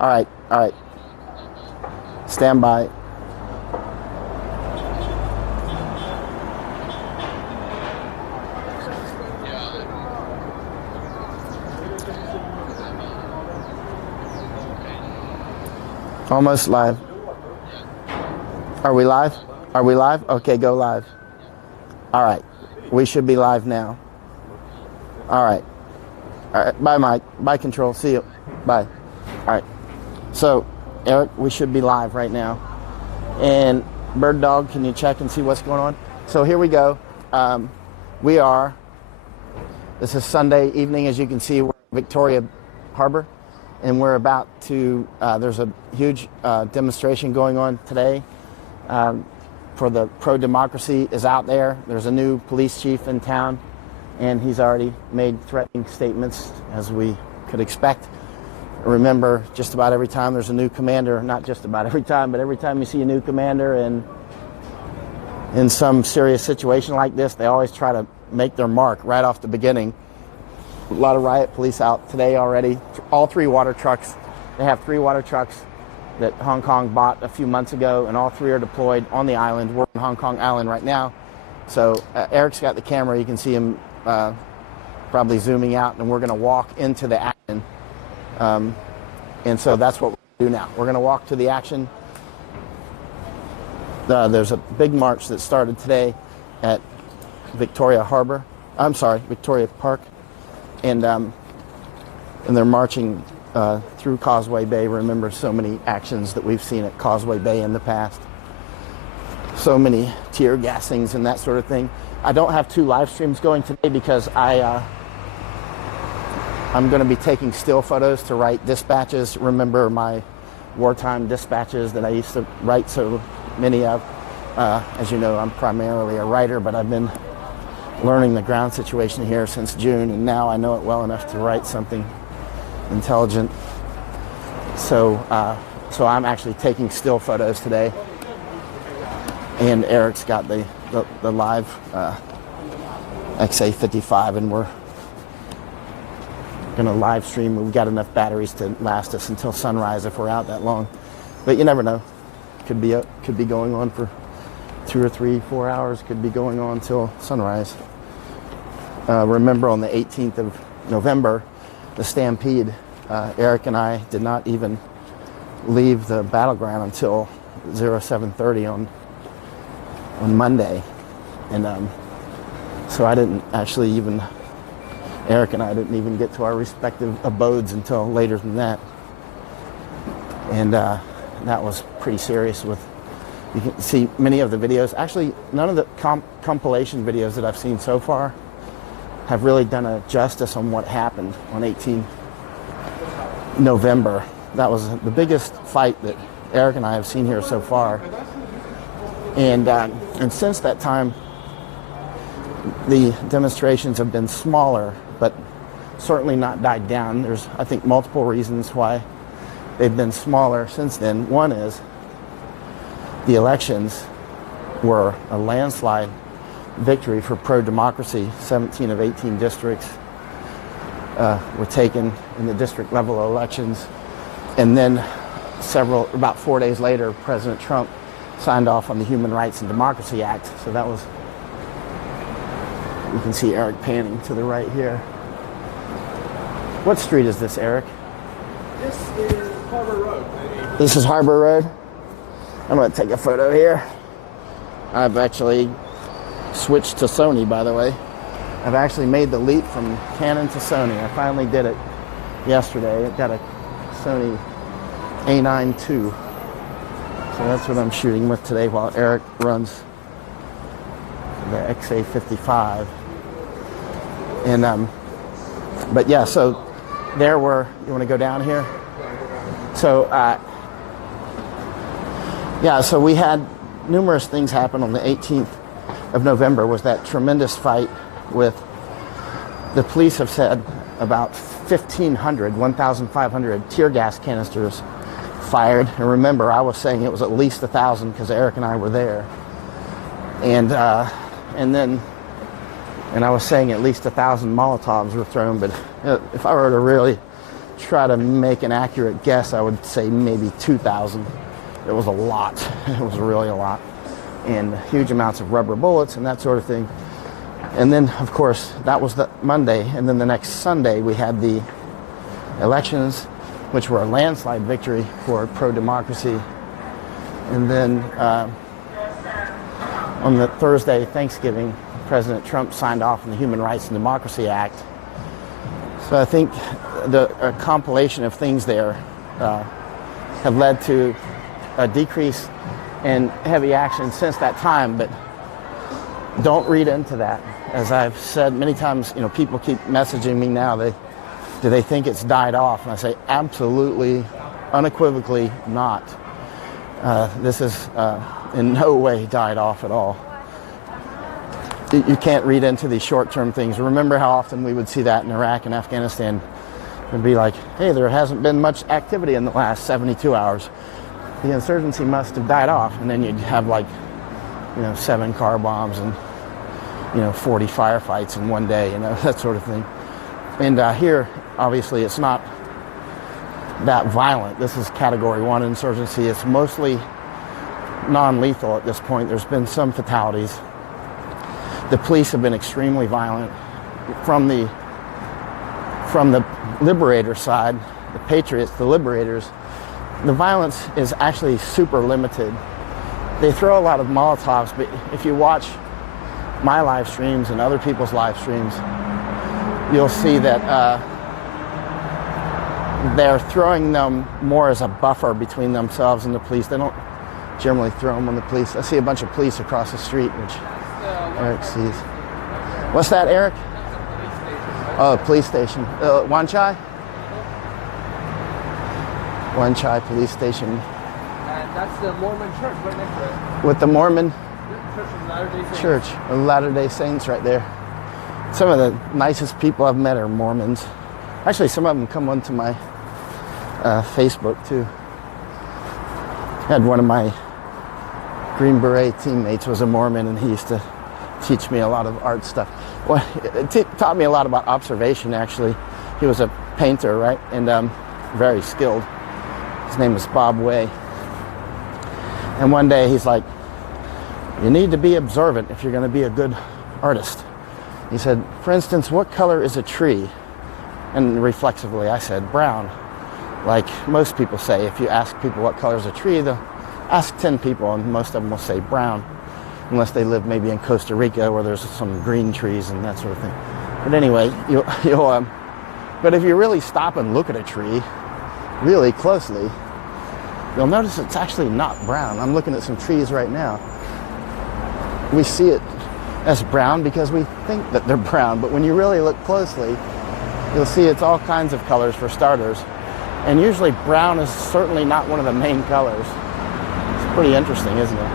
All right. Stand by. Almost live. Are we live? Okay, go live. All right. We should be live now. All right. Bye, Mike. Bye, Control. See you. Bye. All right. So, Eric, we should be live right now. And Bird Dog, can you check and see what's going on? So here we go. This is Sunday evening, as you can see, we're in Victoria Harbor. And we're about to, there's a huge demonstration going on today for the pro-democracy is out there. There's a new police chief in town, and he's already made threatening statements, as we could expect. Remember, just about every time there's a new commander, not just about every time, but every time you see a new commander in some serious situation like this, they always try to make their mark right off the beginning. A lot of riot police out today already. All 3 water trucks. They have 3 water trucks that Hong Kong bought a few months ago, and all 3 are deployed on the island. We're on Hong Kong Island right now. So Eric's got the camera. You can see him probably zooming out, and we're going to walk into the action. And so that's what we're going to do now. We're going to walk to the action. There's a big march that started today at Victoria Park. And they're marching through Causeway Bay. Remember, so many actions that we've seen at Causeway Bay in the past. So many tear gassings and that sort of thing. I don't have 2 live streams going today because I'm going to be taking still photos to write dispatches. Remember my wartime dispatches that I used to write so many of. As you know, I'm primarily a writer, but I've been learning the ground situation here since June, and now I know it well enough to write something intelligent. So I'm actually taking still photos today, and Eric's got the live XA55, and we're going to live stream. We've got enough batteries to last us until sunrise if we're out that long, but you never know. Could be going on for 2 or 3, 4 hours. Could be going on till sunrise. Remember, on the 18th of November, the stampede, Eric and I did not even leave the battleground until 07:30 on Monday. And so I didn't actually even, Eric and I didn't even get to our respective abodes until later than that. And that was pretty serious. You can see many of the videos. Actually, none of the compilation videos that I've seen so far have really done a justice on what happened on 18 November. That was the biggest fight that Eric and I have seen here so far. And since that time, the demonstrations have been smaller, but certainly not died down. There's, I think, multiple reasons why they've been smaller since then. One is the elections were a landslide victory for pro-democracy. 17 of 18 districts were taken in the district level elections. And then about 4 days later, President Trump signed off on the Human Rights and Democracy Act. So that was, you can see Eric panning to the right here. What street is this, Eric? This is Harbor Road, maybe. This is Harbor Road. I'm going to take a photo here. I've actually switched to Sony, by the way. I've actually made the leap from Canon to Sony. I finally did it yesterday. I got a Sony A9 II. So that's what I'm shooting with today while Eric runs the XA55. And, but yeah, so there were, you want to go down here? So, yeah, so we had numerous things happen on the 18th of November. Was that tremendous fight with, the police have said, about 1,500 tear gas canisters fired. And remember, I was saying it was at least 1,000 because Eric and I were there. And I was saying at least 1,000 Molotovs were thrown. But if I were to really try to make an accurate guess, I would say maybe 2,000. It was a lot. It was really a lot. And huge amounts of rubber bullets and that sort of thing. And then, of course, that was the Monday. And then the next Sunday, we had the elections, which were a landslide victory for pro-democracy. And then on the Thursday, Thanksgiving, President Trump signed off on the Human Rights and Democracy Act. So I think a compilation of things there have led to a decrease in heavy action since that time. But don't read into that. As I've said many times, people keep messaging me now. Do they think it's died off? And I say absolutely, unequivocally not. This is in no way died off at all. You can't read into these short-term things. Remember how often we would see that in Iraq and Afghanistan. It would be like, hey, there hasn't been much activity in the last 72 hours. The insurgency must have died off. And then you'd have 7 car bombs and, 40 firefights in one day, that sort of thing. And here, obviously, it's not that violent. This is Category 1 insurgency. It's mostly non-lethal at this point. There's been some fatalities. The police have been extremely violent. From the liberator side, the patriots, the liberators, the violence is actually super limited. They throw a lot of Molotovs, but if you watch my live streams and other people's live streams, you'll see that they're throwing them more as a buffer between themselves and the police. They don't generally throw them on the police. I see a bunch of police across the street, which Eric sees. What's that, Eric? Oh, police station. Wan Chai? Wan Chai police station. And that's the Mormon church right next to it. With the Mormon Church of Latter-day Saints right there. Some of the nicest people I've met are Mormons. Actually, some of them come onto my Facebook too. I had one of my Green Beret teammates was a Mormon, and he used to teach me a lot of art stuff. Well, it taught me a lot about observation, actually. He was a painter, right? And very skilled. His name is Bob Way. And one day he's like, you need to be observant if you're going to be a good artist. He said, for instance, what color is a tree? And reflexively I said, brown. Like most people say, if you ask people what color is a tree, they'll ask 10 people and most of them will say brown. Unless they live maybe in Costa Rica where there's some green trees and that sort of thing. But anyway, but if you really stop and look at a tree really closely, you'll notice it's actually not brown. I'm looking at some trees right now. We see it as brown because we think that they're brown, but when you really look closely, you'll see it's all kinds of colors for starters. And usually brown is certainly not one of the main colors. It's pretty interesting, isn't it?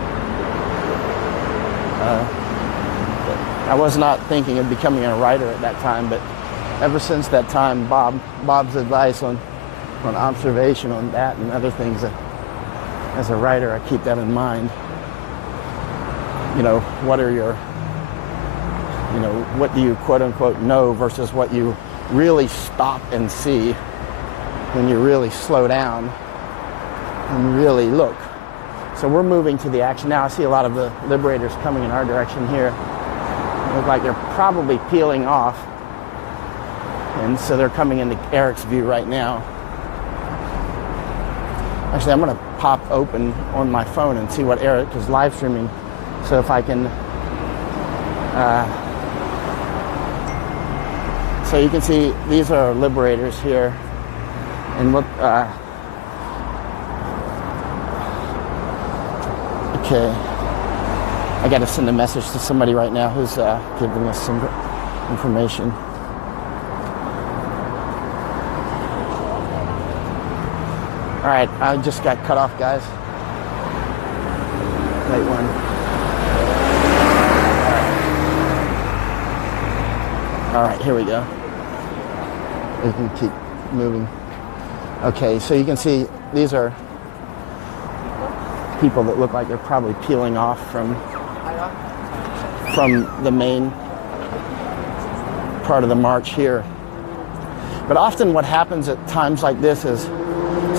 I was not thinking of becoming a writer at that time, but ever since that time, Bob's advice on observation on that and other things, as a writer, I keep that in mind. What are your, what do you quote unquote know versus what you really stop and see when you really slow down and really look. So we're moving to the action now. I see a lot of the liberators coming in our direction here. They look like they're probably peeling off. And so they're coming into Eric's view right now. Actually, I'm going to pop open on my phone and see what Eric is live streaming. So if I can, so you can see these are liberators here. And look, okay, I got to send a message to somebody right now who's giving us some information. All right, I just got cut off, guys. Late one. All right, here we go. We can keep moving. Okay, so you can see these are people that look like they're probably peeling off from the main part of the march here. But often what happens at times like this is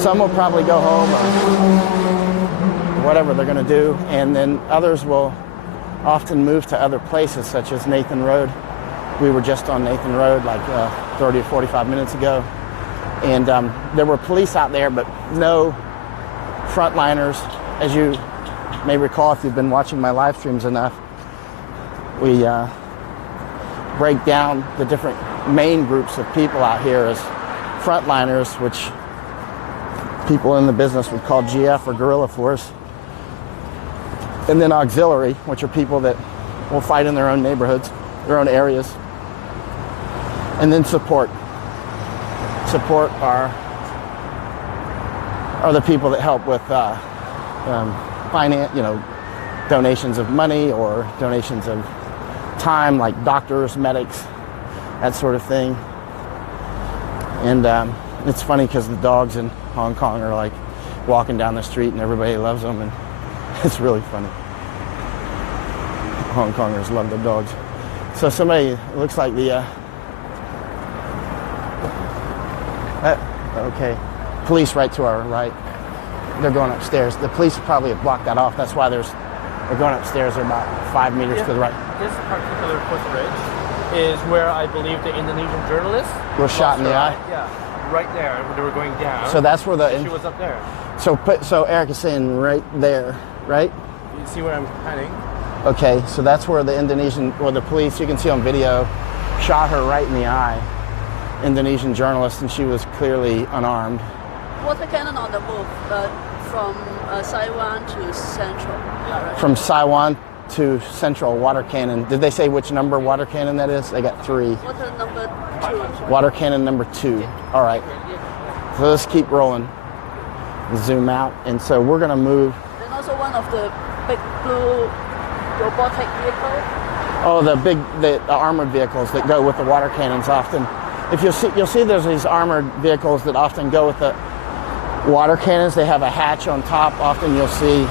some will probably go home or whatever they're going to do, and then others will often move to other places, such as Nathan Road. We were just on Nathan Road like 30 or 45 minutes ago, and there were police out there, but no frontliners. As you may recall, if you've been watching my live streams enough, we break down the different main groups of people out here as frontliners, which people in the business would call GF or guerrilla force, and then auxiliary, which are people that will fight in their own neighborhoods, their own areas, and then support. Support are the people that help with finance, donations of money or donations of time, like doctors, medics, that sort of thing. And it's funny because the dogs in Hong Kong are like walking down the street and everybody loves them, and it's really funny. Hong Kongers love their dogs. So somebody, it looks like the okay, police right to our right. They're going upstairs. The police probably have blocked that off. That's why they're going upstairs. They're about 5 meters to the right. This particular footbridge is where I believe the Indonesian journalist was shot in the eye. Yeah, right there when they were going down. So that's where she was up there. So Eric is saying right there, right? You see where I'm heading? Okay, so that's where the Indonesian, or the police, you can see on video, shot her right in the eye. Indonesian journalist, and she was clearly unarmed. Water cannon on the move from Saiwan to Central. From Saiwan to Central, water cannon. Did they say which number water cannon that is? They got 3. Water number 2. Water cannon number 2. All right. So let's keep rolling. Zoom out. And so we're going to move. And also one of the big blue robotic vehicles. Oh, the armored vehicles that go with the water cannons often. If you'll see there's these armored vehicles that often go with the water cannons. They have a hatch on top. Often you'll see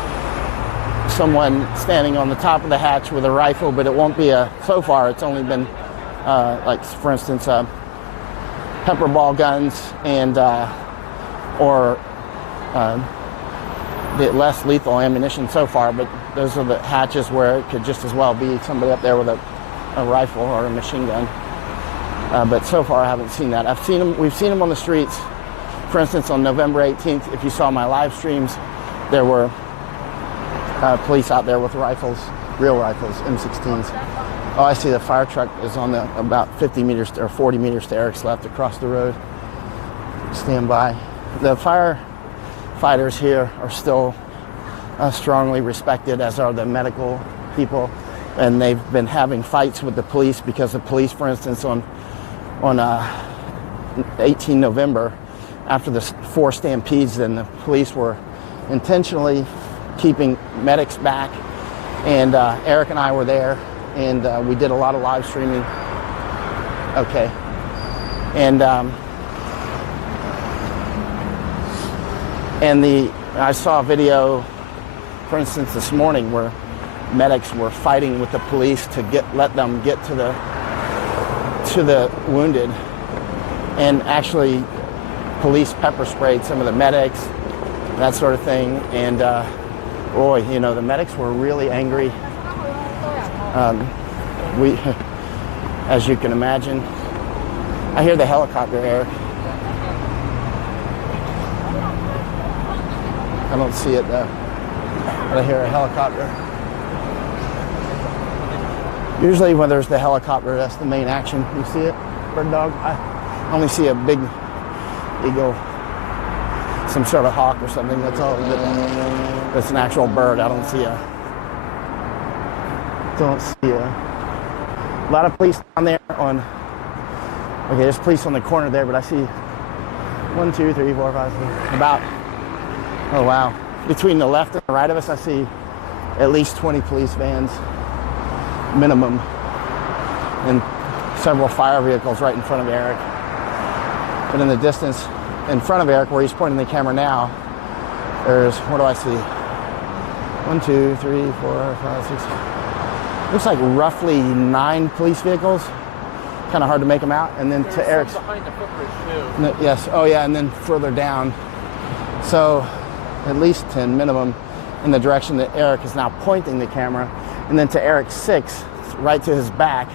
someone standing on the top of the hatch with a rifle, but it won't be so far it's only been like, for instance, pepper ball guns and or the less lethal ammunition so far, but those are the hatches where it could just as well be somebody up there with a rifle or a machine gun. But so far I haven't seen that. We've seen them on the streets. For instance, on November 18th, if you saw my live streams, there were police out there with rifles, real rifles, M16s. Oh, I see the fire truck is on about 50 meters or 40 meters to Eric's left across the road. Stand by. The firefighters here are still strongly respected, as are the medical people, and they've been having fights with the police because the police, for instance, on 18 November, after the 4 stampedes, then the police were intentionally keeping medics back, and Eric and I were there, and we did a lot of live streaming. Okay, and I saw a video, for instance, this morning where medics were fighting with the police to let them get to the wounded, and actually police pepper sprayed some of the medics, that sort of thing, and boy, the medics were really angry. We, as you can imagine, I hear the helicopter, Eric. I don't see it though, but I hear a helicopter. Usually when there's the helicopter, that's the main action. You see it, bird dog? I only see a big eagle, some sort of hawk or something. That's all. That's an actual bird. I don't see a lot of police down there on. Okay, there's police on the corner there, but I see 1, 2, 3, 4, 5, 6, about. Oh wow! Between the left and the right of us, I see at least 20 police vans, minimum, and several fire vehicles right in front of Eric. But in the distance, in front of Eric, where he's pointing the camera now, there's, what do I see? 1, 2, 3, 4, 5, 6. Looks like roughly 9 police vehicles. kind of hard to make them out. And then There's to some Eric's, behind the footbridge too. yes, oh yeah, and then further down. So at least 10 minimum in the direction that Eric is now pointing the camera. And then to Eric's 6, right to his back,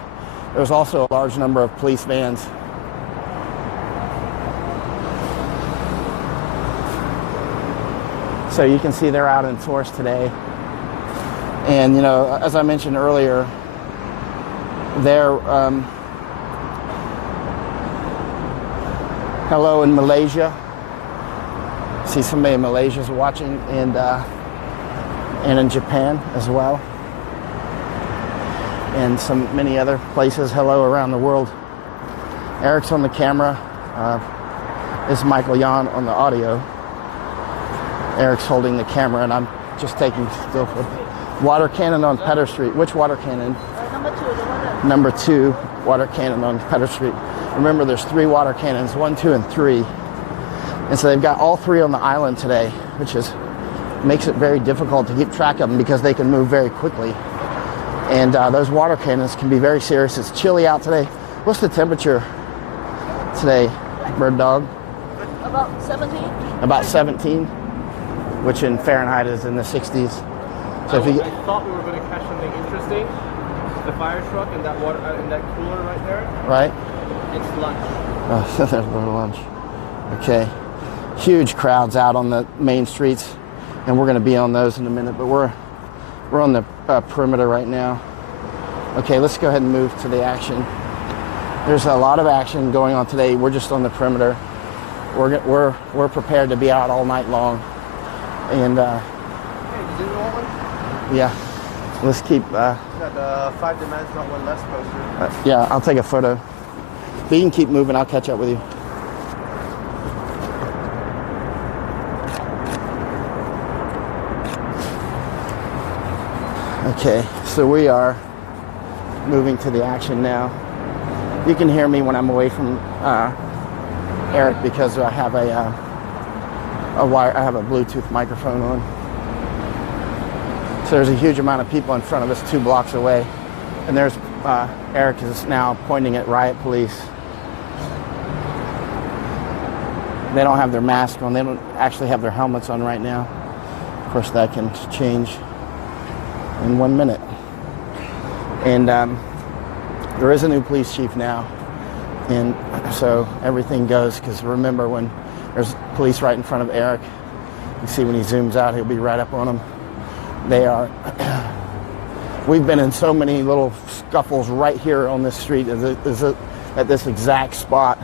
there's also a large number of police vans. So you can see they're out in force today. And, you know, as I mentioned earlier, they're, hello in Malaysia. See somebody in Malaysia's watching, and in Japan as well. And many other places, hello around the world. Eric's on the camera. This is Michael.Yon on the audio. Eric's holding the camera, and I'm just taking still for water cannon on Petter Street. Which water cannon? Number 2, the one that... Number 2 water cannon on Petter Street. Remember, there's 3 water cannons, 1, 2, and 3. And so they've got all 3 on the island today, which makes it very difficult to keep track of them because they can move very quickly. And those water cannons can be very serious. It's chilly out today. What's the temperature today, Bird Dog? About 17. About 17, which in Fahrenheit is in the 60s. So I thought we were going to catch something interesting. The fire truck and that water and that cooler right there. Right? It's lunch. Oh, there's their lunch. Okay. Huge crowds out on the main streets, and we're going to be on those in a minute. But we're on the perimeter right now. Okay, let's go ahead and move to the action. There's a lot of action going on today. We're just on the perimeter. We're prepared to be out all night long. And Hey, did you want one? yeah, let's keep. Got the 5 demands, not one less poster. Yeah, I'll take a photo. But you can keep moving. I'll catch up with you. Okay, so we are moving to the action now. You can hear me when I'm away from Eric because I have a Bluetooth microphone on. So there's a huge amount of people in front of us 2 blocks away. And there's Eric is now pointing at riot police. They don't have their mask on. They don't actually have their helmets on right now. Of course, that can change in 1 minute. And there is a new police chief now. And so everything goes, because remember, when there's police right in front of Eric, you see when he zooms out, he'll be right up on them. They are, we've been in so many little scuffles right here on this street at this exact spot.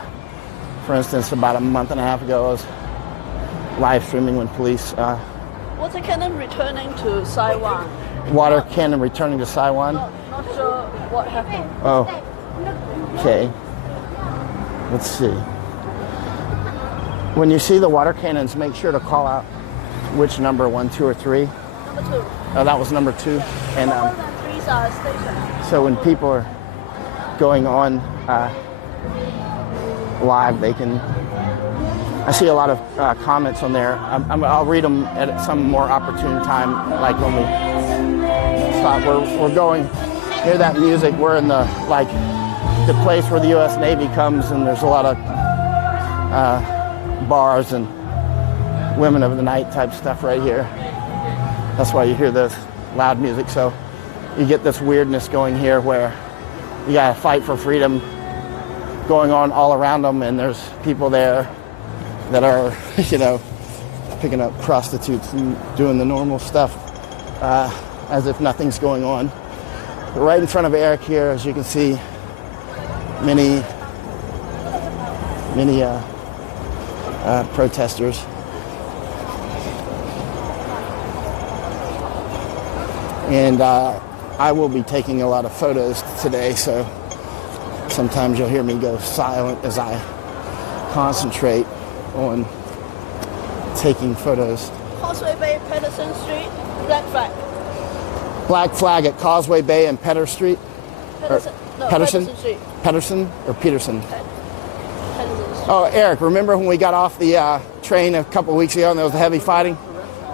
For instance, about a month and a half ago, I was live streaming when police... Water cannon returning to Saiwan. Water cannon returning to Saiwan? Not sure what happened. Oh, okay. Let's see. When you see the water cannons, make sure to call out which number, 1, 2, or 3. Number 2. Oh, that was number 2. And 1 and 3 are stationed. so when people are going on live, they can... I see a lot of comments on there. I'll read them at some more opportune time, like when we stop. We're going, hear that music, we're in the place where the U.S. Navy comes, and there's a lot of bars and women of the night type stuff right here. That's why you hear the loud music. So you get this weirdness going here where you got to fight for freedom going on all around them, and there's people there that are, picking up prostitutes and doing the normal stuff as if nothing's going on. But right in front of Eric here, as you can see, many protesters. And I will be taking a lot of photos today, so sometimes you'll hear me go silent as I concentrate on taking photos. Causeway Bay, Patterson Street, black flag. Black flag at Causeway Bay and Petter Street? Patterson Street. Patterson or Peterson? Patterson Street. Oh, Eric, remember when we got off the train a couple of weeks ago and there was heavy fighting?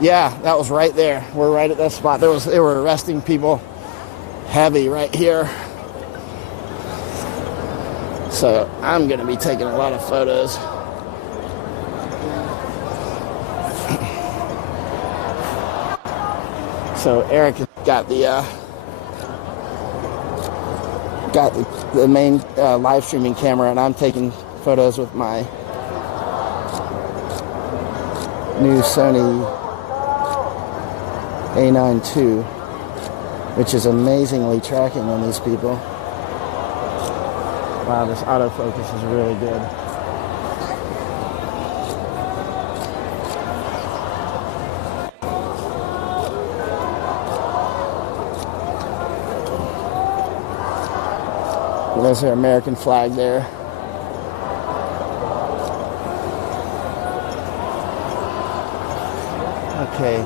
Yeah, that was right there. We're right at that spot. They were arresting people heavy right here. So I'm going to be taking a lot of photos. So Eric got the main live streaming camera, and I'm taking photos with my new Sony A9 II, which is amazingly tracking on these people. Wow, this autofocus is really good. There's our American flag there. Okay,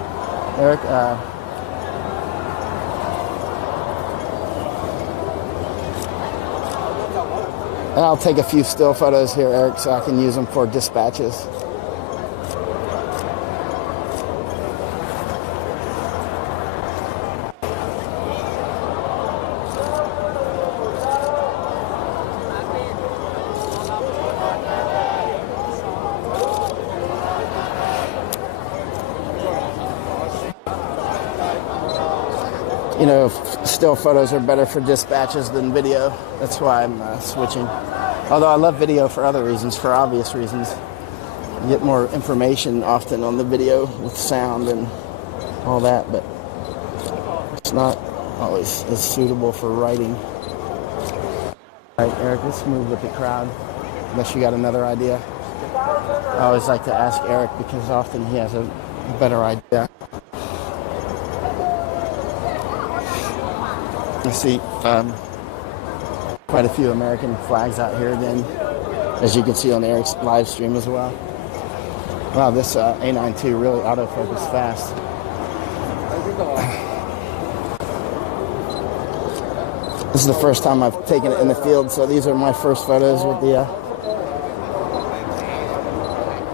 Eric, and I'll take a few still photos here, Eric, so I can use them for dispatches. You know, still photos are better for dispatches than video. That's why I'm switching. Although I love video for other reasons, for obvious reasons. You get more information often on the video with sound and all that, but it's not always as suitable for writing. All right, Eric, let's move with the crowd, unless you got another idea. I always like to ask Eric because often he has a better idea. I see quite a few American flags out here again, as you can see on Eric's live stream as well. Wow, this A9 II really autofocused fast. This is the first time I've taken it in the field, so these are my first photos with the...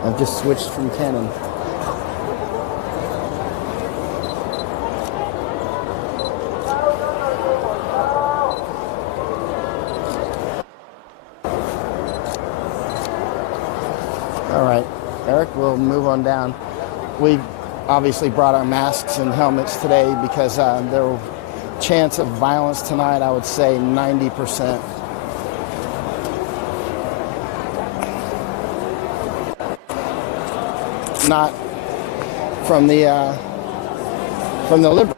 I've just switched from Canon. All right, Eric, we'll move on down. We obviously brought our masks and helmets today because there were chance of violence tonight, I would say 90%. Not from the liberal.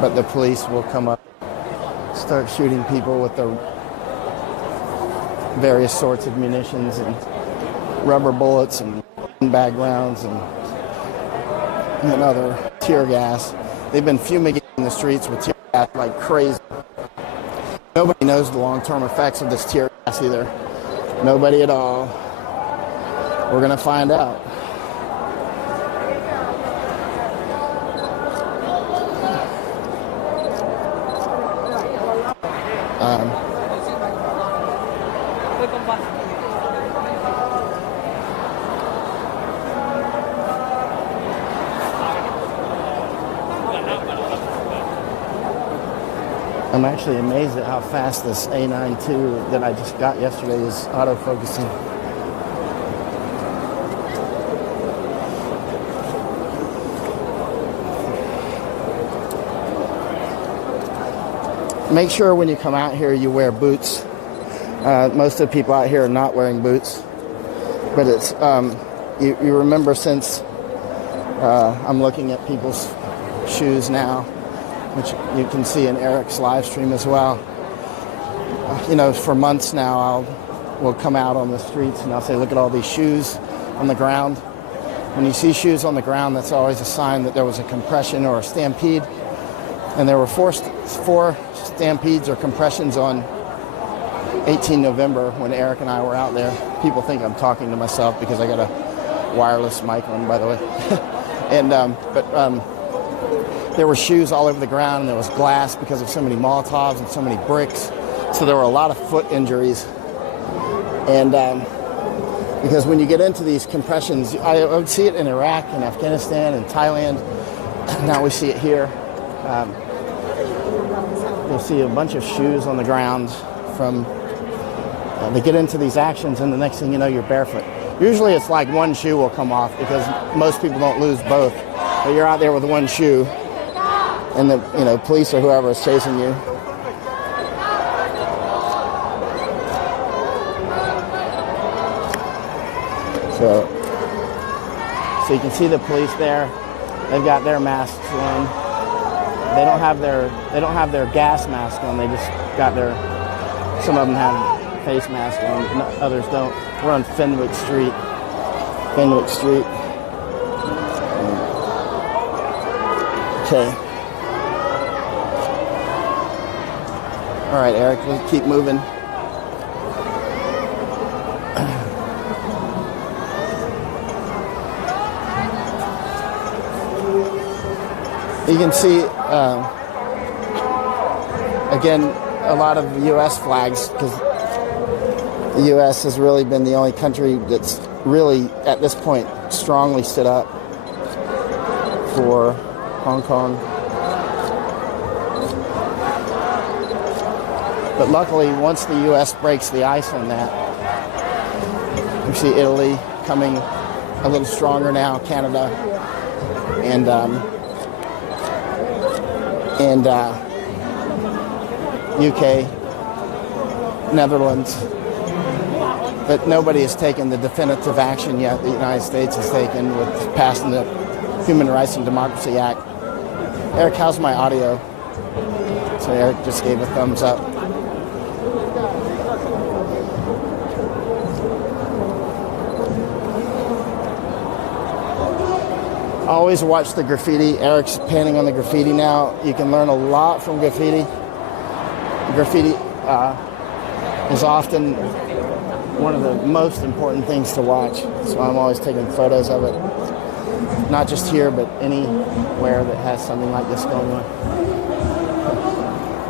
But the police will come up, start shooting people with the various sorts of munitions and rubber bullets and bag rounds and other tear gas. They've been fumigating the streets with tear gas like crazy. Nobody knows the long-term effects of this tear gas either. Nobody at all. We're going to find out. I'm actually amazed at how fast this A9 II that I just got yesterday is autofocusing. Make sure when you come out here you wear boots. Most of the people out here are not wearing boots. But it's you remember, since I'm looking at people's shoes now, which you can see in Eric's live stream as well. You know, for months now, we'll come out on the streets and I'll say, look at all these shoes on the ground. When you see shoes on the ground, that's always a sign that there was a compression or a stampede. And there were four stampedes or compressions on 18 November when Eric and I were out there. People think I'm talking to myself because I got a wireless mic on, by the way. And there were shoes all over the ground, and there was glass because of so many Molotovs and so many bricks. So there were a lot of foot injuries. And Because when you get into these compressions, I would see it in Iraq and Afghanistan and Thailand. Now we see it here. You'll see a bunch of shoes on the ground from, they get into these actions, and the next thing you know, you're barefoot. Usually it's like one shoe will come off because most people don't lose both. But you're out there with one shoe, and the police or whoever is chasing you. So you can see the police there. They've got their masks on. They don't have their gas mask on. They just got their. Some of them have face masks on. Others don't. We're on Fenwick Street. Okay. All right, Eric. Let's keep moving. You can see, again, a lot of U.S. flags, because the U.S. has really been the only country that's really, at this point, strongly stood up for Hong Kong. But luckily, once the U.S. breaks the ice on that, you see Italy coming a little stronger now, Canada, and UK, Netherlands, but nobody has taken the definitive action yet the United States has taken with passing the Human Rights and Democracy Act. Eric, how's my audio? So Eric just gave a thumbs up. Always watch the graffiti. Eric's painting on the graffiti now. You can learn a lot from graffiti. Graffiti is often one of the most important things to watch. So I'm always taking photos of it. Not just here, but anywhere that has something like this going on.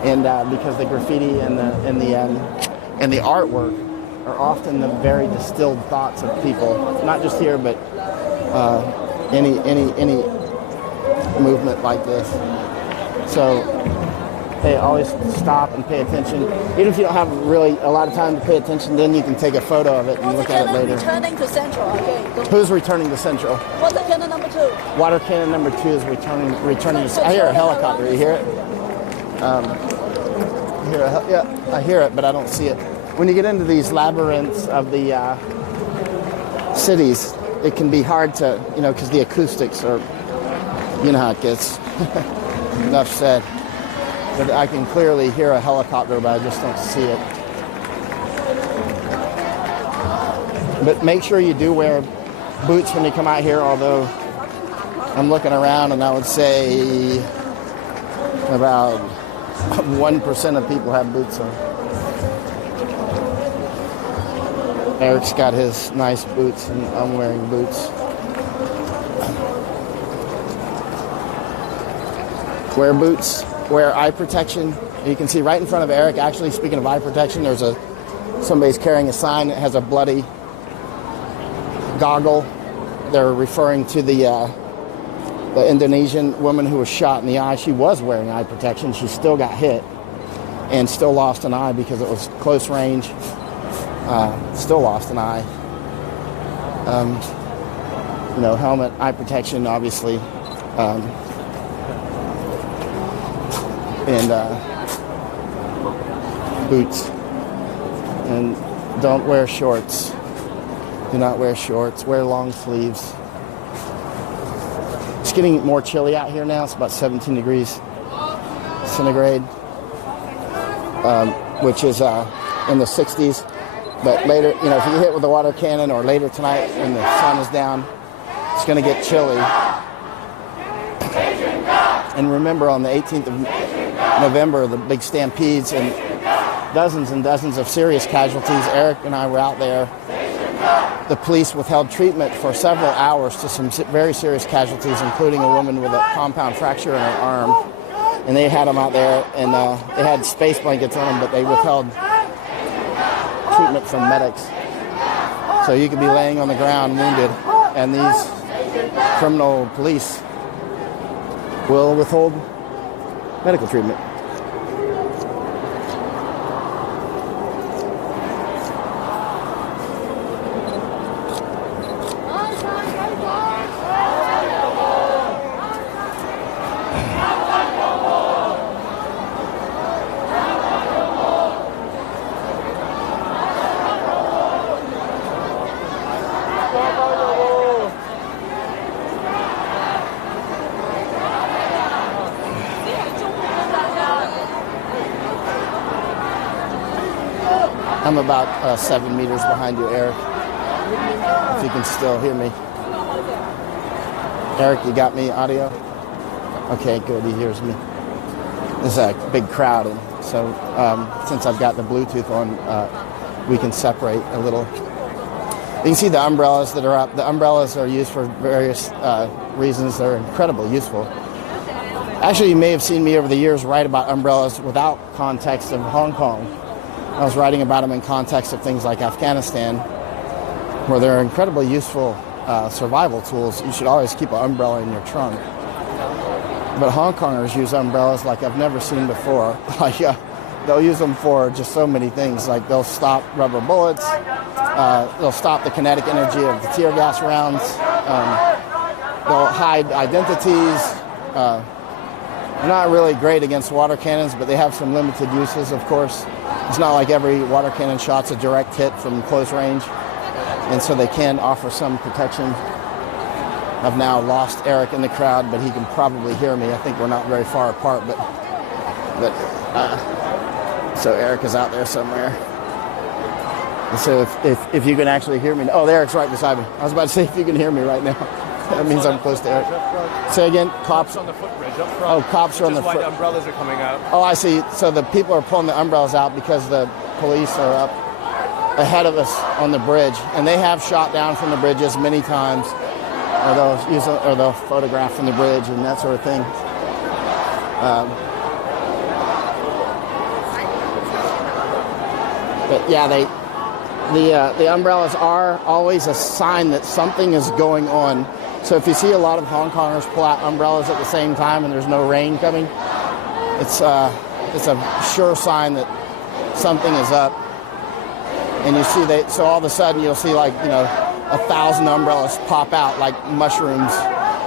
And because the graffiti and the artwork are often the very distilled thoughts of people. Not just here, but any movement like this. So they always stop and pay attention. Even if you don't have really a lot of time to pay attention, then you can take a photo of it and look at it later. Returning to Central again. Who's returning to Central? Water cannon number 2. Water cannon number 2 is returning. I hear a helicopter. You hear it? I hear it, but I don't see it. When you get into these labyrinths of the cities, it can be hard to, because the acoustics are, how it gets. Enough said. But I can clearly hear a helicopter, but I just don't see it. But make sure you do wear boots when you come out here, although I'm looking around and I would say about 1% of people have boots on. Eric's got his nice boots and I'm wearing boots. Wear boots, wear eye protection. You can see right in front of Eric, actually, speaking of eye protection, somebody's carrying a sign that has a bloody goggle. They're referring to the Indonesian woman who was shot in the eye. She was wearing eye protection. She still got hit and still lost an eye because it was close range. Still lost an eye. Helmet, eye protection, obviously. And boots. And don't wear shorts. Do not wear shorts. Wear long sleeves. It's getting more chilly out here now. It's about 17 degrees centigrade, which is in the 60s. But later, if you get hit with a water cannon or later tonight when the sun is down, it's going to get chilly. And remember, on the 18th of November, the big stampedes and dozens of serious casualties. Eric and I were out there. The police withheld treatment for several hours to some very serious casualties, including a woman with a compound fracture in her arm. And they had them out there, and they had space blankets on them, but they withheld treatment from medics. So you could be laying on the ground wounded, and these criminal police will withhold medical treatment. I'm about 7 meters behind you, Eric, if you can still hear me. Eric, you got me audio? Okay, good, he hears me. There's a big crowd, and so since I've got the Bluetooth on, we can separate a little. You can see the umbrellas that are up. The umbrellas are used for various reasons. They're incredibly useful. Actually, you may have seen me over the years write about umbrellas without context of Hong Kong. I was writing about them in context of things like Afghanistan, where they're incredibly useful survival tools. You should always keep an umbrella in your trunk. But Hong Kongers use umbrellas like I've never seen before. Like they'll use them for just so many things. Like they'll stop rubber bullets, they'll stop the kinetic energy of the tear gas rounds, they'll hide identities. They're not really great against water cannons, but they have some limited uses, of course. It's not like every water cannon shot's a direct hit from close range, and so they can offer some protection. I've now lost Eric in the crowd, but he can probably hear me. I think we're not very far apart, but so Eric is out there somewhere. And so if you can actually hear me, oh, Eric's right beside me. I was about to say if you can hear me right now, that means I'm close to Eric. Say again, cops on the footbridge up front. Oh, cops are on the foot. The umbrellas are coming out. Oh, I see. So the people are pulling the umbrellas out because the police are up ahead of us on the bridge, and they have shot down from the bridges many times, or they'll photograph from the bridge and that sort of thing. But yeah, the umbrellas are always a sign that something is going on. So if you see a lot of Hong Kongers pull out umbrellas at the same time and there's no rain coming, it's a sure sign that something is up. And you see so all of a sudden you'll see 1,000 umbrellas pop out like mushrooms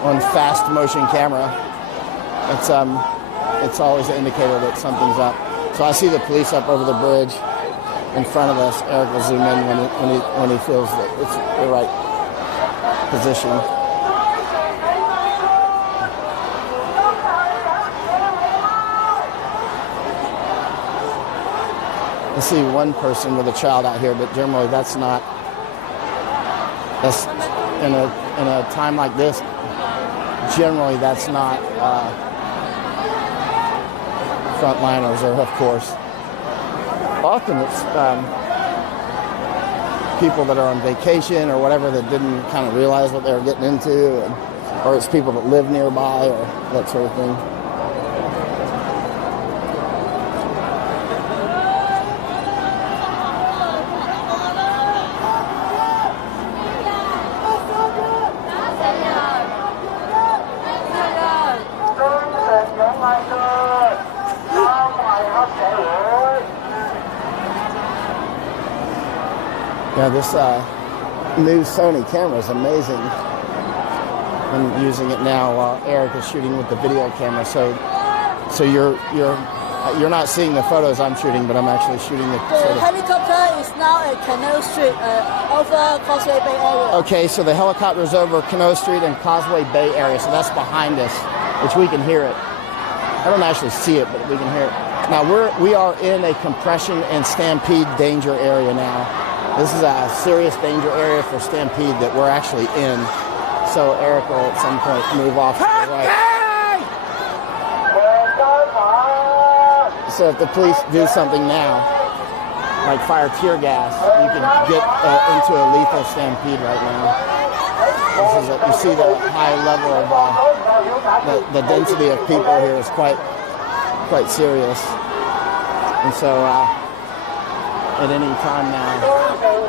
on fast motion camera. It's always an indicator that something's up. So I see the police up over the bridge in front of us. Eric will zoom in when he feels that it's the right position. I see one person with a child out here, but generally that's in a time like this, generally that's not frontliners, or of course. Often it's people that are on vacation or whatever that didn't kind of realize what they were getting into, or it's people that live nearby or that sort of thing. Yeah, this new Sony camera is amazing. I'm using it now while Eric is shooting with the video camera. So you're not seeing the photos I'm shooting, but I'm actually shooting the helicopter is now at Canal Street over Causeway Bay area. Okay, so the helicopter is over Canal Street and Causeway Bay area, so that's behind us, which we can hear it. I don't actually see it, but we can hear it. Now we are in a compression and stampede danger area now. This is a serious danger area for stampede that we're actually in. So Eric will at some point move off to the right. So if the police do something now, like fire tear gas, you can get into a lethal stampede right now. You see the high level of the density of people here is quite serious, and so at any time now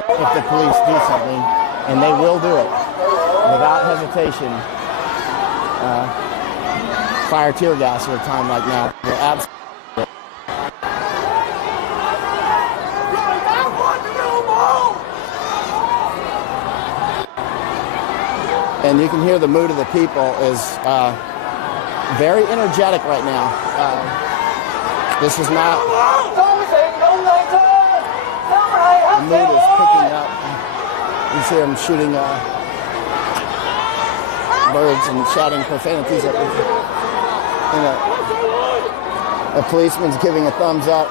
if the police do something, and they will do it without hesitation. Fire tear gas at a time like now will absolutely. And you can hear the mood of the people is very energetic right now. This is not. The mood is picking up. You see them shooting birds and shouting profanities at them. And a policeman's giving a thumbs up.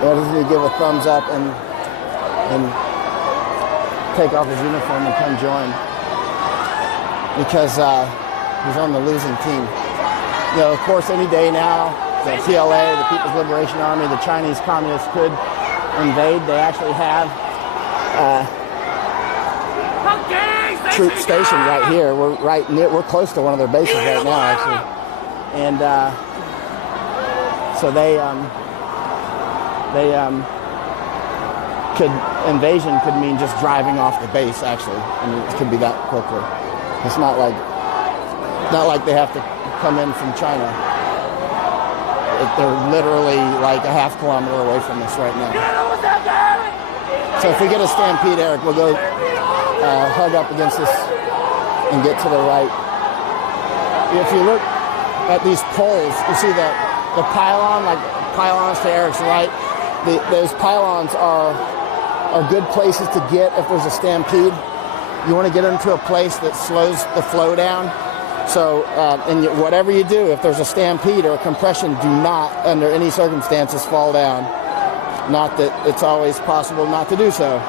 Why doesn't he give a thumbs up and take off his uniform and come join? Because he's on the losing team. You know, of course, any day now, the PLA, the People's Liberation Army, the Chinese Communists could invade. They actually have troop stationed right here. We're close to one of their bases right now, actually, and so invasion could mean just driving off the base. Actually, I mean, it could be that quickly. It's not like they have to come in from China. They're literally like a half kilometer away from us right now. So if we get a stampede, Eric, we'll go hug up against this and get to the right. If you look at these poles, you see the pylon, like pylons to Eric's right. Those pylons are good places to get if there's a stampede. You want to get into a place that slows the flow down. So, and whatever you do, if there's a stampede or a compression, do not, under any circumstances, fall down. Not that it's always possible not to do so,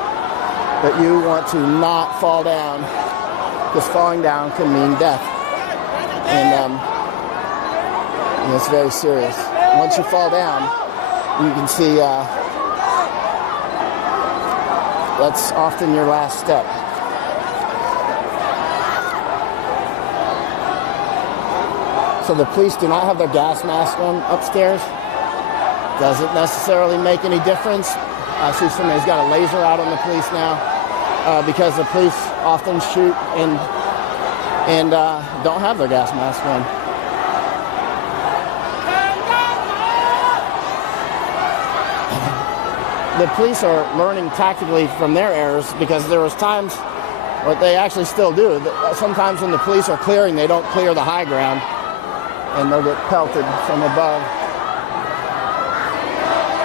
but you want to not fall down, because falling down can mean death. And it's very serious. Once you fall down, you can see that's often your last step. So the police do not have their gas mask on upstairs. Doesn't necessarily make any difference. I see somebody's got a laser out on the police now because the police often shoot and don't have their gas mask on. The police are learning tactically from their errors, because there was times, what they actually still do, sometimes when the police are clearing, they don't clear the high ground, and they'll get pelted from above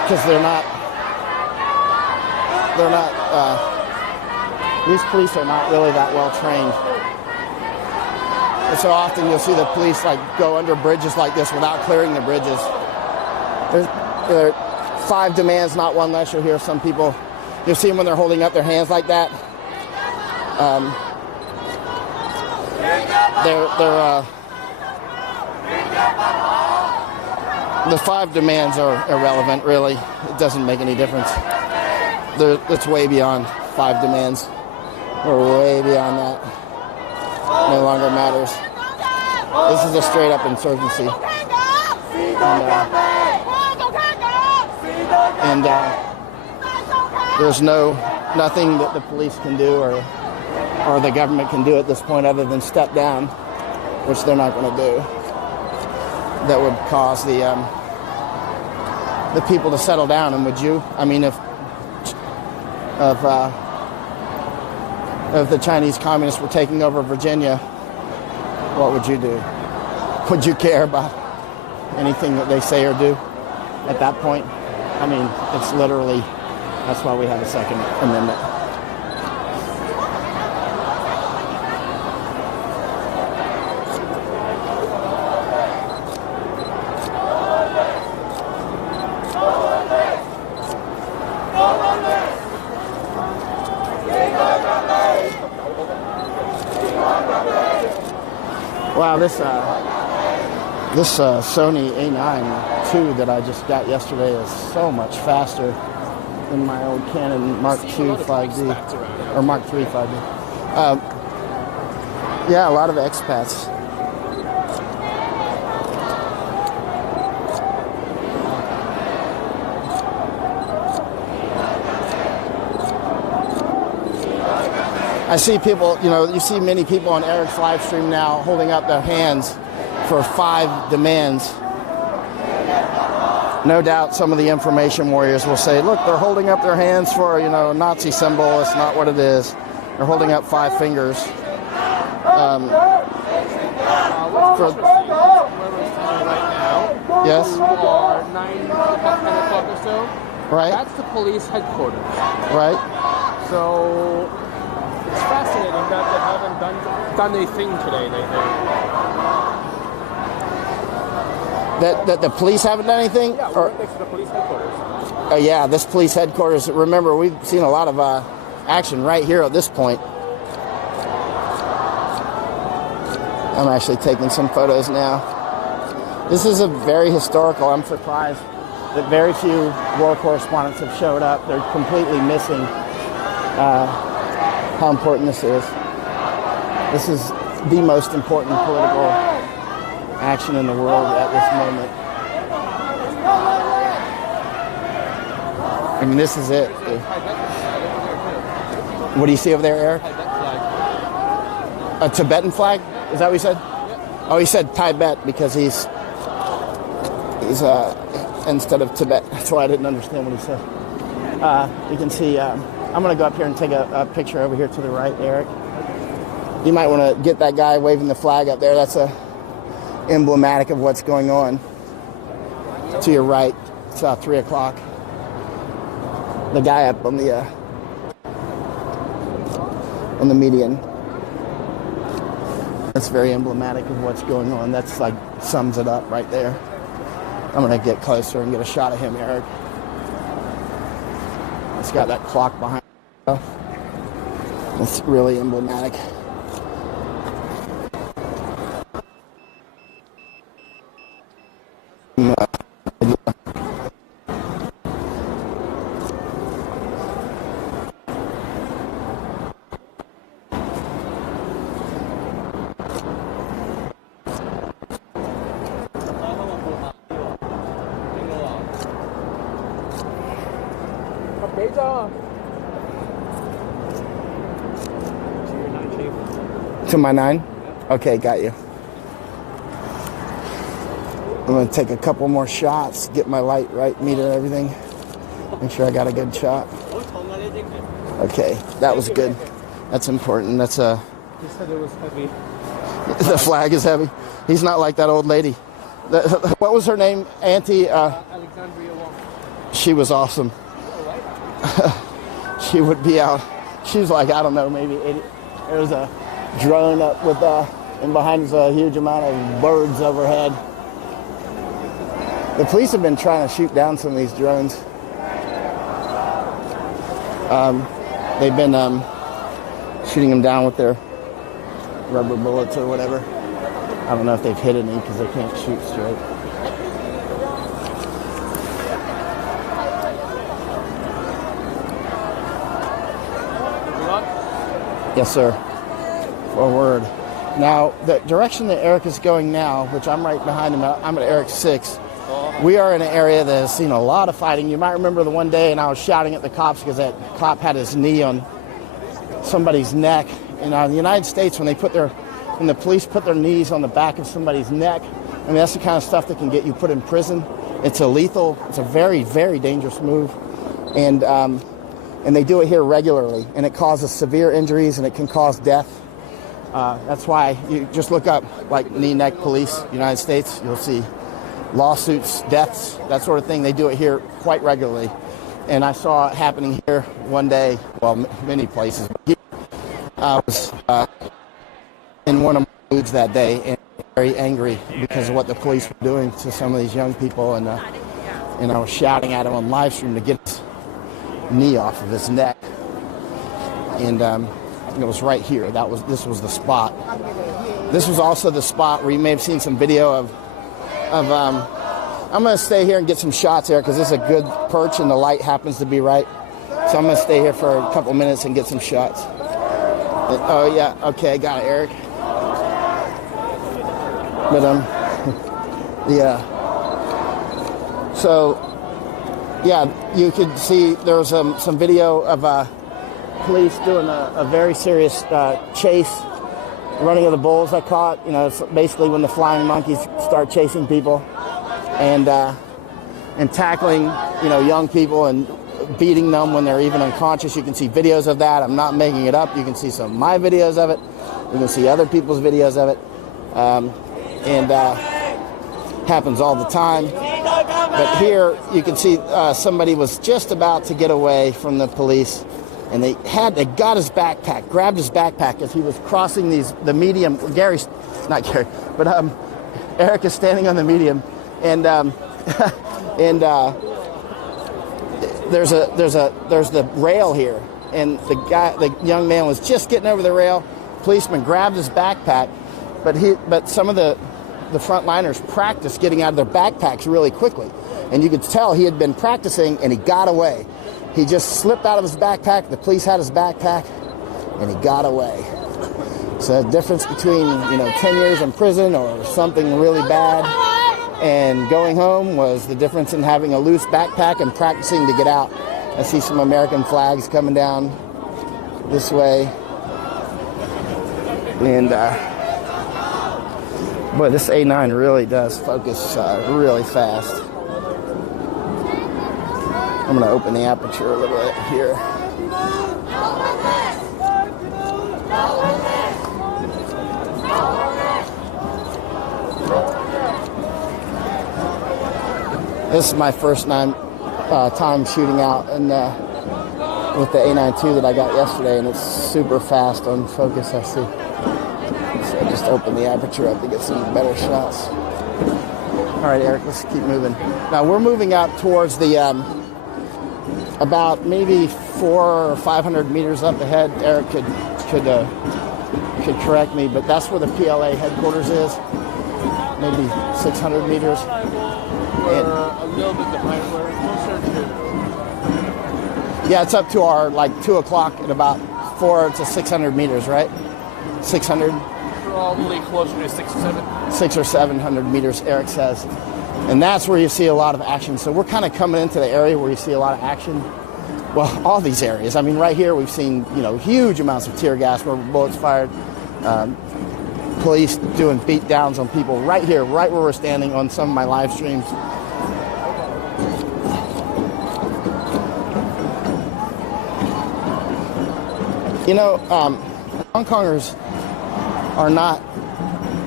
because these police are not really that well trained. And so often you'll see the police like go under bridges like this without clearing the bridges. There are 5 demands, not one less. You'll hear some people, you'll see them when they're holding up their hands like that. The 5 demands are irrelevant, really. It doesn't make any difference. It's way beyond 5 demands. We're way beyond that. No longer matters. This is a straight up insurgency. And there's nothing that the police can do or the government can do at this point other than step down, which they're not going to do. That would cause the people to settle down. And would you? I mean, if the Chinese communists were taking over Virginia, what would you do? Would you care about anything that they say or do at that point? I mean, it's literally, that's why we have a Second Amendment. Wow, this Sony A9 II that I just got yesterday is so much faster than my old Canon Mark II 5D or Mark III 5D. Yeah, a lot of expats. I see people, you see many people on Eric's live stream now holding up their hands for 5 demands. No doubt some of the information warriors will say, look, they're holding up their hands for, a Nazi symbol. It's not what it is. They're holding up 5 fingers. Yes? Are 10 o'clock or so. Right. That's the police headquarters. Right. So it's fascinating that they haven't done a thing today. That the police haven't done anything? Yeah, we're right next to the police headquarters. Yeah, this police headquarters. Remember, we've seen a lot of action right here at this point. I'm actually taking some photos now. This is a very historical. I'm surprised that very few war correspondents have showed up. They're completely missing how important this is. This is the most important political action in the world at this moment. I mean, this is it. What do you see over there, Eric? A Tibetan flag? Is that what he said? Oh, he said Tibet because he's instead of Tibet. That's why I didn't understand what he said. You can see, I'm going to go up here and take a picture over here to the right, Eric. You might want to get that guy waving the flag up there. That's emblematic of what's going on. To your right, it's 3 o'clock. The guy up on the median. That's very emblematic of what's going on. That's like sums it up right there. I'm going to get closer and get a shot of him, Eric. It's got that clock behind it. It's really emblematic. To my 9? Okay, got you. I'm going to take a couple more shots, get my light right, meter and everything. Make sure I got a good shot. Okay, that was good. That's important. That's He said it was heavy. The flag is heavy. He's not like that old lady. What was her name? Auntie? Alexandria Wong. She was awesome. She would be out. She was like, I don't know, maybe 80. There was a drone up with, and behind us a huge amount of birds overhead. The police have been trying to shoot down some of these drones. They've been shooting them down with their rubber bullets or whatever. I don't know if they've hit any because they can't shoot straight. Yes, sir. Forward. Now, the direction that Eric is going now, which I'm right behind him, I'm at Eric 6. We are in an area that has seen a lot of fighting. You might remember the one day, and I was shouting at the cops because that cop had his knee on somebody's neck. And in the United States, when the police put their knees on the back of somebody's neck, I mean, that's the kind of stuff that can get you put in prison. It's illegal. It's a very, very dangerous move. And they do it here regularly, and it causes severe injuries, and it can cause death. That's why you just look up, like, knee, neck, police, United States. You'll see lawsuits, deaths, that sort of thing. They do it here quite regularly. And I saw it happening here one day, well, many places. But here, I was in one of my moods that day and very angry because of what the police were doing to some of these young people. And I was shouting at him on live stream to get his knee off of his neck. And it was right here. This was the spot. This was also the spot where you may have seen some video of I'm going to stay here and get some shots here because this is a good perch and the light happens to be right. So I'm going to stay here for a couple minutes and get some shots. Oh, yeah. Okay, got it, Eric. But, yeah. So, yeah, you could see there was some video of police doing a very serious chase, running of the bulls. I caught. It's basically when the flying monkeys start chasing people, and tackling young people and beating them when they're even unconscious. You can see videos of that. I'm not making it up. You can see some of my videos of it. You can see other people's videos of it, and happens all the time. But here you can see somebody was just about to get away from the police, and they got his backpack, grabbed his backpack as he was crossing the medium. Eric is standing on the medium, and there's the rail here, and the young man was just getting over the rail. Policeman grabbed his backpack, but some of the frontliners practiced getting out of their backpacks really quickly, and you could tell he had been practicing, and he got away. He just slipped out of his backpack. The police had his backpack, and he got away. So the difference between 10 years in prison or something really bad and going home was the difference in having a loose backpack and practicing to get out. I see some American flags coming down this way. And boy, this A9 really does focus really fast. I'm going to open the aperture a little bit here. This is my first time shooting out and with the A92 that I got yesterday, and it's super fast on focus, I see. So I just open the aperture up to get some better shots. All right, Eric, let's keep moving. Now we're moving up towards the about maybe 400 or 500 meters up ahead. Eric could correct me, but that's where the PLA headquarters is. Maybe 600 meters. We're a little bit behind. We're closer to. Yeah, it's up to our 2 o'clock at about 400 to 600 meters, right? 600. Probably closer to 6 or 7. 600 or 700 meters, Eric says. And that's where you see a lot of action. So we're kind of coming into the area where you see a lot of action. Well, all these areas. I mean, right here we've seen, huge amounts of tear gas, where bullets fired, police doing beat downs on people right here, right where we're standing on some of my live streams. Hong Kongers are not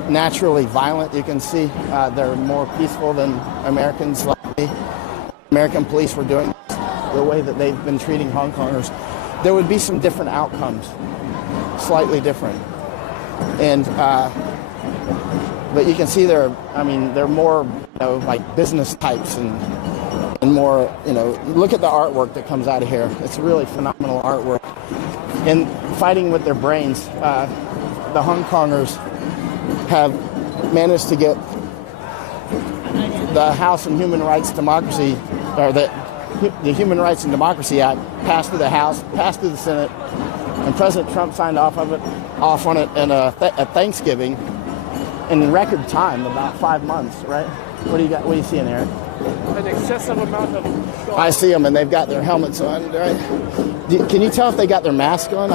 naturally violent. You can see they're more peaceful than Americans like me. American police were doing the way that they've been treating Hong Kongers. There would be some different outcomes, slightly different. And but you can see they're more like business types and more look at the artwork that comes out of here. It's really phenomenal artwork. And fighting with their brains, the Hong Kongers have managed to get the House and Human Rights Democracy, or the Human Rights and Democracy Act, passed through the House, passed through the Senate, and President Trump signed off on it at Thanksgiving in record time, about 5 months, right? What do you got? What are you seeing, Eric? An excessive amount of. I see them, and they've got their helmets on, right? Can you tell if they got their mask on?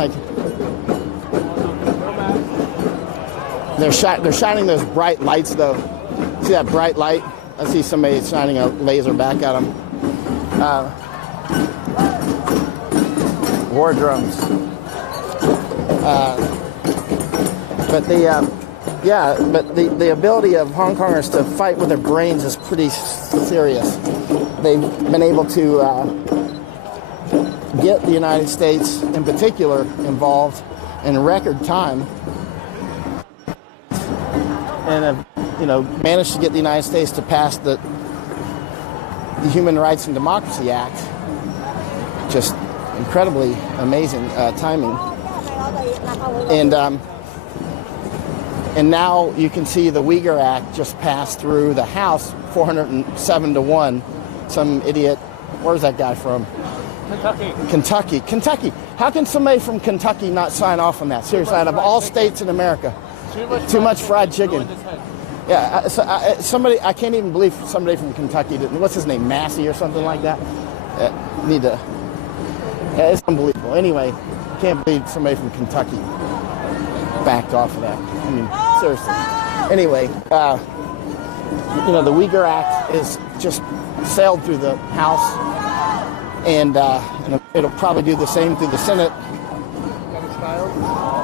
They're shining those bright lights, though. See that bright light? I see somebody shining a laser back at them. War drums. But the ability of Hong Kongers to fight with their brains is pretty serious. They've been able to get the United States, in particular, involved in record time, and have managed to get the United States to pass the Human Rights and Democracy Act. Just incredibly amazing timing. And now you can see the Uyghur Act just passed through the House, 407-1. Some idiot. Where's that guy from? Kentucky. How can somebody from Kentucky not sign off on that? Seriously, out of all states in America. Too much fried chicken. Yeah, somebody, I can't even believe somebody from Kentucky didn't. What's his name? Massey or something like that? It's unbelievable. Anyway, can't believe somebody from Kentucky backed off of that. I mean, seriously. Anyway, the Uyghur Act is just sailed through the House, and it'll probably do the same through the Senate. Got a child?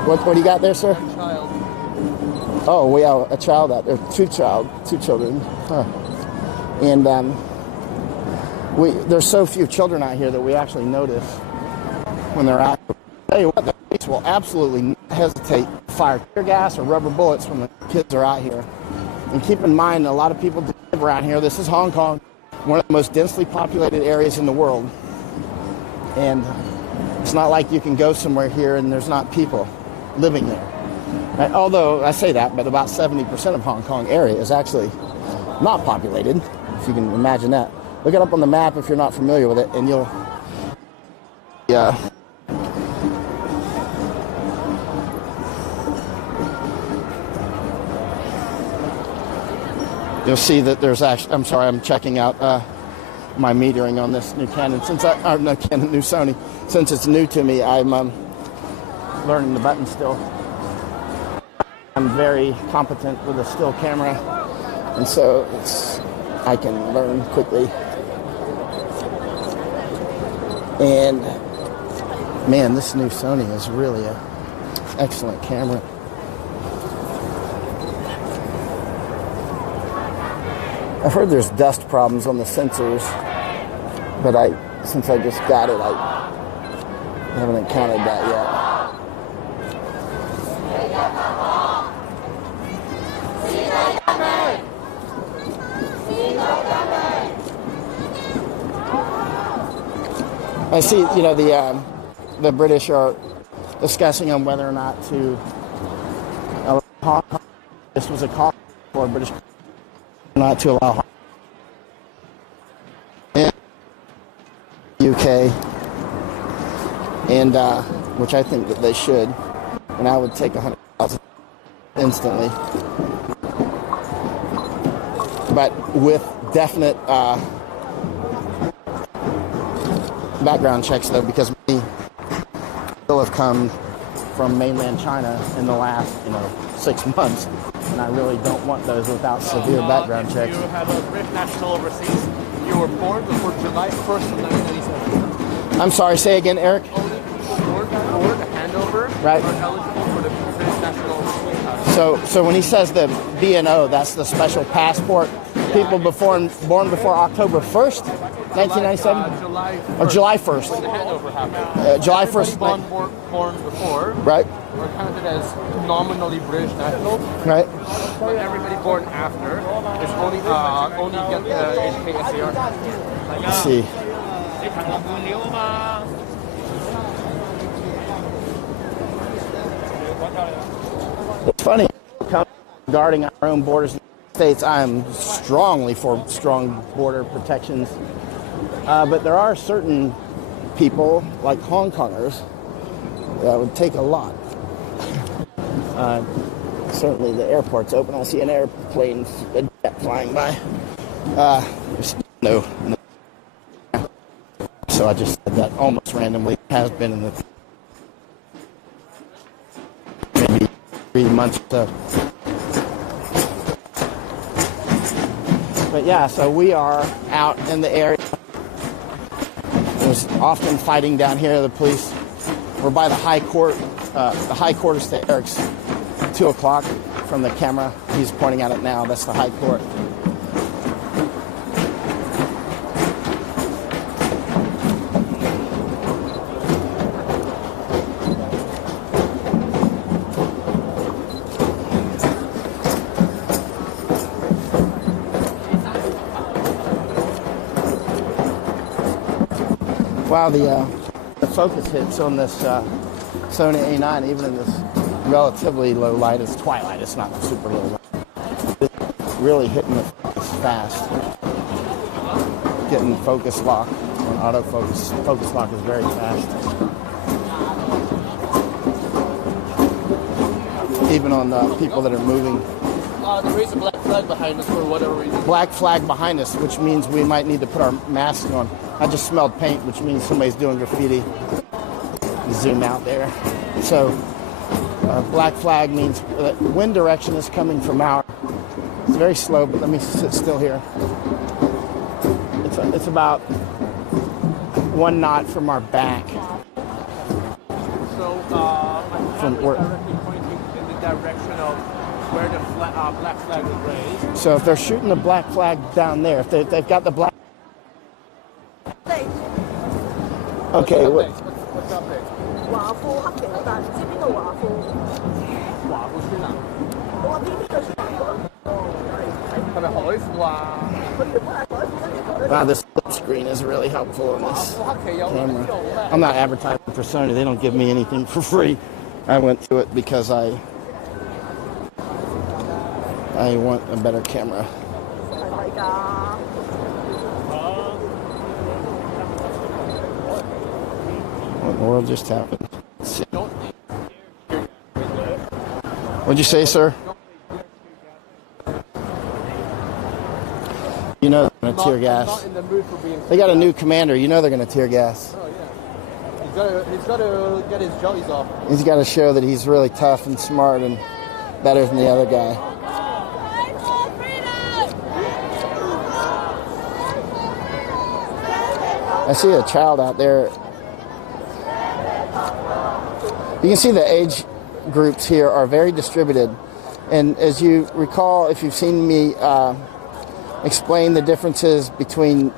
What do you got there, sir? A child. Oh, we have a child out there, two children. Huh. And there's so few children out here that we actually notice when they're out. I'll tell you what, the police will absolutely not hesitate to fire tear gas or rubber bullets when the kids are out here. And keep in mind, a lot of people live around here. This is Hong Kong, one of the most densely populated areas in the world. And it's not like you can go somewhere here and there's not people living there. Right? Although I say that, but about 70% of Hong Kong area is actually not populated, if you can imagine that. Look it up on the map if you're not familiar with it, and you'll see that there's actually, I'm sorry, I'm checking out my metering on this new Canon, new Sony. Since it's new to me, I'm learning the buttons still. I'm very competent with a still camera, and so I can learn quickly. And man, this new Sony is really an excellent camera. I've heard there's dust problems on the sensors, but since I just got it, I haven't encountered that yet. I see, the British are discussing on whether or not to allow Hong Kong. This was a call for British not to allow in the UK, and which I think that they should, and I would take 100,000 instantly, but with definite background checks, though, because many still have come from mainland China in the last 6 months, and I really don't want those without severe background checks. You have a British national overseas. You were born before July 1st of 1997. I'm sorry, say again, Eric. Only people born before the handover Right. are eligible for the British national overseas passport. So when he says the BNO, that's the special passport. People born before October 1st, 1997? July 1st. Or July 1st. When the handover happened. July 1st. Everybody born before Right, were counted as nominally British nationals. right. But everybody born after is only get the HKSAR. Let's see. It's funny, guarding our own borders in the States, I am strongly for strong border protections. But there are certain people, like Hong Kongers, that would take a lot. Certainly the airport's open. I see an airplane, a jet flying by. No. So I just said that almost randomly. It has been in the maybe 3 months or so. But yeah, so we are out in the area. There's often fighting down here. The police. We're by the high court. The high court is to Eric's 2 o'clock from the camera. He's pointing at it now. That's the high court. Wow, the focus hits on this Sony A9, even in this relatively low light. It's twilight. It's not super low light. It's really hitting the focus fast. Getting focus lock on autofocus. Focus lock is very fast. Even on people that are moving. There is a black flag behind us for whatever reason. Black flag behind us, which means we might need to put our mask on. I just smelled paint, which means somebody's doing graffiti. zoom out there. So black flag means that wind direction is coming from our. It's very slow, but let me sit still here. It's about 1 knot from our back. So From is where- directly pointing in the direction of where the black flag was raised. So if they're shooting the black flag down there, if they've got the black. Okay. What's up there? 華富黑旗，但係唔知邊度華富。華富村啊？我話邊個村啊？係咪海富啊？佢原本係海富，跟住佢 Wow, this screen is really helpful in 華 this 富黑旗有呢 camera. 度咩？ I'm not advertising for Sony. They don't give me anything for free. I went to it because I want a better camera. 係咪㗎？ What in the world just happened? Let's see. What'd you say, sir? You know they're going to tear Not gas. in the mood for being. They got a new commander. You know they're going to tear gas. Oh yeah. He's got to get his jollies off. He's got to show that he's really tough and smart and better than the other guy. I see a child out there. You can see the age groups here are very distributed. And as you recall, if you've seen me explain the differences between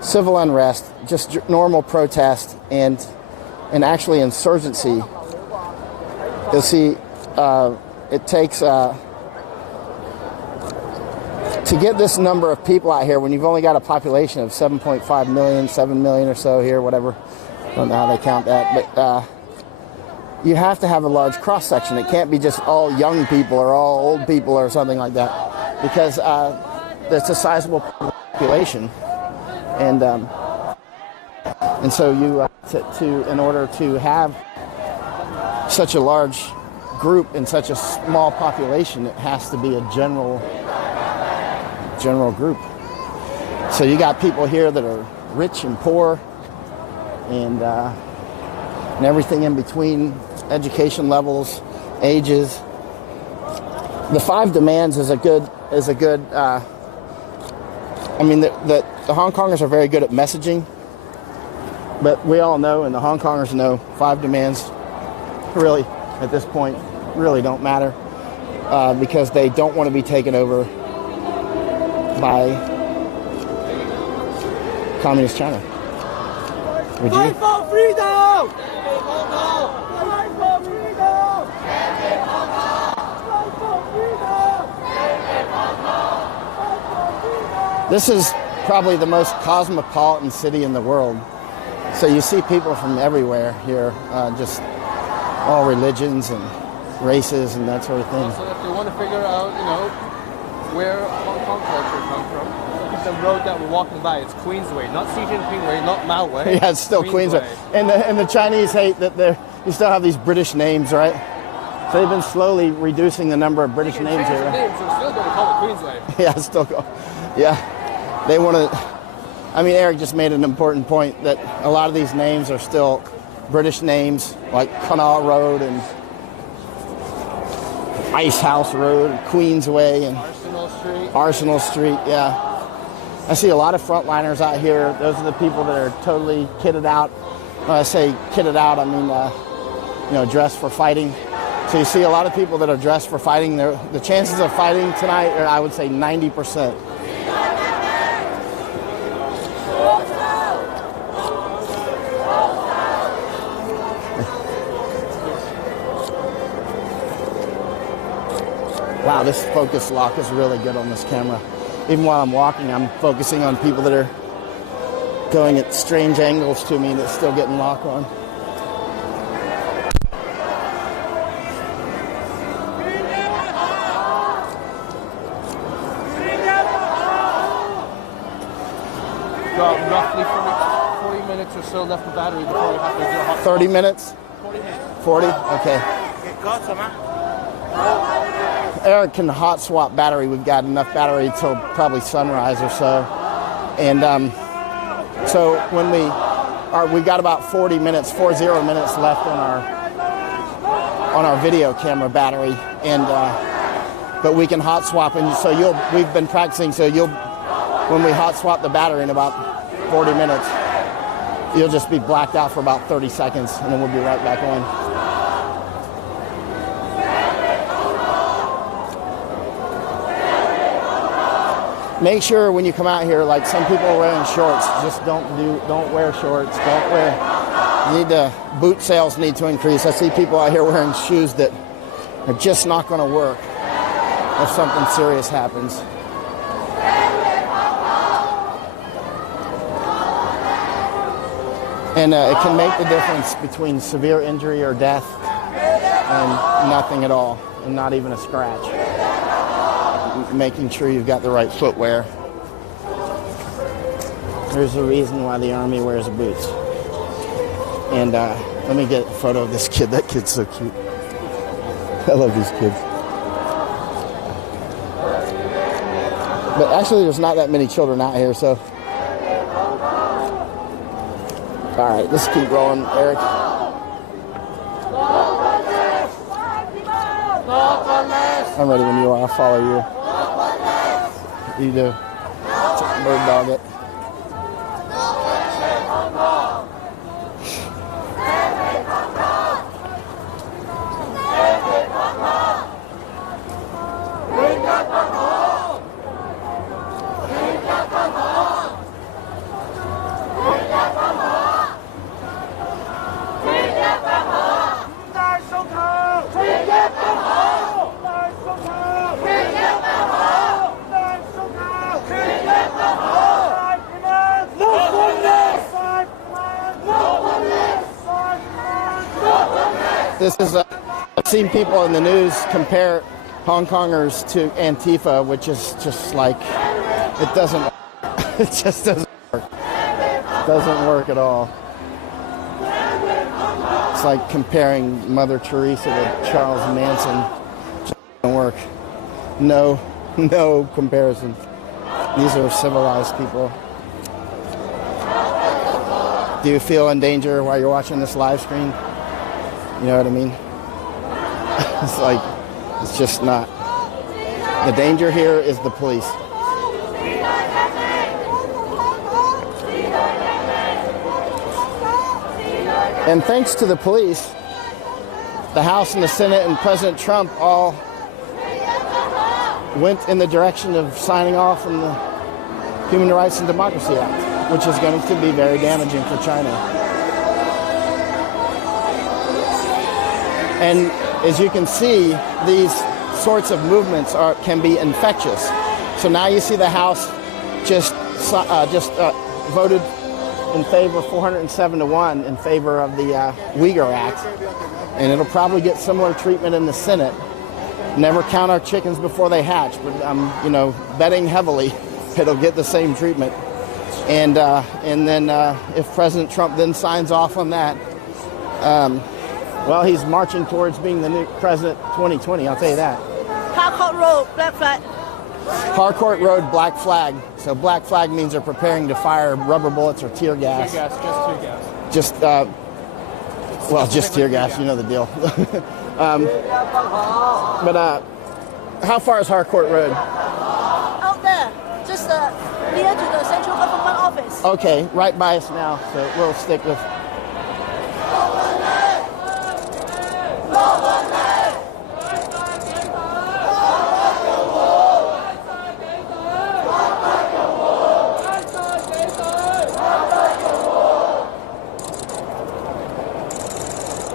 civil unrest, just normal protest, and actually insurgency, you'll see it takes to get this number of people out here when you've only got a population of 7.5 million, 7 million or so here, whatever. I don't know how they count that, but you have to have a large cross-section. It can't be just all young people or all old people or something like that, because there's a sizable population, and so you in order to have such a large group in such a small population, it has to be a general group. So you got people here that are rich and poor, and everything in between, education levels, ages. The 5 demands is a good. I mean, the Hong Kongers are very good at messaging, but we all know, and the Hong Kongers know, 5 demands really, at this point, really don't matter because they don't want to be taken over by Communist China. Would you? Fight for freedom! This is probably the most cosmopolitan city in the world. So you see people from everywhere here, just all religions and races and that sort of thing. So if they want to figure out, where Hong Kong culture comes from, look at the road that we're walking by. It's Queensway, not Xi Jinping Way, not Mao Way. Yeah, it's still Queensway. And the Chinese hate that you still have these British names, right? So they've been slowly reducing the number of British names here. Names, so we're still going to call it Queensway. Yeah, it's still go. Yeah, they want to. I mean, Eric just made an important point that a lot of these names are still British names, like Canal Road and Ice House Road, and Queensway, and Arsenal Street. Yeah, I see a lot of frontliners out here. Those are the people that are totally kitted out. When I say kitted out, I mean dressed for fighting. So you see a lot of people that are dressed for fighting. The chances of fighting tonight are, I would say, 90%. Wow, this focus lock is really good on this camera. Even while I'm walking, I'm focusing on people that are going at strange angles to me that's still getting lock on. Got roughly 40 minutes or so left of battery before we have to do a hot 30 minutes? 40 minutes. 40? Okay. Eric can hot swap battery. We've got enough battery till probably sunrise or so. And so when we we got about 40 minutes left on our video camera battery, and but we can hot swap, and so we've been practicing, so when we hot swap the battery in about 40 minutes, you'll just be blacked out for about 30 seconds, and then we'll be right back on. Make sure when you come out here, like some people are wearing shorts, just don't wear shorts. Boot sales need to increase. I see people out here wearing shoes that are just not going to work if something serious happens. And it can make the difference between severe injury or death and nothing at all, and not even a scratch. Making sure you've got the right footwear. There's a reason why the Army wears boots. And let me get a photo of this kid. That kid's so cute. I love these kids. But actually, there's not that many children out here, so. All right, let's keep rolling, Eric. I'm ready when you are. I'll follow you. You do. Bird dog it. This is I've seen people in the news compare Hong Kongers to Antifa, which is just like, it just doesn't work. It doesn't work at all. It's like comparing Mother Teresa to Charles Manson. It just doesn't work. No comparison. These are civilized people. Do you feel in danger while you're watching this live stream? You know what I mean? It's like, it's just not. The danger here is the police. And thanks to the police, the House and the Senate and President Trump all went in the direction of signing off on the Human Rights and Democracy Act, which is going to be very damaging for China. And as you can see, these sorts of movements can be infectious. So now you see the House just voted in favor, 407-1 in favor of the Uyghur Act, and it'll probably get similar treatment in the Senate. Never count our chickens before they hatch, but I'm, betting heavily it'll get the same treatment. And then if President Trump then signs off on that, well, he's marching towards being the new president 2020, I'll tell you that. Harcourt Road, black flag. Harcourt Road, black flag. So black flag means they're preparing to fire rubber bullets or tear gas. Tear gas, just tear gas. Just tear gas, you know the deal. But how far is Harcourt Road? Out there, just near to the central government office. Okay, right by us now, so we'll stick with...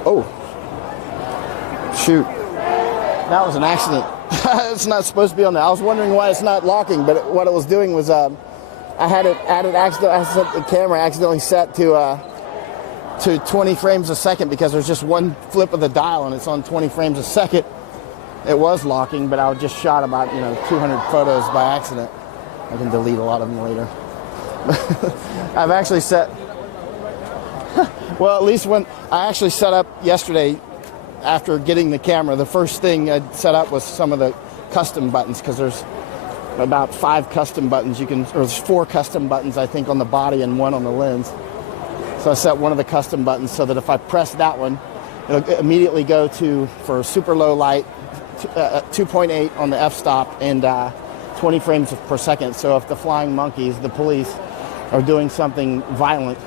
Oh, shoot. That was an accident. It's not supposed to be on there. I was wondering why it's not locking, but what it was doing was I had it the camera accidentally set to 20 frames a second because there's just one flip of the dial and it's on 20 frames a second. It was locking, but I just shot about 200 photos by accident. I can delete a lot of them later. I've actually set... Well, at least when I actually set up yesterday, after getting the camera, the first thing I set up was some of the custom buttons, because there's about 5 custom buttons or there's 4 custom buttons, I think, on the body and 1 on the lens. So I set one of the custom buttons so that if I press that one, it'll immediately go to, for super low light, 2.8 on the f-stop and 20 frames per second. So if the flying monkeys, the police, are doing something violent,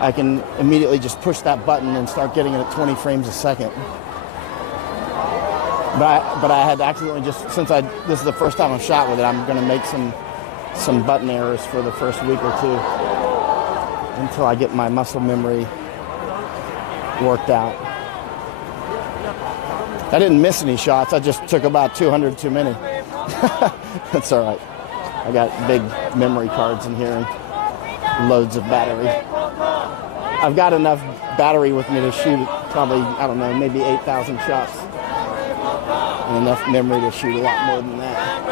I can immediately just push that button and start getting it at 20 frames a second. But I had accidentally since this is the first time I've shot with it, I'm going to make some button errors for the first week or two until I get my muscle memory worked out. I didn't miss any shots. I just took about 200 too many. That's all right. I got big memory cards in here and loads of battery. I've got enough battery with me to shoot probably, I don't know, maybe 8,000 shots. And enough memory to shoot a lot more than that.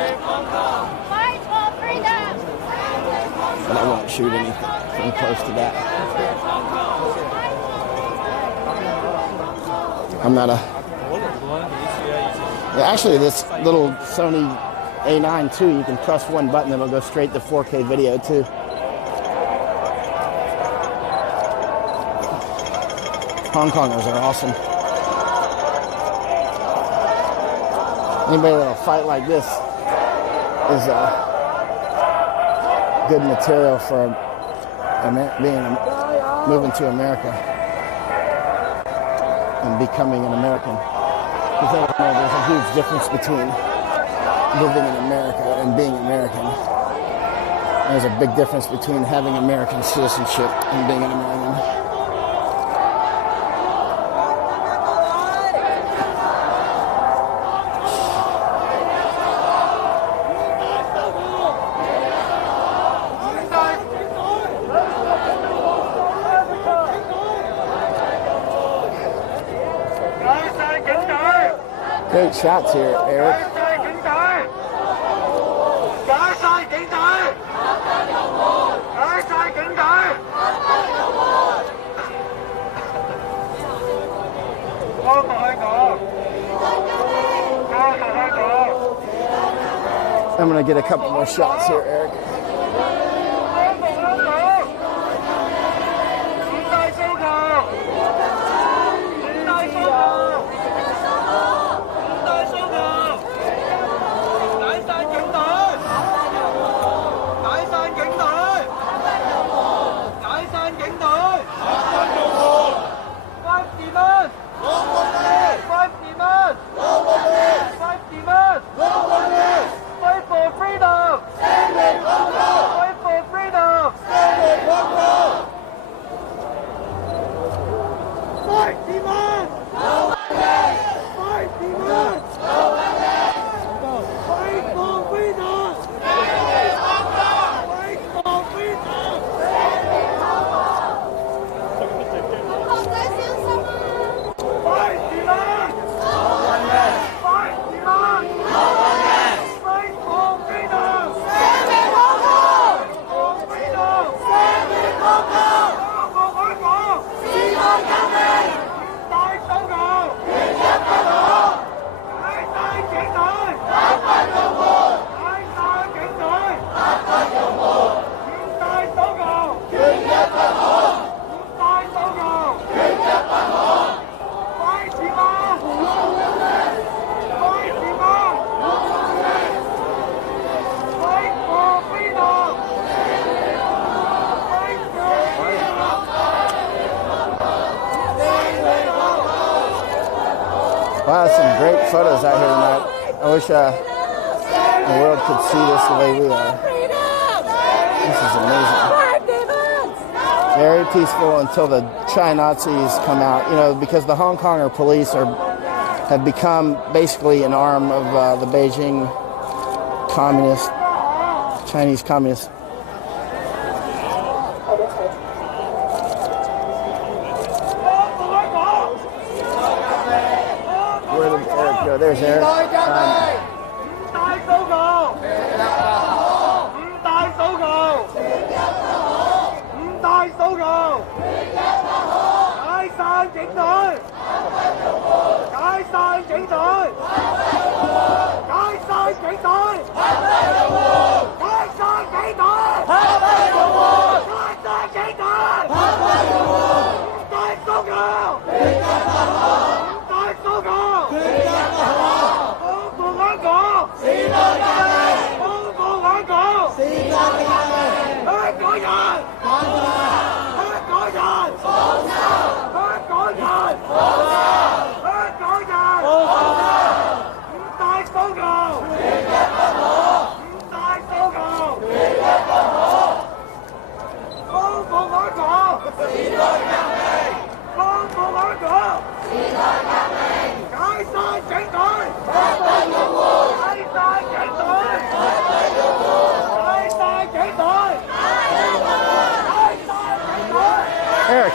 But I won't shoot anything close to that. I'm not a... Yeah, actually, this little Sony A9 too, you can press one button and it'll go straight to 4K video too. Hong Kongers are awesome. Anybody that'll fight like this is good material for moving to America and becoming an American. Because they don't know there's a huge difference between living in America and being American. There's a big difference between having American citizenship and being an American. Great shots here, Eric. I'm going to get a couple more shots here, Eric. Wow, some great photos out here tonight. I wish the world could see this the way we are. This is amazing. Very peaceful until the Chi-Nazis come out. You know, because the Hong Konger police have become basically an arm of the Beijing Chinese communists. Where did Eric go? There's Eric.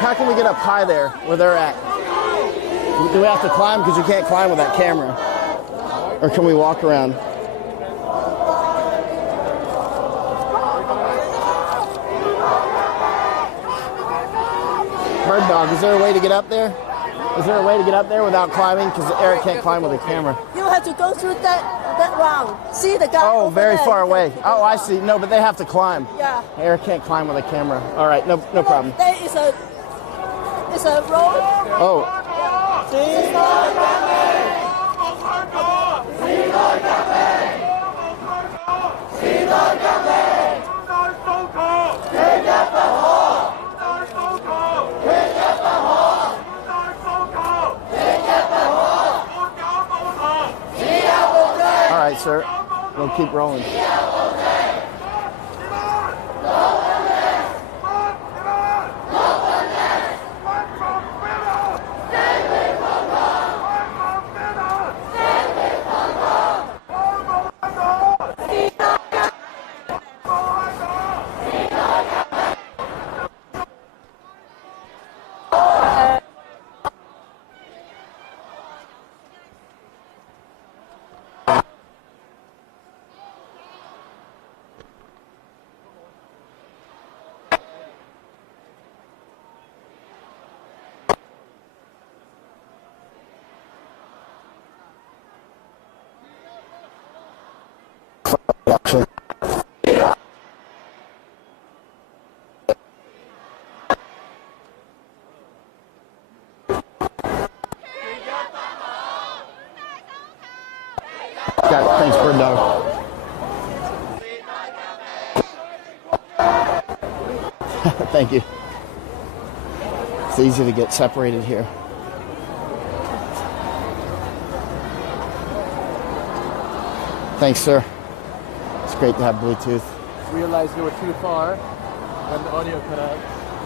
how can we get up high there where they're at? Do we have to climb? Because you can't climb with that camera. Or can we walk around? Bird dog, is there a way to get up there? Is there a way to get up there without climbing? Because Eric can't climb with a camera. You have to go through that round. See the guy Oh, over very there. far away. Oh, I see. No, but they have to climb. Yeah. Eric can't climb with a camera. All right, no problem. There is a road. Oh, all right, sir. We'll keep rolling. Thanks, bird dog. Thank you. It's easy to get separated here. Thanks, sir. It's great to have Bluetooth. Realized you were too far when the audio cut out.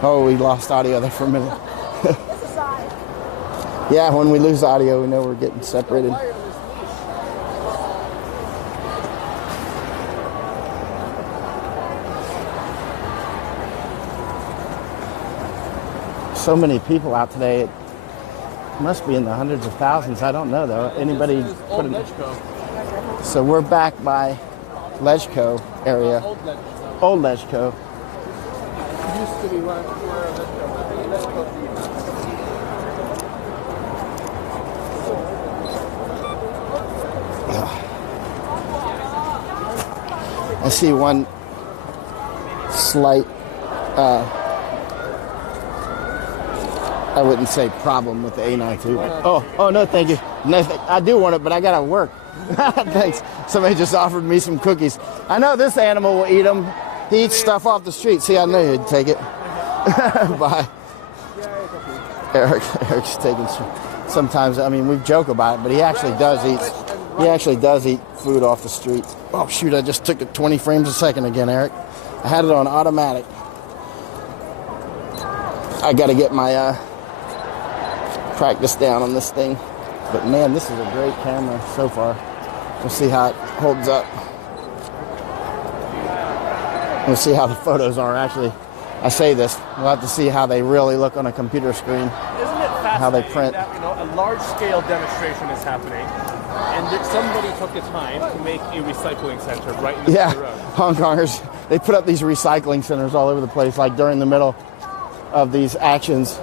Oh, we lost audio there for a minute. That's a sign. Yeah, when we lose audio, we know we're getting separated. So many people out today. It must be in the hundreds of thousands. I don't know though. Anybody put it? So we're back by Lejko area. Old Lejko. Used to be where I see one slight, I wouldn't say problem with the A92. Oh no, thank you. No, I do want it, but I gotta work. Thanks. Somebody just offered me some cookies. I know this animal will eat them. He eats stuff off the street. See, I knew he'd take it. Bye. Eric's taking some. Sometimes, I mean, we joke about it, but he actually does eat. He actually does eat food off the street. Oh shoot! I just took it 20 frames a second again, Eric. I had it on automatic. I got to get my practice down on this thing. But man, this is a great camera so far. We'll see how it holds up. We'll see how the photos are actually. I say this, we'll have to see how they really look on a computer screen. Isn't it fascinating how they print. that, a large-scale demonstration is happening, and that somebody took the time to make a recycling center right in the middle of the road? Hong Kongers, they put up these recycling centers all over the place, like during the middle of these actions.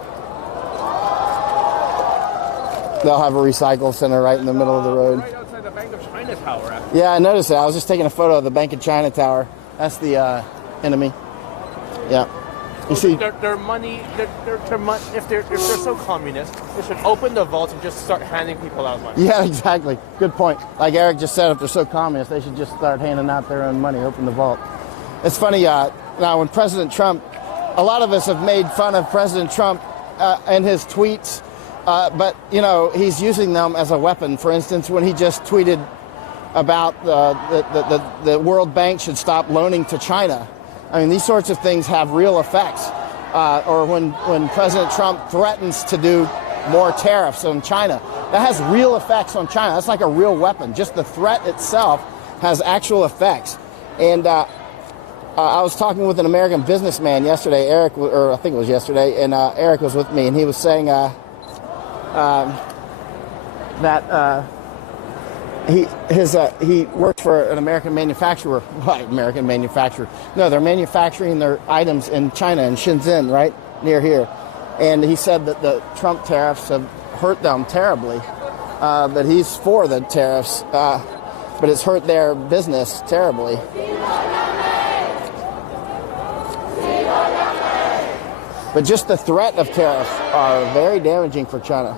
They'll have a recycle center right in the middle of the road. Right outside the Bank of China tower, actually. Yeah, I noticed that. I was just taking a photo of the Bank of China tower. That's the enemy. Yeah. You see, Their money, if they're so communist, they should open the vaults and just start handing people out money. yeah, exactly. Good point. Like Eric just said, if they're so communist, they should just start handing out their own money, open the vault. It's funny, now when President Trump, a lot of us have made fun of President Trump and his tweets, but, he's using them as a weapon. For instance, when he just tweeted about the World Bank should stop loaning to China. I mean, these sorts of things have real effects. Or when President Trump threatens to do more tariffs on China, that has real effects on China. That's like a real weapon. Just the threat itself has actual effects. And I was talking with an American businessman yesterday, Eric, or I think it was yesterday, and Eric was with me, and he was saying that he worked for an American manufacturer. Why American manufacturer? No, they're manufacturing their items in China, in Shenzhen, right near here. And he said that the Trump tariffs have hurt them terribly. That he's for the tariffs, but it's hurt their business terribly. But just the threat of tariffs are very damaging for China.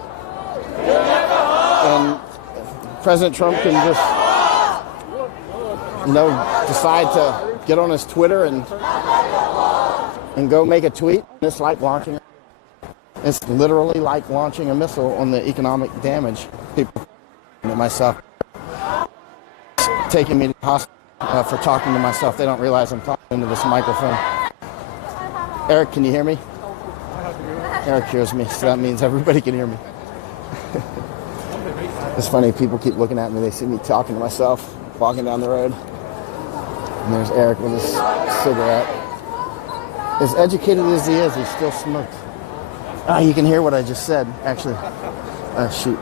And President Trump can just, decide to get on his Twitter and go make a tweet. It's like launching. It's literally like launching a missile on the economic damage. People, myself, taking me to the hospital for talking to myself. They don't realize I'm talking into this microphone. Eric, can you hear me? Eric hears me, so that means everybody can hear me. It's funny, people keep looking at me. They see me talking to myself, walking down the road. And there's Eric with his cigarette. As educated as he is, he still smokes. You can hear what I just said, actually. Shoot.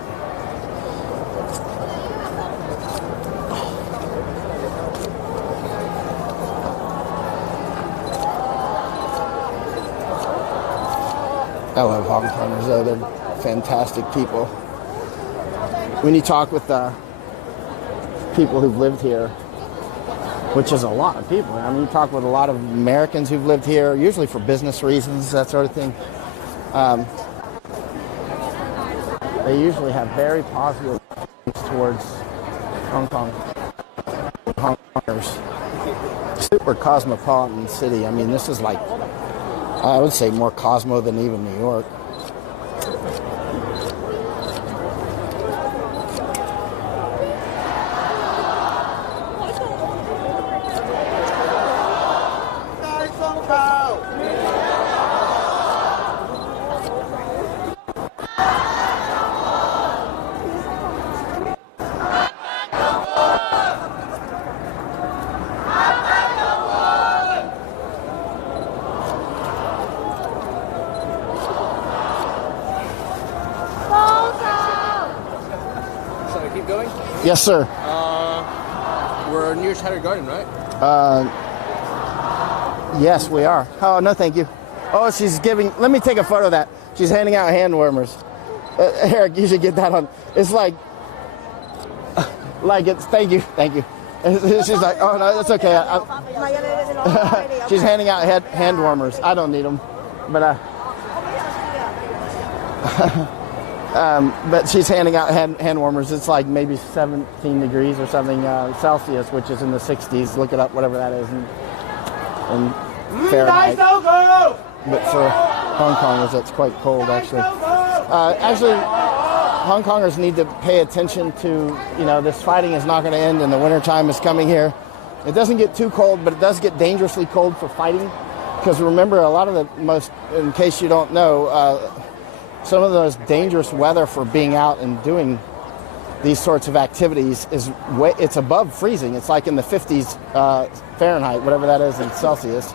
I love Hong Kongers, though. They're fantastic people. When you talk with people who've lived here, which is a lot of people. I mean, you talk with a lot of Americans who've lived here, usually for business reasons, that sort of thing. They usually have very positive feelings towards Hong Kongers. Super cosmopolitan city. I mean, this is like, I would say more cosmo than even New York. Yes, sir. We're near Shadow Garden, right? Yes, we are. Oh, no, thank you. Oh, she's giving... Let me take a photo of that. She's handing out hand warmers. Eric, you should get that on. It's like it's... Thank you. She's like, oh, no, that's okay. She's handing out hand warmers. I don't need them. But but she's handing out hand warmers. It's like maybe 17 degrees or something Celsius, which is in the 60s. Look it up, whatever that is, in Fahrenheit. But for Hong Kongers, that's quite cold, actually. Hong Kongers need to pay attention to, this fighting is not going to end and the wintertime is coming here. It doesn't get too cold, but it does get dangerously cold for fighting. Because remember, a lot of the in case you don't know, some of the most dangerous weather for being out and doing these sorts of activities it's above freezing. It's like in the 50s Fahrenheit, whatever that is in Celsius.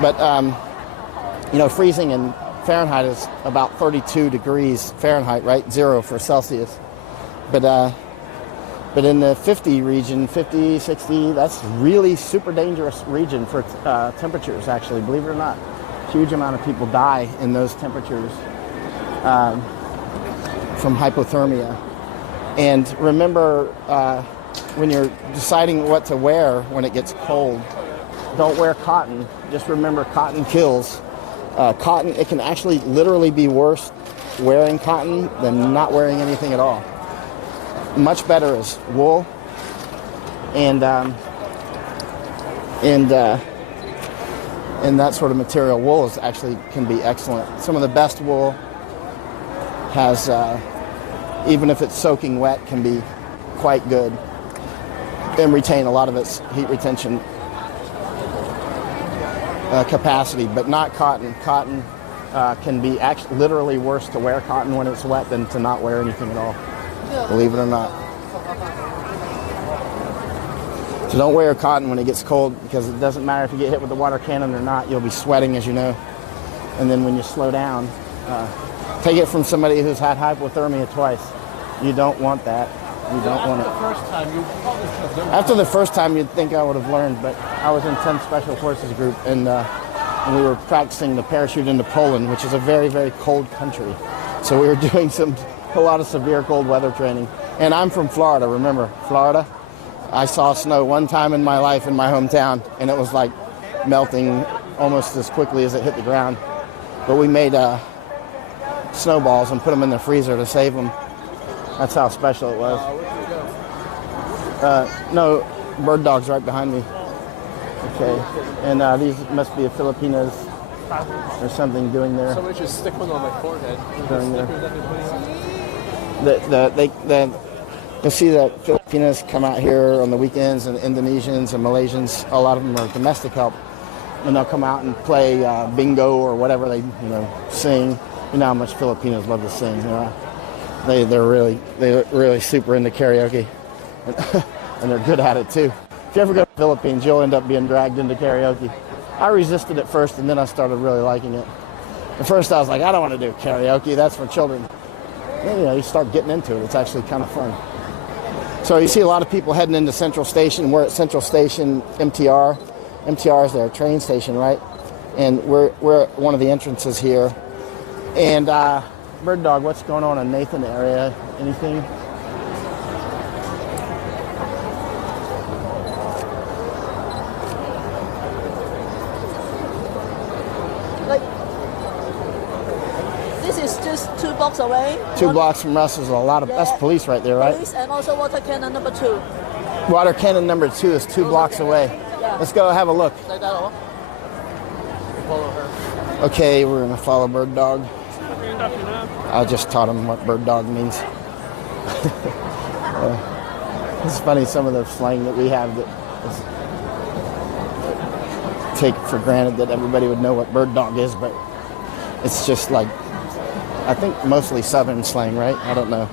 But, freezing in Fahrenheit is about 32 degrees Fahrenheit, right? 0 for Celsius. But in the 50 region, 50, 60, that's really super dangerous region for temperatures, actually, believe it or not. Huge amount of people die in those temperatures. From hypothermia. And remember, when you're deciding what to wear when it gets cold, don't wear cotton. Just remember, cotton kills. Cotton, it can actually literally be worse wearing cotton than not wearing anything at all. Much better is wool and that sort of material. Wool can be excellent. Some of the best wool has, even if it's soaking wet, can be quite good and retain a lot of its heat retention capacity, but not cotton. Cotton can be literally worse to wear cotton when it's wet than to not wear anything at all, believe it or not. So don't wear cotton when it gets cold, because it doesn't matter if you get hit with the water cannon or not. You'll be sweating, as you know. And then when you slow down, take it from somebody who's had hypothermia twice. You don't want that. You don't want it. After the first time, you'd think I would have learned, but I was in 10 Special Forces group, and we were practicing the parachute into Poland, which is a very, very cold country. So we were doing a lot of severe cold weather training. And I'm from Florida, remember, Florida? I saw snow one time in my life in my hometown, and it was like melting almost as quickly as it hit the ground. But we made snowballs and put them in the freezer to save them. That's how special it was. No, bird dog's right behind me. Okay, and these must be a Filipinas or something doing there. Somebody should stick one on my forehead. Doing there. You'll see that Filipinas come out here on the weekends, and Indonesians and Malaysians. A lot of them are domestic help, and they'll come out and play bingo or whatever they sing. You know how much Filipinos love to sing. You know? They're really super into karaoke, and they're good at it too. If you ever go to the Philippines, you'll end up being dragged into karaoke. I resisted at first, and then I started really liking it. At first, I was like, I don't want to do karaoke. That's for children. Then, you start getting into it. It's actually kind of fun. So you see a lot of people heading into Central Station. We're at Central Station MTR. MTR is their train station, right? And we're at one of the entrances here. And Bird Dog, what's going on in Nathan area? Anything? This is just 2 blocks away. 2 blocks from us is a lot of... That's police right there, right? Police and also water cannon number 2. Water cannon number 2 is 2 blocks away. Yeah. Let's go have a look. Follow her. Okay, we're going to follow Bird Dog. I just taught him what bird dog means. It's funny, some of the slang that we have that take for granted that everybody would know what bird dog is, but it's just like, I think mostly Southern slang, right? I don't know.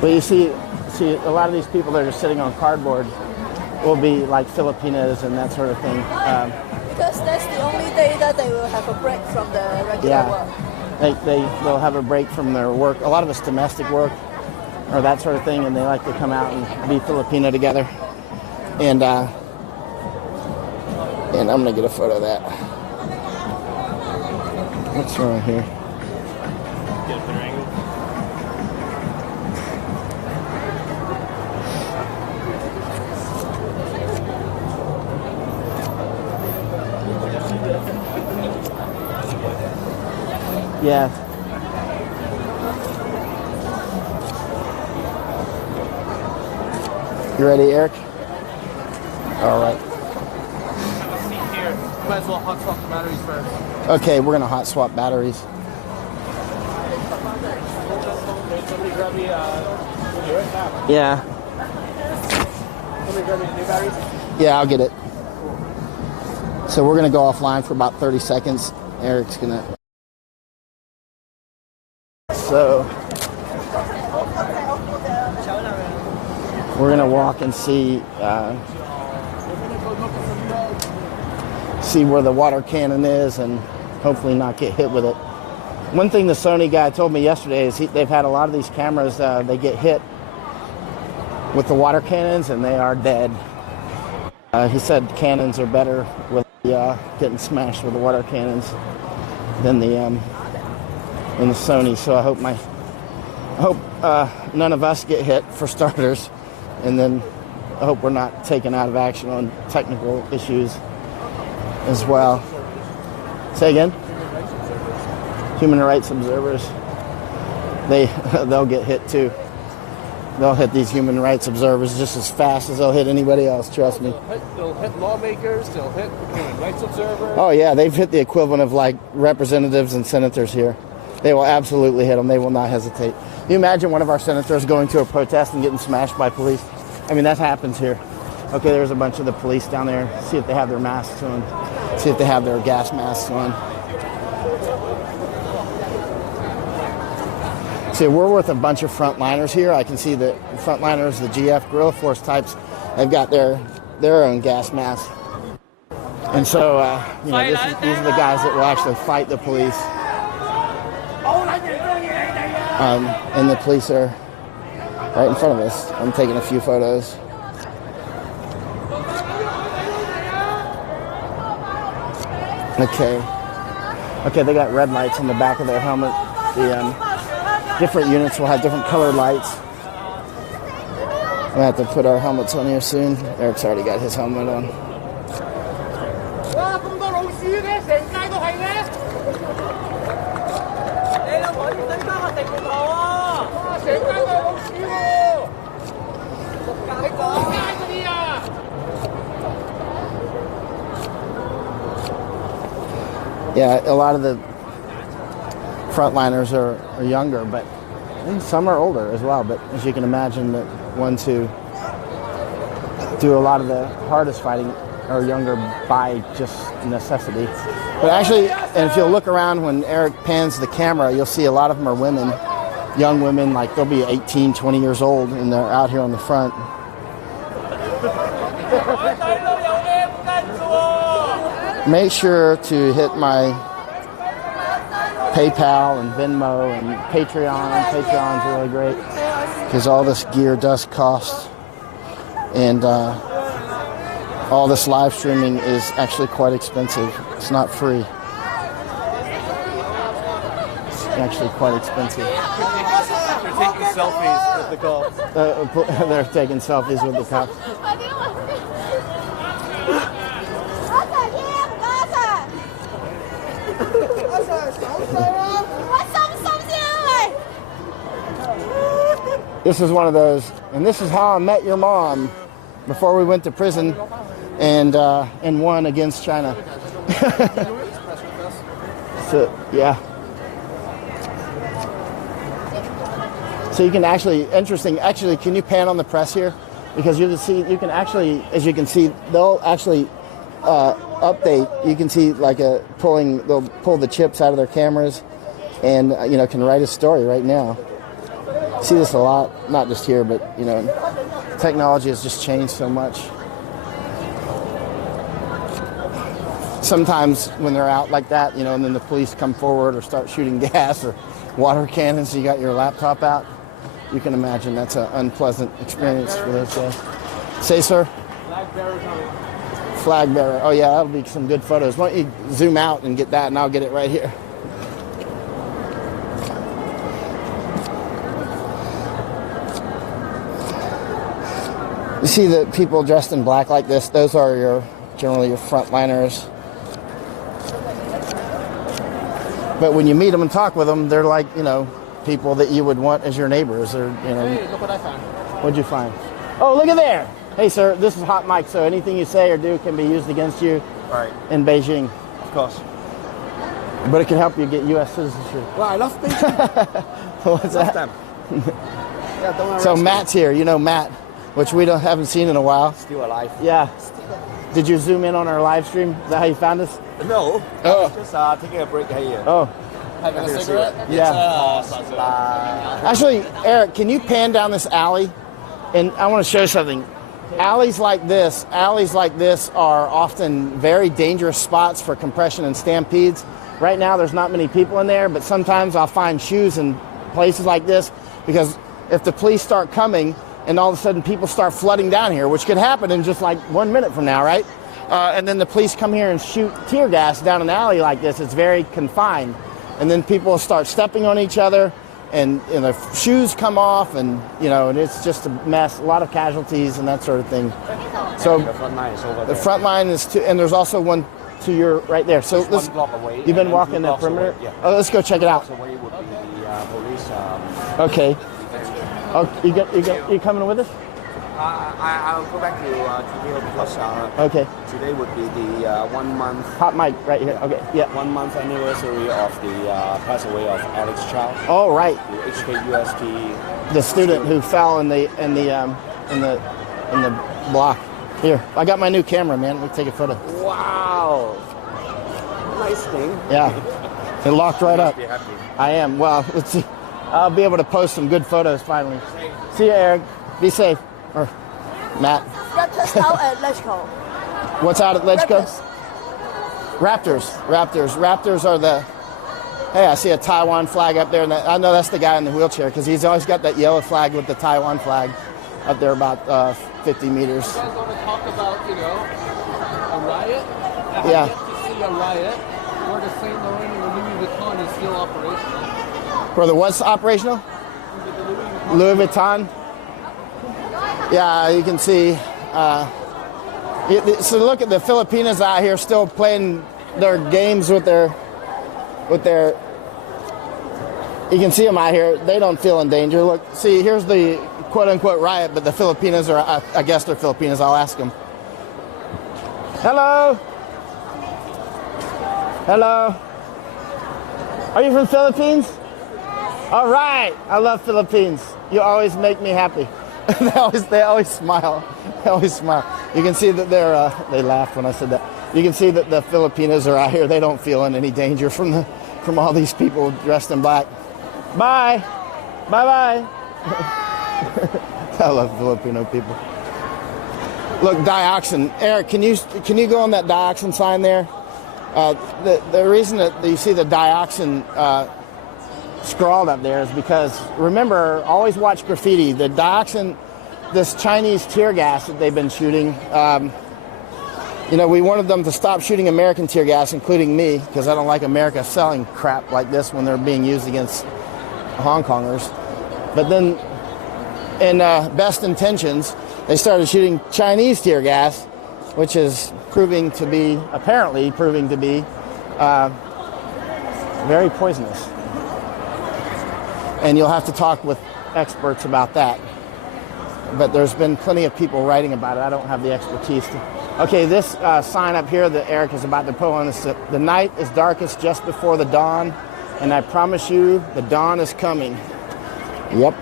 But you see a lot of these people that are sitting on cardboard will be like Filipinas and that sort of thing. Because that's the only day that they will have a break from the regular work. They'll have a break from their work. A lot of it's domestic work or that sort of thing, and they like to come out and be Filipino together. And I'm gonna get a photo of that. What's wrong here? Get a better angle. Yeah. You ready, Eric? All right. Here, might as well hot swap the batteries first. Okay, we're gonna hot swap batteries. Somebody grab me, Yeah. somebody grab me new batteries. Yeah, I'll get it. So we're gonna go offline for about 30 seconds. Eric's gonna. So we're gonna walk and see where the water cannon is, and hopefully not get hit with it. One thing the Sony guy told me yesterday is they've had a lot of these cameras. They get hit with the water cannons, and they are dead. He said cannons are better with getting smashed with the water cannons than the Sony. So I hope none of us get hit for starters, and then I hope we're not taken out of action on technical issues as well. Say again? Human rights observers. They'll get hit too. They'll hit these human rights observers just as fast as they'll hit anybody else, trust me. They'll hit lawmakers, they'll hit human rights observers. Oh yeah, they've hit the equivalent of like representatives and senators here. They will absolutely hit them. They will not hesitate. Can you imagine one of our senators going to a protest and getting smashed by police? I mean, that happens here. Okay, there's a bunch of the police down there. See if they have their masks on. See if they have their gas masks on. See, we're with a bunch of frontliners here. I can see the frontliners, the GF guerrilla force types, have got their own gas mask. And so, these are the guys that will actually fight the police. And the police are right in front of us. I'm taking a few photos. Okay, they got red lights on the back of their helmet. The different units will have different colored lights. We'll have to put our helmets on here soon. Eric's already got his helmet on. Yeah, a lot of the frontliners are younger, but I think some are older as well. But as you can imagine, the ones who do a lot of the hardest fighting are younger by just necessity. But actually, and if you'll look around when Eric pans the camera, you'll see a lot of them are women, young women, like they'll be 18, 20 years old, and they're out here on the front. Make sure to hit my PayPal and Venmo and Patreon. Patreon's really great because all this gear does cost, and all this live streaming is actually quite expensive. It's not free. It's actually quite expensive. They're taking selfies with the cops. They're taking selfies with the cops. This is one of those, and this is how I met your mom before we went to prison and won against China. So, yeah. So you can actually, can you pan on the press here? Because you can actually, as you can see, they'll actually update. You can see they'll pull the chips out of their cameras and, can write a story right now. See this a lot, not just here, but, technology has just changed so much. Sometimes when they're out like that, and then the police come forward or start shooting gas or water cannons, you got your laptop out, you can imagine that's an unpleasant experience for those guys. Say, sir? Flag bearer coming. Flag bearer. Oh, yeah, that'll be some good photos. Why don't you zoom out and get that, and I'll get it right here. You see the people dressed in black like this, those are generally your frontliners. But when you meet them and talk with them, they're like, people that you would want as your neighbors. Or, Hey, look what I found. What'd you find? Oh, look at there. Hey, sir, this is Hot Mike, so anything you say or do can be used against you in Beijing. Of course. But it can help you get U.S. citizenship. Well, I love Beijing. What's that? Them. Yeah, don't So Matt's here. Matt, which we haven't seen in a while. Still alive. Yeah. Did you zoom in on our live stream? Is that how you found us? No. Oh. Just taking a break here. Oh. Having a cigarette? Yeah. Actually, Eric, can you pan down this alley? And I want to show you something. Alleys like this are often very dangerous spots for compression and stampedes. Right now, there's not many people in there, but sometimes I'll find shoes in places like this because if the police start coming and all of a sudden people start flooding down here, which could happen in just like 1 minute from now, right? And then the police come here and shoot tear gas down an alley like this. It's very confined. And then people start stepping on each other and the shoes come off and, and it's just a mess, a lot of casualties and that sort of thing. So the front line is over there. The front line is and there's also one to your right there. So one block away. You've been walking the perimeter? Yeah. Oh, let's go check it out. Away would be the police. Okay. Oh, you coming with us? I'll go back to here because okay. Today would be the 1 month. Hot mic right here. Okay, yeah. 1 month anniversary of the pass away of Alex Chow. Oh, right. The HKUST. The student who fell in the block. Here, I got my new camera, man. Let me take a photo. Wow. Nice thing. Yeah. It locked right up. Be happy. I am. Well, let's see. I'll be able to post some good photos finally. See you, Eric. Be safe. Or Matt. Raptors out at Lechko. What's out at Lechko? Raptors. Raptors are the... Hey, I see a Taiwan flag up there. And I know that's the guy in the wheelchair because he's always got that yellow flag with the Taiwan flag up there about 50 meters. You guys want to talk about, a riot? I have Yeah. yet to see a riot where the St. Laurent or Louis Vuitton is still operational. For the what's operational? Louis Vuitton. Yeah, you can see. So look at the Filipinos out here still playing their games with their. You can see them out here. They don't feel in danger. Look, see, here's the quote-unquote riot, but the Filipinos are. I guess they're Filipinos. I'll ask them. Hello. Hello. Are you from Philippines? All right. I love Philippines. You always make me happy. they always smile. They always smile. You can see that they laughed when I said that. You can see that the Filipinos are out here. They don't feel in any danger from all these people dressed in black. Bye. Bye-bye. I love Filipino people. Look, dioxin. Eric, can you go on that dioxin sign there? The reason that you see the dioxin scrawled up there is because, remember, always watch graffiti. The dioxin, this Chinese tear gas that they've been shooting, we wanted them to stop shooting American tear gas, including me, because I don't like America selling crap like this when they're being used against Hong Kongers. But then, in best intentions, they started shooting Chinese tear gas, which is apparently proving to be very poisonous. And you'll have to talk with experts about that. But there's been plenty of people writing about it. I don't have the expertise to... Okay, this sign up here that Eric is about to put on is the night is darkest just before the dawn, and I promise you the dawn is coming. Yep.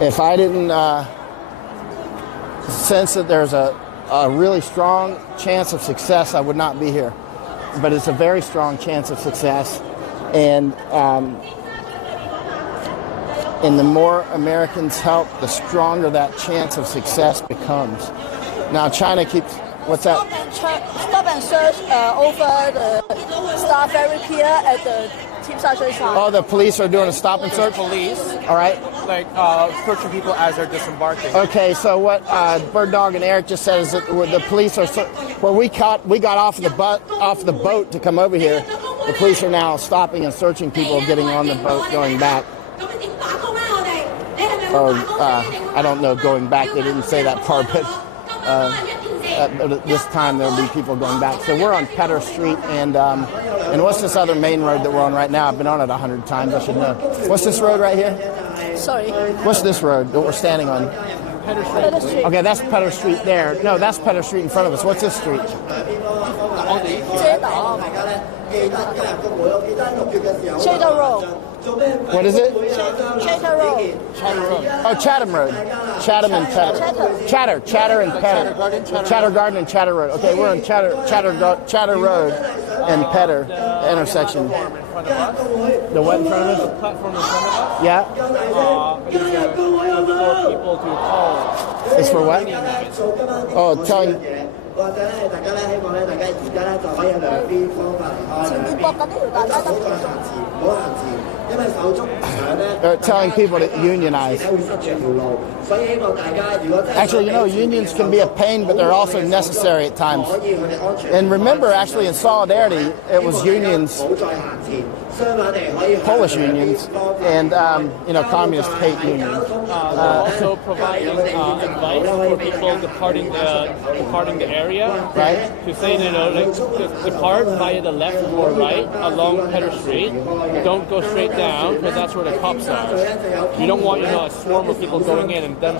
If I didn't sense that there's a really strong chance of success, I would not be here. But it's a very strong chance of success, and the more Americans help, the stronger that chance of success becomes. Now, China keeps... What's that? Stop and search over the Star Ferry Pier at the Tim Sha Tsui side. Oh, the police are doing a stop and search? Police, All right. searching people as they're disembarking. Okay, so what Bird Dog and Eric just said is that the police are... Where we got off the boat to come over here, the police are now stopping and searching people getting on the boat going back. I don't know, going back. They didn't say that part, but this time there'll be people going back. So we're on Petter Street, and what's this other main road that we're on right now? I've been on it 100 times, I should know. What's this road right here? Sorry. What's this road that we're standing on? Petter Street. Okay, that's Petter Street there. No, that's Petter Street in front of us. What's this street? Chatham Road. What is it? Chatham Road. Oh, Chatham Road. Chatham and Petter. Chatter and Petter. Chatter Garden and Chatter Road. Okay, we're on Chatter Road and Petter intersection. The what in front of us? The platform in front of us. Yeah. For people to call. It's for what? Oh, telling. They're telling people to unionize. Actually, unions can be a pain, but they're also necessary at times. And remember, actually, in Solidarity, it was unions, Polish unions, and, communists hate unions. Also providing advice for people departing the area. Right. To say, depart via the left or right along Petter Street. Don't go straight down, because that's where the cops are. You don't want, a swarm of people going in and them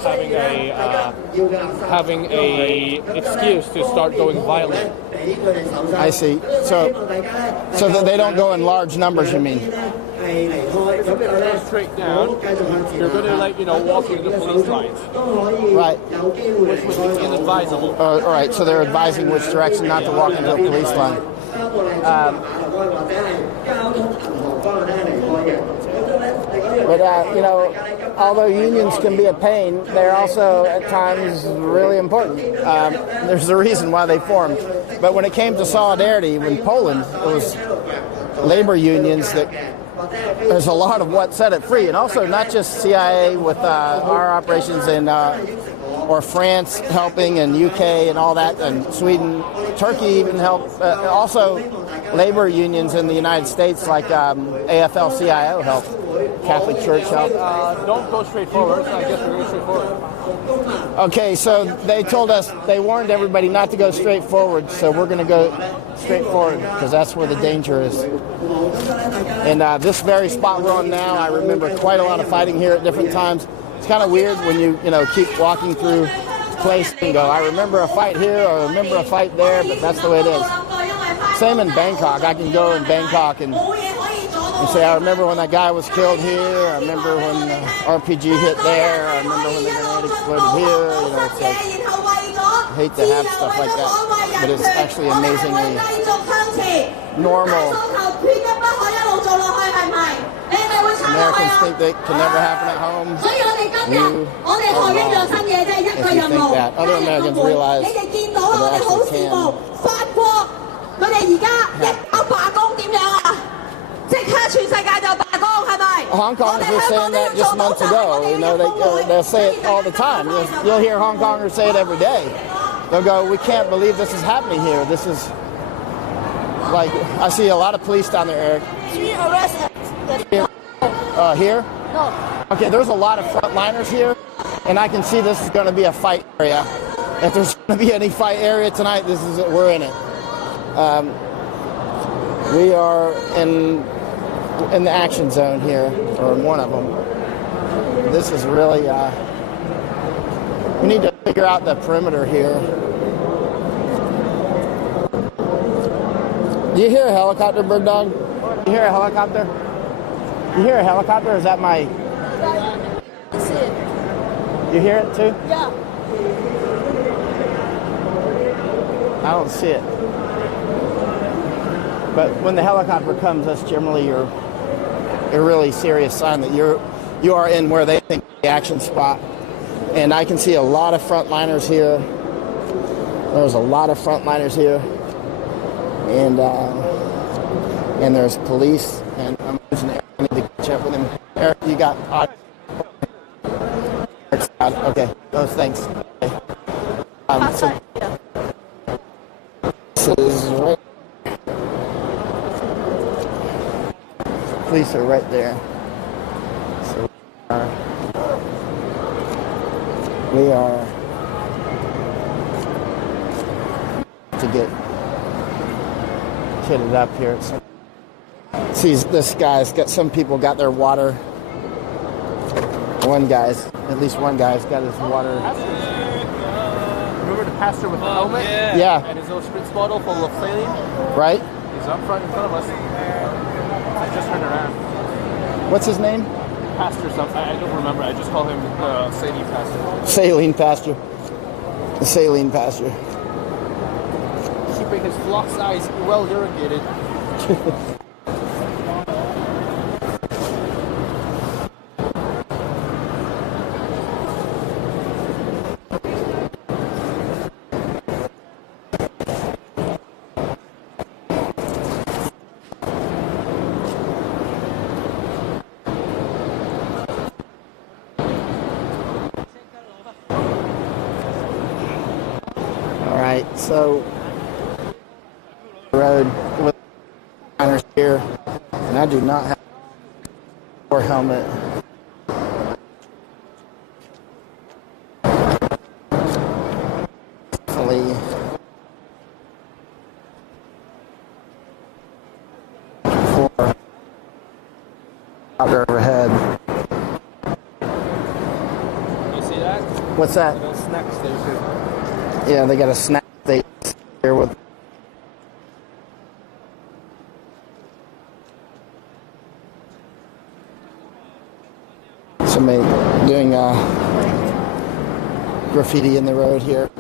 having a excuse to start going violent. I see. So that they don't go in large numbers, you mean? Straight down, you're going to, walk into the police lines. Right. Which would be inadvisable. All right, so they're advising which direction not to walk into a police line. But, you know, although unions can be a pain, they're also at times really important. There's a reason why they formed. But when it came to solidarity, when Poland, it was labor unions that there's a lot of what set it free. And also not just CIA with our operations in or France helping, and UK and all that, and Sweden, Turkey even helped. Also, labor unions in the United States like AFL-CIO helped. Catholic Church helped. Don't go straight forward. I guess we're going straight forward. Okay, so they told us, they warned everybody not to go straight forward, so we're going to go straight forward because that's where the danger is. And this very spot we're on now, I remember quite a lot of fighting here at different times. It's kind of weird when you keep walking through the place and go, I remember a fight here or I remember a fight there, but that's the way it is. Same in Bangkok. I can go in Bangkok and say, I remember when that guy was killed here. I remember when the RPG hit there. I remember when the grenade exploded here. It's like, I hate to have stuff like that, but it's actually amazingly normal. Americans think that can never happen at home. You are wrong if you think that. Other Americans realize that it actually can. Hong Kongers were saying that just months ago. They'll say it all the time. You'll hear Hong Kongers say it every day. They'll go, we can't believe this is happening here. This is like, I see a lot of police down there, Eric. Here? No. Okay, there's a lot of frontliners here, and I can see this is going to be a fight area. If there's going to be any fight area tonight, we're in it. We are in the action zone here, or in one of them. This is really, we need to figure out the perimeter here. Do you hear a helicopter, Bird Dog? You hear a helicopter? You hear a helicopter, or is that my... I see it. You hear it too? Yeah. I don't see it. But when the helicopter comes, that's generally a really serious sign that you are in where they think the action spot. And I can see a lot of frontliners here. There's a lot of frontliners here. And there's police, and I'm using Eric. I need to catch up with him. Eric, you got audio? Okay, those things. Okay. So this is right. Police are right there. So we are to get kitted up here. See, this guy's got, some people got their water. At least one guy's got his water. Remember the pastor with the helmet? Yeah. And his little spritz bottle full of saline? Right? He's up front in front of us. I just turned around. What's his name? Pastor something. I don't remember. I just call him the saline pastor. Saline pastor. The saline pastor. Keeping his flock's eyes well irrigated. So, road with miners here, and I do not have a helmet. Hopefully, out there overhead. You see that? What's that? Little snack station. Yeah, they got a snack station here with. Somebody doing graffiti in the road here.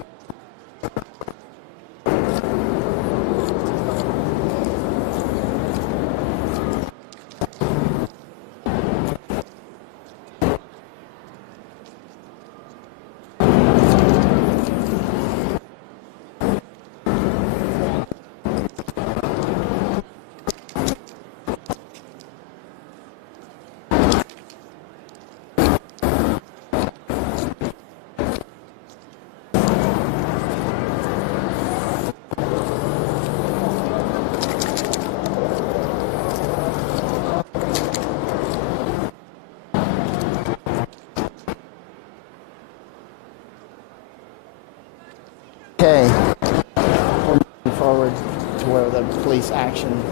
to where the police action.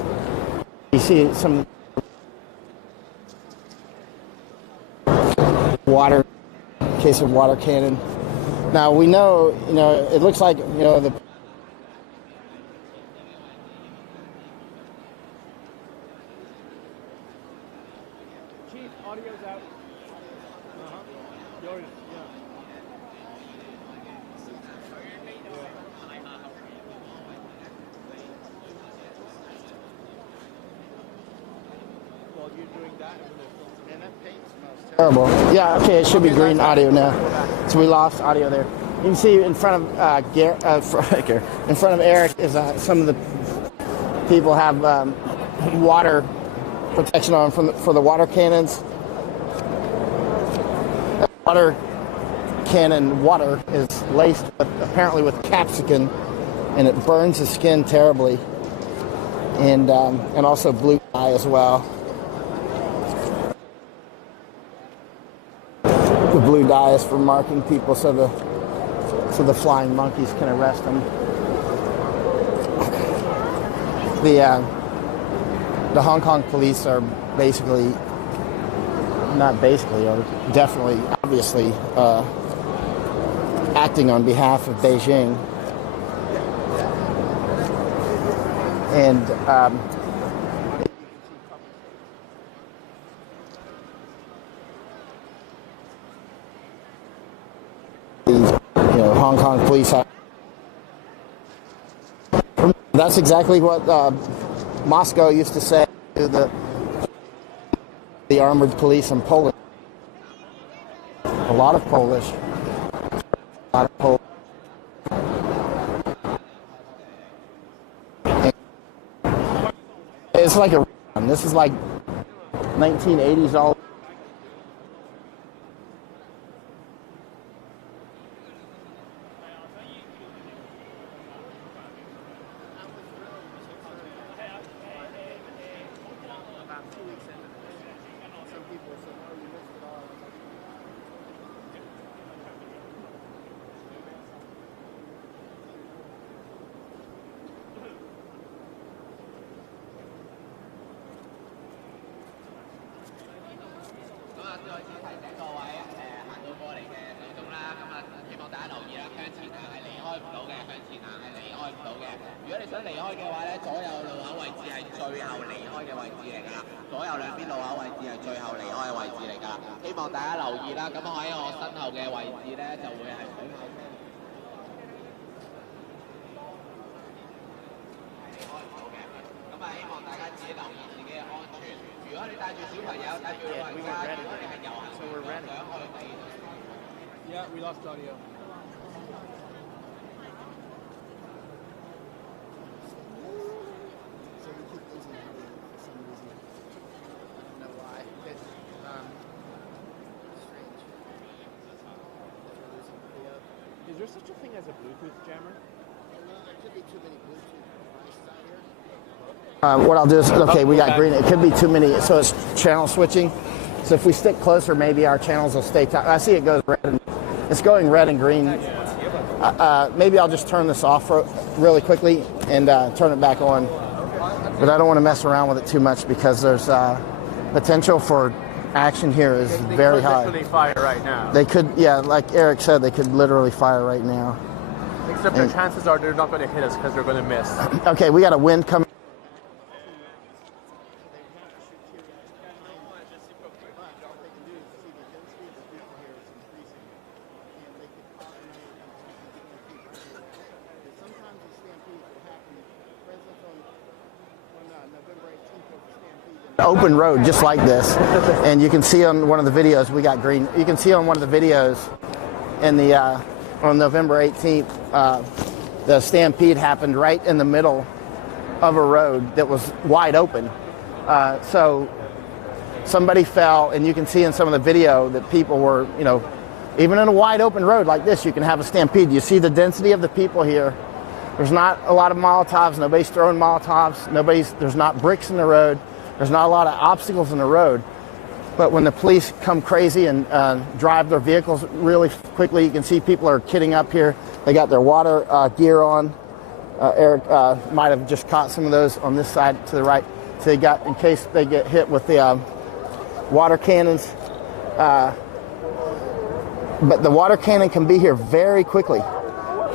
You see some water, case of water cannon. Now we know, it looks like, the Chief, audio's out. Yours, yeah. While you're doing that, and that paint smells terrible. Yeah, okay, it should be green audio now. So we lost audio there. You can see in front of in front of Eric is some of the people have water protection on for the water cannons. Water cannon water is laced apparently with capsicum, and it burns the skin terribly, and also blue dye as well. The blue dye is for marking people so the flying monkeys can arrest them. The Hong Kong police are definitely, obviously acting on behalf of Beijing. And Hong Kong police. That's exactly what Moscow used to say to the armored police in Poland. A lot of Polish. It's like a. This is like 1980s all. Yeah, we lost audio. Is there such a thing as a Bluetooth jammer? There could be too many Bluetooth devices out here. What I'll do is, okay, we got green. It could be too many, so it's channel switching. So if we stick closer, maybe our channels will stay tight. I see it goes red. It's going red and green. Maybe I'll just turn this off really quickly and turn it back on. But I don't want to mess around with it too much because there's potential for action here is very high. They could literally fire right now. They could, yeah, like Eric said, they could literally fire right now. Except the chances are they're not going to hit us because they're going to miss. Okay, we got a wind coming. Open road just like this, and you can see on one of the videos we got green. You can see on one of the videos in the on November 18th the stampede happened right in the middle of a road that was wide open, so somebody fell, and you can see in some of the video that people were, even in a wide open road like this, you can have a stampede. You see the density of the people here. There's not a lot of Molotovs. Nobody's throwing Molotovs. There's not bricks in the road. There's not a lot of obstacles in the road. But when the police come crazy and drive their vehicles really quickly, you can see people are kitting up here. They got their water gear on. Eric might have just caught some of those on this side to the right. So they got, in case they get hit with the water cannons. But the water cannon can be here very quickly.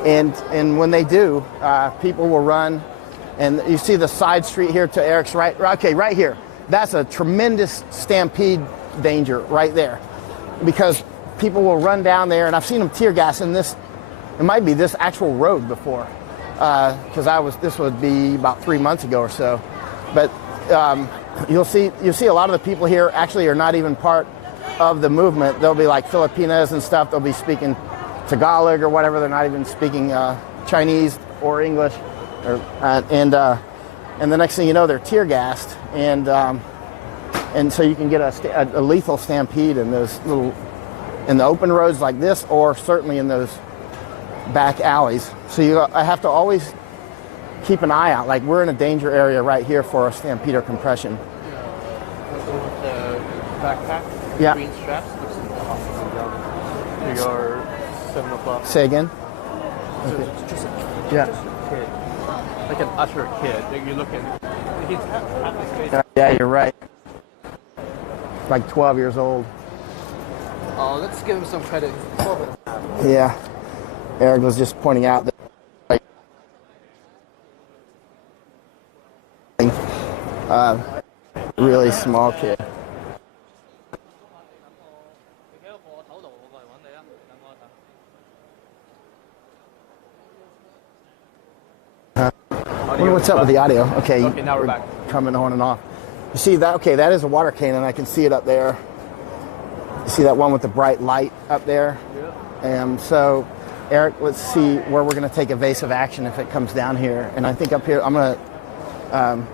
And when they do, people will run. And you see the side street here to Eric's right. Okay, right here. That's a tremendous stampede danger right there. Because people will run down there, and I've seen them tear gas in this. It might be this actual road before. Because this would be about 3 months ago or so. But you'll see a lot of the people here actually are not even part of the movement. They'll be like Filipinas and stuff. They'll be speaking Tagalog or whatever. They're not even speaking Chinese or English. And the next thing you know, they're tear gassed, and so you can get a lethal stampede in those in the open roads like this, or certainly in those back alleys. So I have to always keep an eye out. Like, we're in a danger area right here for a stampede or compression. With the backpack, yeah. Green straps. We are 7 o'clock. Say again. Okay. It's just a kid, like an usher kid. Like, you're looking. He's half his face. Yeah, you're right. Like 12 years old. Oh, let's give him some credit. Yeah. Eric was just pointing out that really small kid. What's up with the audio? Okay, now we're back. Coming on and off. You see that? Okay, that is a water cannon. I can see it up there. You see that one with the bright light up there? Yeah. So, Eric, let's see where we're going to take evasive action if it comes down here. And I think up here, I'm going to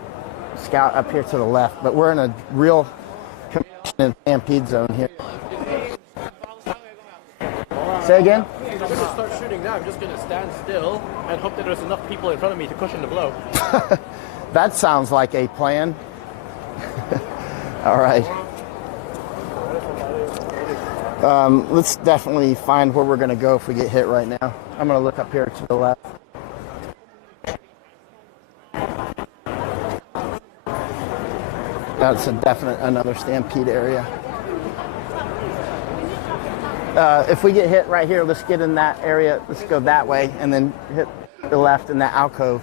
scout up here to the left. But we're in a real compression and stampede zone here. Say again? I'm going to start shooting now. I'm just going to stand still and hope that there's enough people in front of me to cushion the blow. That sounds like a plan. All right. Let's definitely find where we're going to go if we get hit right now. I'm going to look up here to the left. That's a definite another stampede area. If we get hit right here, let's get in that area. Let's go that way and then hit the left in that alcove.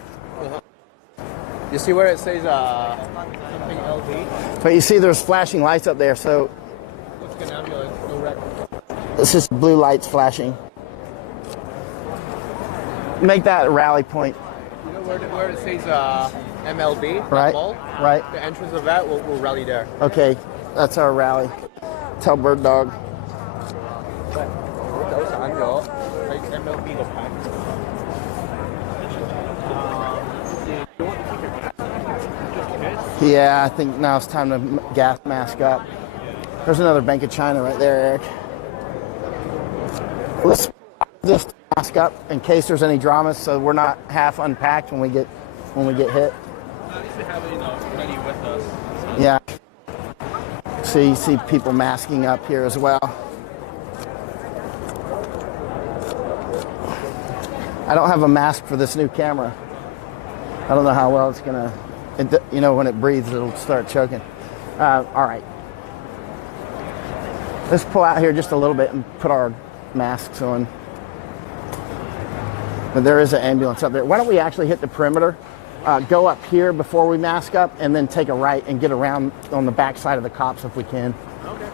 You see where it says something LV? But you see there's flashing lights up there, so Looks like an ambulance, no wreck. it's just blue lights flashing. Make that a rally point. You know where it says MLB? Right, Mall? right. The entrance of that, we'll rally there. Okay, that's our rally. Tell Bird Dog. MLB the pack. Yeah, I think now it's time to gas mask up. There's another Bank of China right there, Eric. Let's just mask up in case there's any dramas, so we're not half unpacked when we get hit. At least we have it, ready with us. Yeah. So you see people masking up here as well. I don't have a mask for this new camera. I don't know how well it's gonna. When it breathes, it'll start choking. All right. Let's pull out here just a little bit and put our masks on. But there is an ambulance up there. Why don't we actually hit the perimeter, go up here before we mask up, and then take a right and get around on the back side of the cops if we can. Okay.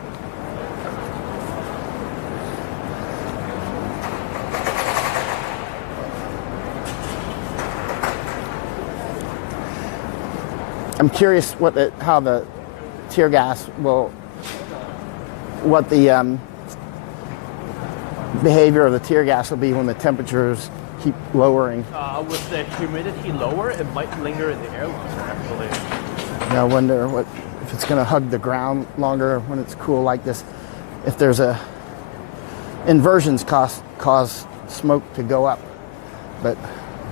I'm curious how the tear gas will, what the behavior of the tear gas will be when the temperatures keep lowering. With the humidity lower, it might linger in the air longer, actually. I wonder if it's going to hug the ground longer when it's cool like this. If there's inversions cause smoke to go up, but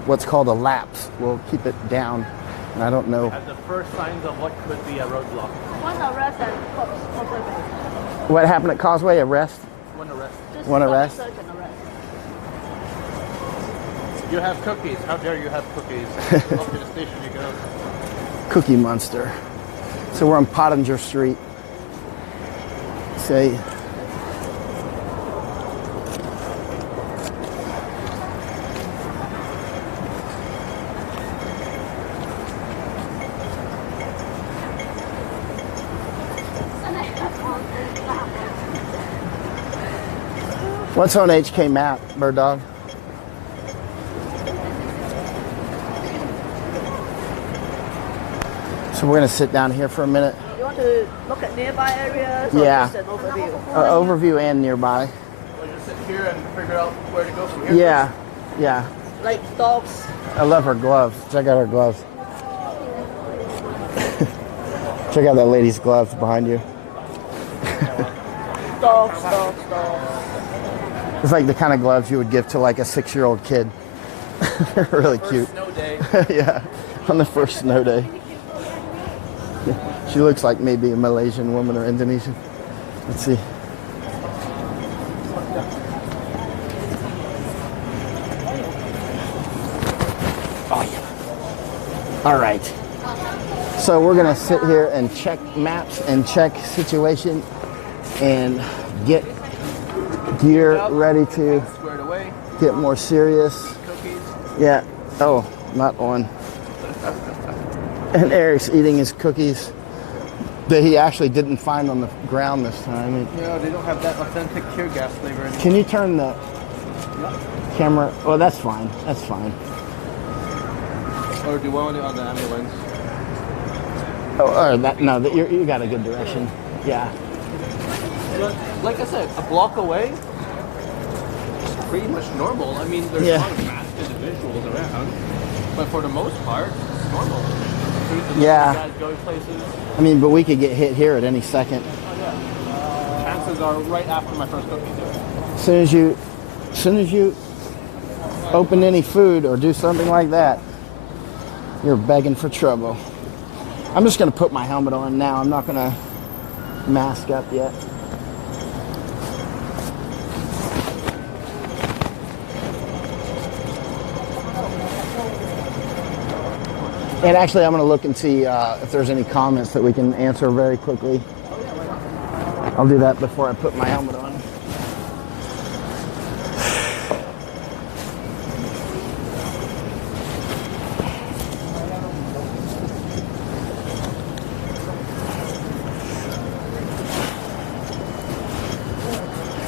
what's called a lapse will keep it down. And I don't know. At the first signs of what could be a roadblock. One arrest and Causeway. What happened at Causeway? Arrest? One arrest. Just One stop arrest? search and arrest. You have cookies. How dare you have cookies? Off to the station you go. Cookie Monster. So we're on Pottinger Street. Say, what's on HK map, Bird Dog? So we're gonna sit down here for a minute. You want to look at nearby areas or Yeah. just an overview? Overview and nearby. We'll just sit here and figure out where to go from here. Yeah, yeah. Like dogs. I love her gloves. Check out her gloves. Check out that lady's gloves behind you. Dogs. It's like the kind of gloves you would give to like a 6-year-old kid. They're really cute. Snow day. Yeah, on the first snow day. She looks like maybe a Malaysian woman or Indonesian. Let's see. Oh, yeah. All right. So we're going to sit here and check maps and check situation and get gear ready to Squared away. get more serious. Cookies. Yeah. Oh, not on. And Eric's eating his cookies that he actually didn't find on the ground this time. Yeah, they don't have that authentic tear gas flavor anymore. Can you turn the camera? Oh, that's fine. That's fine. Or do you want it on the ambulance? Oh, or that, no, you got a good direction. Yeah. Like I said, a block away, it's pretty much normal. I mean, there's Yeah. a lot of masked individuals around, but for the most part, it's normal. Yeah. Guys going places. I mean, but we could get hit here at any second. Oh yeah. Chances are right after my first cookie. As soon as you open any food or do something like that, you're begging for trouble. I'm just going to put my helmet on now. I'm not going to mask up yet. And actually, I'm going to look and see if there's any comments that we can answer very quickly. I'll do that before I put my helmet on.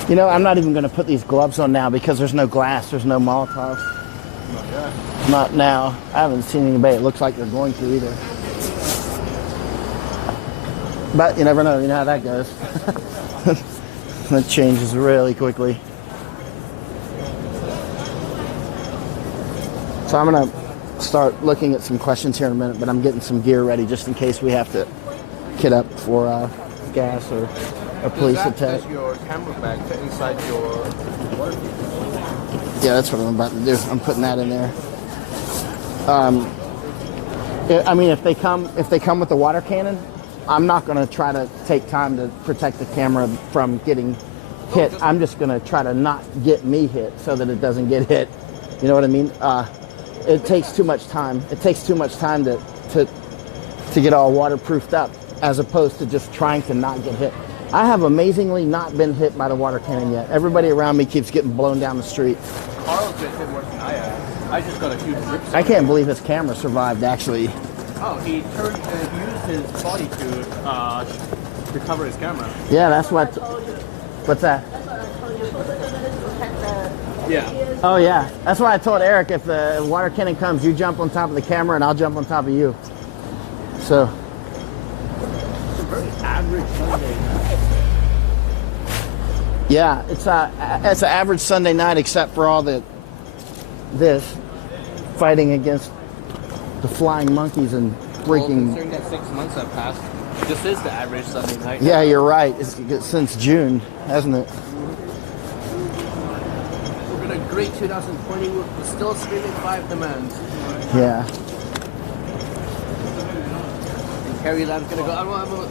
You know, I'm not even going to put these gloves on now because there's no glass, there's no Molotov. Not now. I haven't seen anybody. It looks like they're going to either. But you never know. You know how that goes. That changes really quickly. So I'm going to start looking at some questions here in a minute, but I'm getting some gear ready just in case we have to kit up for gas or a police attack. Does your camera bag fit inside your water? Yeah, that's what I'm about to do. I'm putting that in there. I mean, if they come with the water cannon, I'm not going to try to take time to protect the camera from getting hit. I'm just going to try to not get me hit so that it doesn't get hit. You know what I mean? It takes too much time. It takes too much time to get all waterproofed up as opposed to just trying to not get hit. I have amazingly not been hit by the water cannon yet. Everybody around me keeps getting blown down the street. Carl's been hit worse than I have. I just got a huge rip. I can't believe his camera survived, actually. Oh, he used his body to recover his camera. Yeah, that's what. What's that? That's what I told you. Photojournalists protect the Yeah. Oh, yeah. That's why I told Eric if the water cannon comes, you jump on top of the camera and I'll jump on top of you. So. It's a very average Sunday night. Yeah, it's an average Sunday night except for all this fighting against the flying monkeys and freaking. Well, considering that 6 months have passed, this is the average Sunday night. Yeah, you're right. It's since June, hasn't it? We're in a great 2020. We're still screaming 5 demands. Yeah. And Carrie Lamb's gonna go.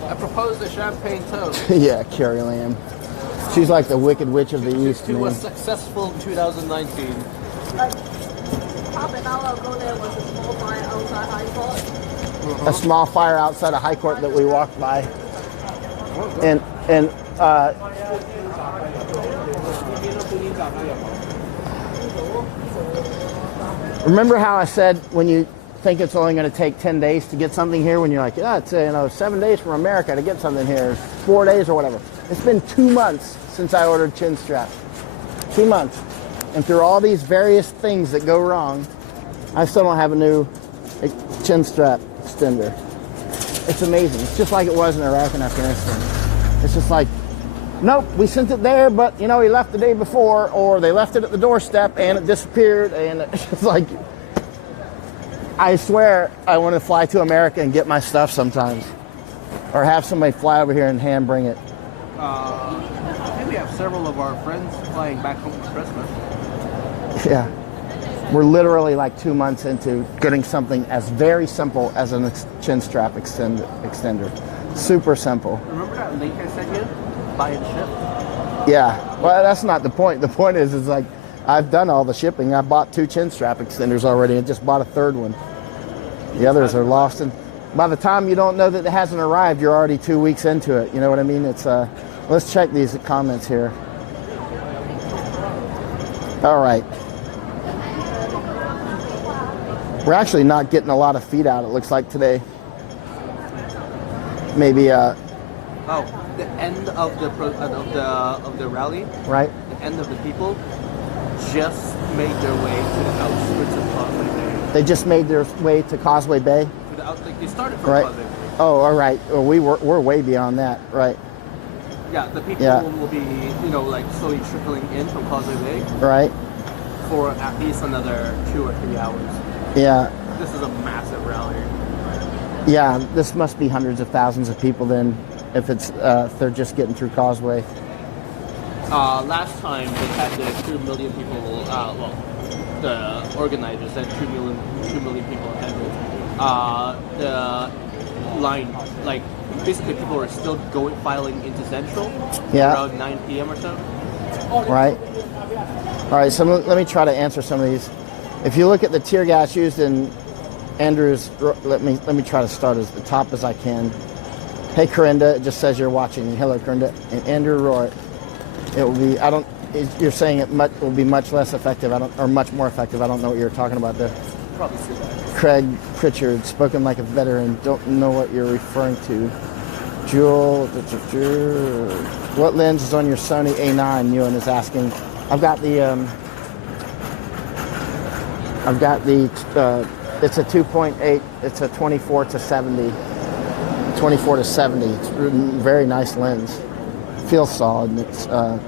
I propose the champagne toast. Yeah, Carrie Lamb. She's like the Wicked Witch of the East, She was man. successful in 2019. half an hour ago, there was a small fire outside High Court. A small fire outside of High Court that we walked by. And remember how I said when you think it's only going to take 10 days to get something here, when you're like, yeah, it's 7 days from America to get something here, 4 days or whatever. It's been 2 months since I ordered chin straps. 2 months. And through all these various things that go wrong, I still don't have a new chin strap extender. It's amazing. It's just like it was in Iraq and Afghanistan. It's just like, nope, we sent it there, but he left the day before, or they left it at the doorstep and it disappeared, and it's just like, I swear I want to fly to America and get my stuff sometimes, or have somebody fly over here and hand bring it. I think we have several of our friends flying back home for Christmas. Yeah. We're literally like 2 months into getting something as very simple as a chin strap extender. Super simple. Remember that link I sent you? Buy and ship? Yeah. Well, that's not the point. The point is like, I've done all the shipping. I bought 2 chin strap extenders already and just bought a 3rd one. The others are lost. And by the time you don't know that it hasn't arrived, you're already 2 weeks into it. You know what I mean? It's let's check these comments here. All right. We're actually not getting a lot of feet out, it looks like, today. Maybe the end of the rally, right? The end of the people just made their way to the outskirts of Causeway Bay. They just made their way to Causeway Bay? They started from Causeway Bay. Oh, all right. Well, we're way beyond that, right? Yeah, the people will be, slowly trickling in from Causeway Bay. Right. For at least another 2 or 3 hours. Yeah. This is a massive rally. Yeah, this must be hundreds of thousands of people then, if they're just getting through Causeway. Last time they had the 2 million people, the organizers said 2 million people attended. The line, basically people were still filing into Central around 9 p.m. or so. Right. All right, so let me try to answer some of these. If you look at the tear gas used in Andrew's, let me try to start as the top as I can. Hey, Corinda, it just says you're watching. Hello, Corinda. And Andrew Roy, it will be, you're saying it will be much less effective, or much more effective. I don't know what you're talking about there. Probably see that. Craig Pritchard, spoken like a veteran, don't know what you're referring to. Jewel, what lens is on your Sony A9? Ewan is asking. I've got the, it's a 2.8, it's a 24 to 70. 24 to 70. It's a very nice lens. Feels solid. And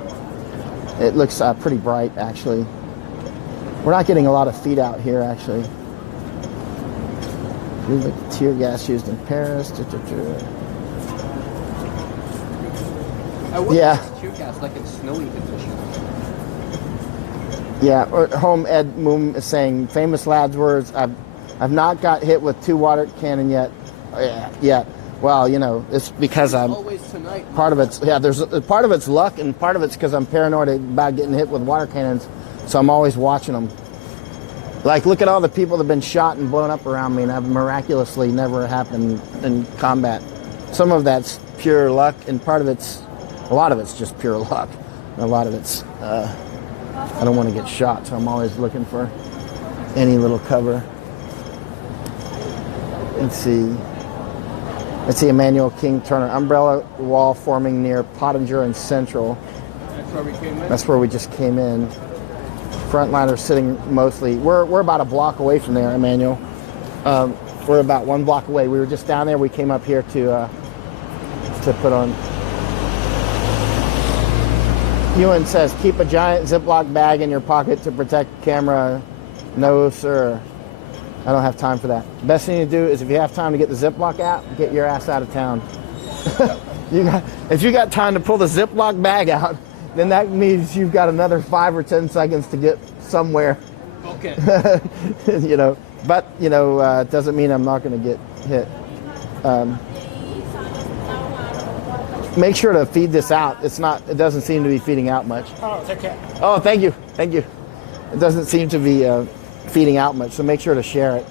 it looks pretty bright, actually. We're not getting a lot of feet out here, actually. Look at the tear gas used in Paris. Yeah. Tear gas like in snowy conditions. Yeah, or Home Ed Moom is saying, famous lad's words, I've not got hit with 2 water cannon yet. Well, it's because I'm always tonight. Part of it's part of it's luck, and part of it's because I'm paranoid about getting hit with water cannons, so I'm always watching them. Like, look at all the people that have been shot and blown up around me, and have miraculously never happened in combat. Some of that's pure luck, and a lot of it's just pure luck. And a lot of it's I don't want to get shot, so I'm always looking for any little cover. Let's see, Emmanuel King Turner. Umbrella wall forming near Pottinger and Central. That's where we came in? That's where we just came in. Frontliners sitting mostly. We're about a block away from there, Emmanuel. We're about 1 block away. We were just down there. We came up here to put on. Ewan says, keep a giant Ziploc bag in your pocket to protect the camera. No, sir. I don't have time for that. Best thing to do is, if you have time to get the Ziploc out, get your ass out of town. If you got time to pull the Ziploc bag out, then that means you've got another 5 or 10 seconds to get somewhere. Okay. But it doesn't mean I'm not going to get hit. Make sure to feed this out. It doesn't seem to be feeding out much. Oh, it's okay. Oh, thank you. It doesn't seem to be feeding out much, so make sure to share it.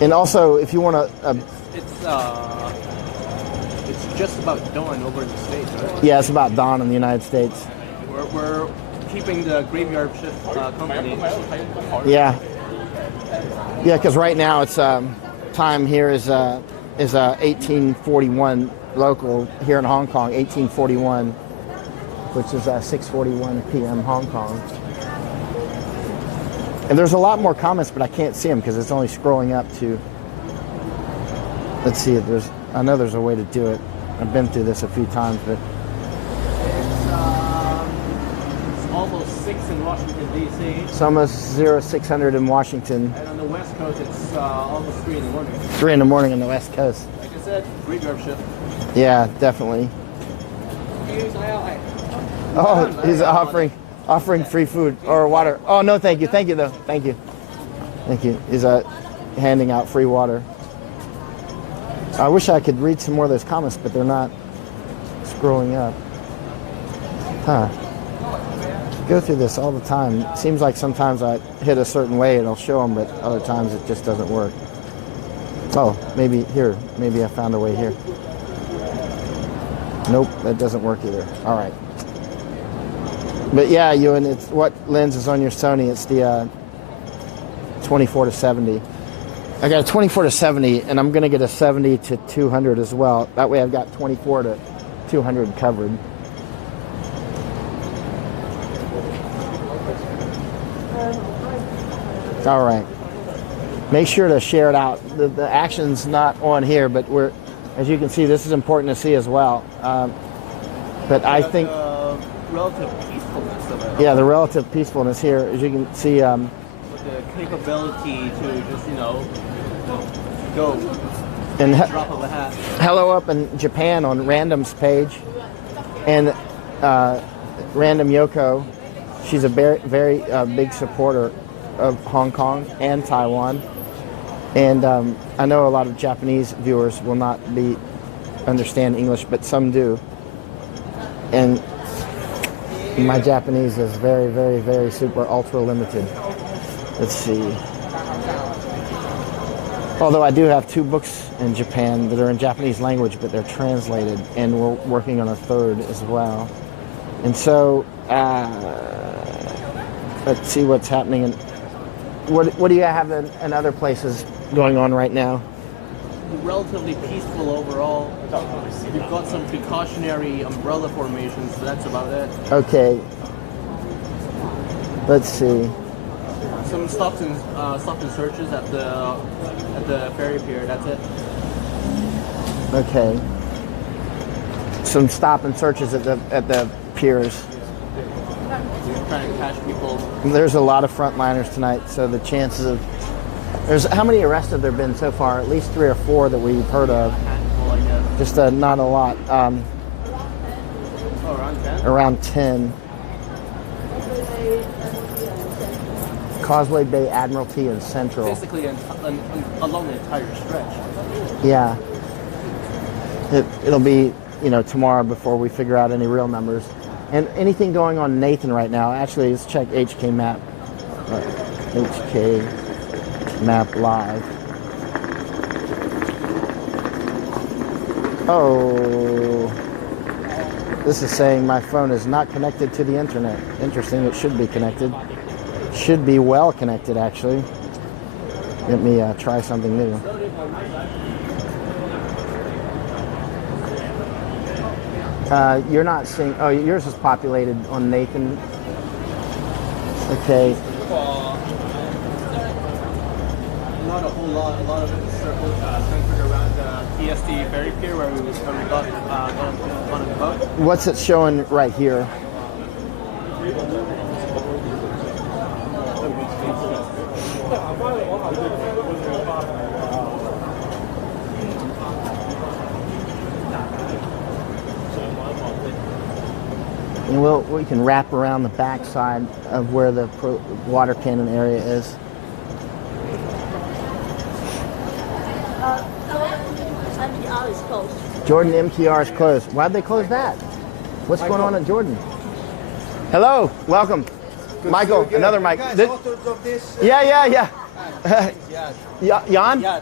And also, if you want to... It's just about dawn over in the States, right? yeah, it's about dawn in the United States. We're keeping the graveyard shift company. Yeah. Yeah, because right now it's time here is 1841 local here in Hong Kong, 1841, which is 6:41 p.m. Hong Kong. And there's a lot more comments, but I can't see them because it's only scrolling up to. Let's see. I know there's a way to do it. I've been through this a few times, but It's almost 6 in Washington D.C. it's almost 0600 in Washington. And on the West Coast, it's almost 3 in the morning. 3 in the morning on the West Coast. Like I said, graveyard shift. Yeah, definitely. Oh, he's offering free food or water. Oh, no, thank you. Thank you, though. Thank you. Thank you. He's handing out free water. I wish I could read some more of those comments, but they're not scrolling up. Huh. Go through this all the time. It seems like sometimes I hit a certain way, it'll show them, but other times it just doesn't work. Oh, maybe here. Maybe I found a way here. Nope, that doesn't work either. All right. But yeah, Ewan, it's what lens is on your Sony. It's the 24 to 70. I got a 24 to 70, and I'm going to get a 70 to 200 as well. That way I've got 24 to 200 covered. All right. Make sure to share it out. The action's not on here, but as you can see, this is important to see as well. But I think... relative peacefulness of it. Yeah, the relative peacefulness here, as you can see... with the capability to just, go and drop of a hat. Hello up in Japan on Random's page. And Random Yoko, she's a very, very big supporter of Hong Kong and Taiwan. And I know a lot of Japanese viewers will not understand English, but some do. And my Japanese is very, very, very super ultra limited. Let's see. Although I do have 2 books in Japan that are in Japanese language, but they're translated, and we're working on a 3rd as well. And so, let's see what's happening. What do you have in other places going on right now? Relatively peaceful overall. We've got some precautionary umbrella formations, but that's about it. Okay. Let's see. Some stops and searches at the ferry pier. That's it. Okay. Some stop and searches at the piers. Trying to catch people. There's a lot of frontliners tonight, so the chances of how many arrests have there been so far? At least 3 or 4 that we've heard of. A handful, I guess. Just not a lot. Around 10. Around 10. Causeway Bay, Admiralty, and Central. Basically, along the entire stretch. Yeah. It'll be, tomorrow before we figure out any real numbers. And anything going on Nathan right now, actually, let's check HK Map. HK Map Live. Oh. This is saying my phone is not connected to the internet. Interesting, it should be connected. Should be well connected, actually. Let me try something new. You're not seeing... Oh, yours is populated on Nathan. Okay. Not a whole lot. A lot of it is centered around the TST ferry pier where we got on the boat. What's it showing right here? And we can wrap around the backside of where the water cannon area is. MTR is closed. Jordan MTR is closed. Why'd they close that? What's going on at Jordan? Hello, welcome. Michael, another Mike. Guys, This- authors of this. yeah. Yon? Yeah.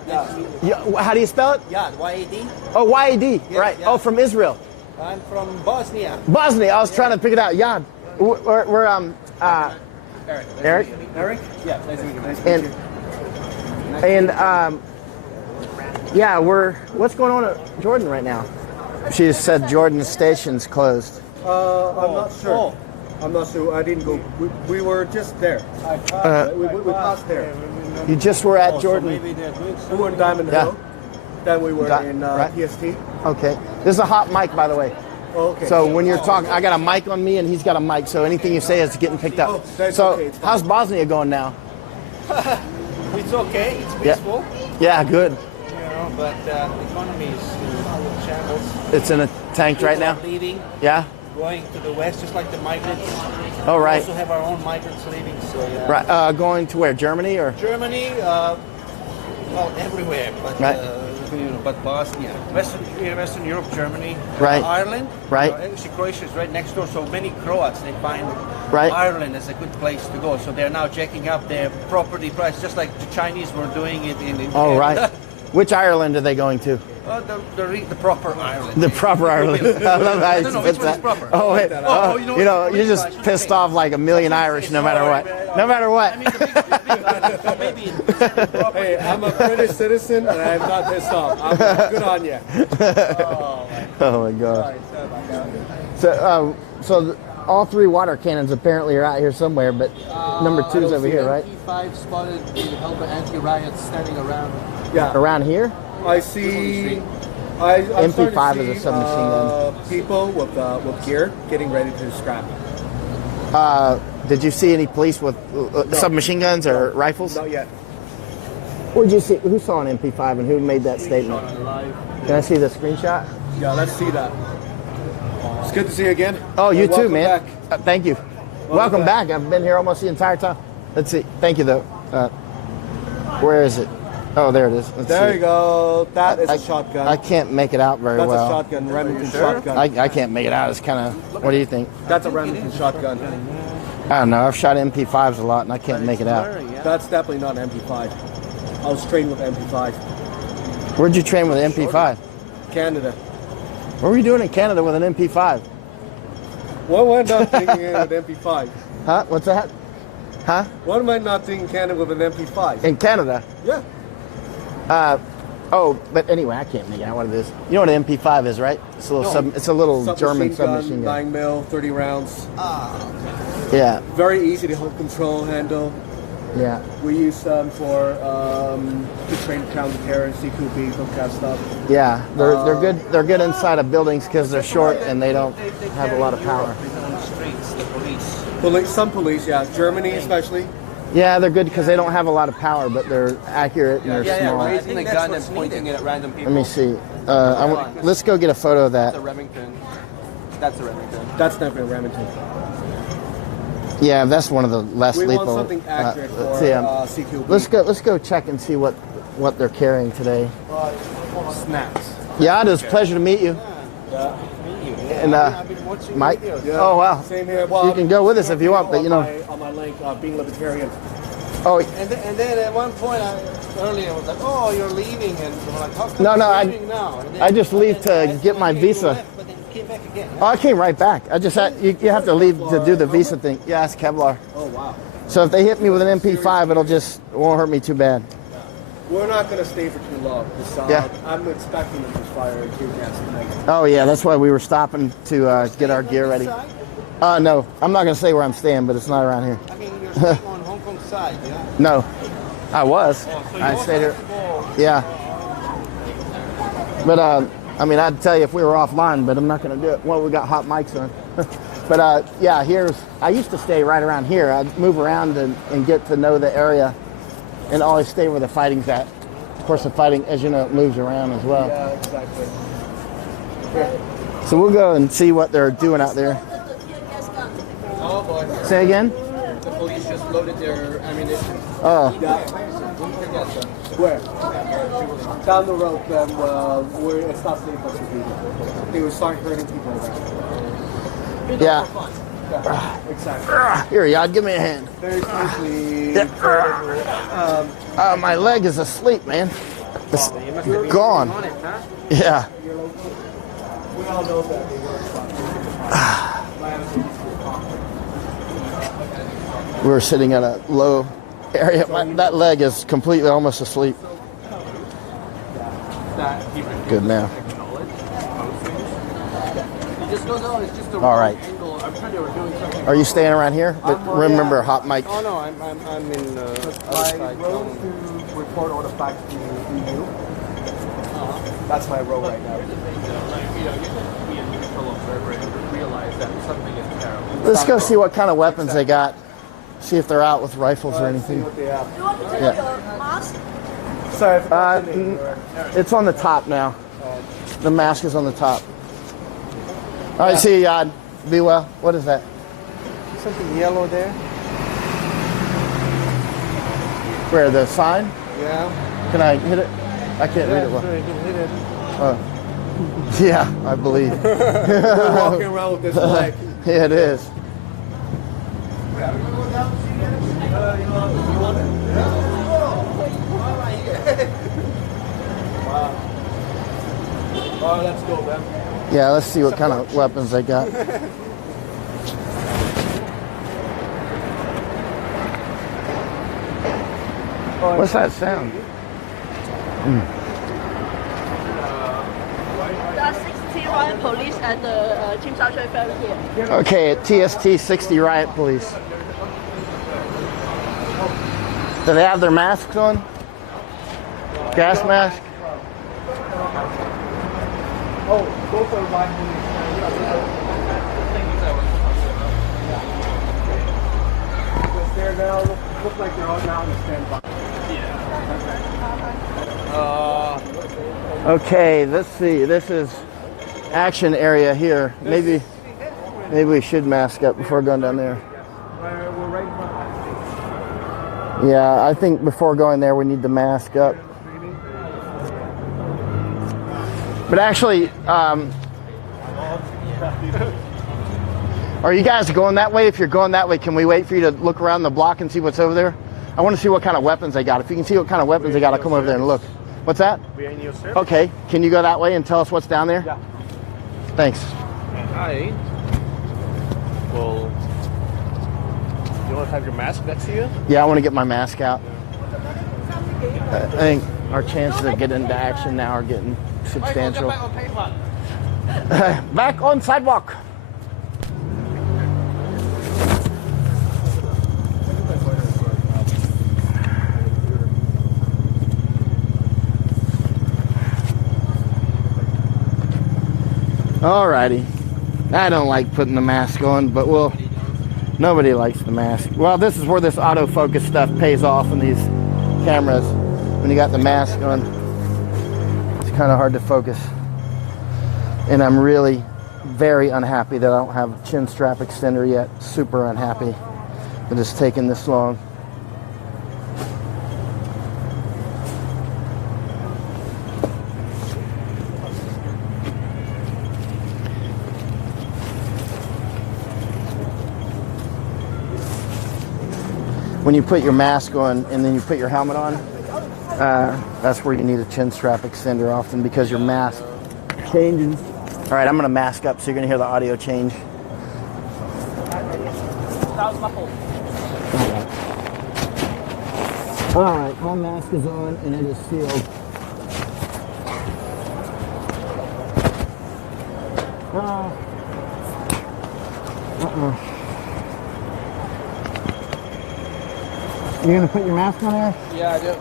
How do you spell it? Yeah. YAD. Oh, YAD. Right. yeah. Oh, from Israel. I'm from Bosnia. Bosnia. I was trying to pick it out. Yad. We're Eric. Eric. Yeah. Nice to meet you. Nice to meet And you. yeah, what's going on at Jordan right now? She said Jordan station's closed. I'm not sure. Oh. I'm not sure. I didn't go. We were just there. We passed there. You just were at So Jordan. maybe they're doing We were in Diamond Yeah. Hill. Then we were in right. PST. Okay. This is a hot mic, by the way. Oh, okay. So when you're talking, I got a mic on me and he's got a mic. So anything you say is getting picked up. Oh, that's So okay, it's fine. how's Bosnia going now? It's okay. It's Yeah. peaceful. Yeah, good. But the economy is in shambles. It's in a tank right People now. are leaving, Yeah. going to the west, just like the migrants. Oh, We right. also have our own migrants leaving. So yeah. Right. Going to where? Germany or? Germany, well, everywhere, but Right. but Bosnia, Western Europe, Germany, Right. Ireland, Right. Actually, Croatia is right next door. So many Croats they find Right. Ireland as a good place to go. So they're now checking up their property price, just like the Chinese were doing it in Oh, right. Which Ireland are they going to? the proper Ireland. The proper Ireland. I love how I you don't know put which one is that. proper. Oh, wait. Oh, You know, you're just pissed off like a million Irish, no matter what. No matter what. I mean, so maybe proper. Hey, I'm a British citizen and I'm not pissed off. I'm good on you. Oh my God. So all three water cannons apparently are out here somewhere, but number two's over here, right? MP5 spotted in Helper anti-riots standing around. Yeah. Around here? I see. I'm MP5 starting to is a see, submachine gun. People with gear getting ready to scrap. Did you see any police with submachine guns or rifles? Not yet. What did you see? Who saw an MP5 and who made that statement? Can I see the screenshot? Yeah, let's see that. It's good to see you again. Oh, you too, Welcome man. back. Thank you. Welcome back. back. I've been here almost the entire time. Let's see. Thank you, though. Where is it? Oh, there it is. Let's There see. you go. That is a shotgun. I can't make it out very That's well. a shotgun, Remington shotgun. I can't make it out. It's kind of. What do you think? That's a Remington shotgun. I don't know. I've shot MP5s a lot and I can't make it out. That's definitely not an MP5. I was trained with MP5. Where'd you train with an MP5? Canada. What were you doing in Canada with an MP5? What am I not thinking with MP5? Huh? What's that? Huh? What am I not thinking Canada with an MP5? In Canada? Yeah. Oh, but anyway, I can't make it out what it is. You know what an MP5 is, right? It's a little it's a little German submachine gun. 9 mil, 30 rounds. Yeah, Very easy to hold control, handle. yeah. We use them for to train counter-terror, CQB, that kind of stuff. Yeah, they're good. They're good inside of buildings because they're short and they don't have a lot of power. On the streets, the police. Some police, yeah. Germany especially. Yeah, they're good because they don't have a lot of power, but they're accurate and they're small. Raising the gun and pointing it at random people. Let me see. Let's go get a photo of that. That's a Remington. That's a Remington. That's definitely a Remington. Yeah, that's one of the less We lethal. want something accurate for CQB. Let's go check and see what they're carrying today. Snaps. Yeah, it was a pleasure to meet you. Yeah. And I've been watching Mike. your videos. Yeah. Oh wow. Same here. Well, You can go with us if you want, but you know. On my link, being libertarian. Oh And then at one point, earlier, I was like, oh, you're leaving. And I'm like, how come No, you're I- leaving now? And then- I just leave and to then get my you visa. left, but then you came back again. Oh, I came right back. I just had you have to leave to do the visa thing. Yeah, it's Kevlar. Oh wow. So if they hit me with an MP5, it won't hurt me too bad. We're not going to stay for too long. Yeah. I'm expecting them to fire two gas tonight. Oh yeah, that's why we were stopping to get our gear ready. No, I'm not gonna say where I'm staying, but it's not around here. I mean, you're staying on Hong Kong side, yeah? No, I was. So you I won't stayed here. have to go- Yeah. But I mean, I'd tell you if we were offline, but I'm not gonna do it. Well, we got hot mics on. But yeah, I used to stay right around here. I'd move around and get to know the area, and always stay where the fighting's at. Of course, the fighting, as you know, it moves around as well. Yeah, exactly. So we'll go and see what they're doing out there. Oh boy. Say again? The police just loaded their ammunition. Oh, Where? Down the road, where it's not safe for people. They would start hurting people around. yeah. Exactly. Here, Yad, give me a hand. Very quickly. My leg is asleep, man. It's You must have been gone. on it, huh? Yeah. We all know that they work. We were sitting at a low area. That leg is completely almost asleep. That you Good now. acknowledge postings. You just go, no, it's just a All wrong right. angle. I'm sure they were doing something. Are you staying around here? But remember, hot mic. Oh no, I'm in other I side. rode to report all the facts to EU. That's my role right now. You can be a neutral observer and realize that something is terrible. Let's go see what kind of weapons they got. See if they're out with rifles or See anything. what they have. You want to take Yeah. your mask? Sorry, I forgot the name. It's on the top now. The mask is on the top. All right, see you, Yad. Be well. What is that? Something yellow there. Where, the sign? Yeah. Can I hit it? I can't read it well. Sure, you can hit it. Yeah, I believe. We're walking around with this leg. Yeah, it is. Oh, let's go, man. Yeah, let's see what kind of weapons they got. What's that sound? There are 60 riot police at the Kim Sa-Shui ferry here. Okay, at TST 60 riot police. Do they have their masks on? Gas mask? Oh, go for a ride. Because they're now look like they're all now in standby. Okay, let's see. This is action area here. Maybe we should mask up before going down there. We're right in front. Yeah, I think before going there we need to mask up. But actually, are you guys going that way? If you're going that way, can we wait for you to look around the block and see what's over there? I want to see what kind of weapons they got. If you can see what kind of weapons they got, I'll come over there and look. What's that? We're in your service. Okay, can you go that way and tell us what's down there? Yeah. Thanks. Hi. Well, you want to have your mask next to you? Yeah, I want to get my mask out. I think our chances of getting into action now are getting substantial. Back on sidewalk. Alrighty. I don't like putting the mask on, but nobody likes the mask. Well, this is where this autofocus stuff pays off in these cameras. When you got the mask on, it's kind of hard to focus. And I'm really very unhappy that I don't have a chin strap extender yet. Super unhappy that it's taken this long. When you put your mask on and then you put your helmet on, that's where you need a chin strap extender often because your mask changes. All right, I'm going to mask up so you're going to hear the audio change. All right, my mask is on and it is sealed. You gonna put your mask on there? Yeah, I do.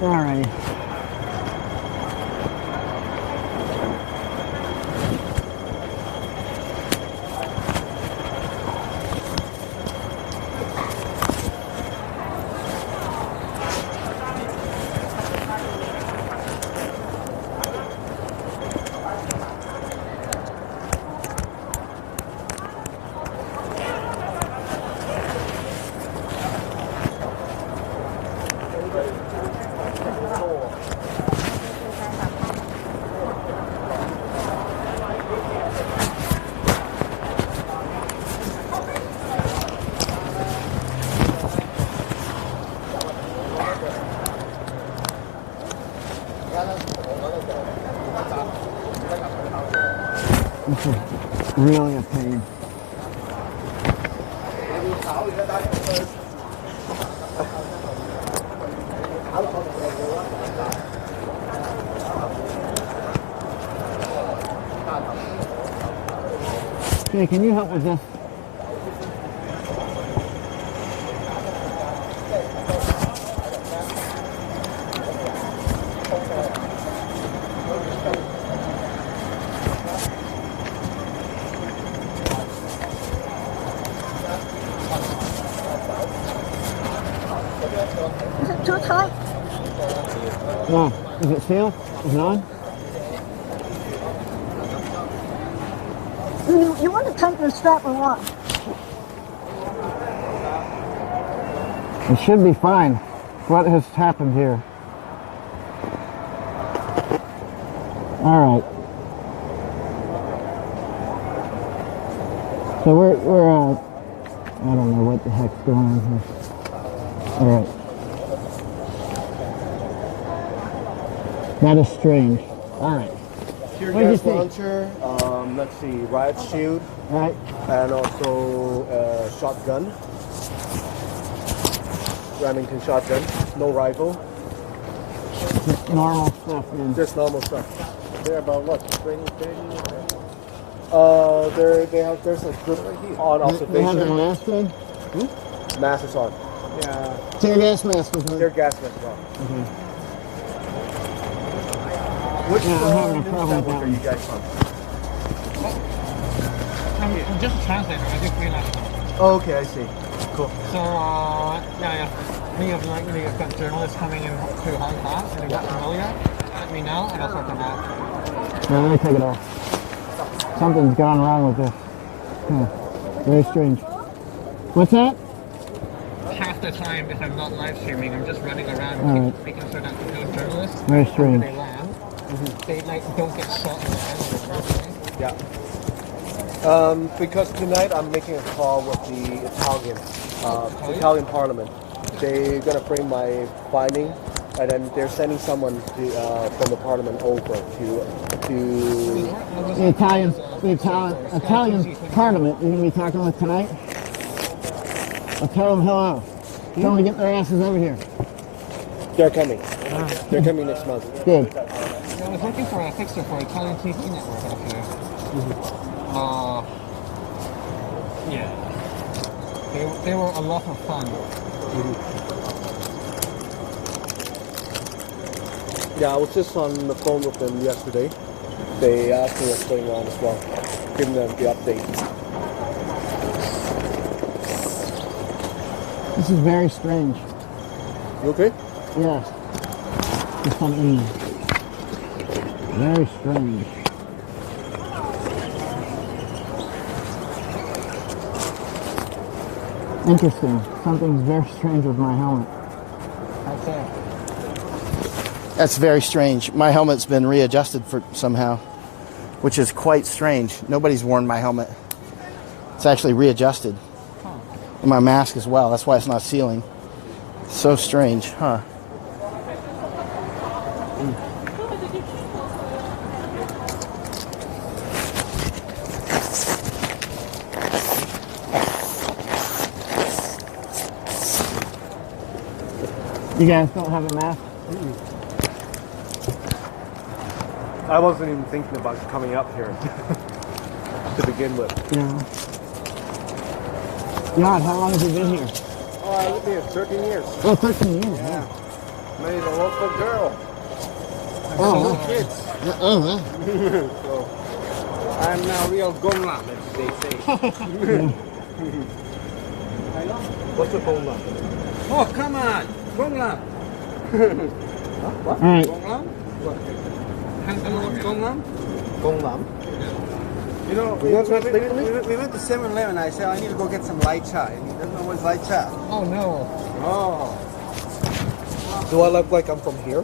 Alrighty. really a pain. Hey, can you help with this? Is it too tight? No. Is it sealed? Is it on? You want to tighten the strap or what? It should be fine. What has happened here? All right. So we're I don't know what the heck's going on here. All right. That is strange. All right. Tear What did you gas think? launcher, let's see, riot shield, Right. and also shotgun. Remington shotgun, no rifle, Just normal stuff, man. just normal stuff. They're about what, 20, 30? There's a good on They have their observation. mask on? Mask is on. Yeah. Tear gas mask is on. Their gas mask is on. Which Yeah, I'm having a news problem with network that are you guys from? I'm just a translator. I do freelance. Oh, okay, I see. Cool. So, yeah. Me of like, you've got journalists coming in to Hong Kong and they're not familiar. Let me know and I'll sort them out. Yeah, let me take it off. Something's gone wrong with this. Very strange. What's that? Half the time, if I'm not live streaming, I'm just running around All right. making sure that no journalists, Very after strange. they land, they like don't get shot in the head or the first thing. Yeah. Because tonight I'm making a call with the Italian Parliament. They're gonna bring my finding, and then they're sending someone from the Parliament over to. The Italian Parliament you're going to be talking with tonight? I'll tell them hello. Tell them to get their asses over here. They're coming. They're coming next month. Good. I was looking for a fixer for Italian TV network up here. Yeah. They were a lot of fun. Yeah, I was just on the phone with them yesterday. They asked me what's going on as well, giving them the update. This is very strange. You okay? Yes. There's something very strange. Interesting. Something's very strange with my helmet. Okay. That's very strange. My helmet's been readjusted for somehow, which is quite strange. Nobody's worn my helmet. It's actually readjusted. And my mask as well. That's why it's not sealing. So strange, huh? You guys don't have a mask? I wasn't even thinking about coming up here to begin with. Yeah. God, how long have you been here? Oh, I lived here 13 years. Oh, 13 years. Yeah. Married a local girl. Oh, Kids. oh, So, I'm now real gonglam, as they say. What's a gonglam? Oh, come on. Gonglam. What? all right. Gonglam? What? Gonglam? Gonglam? You know, You want to translate it to me? we went to 7-Eleven. I said, I need to go get some light cha. And he doesn't know what's light cha. Oh no. Oh. Do I look like I'm from here?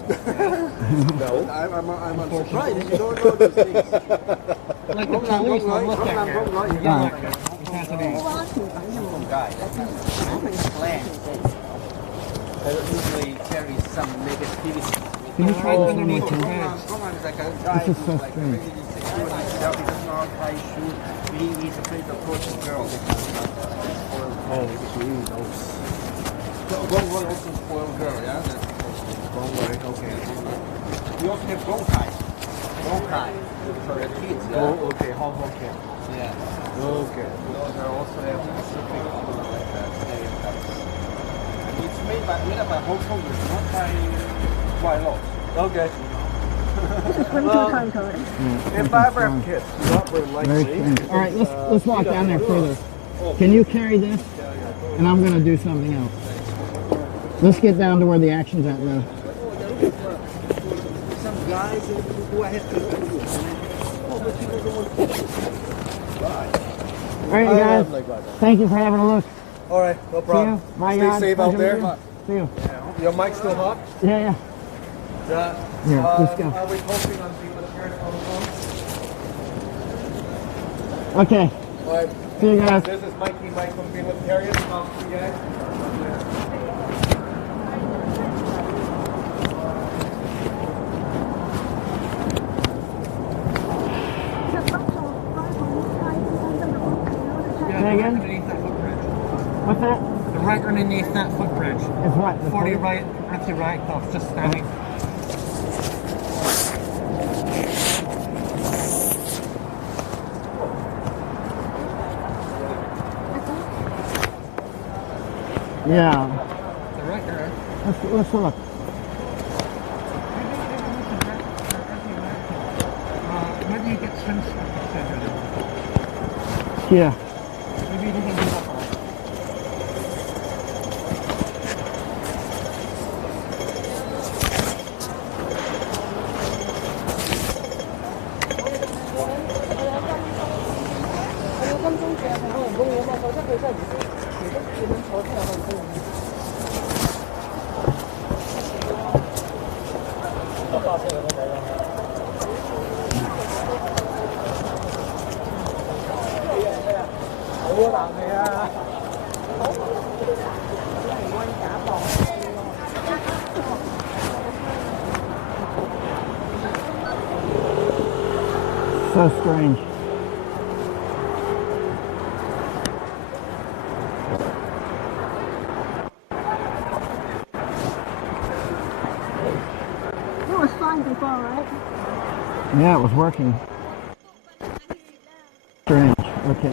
No. I'm surprised that you don't know those things. Like the police will look at you. You get like Cantonese. Some guy. Plan. And it usually carries some negativity. Can you try this one more time? This is so strange. He's afraid of approaching girls. Oh, geez. One also spoiled girl, yeah? Don't worry. Okay. We also have Gonkai. Gonkai. For the kids, yeah? Oh, okay. Hong Kong kids. Yeah. Okay. Those are also have specific like stereotypes. And it's made by Hong Kongers, not by White Okay. This is way too time code. If I ever have kids, not very likely. All right, let's walk down there further. Can you carry this? And I'm going to do something else. Let's get down to where the action's at now. Some guys who I have to do. All right, guys. Thank you for having a look. All right, no problem. Bye, Stay Jan. safe Pleasure out there. meeting you. See you. Your mic's still hot? Yeah. Here, let's go. Are we hoping on being with parents on the phone? Okay. All right. See you guys. This is Mike from Being with Parents. See you guys. Say again? Underneath that footbridge. What's that? The right underneath that footbridge. It's what? The 40 police? right, empty right, off, just standing. Yeah. The right there. Let's look. Maybe you get some Yeah. Maybe you didn't do that one. So strange. It was fun before, right? Yeah, it was working. Strange. Okay.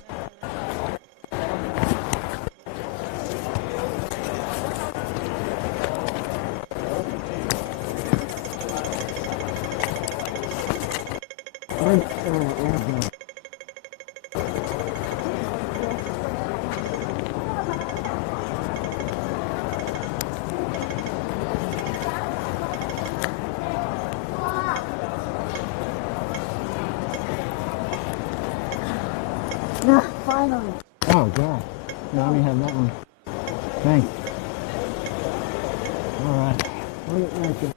Finally. Oh, God. Now we have that one. Thanks. All right. Look at that.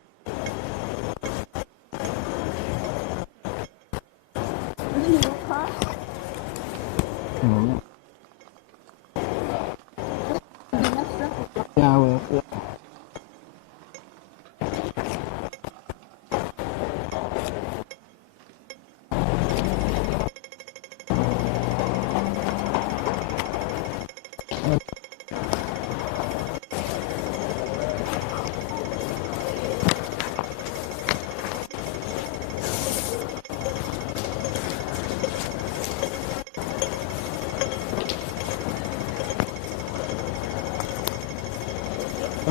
Didn't you get caught? Yeah, I will. Yeah.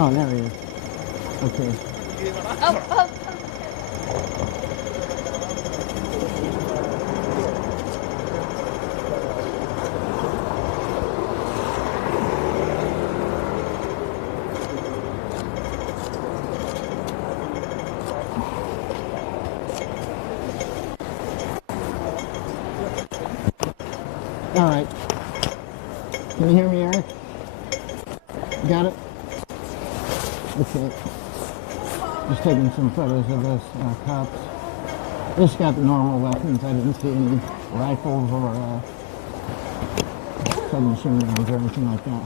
Oh, there he is. Okay. All right. Can you hear me, Eric? Got it? Okay. Just taking some photos of those cops. Just got the normal weapons. I didn't see any rifles or submachine guns or anything like that.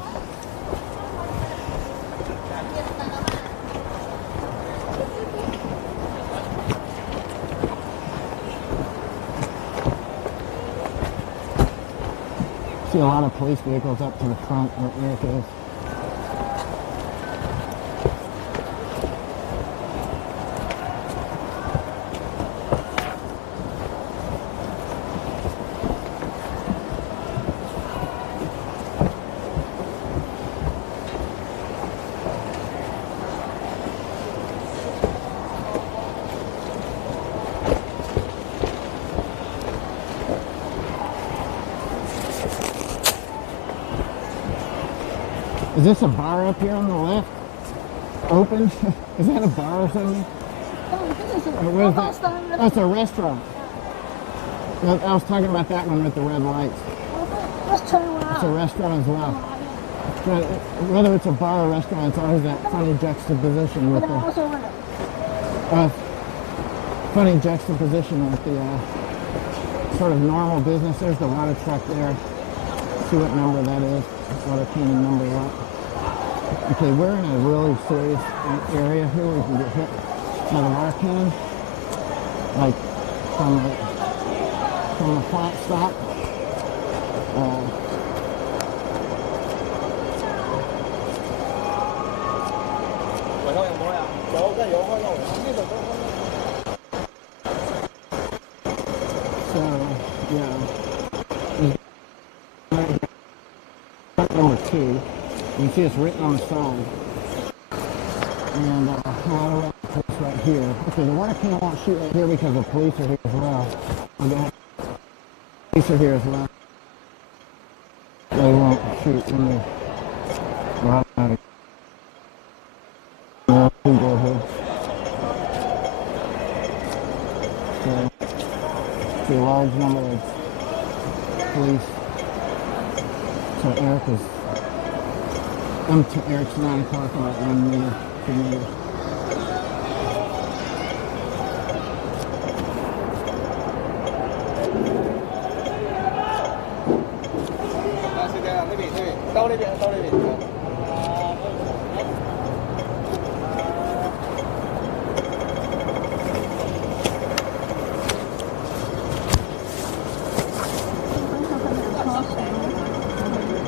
See a lot of police vehicles up to the front where Eric is. Is this a bar up here on the left? Open? Is that a bar or something? Or is that? Oh, it's a restaurant. I was talking about that one with the red lights. It's a restaurant as well. But whether it's a bar or restaurant, it's always that funny juxtaposition with the sort of normal business. There's the water truck there. See what number that is. Water cannon number what. Okay, we're in a really serious area here where we can get hit by the water cannon. Like from a flat stop. So, yeah. Number 2. You can see it's written on the side. And a lot of police right here. Okay, the water cannon won't shoot right here because the police are here as well. Okay. Police are here as well. They won't shoot when they run out of people here. So, see a large number of police. So Eric's 9 o'clock about 1 meter, 2 meters.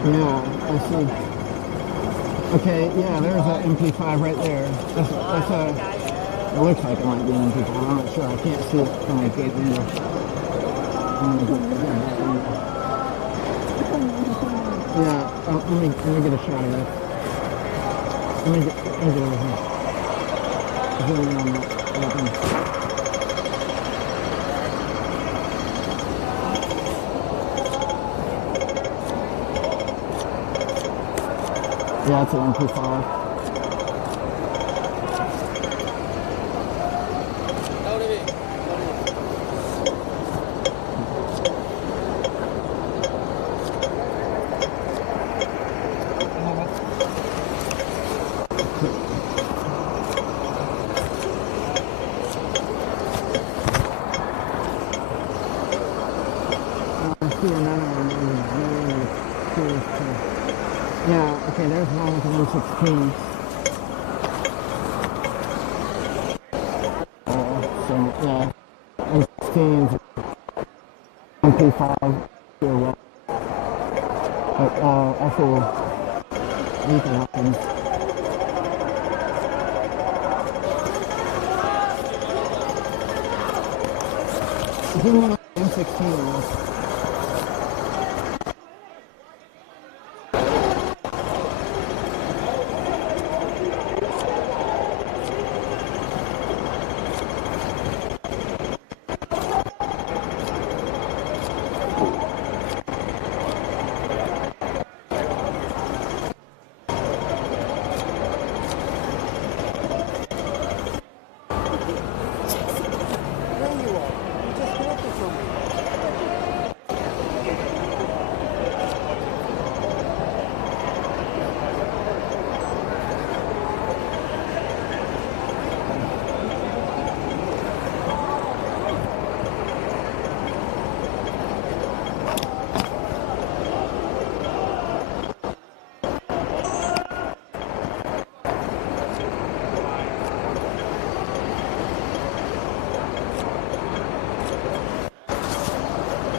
Yeah, I see. Okay, yeah, there's an MP5 right there. That's it looks like it might be an MP5. I'm not sure. I can't see it from a gate window. Yeah, let me get a shot of this. Let me get over here. Zoom in on that weapon. Yeah, it's an MP5. Yeah, okay, there's one with 116. So, yeah, 116's MP5 here, well. But, also, lethal weapons. Give me one M16 was.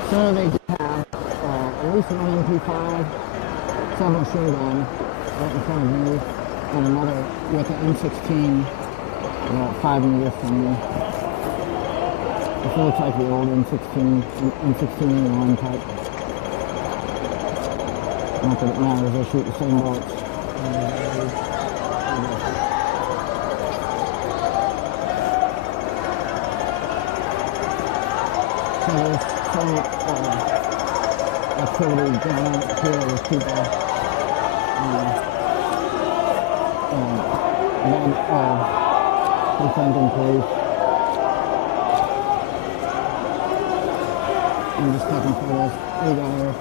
So they have at least one MP5, submachine gun right in front of me, and another with an M16 about 5 meters from me. It looks like the old M16A1 type. Not that it matters, they shoot the same bullets. So there's some activity going on here with people confronting police. I'm just taking photos. We got here.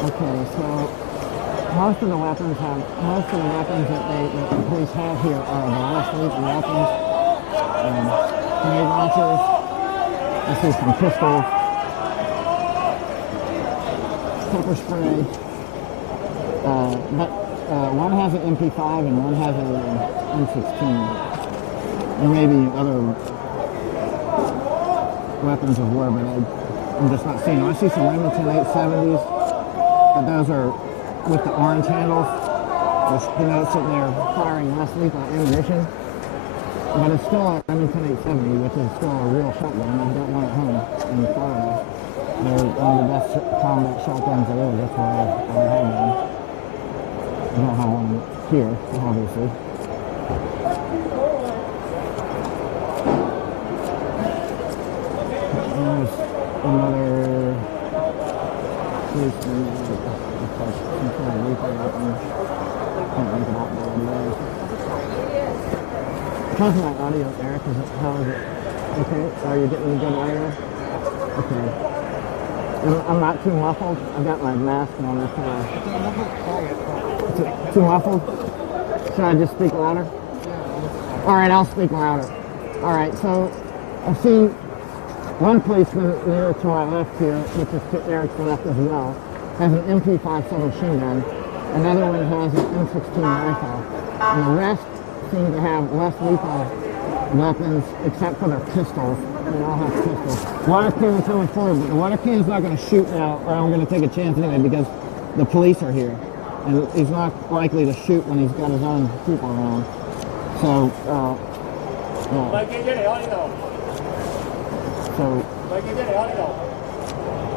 Okay, so most of the weapons that the police have here are the less lethal weapons. Grenade launchers. I see some pistols. Pepper spray. But one has an MP5 and one has an M16. There may be other weapons of war, but I'm just not seeing them. I see some Remington 870s, but those are with the orange handles. You know, sitting there firing less lethal ammunition. But it's still a Remington 870, which is still a real shotgun. I've got one at home in Florida. They're one of the best combat shotguns there is. That's why I have one. I don't have one here, obviously. There's another policeman. Looks like some kind of lethal weapon. Can't make it out there anyways. How's my audio, Eric? How is it? Okay. Are you getting a good audio? Okay. I'm not too muffled. I've got my mask on. That's too muffled. Should I just speak louder? All right, I'll speak louder. All right. So I see one policeman near to my left here, which is to Eric's left as well, has an MP5 submachine gun. Another one has an M16 rifle, and the rest seem to have less lethal weapons, except for their pistols. They all have pistols. Water can coming forward, but the water can's not going to shoot now, or I'm going to take a chance anyway, because the police are here. And he's not likely to shoot when he's got his own people around. So,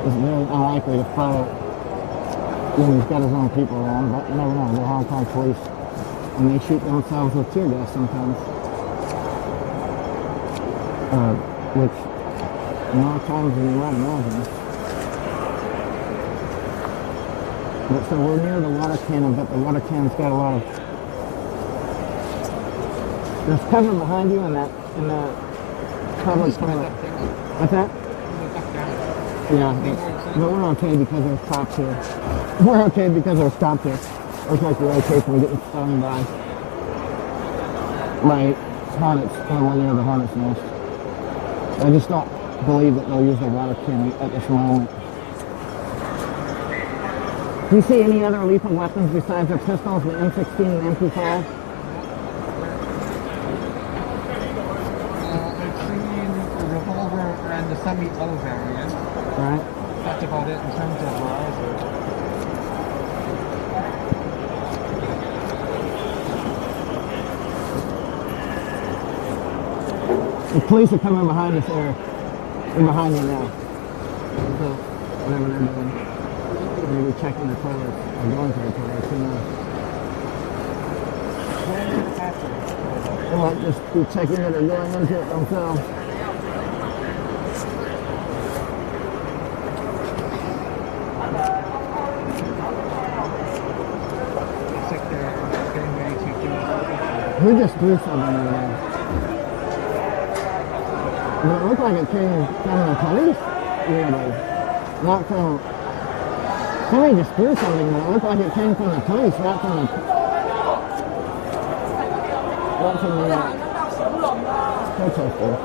it's very unlikely to fire when he's got his own people around, but you never know, they're Hong Kong police. And they shoot themselves with tear gas sometimes. Which, more times than you might imagine. But so we're near the water cannon, but the water cannon's got a lot of... There's cover behind you in that public toilet. What's that? Yeah, but we're okay because there's cops here. We're okay because there's cops here. Looks like we're okay from getting stung by hornets, or near the hornet's nest. I just don't believe that they'll use the water cannon at this moment. Do you see any other lethal weapons besides their pistols, the M16 and MP5? I've seen the revolver and the semi-auto variant. Right. That's about it in terms of rifles. The police are coming behind us, Eric. They're behind you now. So, whatever they're doing. Maybe checking the toilets, or going to the toilets, who knows? They might just be checking it or going into it themselves. Looks like they're getting ready to do it. Who just threw something over there? But it looked like it came from the police, weirdly. Not from... Somebody just threw something, but it looked like it came from the police, not from the protesters.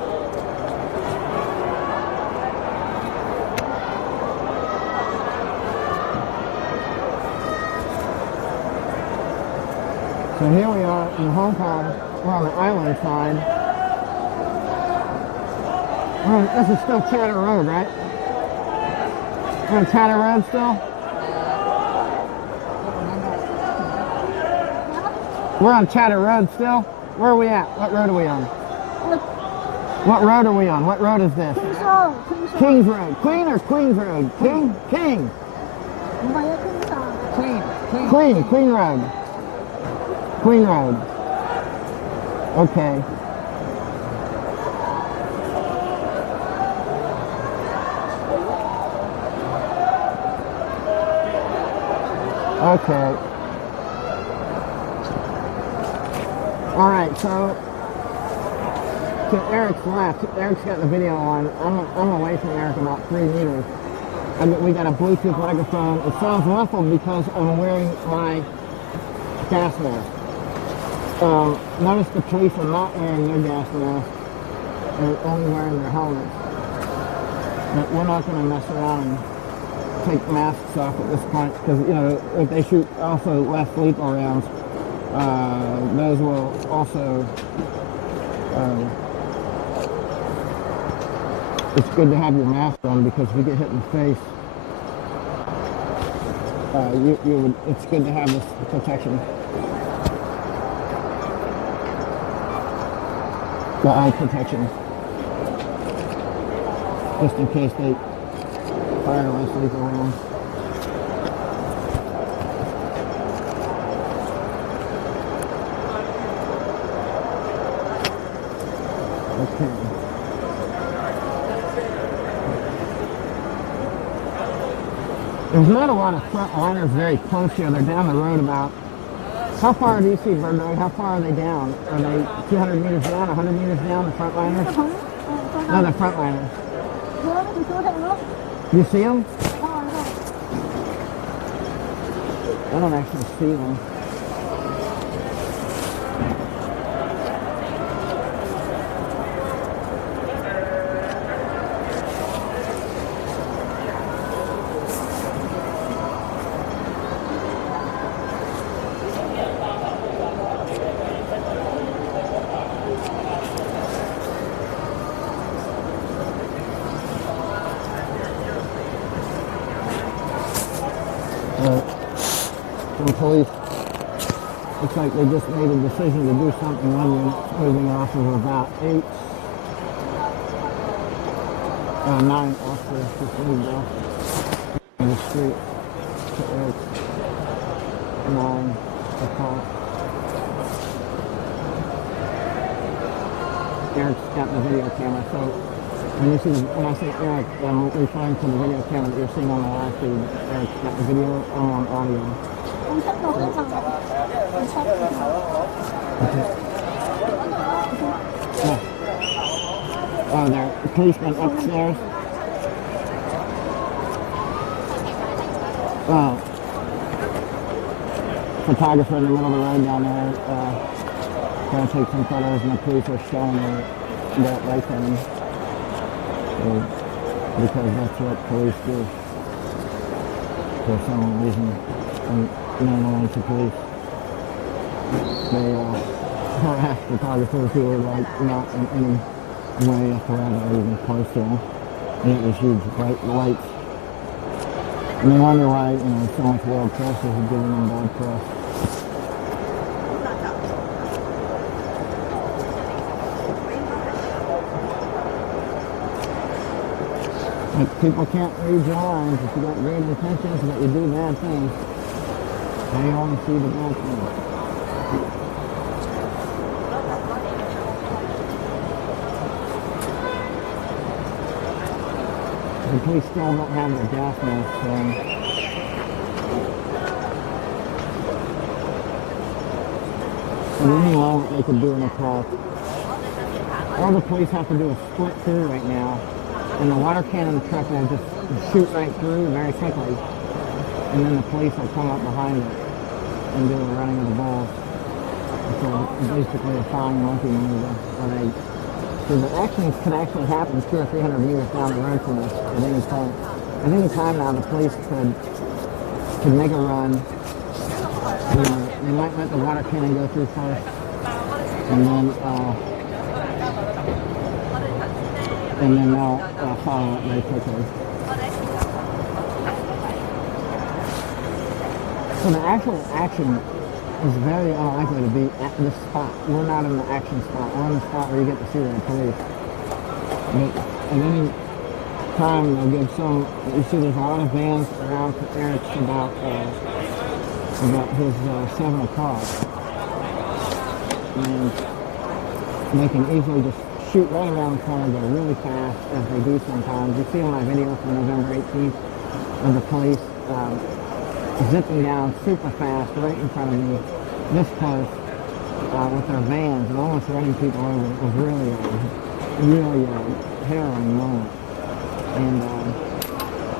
So here we are in Hong Kong. We're on the island side. This is still Chatter Road, right? We're on Chatter Road still? We're on Chatter Road still? Where are we at? What road are we on? What road are we on? What road is this? King's Road. Queen or Queen's Road? King? King. Queen Road. Queen Road. Okay. Okay. All right, so to Eric's left, Eric's got the video on. I'm away from Eric about 3 meters. We got a Bluetooth microphone. It sounds muffled because I'm wearing my gas mask. Notice the police are not wearing their gas masks. They're only wearing their helmets. But we're not going to mess around and take masks off at this point because, you know, if they shoot also less lethal rounds, those will also, it's good to have your mask on because if you get hit in the face, it's good to have this protection. The eye protection. Just in case they fire less lethal rounds. Okay. There's not a lot of frontliners very close here. They're down the road about. How far do you see, Bernard? How far are they down? Are they 200 meters down, 100 meters down, the frontliners? No, the frontliners. You see them? I don't actually see them. The police, looks like they just made a decision to do something. One unit's moving off of about 9 officers just moved off the street to 9 o'clock. Eric's got the video camera, so when I say Eric, I'm referring to the video camera that you're seeing on the live feed. Eric's got the video on audio. Oh, there are policemen upstairs. Oh, photographer in the middle of the road down there, trying to take some photos, and the police are showing that right thing. Because that's what police do for some reason. And no one to police. They harass photographers who are like not in any way athletic or even close to them. And it was huge bright lights. And they wonder why, you know, so much world press is giving them bad press. Like, people can't read your lines if you got great intentions, but you do bad things. They only see the bad things. The police still don't have their gas masks on. So there's any law that they could do in a park. All the police have to do is split through right now, and the water cannon truck will just shoot right through very quickly. And then the police will come up behind it and do a running of the balls. So basically a flying monkey maneuver. So the actions can actually happen 200 or 300 meters down the road from us at any point. At any time now, the police could make a run, you know, they might let the water cannon go through first, and then they'll follow it very quickly. So the actual action is very unlikely to be at this spot. We're not in the action spot. We're in the spot where you get to see the police. But at any time they'll give some, you see there's a lot of vans around Eric's about his 7 o'clock. And they can easily just shoot right around the corner, go really fast, as they do sometimes. You see my video from November 18th of the police zipping down super fast right in front of me, this close, with their vans and almost running people over. It was really harrowing moment. And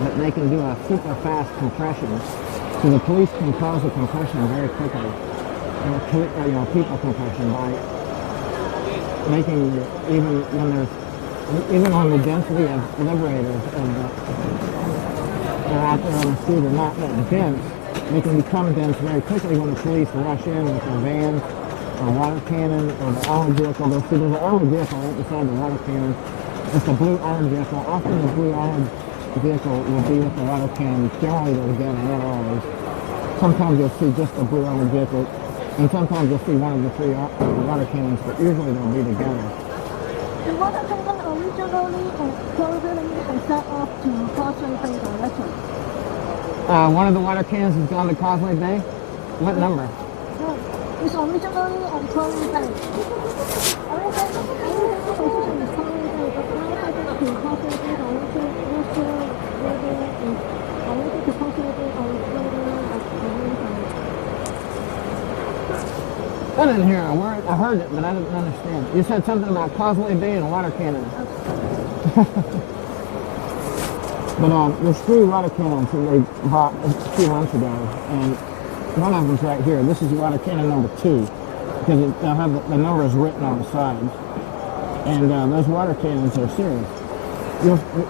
but they can do a super fast compression, so the police can cause a compression very quickly, people compression by making even when the density of liberators are out there on the street are not that dense, they can become dense very quickly when the police rush in with their vans or water cannon or the armored vehicle. They'll see there's an armored vehicle right beside the water cannon. It's a blue armored vehicle. Often the blue armored vehicle will be with the water cannon. Generally they're together, not always. Sometimes you'll see just a blue armored vehicle, and sometimes you'll see one of the 3 water cannons, but usually they'll be together. The water cannon originally set off to Causeway Bay direction. One of the water cannons has gone to Causeway Bay? What number? It's originally on Causeway Bay. Original position is Causeway Bay, but now heading to Causeway Bay direction, not sure whether it's related to Causeway Bay or whether I didn't hear a word. I heard it, but I didn't understand. You said something about Causeway Bay and water cannon. But there's 3 water cannons that they bought a few months ago, and one of them's right here. This is water cannon number 2, because they'll have the numbers written on the sides. And those water cannons are serious.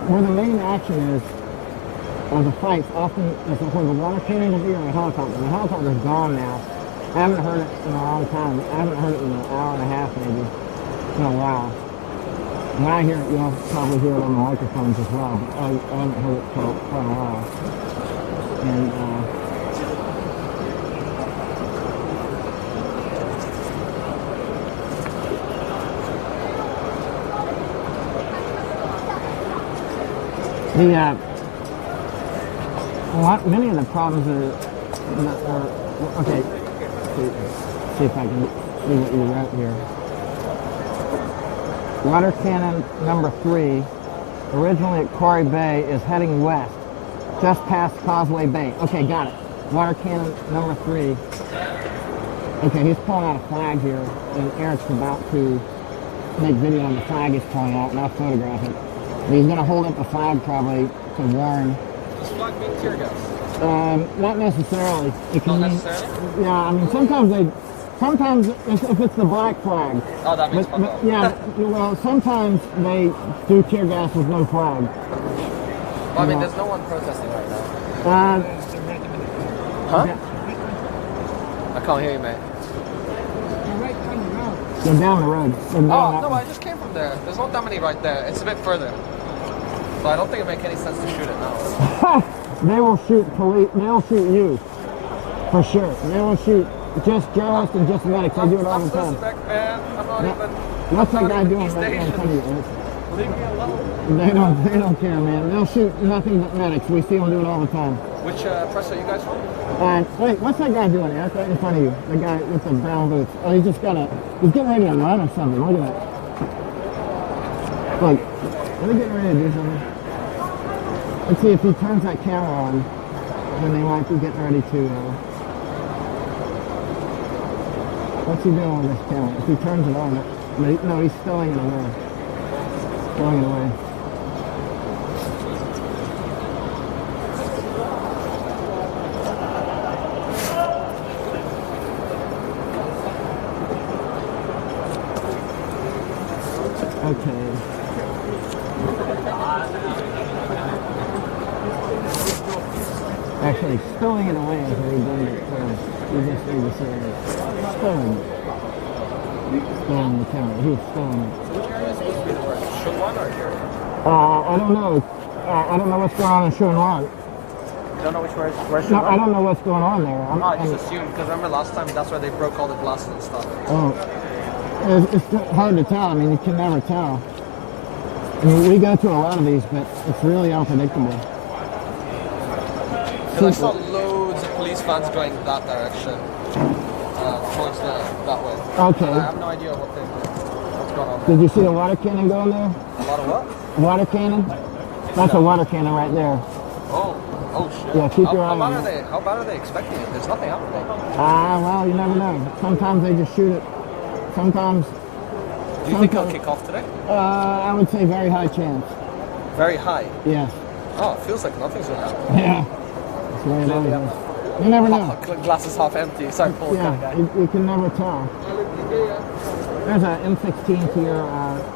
Where the main action is, or the fights, often is where the water cannon will be or the helicopter. The helicopter's gone now. I haven't heard it in a long time. I haven't heard it in an hour and a half, maybe, in a while. When I hear it, you'll probably hear it on the microphones as well, but I haven't heard it for quite a while. And, many of the problems are okay, see if I can see what you wrote here. Water cannon number 3, originally at Quarry Bay, is heading west, just past Causeway Bay. Okay, got it. Water cannon number 3. Okay, he's pulling out a flag here, and Eric's about to make video on the flag he's pulling out, and I'll photograph it. But he's going to hold up the flag probably to warn. Does flag mean tear gas? Not necessarily. Not necessarily? Yeah, I mean, sometimes if it's the black flag. Oh, that means fuck off. Yeah, well, sometimes they do tear gas with no flag. Well, I mean, there's no one protesting right now. Huh? Yeah. I can't hear you, mate. They're down the road. No, I just came from there. There's not that many right there. It's a bit further. So I don't think it makes any sense to shoot it now. They will shoot police. They'll shoot you. For sure. They will shoot just journalists and just medics. They do it all the time. Suspect, man. I'm not even... What's that guy doing right there in front of you? Leave me alone. They don't care, man. They'll shoot nothing but medics. We see them do it all the time. Which press are you guys from? Wait, what's that guy doing, Eric? Right in front of you. The guy with the brown boots. Oh, he's getting ready to run or something. Look at that. Look, are they getting ready to do something? Let's see if he turns that camera on. Then they might be getting ready to. What's he doing with this camera? If he turns it on, no, he's stowing it away. Throwing it away. Okay. Actually, stowing it away is a redundant term. You just need to say stowing it. Stowing the camera. He was stowing it. Which area is supposed to be the worst? Shunwan or here? I don't know. I don't know what's going on in Shunwan. You don't know where's No, Shunwan? I don't know what's going on there. I just assumed, because remember last time that's where they broke all the glasses and stuff. Oh, it's hard to tell. I mean, you can never tell. I mean, we go to a lot of these, but it's really unpredictable. Because I saw loads of police vans going that direction, towards that way. Okay. I have no idea what's going on there. Did you see a water cannon going there? A lot of what? Water cannon? That's a water cannon right there. Oh shit. Yeah, keep your eye on How bad are they expecting it? There's nothing happening. Well, you never know. Sometimes they just shoot it. Sometimes. Do you think it'll kick off today? I would say very high chance. Very high? Yes. Oh, it feels like nothing's going to happen. Yeah. That's the way it always is. You never know. Glass is half empty. Sorry, Paul. Yeah, you can never tell. There's an M16 here,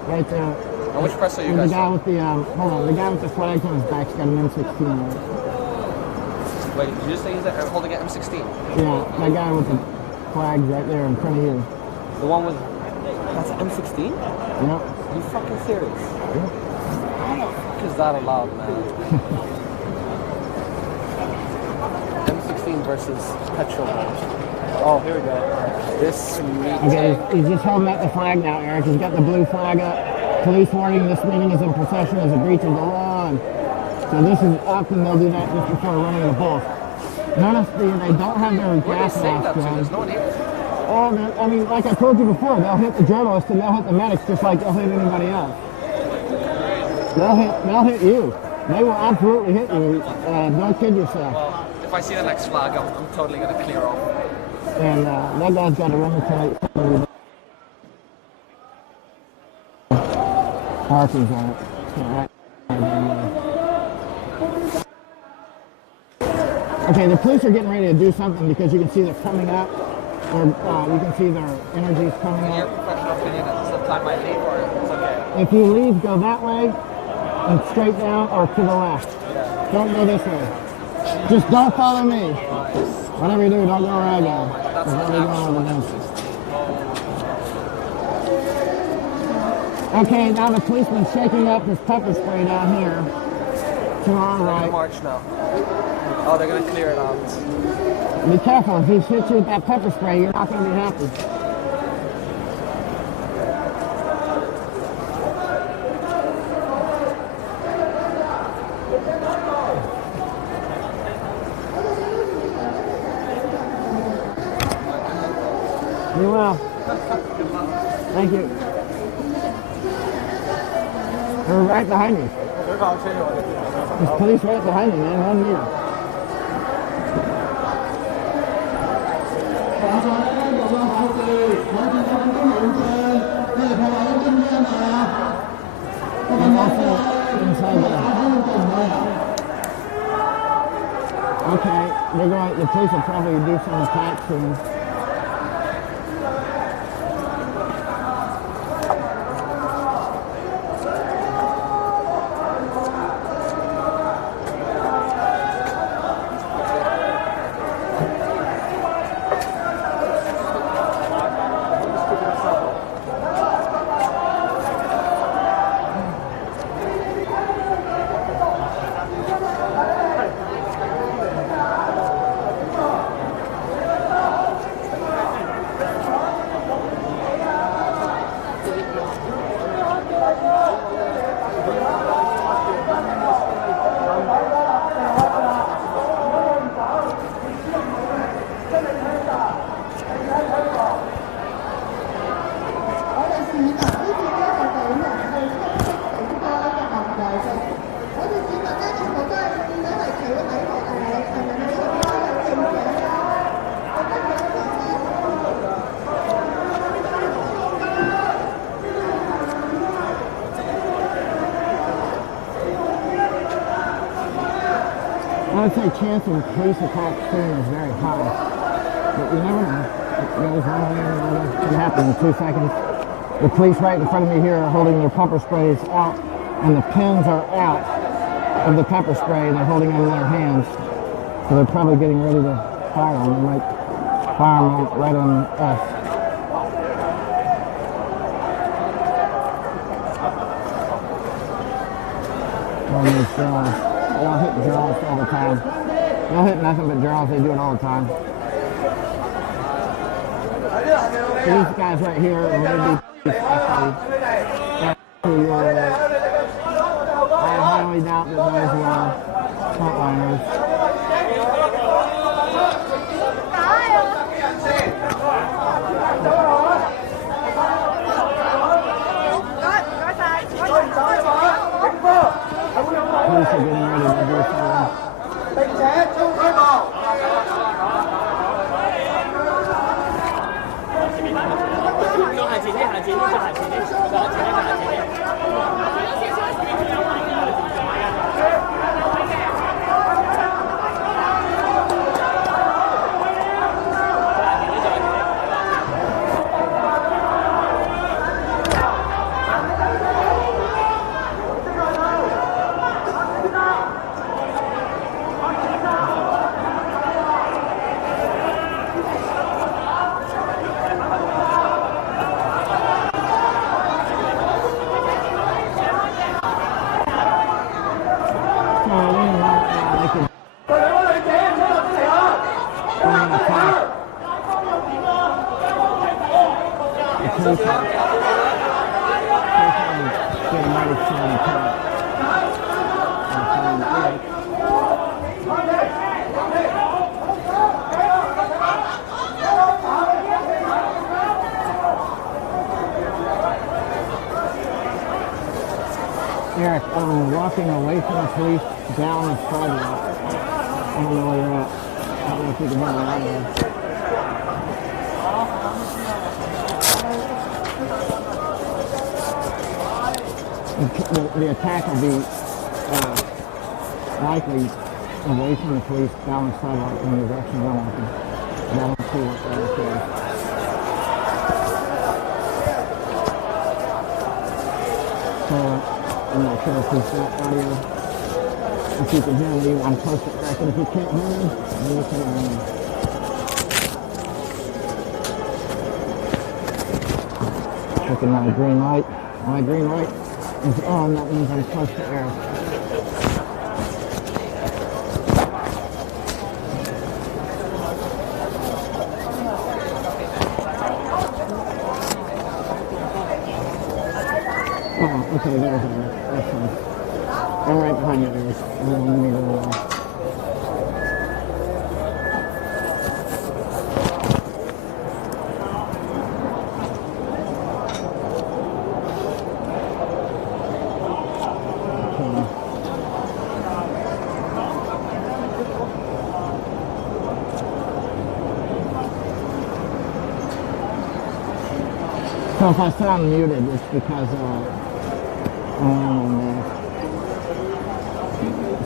right there. And which press are you guys The guy with the, hold on, the guy with the flags on his back's got an M16 right. Wait, did you just say he's holding an M16? Yeah, that guy with the flags right there in front of you. The one with... That's an M16? Yep. Are you fucking serious? Yep. How the fuck is that allowed, man? M16 versus petrol. Oh, here we go. This sweet. Okay, he's just holding up the flag now, Eric. He's got the blue flag up. Police warning, this meeting is in procession as a breach of the law. And so this is often they'll do that just before running the bus. Notice they don't have their gas masks on. There's no one here. Oh, man, I mean, like I told you before, they'll hit the journalists and they'll hit the medics just like they'll hit anybody else. They'll hit you. They will absolutely hit you. Don't kid yourself. Well, if I see the next flag, I'm totally going to clear off. And that guy's got to run the tonight. Markings on it. Okay, the police are getting ready to do something because you can see they're coming up. Or you can see their energy is coming In your up. professional opinion, is this the time I leave or it's okay? If you leave, go that way and straight down or to the left. Yeah. Don't go this way. Just don't follow me. Whatever you do, don't go where I go. That's There's nobody going over this. Okay, now the policeman's shaking up his pepper spray down here to our right. March now. Oh, they're going to clear it out. Be careful, if he shoots you with that pepper spray, you're not going to be happy. You will. Thank you. They're right behind you. There's police right behind you, man. 1 meter. And also inside there. Okay, the police will probably do some attacks soon. I would say chance of a police attack soon is very high, but you never know. It goes one way or another. It can happen in 2 seconds. The police right in front of me here are holding their pepper sprays out, and the pins are out of the pepper spray. They're holding them in their hands. So they're probably getting ready to fire them. They might fire them right on us. On these drills. They all hit drills all the time. They don't hit nothing but drills. They do it all the time. So these guys right here are maybe I highly doubt that those were frontliners. Police are getting ready to do something. Eric, walking away from the police down the sidewalk. I don't know where you're at. I don't know if you can hear me out there. The attack will be likely away from the police down the sidewalk in the direction I'm walking. But I don't see what that is. So, I'm not sure if he's got audio. If you can hear me, I'm close to Eric, and if you can't hear me, then you can hear me. Checking my green light. My green light is on, that means I'm close to Eric. Oh, okay, there's Eric. That's fine. I'm right behind you, Eric. Let me go. So if I sound muted, it's because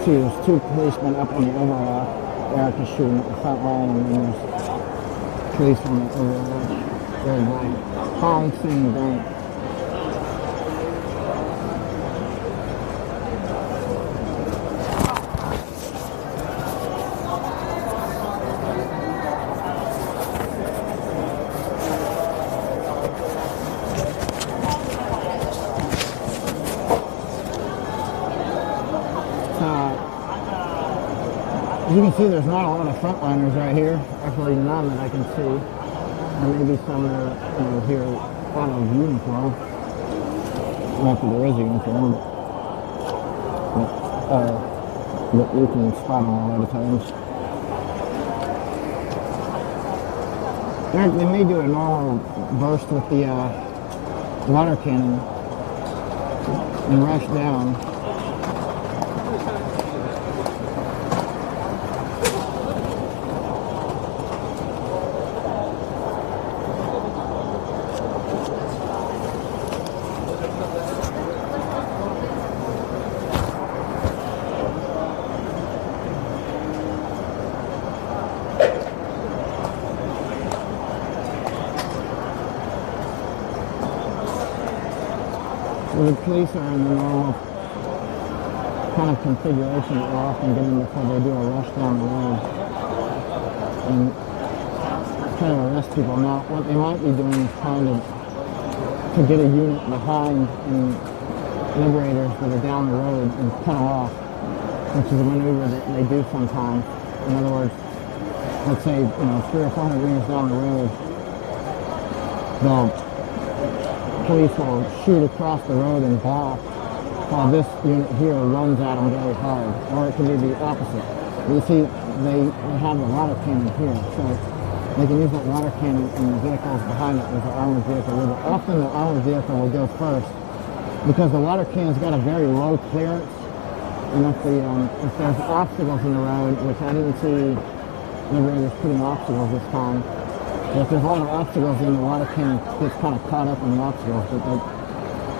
see, there's two policemen up on the overlook. Eric is shooting at the front line, and then there's police on the overlook. They're by Hong Sing Bank. As you can see, there's not a lot of frontliners right here. Actually, none that I can see. There may be some that are here out of uniform. Not that there is a uniform, but you can spot them a lot of times. They may do a normal burst with the water cannon and rush down. So the police are in the normal kind of configuration that we're often getting before they do a rush down the road and try to arrest people. Now, what they might be doing is trying to get a unit behind and liberators that are down the road and cut them off, which is a maneuver that they do sometimes. In other words, let's say, 300 or 400 meters down the road, the police will shoot across the road and block while this unit here runs at them very hard. Or it could be the opposite. You see, they have the water cannon here, so they can use that water cannon and the vehicles behind it as an armored vehicle. Often the armored vehicle will go first because the water cannon's got a very low clearance, and if there's obstacles in the road, which I didn't see liberators putting obstacles this time, but if there's a lot of obstacles, then the water cannon gets kind of caught up in the obstacles,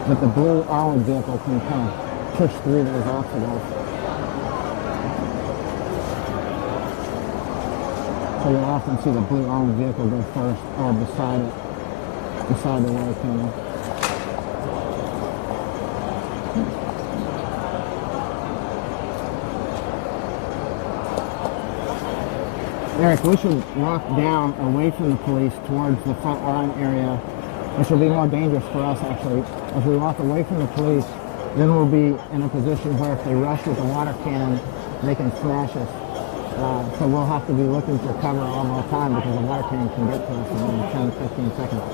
but the blue armored vehicle can kind of push through those obstacles. So you'll often see the blue armored vehicle go first or beside the water cannon. Eric, we should walk down away from the police towards the front line area, which will be more dangerous for us actually. If we walk away from the police, then we'll be in a position where if they rush with the water cannon, they can smash us. So we'll have to be looking for cover all the time because the water cannon can get to us in 10, 15 seconds.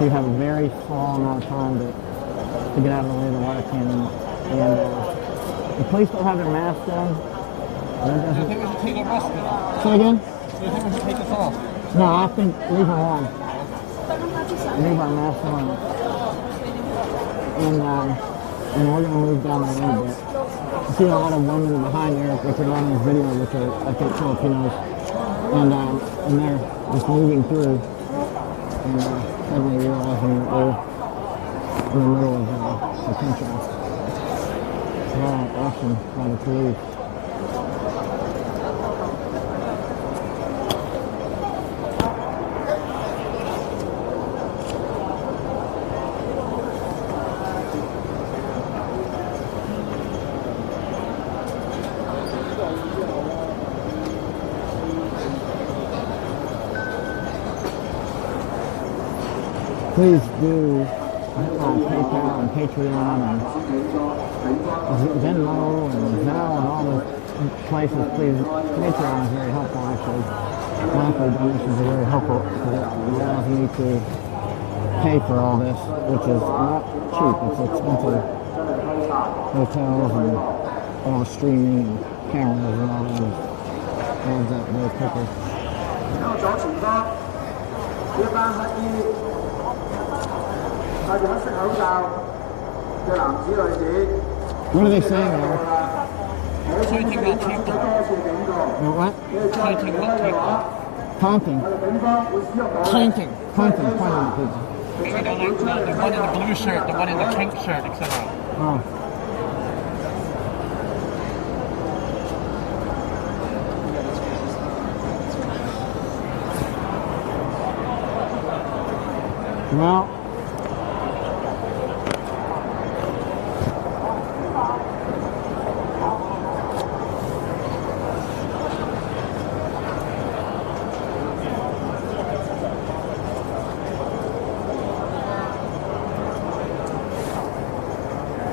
So you have a very small amount of time to get out of the way of the water cannon. And the police don't have their masks on. Do you think we should take our masks off? Say again? Do you think we should take this off? No, I think leave them on. Leave our masks on. And we're going to move down the road a bit. I see a lot of women behind Eric, which are on his video, which are, I think, Filipinos. And they're just moving through and suddenly realizing that they're in the middle of potential violent action by the police. Please do PayPal and Patreon and Venmo and Zelle and all those places. Please, Patreon is very helpful actually. Monthly donations are very helpful because it allows me to pay for all this, which is not cheap. It's expensive. Hotels and all the streaming and cameras and all that adds up very quickly. What are they saying there? Taunting, not taunting. What? Taunting, not taunting. Taunting? Taunting. Taunting at people. The one in the blue shirt, the one in the pink shirt, etc. Oh. Well,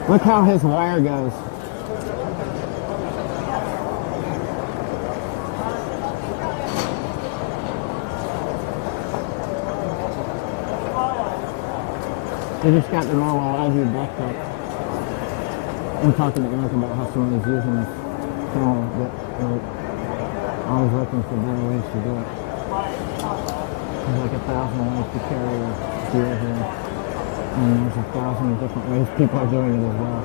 look how his wire goes. They just got the normal IV backpack. I'm talking to Eric about how somebody's using this camera, but they're always looking for better ways to do it. There's like 1,000 ways to carry a gear here. And there's 1,000 different ways people are doing it as well.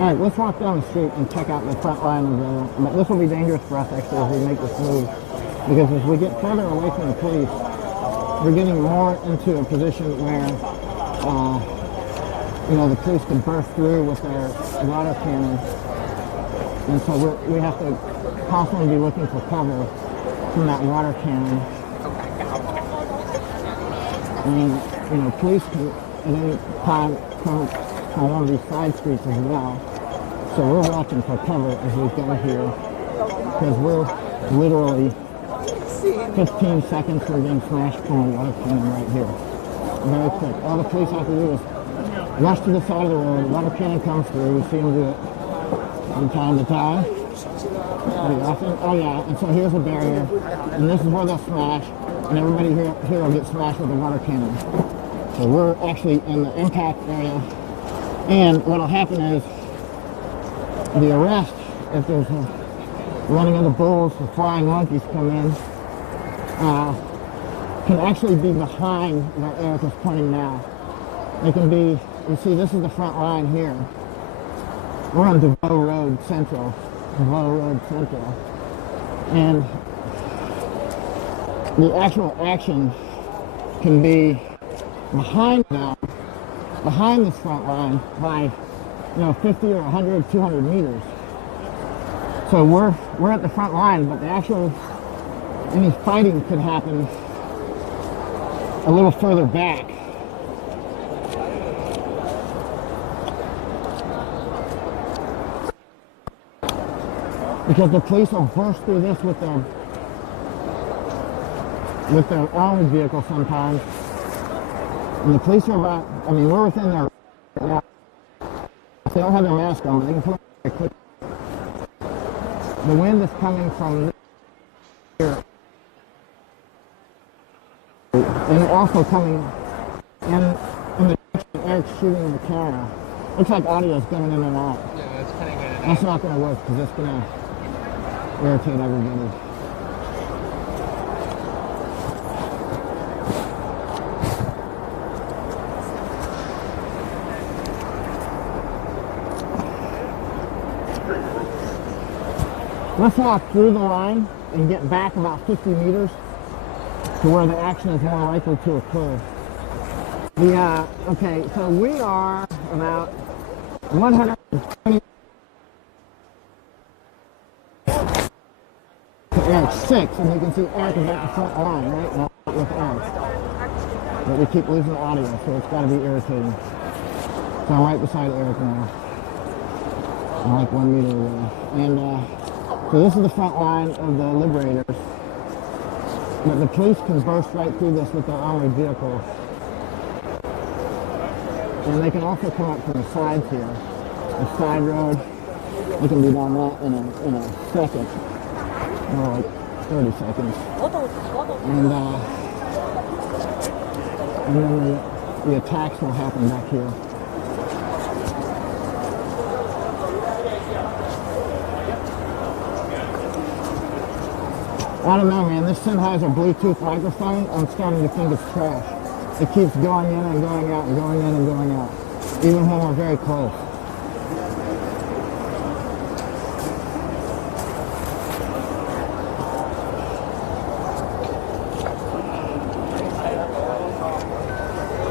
Alright, let's walk down the street and check out the front line of the... But this will be dangerous for us actually as we make this move. Because as we get further away from the police, we're getting more into a position where the police can burst through with their water cannon. And so we have to constantly be looking for cover from that water cannon. And, police can at any time come on one of these side streets as well. So we're watching for cover as we go here because we're literally 15 seconds from being flashed from a water cannon right here. Very quick. All the police have to do is rush to the side of the road, water cannon comes through, we see them do it from time to time. Pretty often. Oh yeah, and so here's a barrier, and this is where they'll smash, and everybody here will get smashed with a water cannon. So we're actually in the impact area, and what'll happen is the arrest, if there's a running of the bulls, the flying monkeys come in, can actually be behind where Eric is pointing now. They can be, you see this is the front line here. We're on DeVoe Road Central. And the actual action can be behind them, behind this front line by 50 or 100, 200 meters. So we're at the front line, but any fighting could happen a little further back. Because the police will burst through this with their armored vehicle sometimes. And the police are about, we're within their right now. If they don't have their mask on, they can put it very quick. The wind is coming from here. And also coming in the direction Eric's shooting the camera. Looks like audio is going in and out. Yeah, it's cutting in and out. That's not going to work because it's going to irritate everybody. Let's walk through the line and get back about 50 meters to where the action is more likely to occur. Okay, so we are about 120 to Eric 6, and you can see Eric is at the front line right now with Eric. But we keep losing the audio, so it's got to be irritating. So I'm right beside Eric now. I'm like 1 meter away. And so this is the front line of the Liberators. But the police can burst right through this with their armored vehicles. And they can also come up from the sides here. The side road, they can be down that in a second. Or like 30 seconds. And then the attacks will happen back here. I don't know, man. This Sennheiser Bluetooth microphone, I'm starting to think it's trash. It keeps going in and going out and going in and going out, even when we're very close.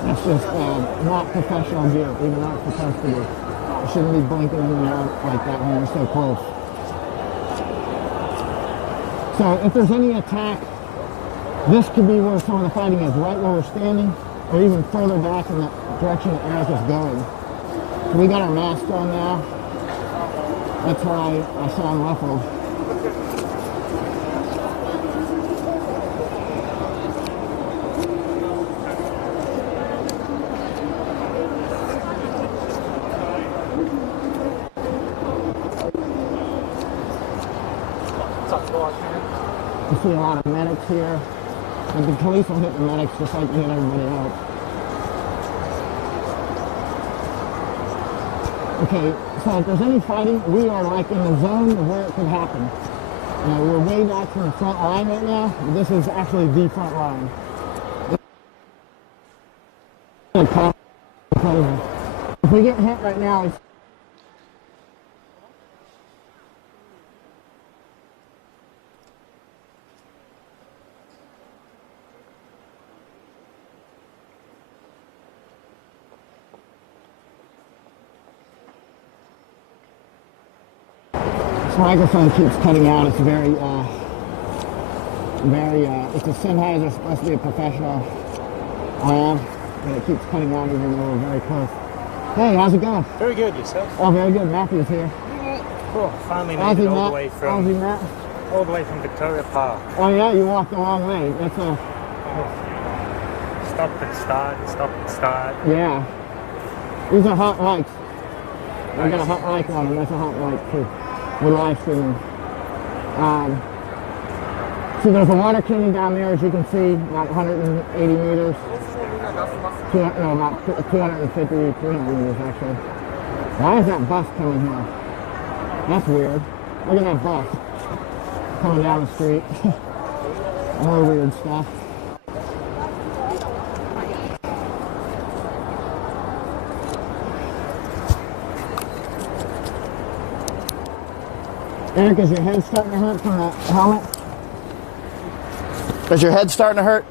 That's just not professional gear, even though it's supposed to be. You shouldn't be blinking in and out like that when you're so close. So if there's any attack, this could be where some of the fighting is, right where we're standing, or even further back in the direction that Eric is going. So we got our mask on now. That's why I sound muffled. You see a lot of medics here, but the police will hit the medics just like they hit everybody else. Okay, so if there's any fighting, we are like in the zone of where it could happen. We're way back from the front line right now, but this is actually the front line. If we get hit right now, it's microphone keeps cutting out. It's very, it's a Sennheiser, supposed to be a professional lamp, but it keeps cutting out even though we're very close. Hey, how's it going? Very good, yourself? Oh, very good. Matthew's here. Cool. Finally made it all the way Matt. from Victoria Park. Oh yeah, you walked a long way. That's a stop and start. Yeah. These are hot lights. I got a hot light on them. That's a hot light too. We're live streaming. So there's a water canyon down there, as you can see, about 180 meters. About 250, 300 meters actually. Why is that bus coming here? That's weird. Look at that bus coming down the street. More weird stuff. Eric, is your head starting to hurt from the helmet? Is your head starting to hurt?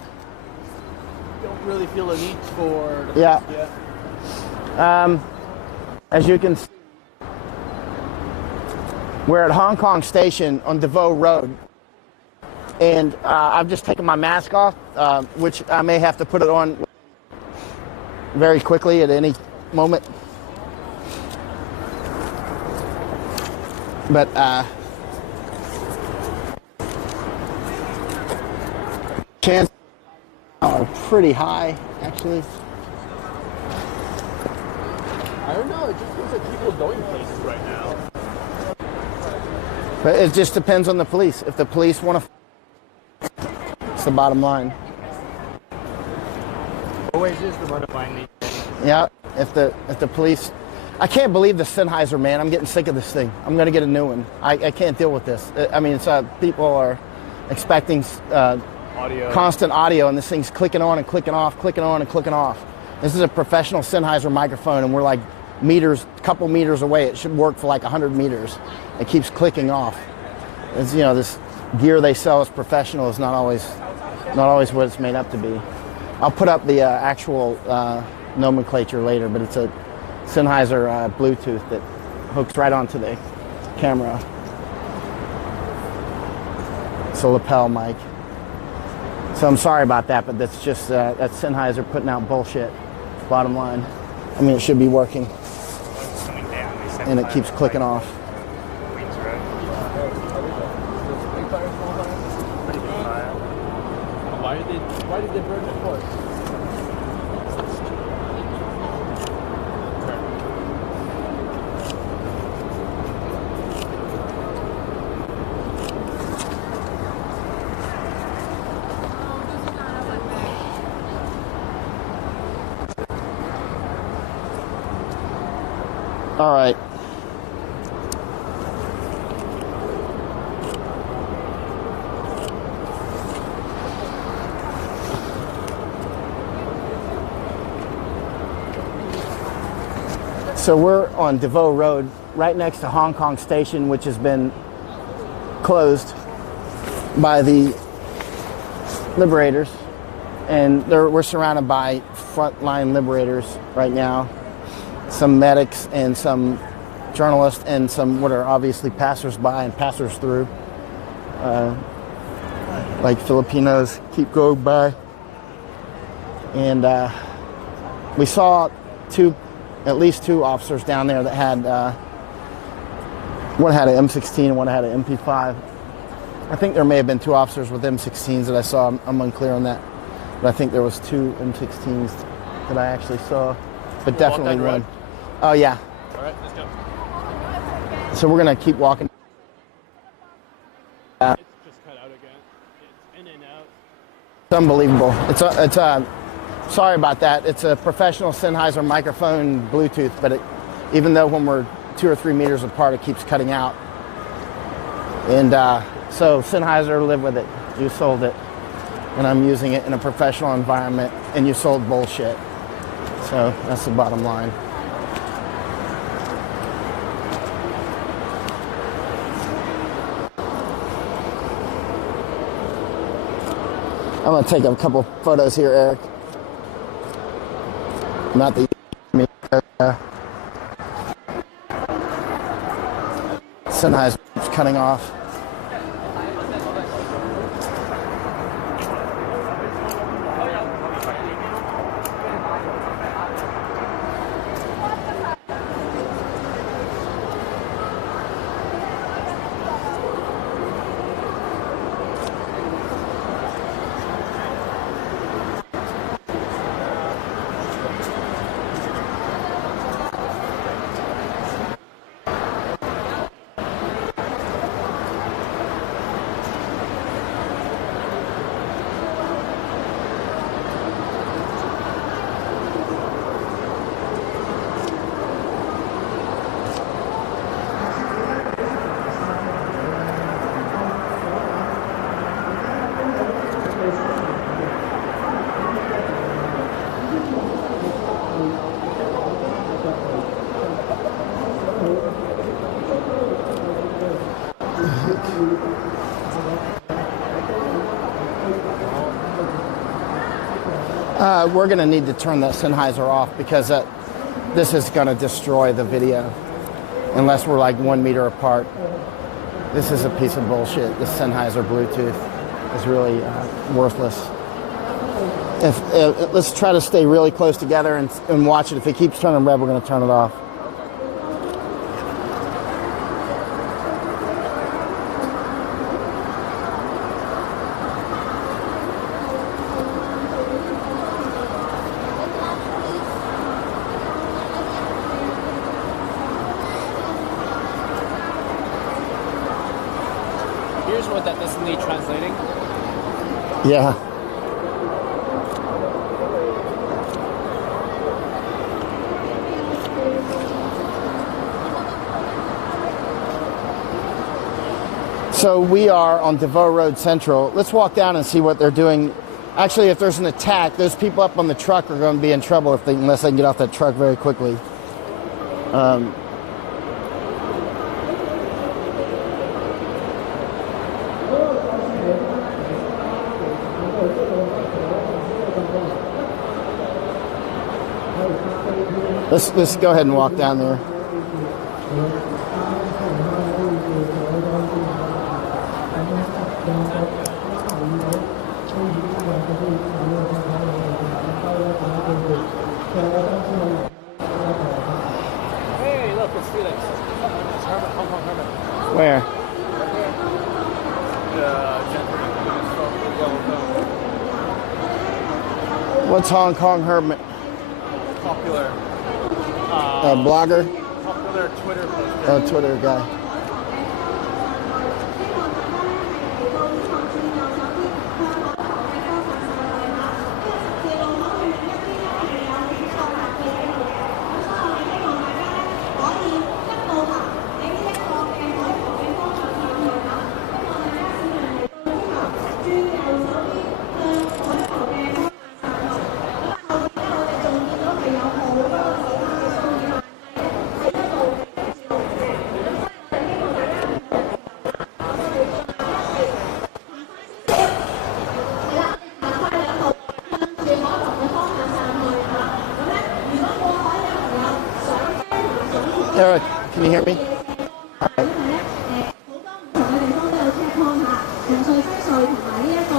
Don't really feel a need for the Yeah. yet. As you can see, we're at Hong Kong Station on DeVoe Road. And I've just taken my mask off, which I may have to put it on very quickly at any moment. But chances are pretty high, actually. I don't know. It just feels like people going places right now. But it just depends on the police. If the police want to, it's the bottom line. Always is the bottom line. Yeah. If the police, I can't believe the Sennheiser, man. I'm getting sick of this thing. I'm gonna get a new one. I can't deal with this. I mean, it's people are expecting Audio. constant audio, and this thing's clicking on and clicking off, clicking on and clicking off. This is a professional Sennheiser microphone, and we're like a couple meters away. It should work for like 100 meters. It keeps clicking off. It's, this gear they sell as professional is not always what it's made up to be. I'll put up the actual nomenclature later, but it's a Sennheiser Bluetooth that hooks right onto the camera. It's a lapel mic. So I'm sorry about that, but that's just that's Sennheiser putting out bullshit. Bottom line. I mean, it should be working. And it keeps clicking off. Why did they burn the course? All right. So we're on DeVoe Road, right next to Hong Kong Station, which has been closed by the liberators. And we're surrounded by frontline liberators right now. Some medics and some journalists and some what are obviously passersby and passers-through. Like Filipinos keep going by. And we saw at least two officers down there that had, one had an M16 and one had an MP5. I think there may have been two officers with M16s that I saw. I'm unclear on that. But I think there was two M16s that I actually saw. But definitely one. Oh, yeah. All right, let's go. So we're going to keep walking. It's just cut out again. It's in and out. It's unbelievable. Sorry about that. It's a professional Sennheiser microphone Bluetooth, but even though when we're 2 or 3 meters apart, it keeps cutting out. And so Sennheiser, live with it. You sold it. And I'm using it in a professional environment, and you sold bullshit. So that's the bottom line. I'm going to take a couple photos here, Eric. Not that you Sennheiser keeps cutting off. we're going to need to turn the Sennheiser off because this is going to destroy the video unless we're like 1 meter apart. This is a piece of bullshit. This Sennheiser Bluetooth is really worthless. Let's try to stay really close together and watch it. If it keeps turning red, we're going to turn it off. Here's what that doesn't need translating. Yeah. So we are on DeVoe Road Central. Let's walk down and see what they're doing. Actually, if there's an attack, those people up on the truck are going to be in trouble unless they can get off that truck very quickly. Let's go ahead and walk down there. Hey, look, it's Felix. It's Herman, Hong Kong Herman. Where? The gentleman from the yellow. What's Hong Kong Herman? Popular. Blogger? Popular Twitter poster. Oh, Twitter guy. Eric, can you hear me?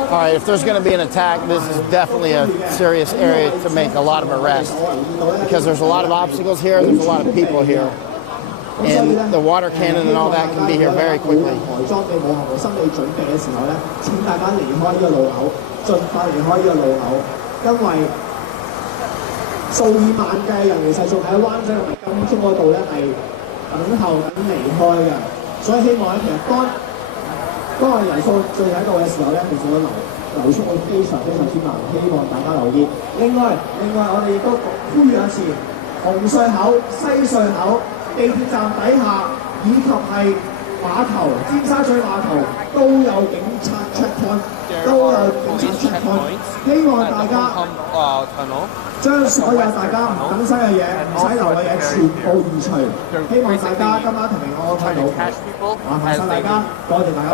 All right, if there's going to be an attack, this is definitely a serious area to make a lot of arrests because there's a lot of obstacles here, there's a lot of people here, and the water cannon and all that can be here very quickly.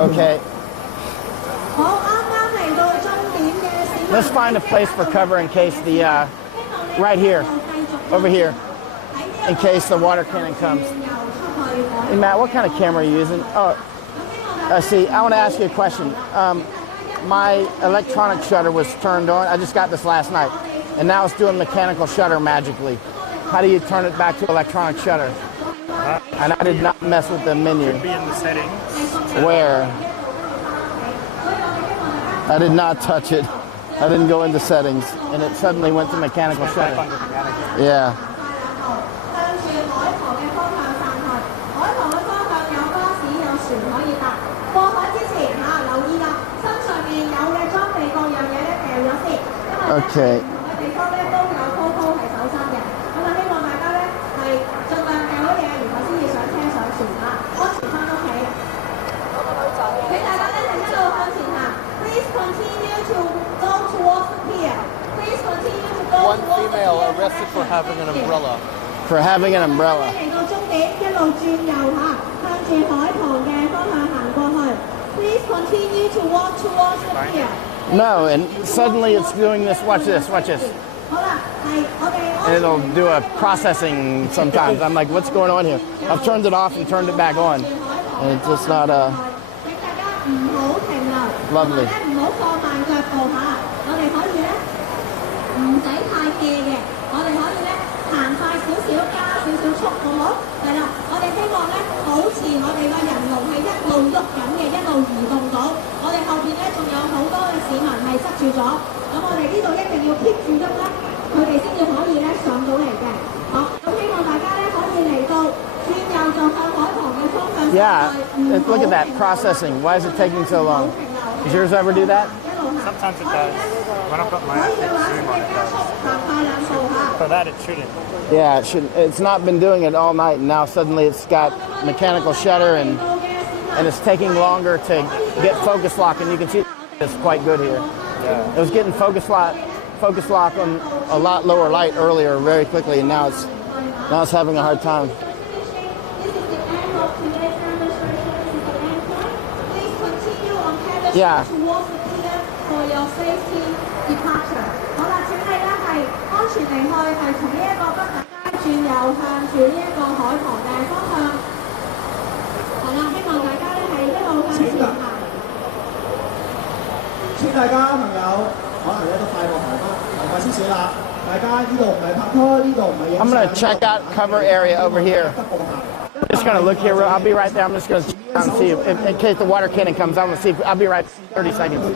Okay. Let's find a place for cover in case the, right here, over here, in case the water cannon comes. Hey Matt, what kind of camera are you using? Oh, see, I want to ask you a question. My electronic shutter was turned on. I just got this last night, and now it's doing mechanical shutter magically. How do you turn it back to electronic shutter? And I did not mess with the menu. It should be in the settings. Where? I did not touch it. I didn't go into settings, and it suddenly went to mechanical shutter. Yeah. Okay. One female arrested for having an umbrella. For having an umbrella. Please continue to walk towards the pier. No, and suddenly it's doing this. Watch this, watch this. and it'll do a processing sometimes. I'm like, what's going on here? I've turned it off and turned it back on, and it's just not lovely. 行快少少，加少少速，好唔好？係啦，我哋希望咧保持我哋嘅人龍係一路喐緊嘅，一路移動到。我哋後邊咧仲有好多嘅市民係塞住咗，咁我哋呢度一定要 keep 住喐咧，佢哋先至可以咧上到嚟嘅。好，咁希望大家咧可以嚟到轉右就向海旁嘅方向。Yeah, look at that processing. Why is it taking so long? Does yours ever do that? Sometimes it does. When I've got my Zoom on, it does. For that, it shouldn't. Yeah, it shouldn't. It's not been doing it all night, and now suddenly it's got mechanical shutter, and it's taking longer to get focus lock, and you can see it's quite good here. Yeah. It was getting focus lock on a lot lower light earlier very quickly, and now it's having a hard time. Yeah. For your safety departure. 好啦，請你咧係安全離開，係從呢一個北大街轉右向住呢一個海旁嘅方向。係啦，希望大家咧係一路向前行。請大家朋友可能咧都快過行啦，行快少少啦。大家呢度唔係拍拖，呢度唔係影相。I'm gonna check out cover area over here. Just gonna look here. I'll be right there. I'm just gonna see if, in case the water cannon comes. I'm gonna see. I'll be right. 30 seconds.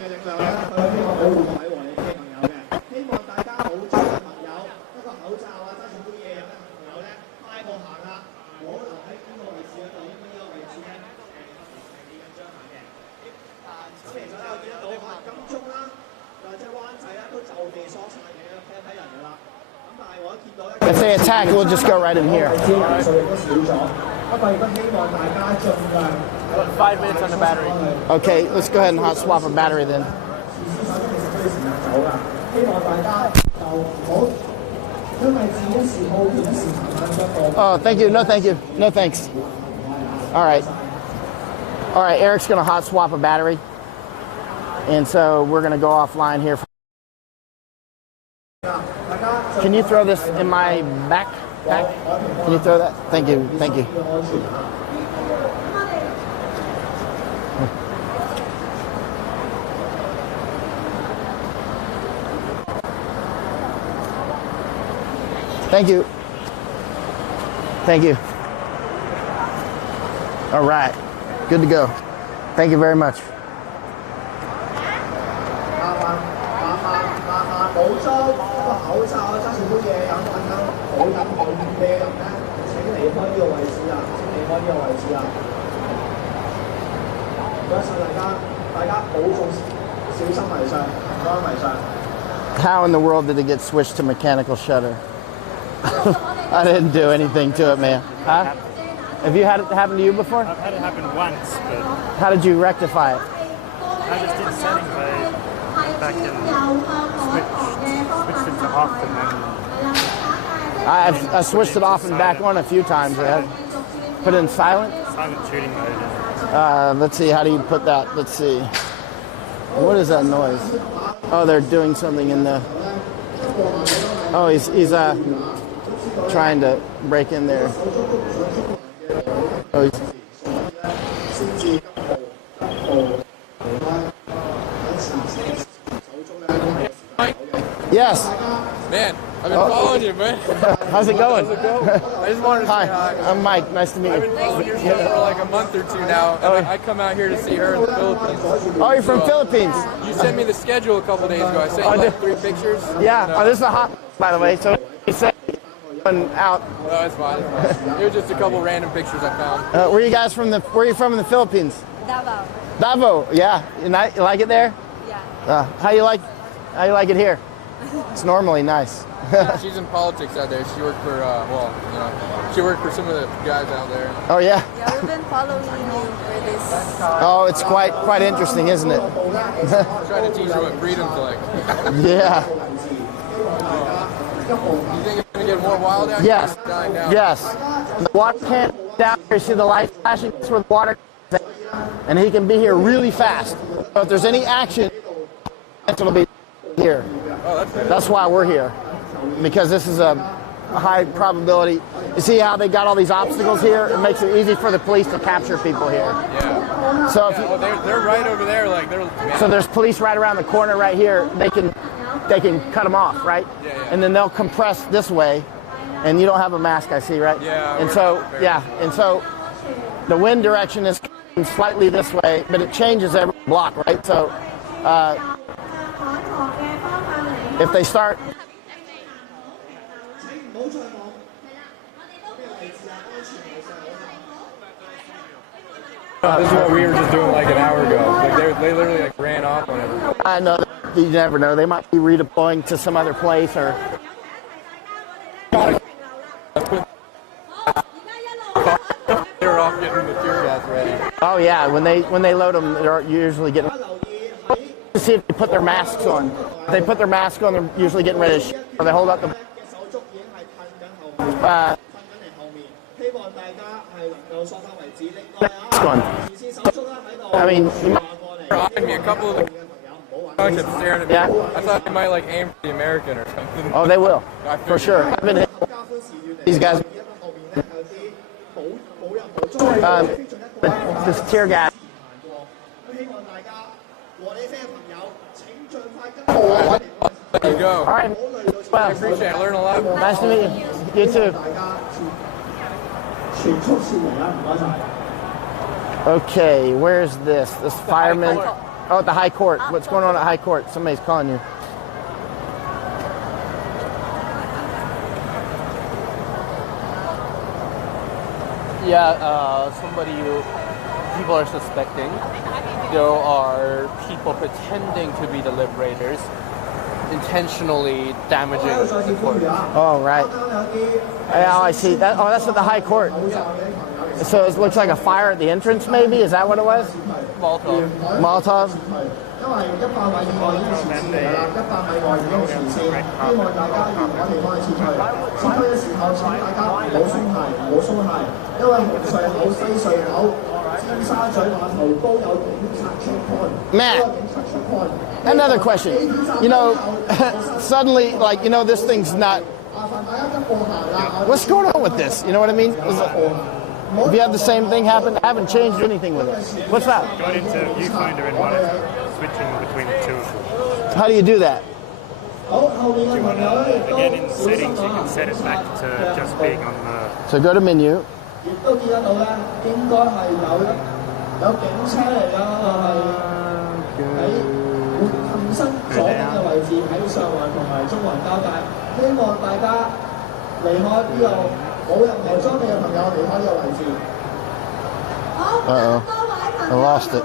If they attack, we'll just go right in here. 5 minutes on the battery. Okay, let's go ahead and hot swap a battery then. Oh, thank you. No, thank you. No, thanks. All right. All right, Eric's going to hot swap a battery. And so we're going to go offline here. Can you throw this in my backpack? Can you throw that? Thank you. Thank you. Thank you. Thank you. All right. Good to go. Thank you very much. 冇裝一個口罩，揸住杯嘢飲，等等好飲好熱嘅人咧，請離開呢個位置啊！請離開呢個位置啊！唔該曬大家保重，小心為上，唔該為上。How in the world did it get switched to mechanical shutter? I didn't do anything to it, man. Huh? Have you had it happen to you before? I've had it happen once, but How did you rectify it? I just did settings. I back in switched it to off and then I switched it off and back on a few times. Right? Put it in silent. silent shooting mode. Let's see. How do you put that? Let's see. What is that noise? Oh, they're doing something in the. Oh, he's trying to break in there. Oh, yes. Man, I've been following you, man. How's it going? I just wanted to say hi. I'm Mike. Nice to meet I've you. been following your show for like a month or two now, and I come out here to see her in the Philippines. Oh, you're from Philippines? You sent me the schedule a couple days ago. I sent you like 3 pictures. Yeah. Oh, this is a hot, by the way. So he said out. No, it's fine. It was just a couple random pictures I found. Where are you guys from? Where are you from in the Philippines? Davao. Davao. Yeah. You like it there? Yeah. How you like it here? It's normally nice. She's in politics out there. She worked for, she worked for some of the guys out there. Oh yeah. Yeah, we've been following you for this. Oh, it's quite interesting, isn't it? Trying to teach her what freedom's like. Yeah. You think it's going to get more wild out Yes. here? Dying down. Yes. And the water can't down here. See the light flashing? That's where the water is. And he can be here really fast. So if there's any action, it'll be here. Oh, that's good. That's why we're here. because this is a high probability. You see how they got all these obstacles here? It makes it easy for the police to capture people here. Yeah. So if you, well, they're right over there, like they're. Yeah. So there's police right around the corner right here. They can cut them off, right? Yeah. And then they'll compress this way, and you don't have a mask, I see, right? Yeah. And so the wind direction is slightly this way, but it changes every block, right? So if they start. This is what we were just doing like an hour ago. Like they literally like ran off on everyone. I know. You never know. They might be redeploying to some other place or. They were off getting the tear gas ready. Oh yeah, when they load them, they're usually getting. To see if they put their masks on. If they put their mask on, they're usually getting ready to shoot. Or they hold up the. I mean, you might. Me a couple of the kept staring at me. Yeah. I thought they might like aim for the American or something. Oh, they will, for sure. I've been hit. These guys. This tear gas. There you go. All right. Well, I appreciate it. I learned a lot. Nice to meet you. You too. Okay, where's this? This fireman. Oh, at the High Court. What's going on at High Court? Somebody's calling you. Yeah, people are suspecting there are people pretending to be the liberators, intentionally damaging the court. Oh, right. Oh, I see. That's at the High Court. So it looks like a fire at the entrance, maybe? Is that what it was? Molotov. Molotov? Matt, another question. You know, suddenly, like, you know, this thing's not... What's going on with this? You know what I mean? If you have the same thing happen, I haven't changed anything with it. What's that? Got into viewfinder and monitor, switching between the two of them. How do you do that? Again, in settings, you can set it back to just being on the... So go to menu. Uh-oh. I lost it.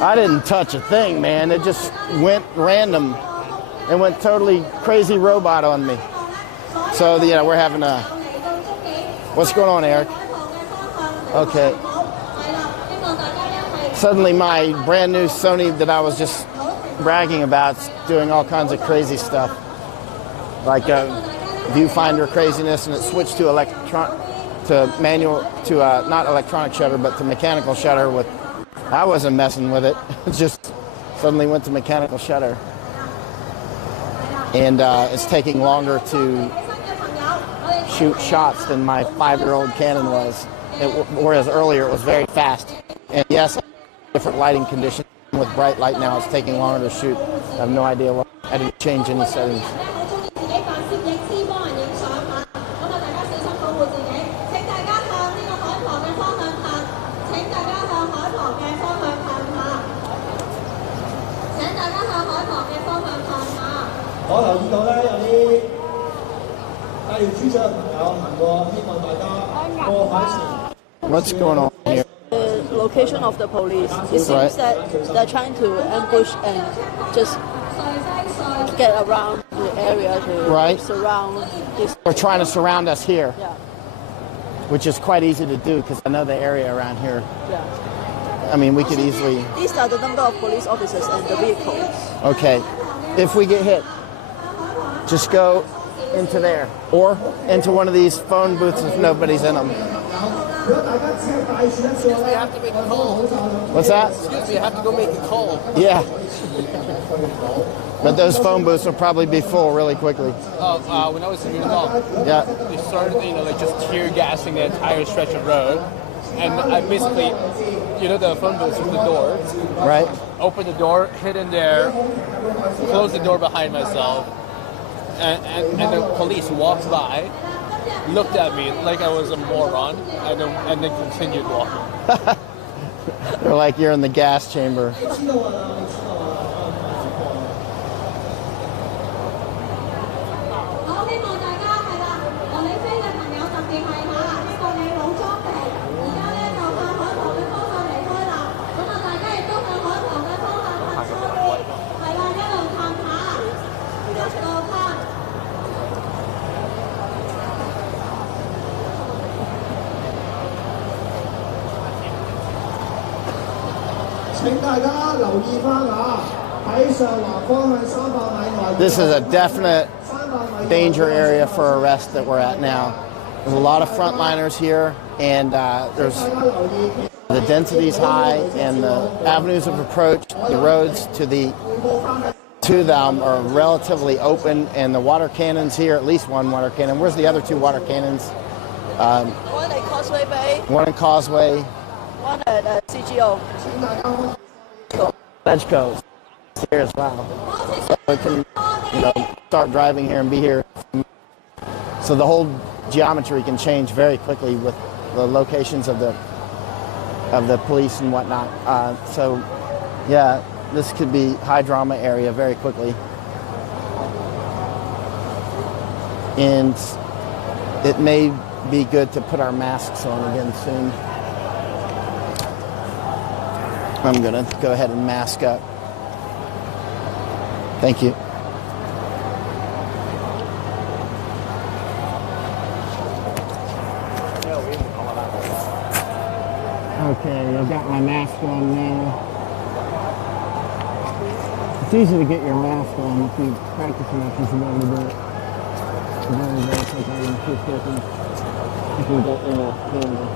I didn't touch a thing, man. It just went random. It went totally crazy robot on me. So, you know, we're having a... What's going on, Eric? Okay. Suddenly my brand new Sony that I was just bragging about is doing all kinds of crazy stuff. Like viewfinder craziness, and it switched to not electronic shutter, but to mechanical shutter. I wasn't messing with it. It just suddenly went to mechanical shutter. And it's taking longer to shoot shots than my 5-year-old Canon was. Whereas earlier it was very fast. And yes, different lighting conditions. With bright light now, it's taking longer to shoot. I have no idea why. I didn't change any settings. What's going on here? The location of the police. It seems that they're trying to ambush and just get around the area to surround this. They're trying to surround us here. Yeah. Which is quite easy to do because I know the area around here. Yeah. I mean, we could easily... These are the number of police officers and the vehicles. Okay. If we get hit, just go into there or into one of these phone booths if nobody's in them. Excuse me, I have to make a call. What's that? Excuse me, I have to go make a call. Yeah. But those phone booths will probably be full really quickly. When I was in Vietnam, Yeah. they started, like just tear gassing the entire stretch of road, and I basically, the phone booths with the doors. Right. Open the door, hid in there, close the door behind myself, and the police walked by, looked at me like I was a moron, and then continued walking. They're like you're in the gas chamber. This is a definite danger area for arrest that we're at now. There's a lot of frontliners here, and the density's high, and the avenues of approach, the roads to them are relatively open, and the water cannons here, at least one water cannon. Where's the other two water cannons? One at Causeway Bay. One in Causeway. One at CGO. Edgecoast here as well. So we can, start driving here and be here. So the whole geometry can change very quickly with the locations of the police and whatnot. So, yeah, this could be high drama area very quickly. And it may be good to put our masks on again soon. I'm going to go ahead and mask up. Thank you. Okay, I've got my mask on now. It's easy to get your mask on if you practice enough, you should be able to do it. Very, very quickly in 2 seconds. If you get in a camera.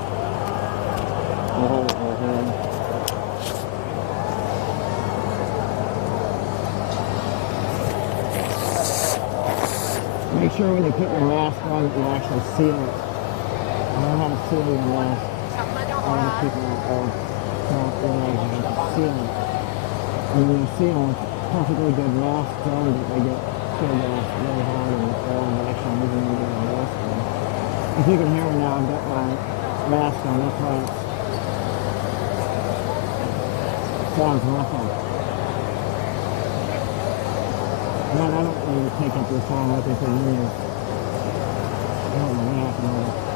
Make sure when you put your mask on that you actually seal it. I know how to seal your mask. A lot of people don't realize you have to seal it. And when you seal a perfectly good mask on, that they get sealed off really hard and the air is actually moving into the mask on. If you can hear me now, I've got my mask on. That's why it sounds muffled. Man, I don't need to take up your time looking for news. I don't know what happened.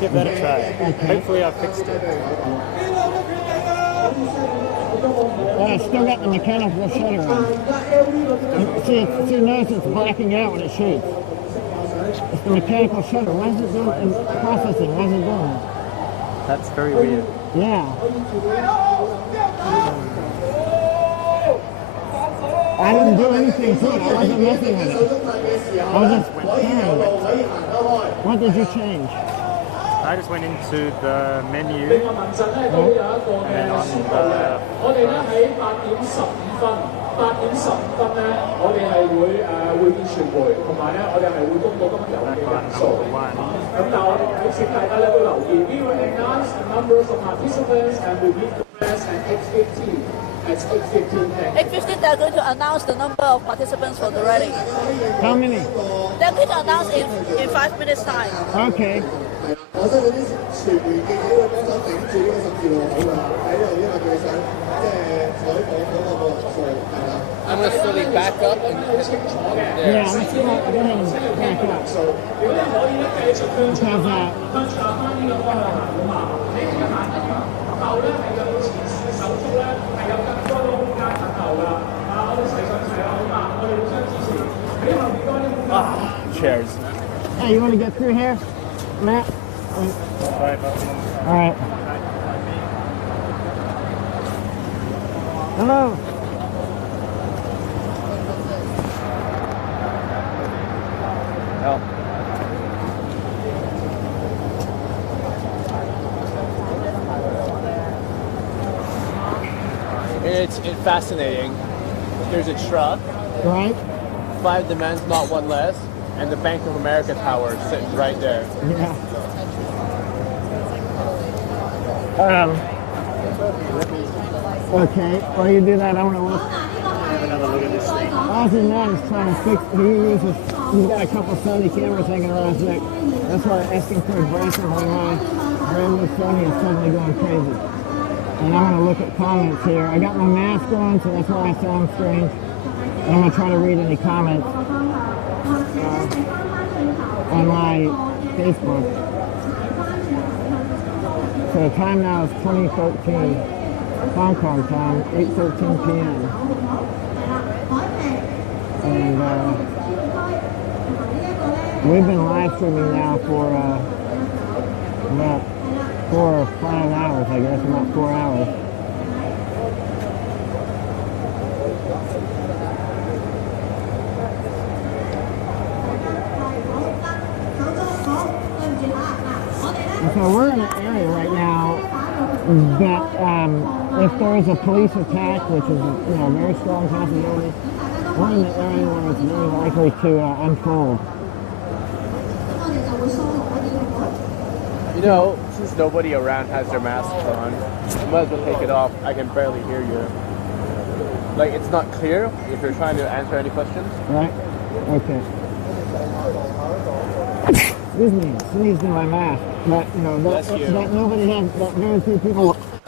Give that a try. Hopefully I fixed it. Well, I still got the mechanical shutter on. See, notice it's blacking out when it shoots. It's the mechanical shutter. What is it doing in processing? What is it doing? That's very weird. Yeah. I didn't do anything to it. I wasn't messing with it. I was just preparing it. What did you change? I just went into the menu and then on the 8點15分咧，我哋係會見傳媒，同埋咧我哋係會公佈今日遊嘅人數。咁但係我哋喺請大家咧都留意 ，We will announce the numbers of participants and we meet the press at 8:15. At 8:15. 8:15, they're going to announce the number of participants for the rally. How many? They're going to announce in 5 minutes' time. Okay. 我相信啲傳媒記者會幫手頂住呢個12號口㗎，喺度因為佢想即係採訪嗰個人數係啦。I'm going to slowly back up and hit there. Yeah, let's go ahead and back up. How's that? Cheers. Hey, you want to get through here, Matt? All right. Hello. It's fascinating. There's a truck. Right. 5 demands, not one less. And the Bank of America tower sitting right there. Yeah. Okay, while you do that, I want to look. Have another look at this thing. Ozzy Nut is trying to fix. He's got a couple Sony cameras hanging around his neck. That's why I'm asking for a bracer when my brand new Sony is suddenly going crazy. And I want to look at comments here. I got my mask on, so that's why I sound strange. And I'm going to try to read any comments on my Facebook. So the time now is 2013, Hong Kong time, 8:13 p.m. And we've been live streaming now for about 4 or 5 hours, I guess, about 4 hours. And so we're in an area right now that if there is a police attack, which is a very strong possibility, we're in the area where it's very likely to unfold. You know, since nobody around has their masks on, you might as well take it off. I can barely hear you. Like, it's not clear if you're trying to answer any questions. Right? Okay. Excuse me, sneezed in my mask. But, that nobody has,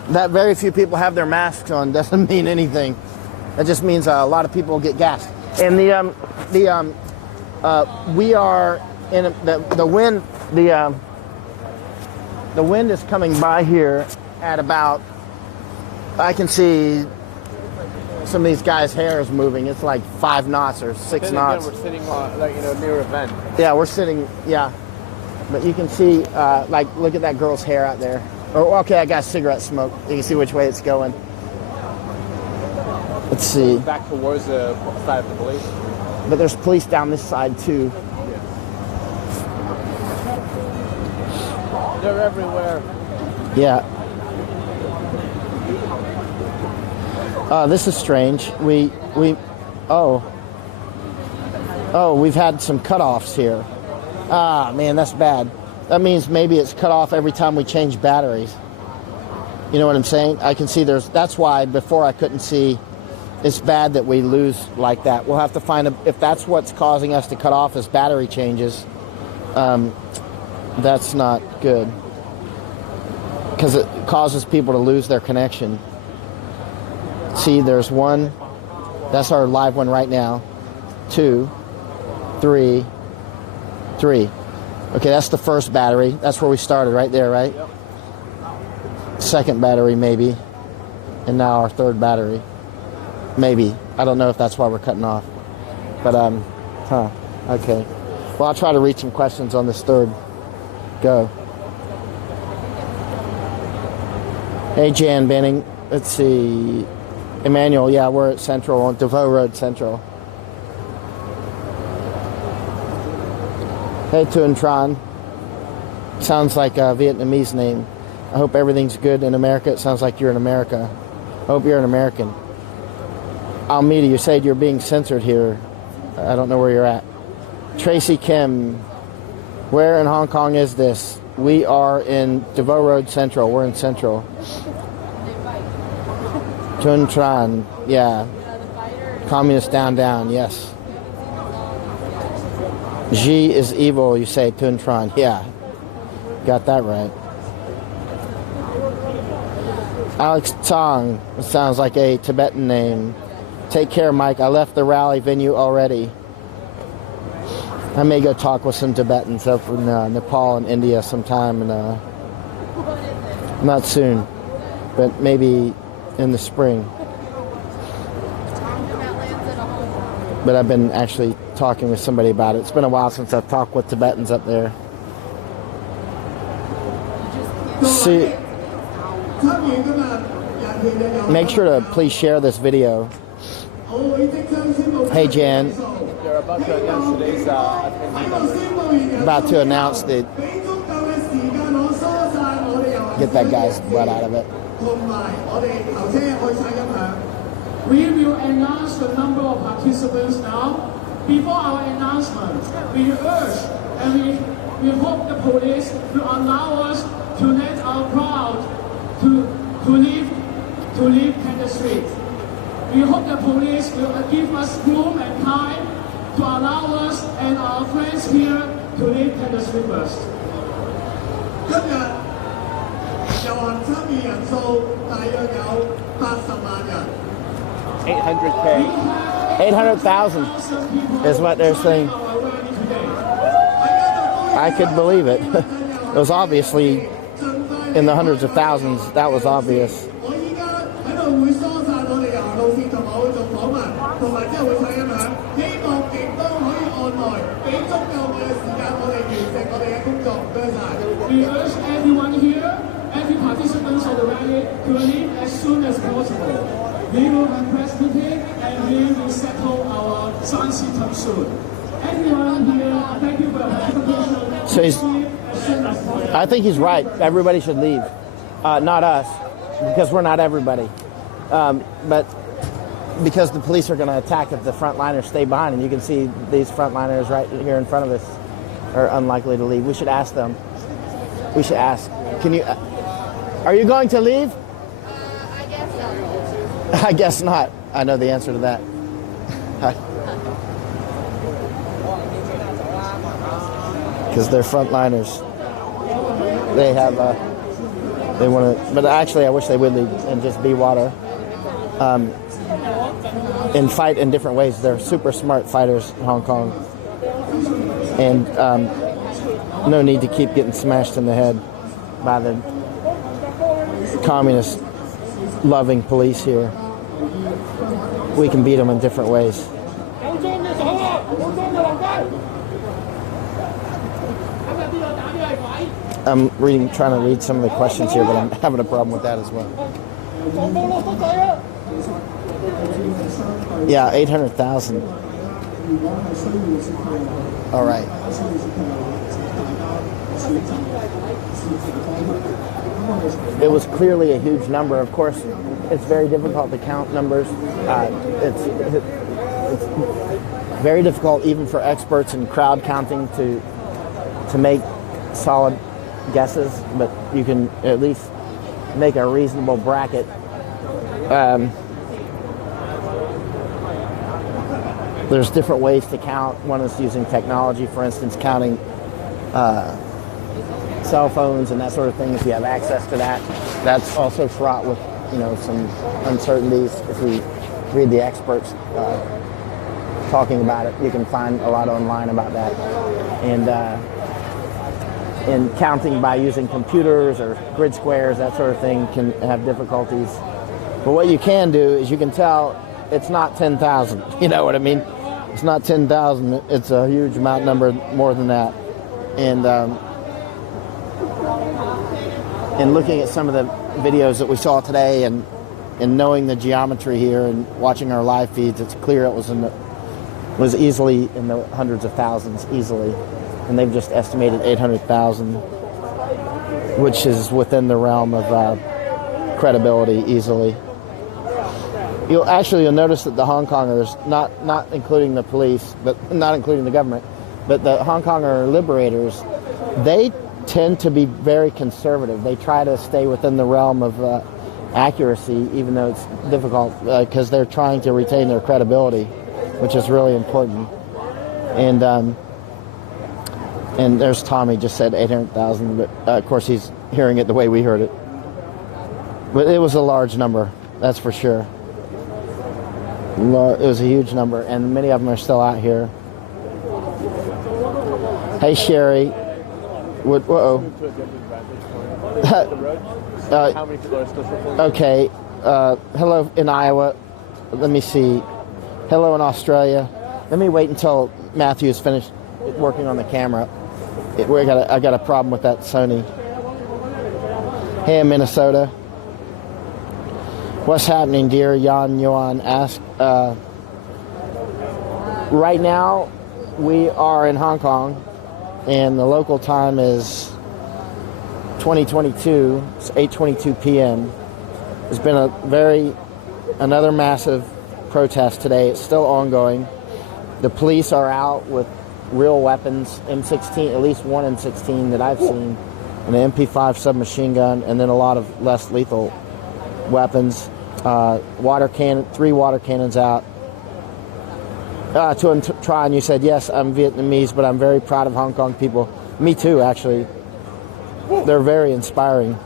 that very few people have their masks on doesn't mean anything. That just means a lot of people get gassed. And we are in the wind. The wind is coming by here at about. I can see some of these guys' hair is moving. It's like 5 knots or 6 knots. Again, we're sitting on near a vent. Yeah, we're sitting. Yeah, but you can see look at that girl's hair out there. Oh, okay, I got cigarette smoke. You can see which way it's going. Let's see. Back towards the side of the police. But there's police down this side too. They're everywhere. Yeah. This is strange. We've had some cutoffs here. Ah, man, that's bad. That means maybe it's cut off every time we change batteries. You know what I'm saying? I can see that's why before I couldn't see. It's bad that we lose like that. We'll have to find if that's what's causing us to cut off is battery changes. That's not good because it causes people to lose their connection. See, there's 1. That's our live one right now. 2, 3. Okay, that's the first battery. That's where we started, right there, right? Yep. Second battery, maybe. And now our third battery. Maybe. I don't know if that's why we're cutting off. But, okay. Well, I'll try to read some questions on this third go. Hey, Jan Benning. Let's see. Emmanuel, yeah, we're at Central, on DeVoe Road Central. Hey, Tuan Tran. Sounds like a Vietnamese name. I hope everything's good in America. It sounds like you're in America. I hope you're an American. Almeida, you said you're being censored here. I don't know where you're at. Tracy Kim, where in Hong Kong is this? We are in DeVoe Road Central. We're in Central. Tun Tran, yeah. Communist down, yes. Xi is evil, you say, Tun Tran. Yeah, got that right. Alex Tong, it sounds like a Tibetan name. Take care, Mike. I left the rally venue already. I may go talk with some Tibetans up in Nepal and India sometime, and not soon, but maybe in the spring. But I've been actually talking with somebody about it. It's been a while since I've talked with Tibetans up there. See, make sure to please share this video. Hey, Jan. You're about to announce today's attendee number. About to announce the... Get that guy's butt out of it. We will announce the number of participants now. Before our announcement, we urge and we hope the police will allow us to let our crowd to leave Canada Street. We hope the police will give us room and time to allow us and our friends here to leave Canada Street first. 今日遊行參與人數大約有80萬人。800K. 800,000 is what they're saying. I could believe it. It was obviously in the hundreds of thousands. That was obvious. We urge everyone here, every participant of the rally, to leave as soon as possible. We will have press meeting and we will settle our transition soon. Everyone here, thank you for your participation. So I think he's right. Everybody should leave. Not us, because we're not everybody. But because the police are going to attack if the frontliners stay behind. And you can see these frontliners right here in front of us are unlikely to leave. We should ask them. We should ask. Can you? Are you going to leave? I guess so. I guess not. I know the answer to that. Because they're frontliners. They have. They want to. But actually, I wish they would leave and just be water. And fight in different ways. They're super smart fighters in Hong Kong. And no need to keep getting smashed in the head by the communist loving police here. We can beat them in different ways. I'm trying to read some of the questions here, but I'm having a problem with that as well. Yeah, 800,000. All right. It was clearly a huge number. Of course, it's very difficult to count numbers. It's very difficult even for experts in crowd counting to make solid guesses, but you can at least make a reasonable bracket. There's different ways to count. One is using technology, for instance, counting cell phones and that sort of thing. If you have access to that, that's also fraught with, some uncertainties. If we read the experts talking about it, you can find a lot online about that. And counting by using computers or grid squares, that sort of thing, can have difficulties. But what you can do is you can tell it's not 10,000. You know what I mean? It's not 10,000. It's a huge amount number, more than that. And looking at some of the videos that we saw today, and knowing the geometry here and watching our live feeds, it's clear it was easily in the hundreds of thousands, easily. And they've just estimated 800,000, which is within the realm of credibility, easily. You'll notice that the Hong Kongers, not including the police, but not including the government, but the Hong Konger liberators, they tend to be very conservative. They try to stay within the realm of accuracy, even though it's difficult, because they're trying to retain their credibility, which is really important. And there's Tommy, just said 800,000, but of course he's hearing it the way we heard it. But it was a large number, that's for sure. It was a huge number, and many of them are still out here. Hey, Sherry. Whoa. How many people are still circling? Okay. Hello in Iowa. Let me see. Hello in Australia. Let me wait until Matthew is finished working on the camera. I got a problem with that Sony. Hey, in Minnesota. What's happening, dear? Yon asked. Right now, we are in Hong Kong, and the local time is 2022. It's 8:22 p.m. There's been another massive protest today. It's still ongoing. The police are out with real weapons, M16, at least one M16 that I've seen, and an MP5 submachine gun, and then a lot of less lethal weapons. Three water cannons out. To try, and you said, yes, I'm Vietnamese, but I'm very proud of Hong Kong people. Me too, actually. They're very inspiring.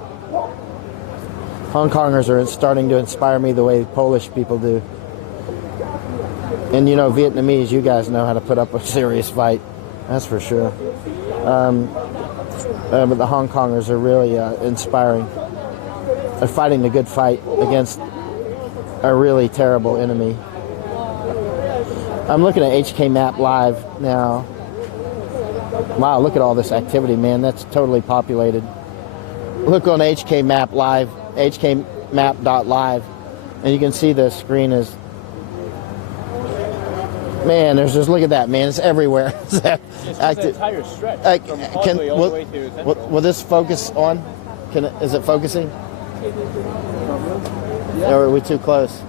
Hong Kongers are starting to inspire me the way Polish people do. And Vietnamese, you guys know how to put up a serious fight. That's for sure. But the Hong Kongers are really inspiring. They're fighting the good fight against a really terrible enemy. I'm looking at HK Map Live now. Wow, look at all this activity, man. That's totally populated. Look on HK Map Live, hkmap.live, and you can see the screen is... Man, look at that, man. It's everywhere. It's an entire stretch from Broadway all the way to Central. Will this focus on? Is it focusing? Or are we too close?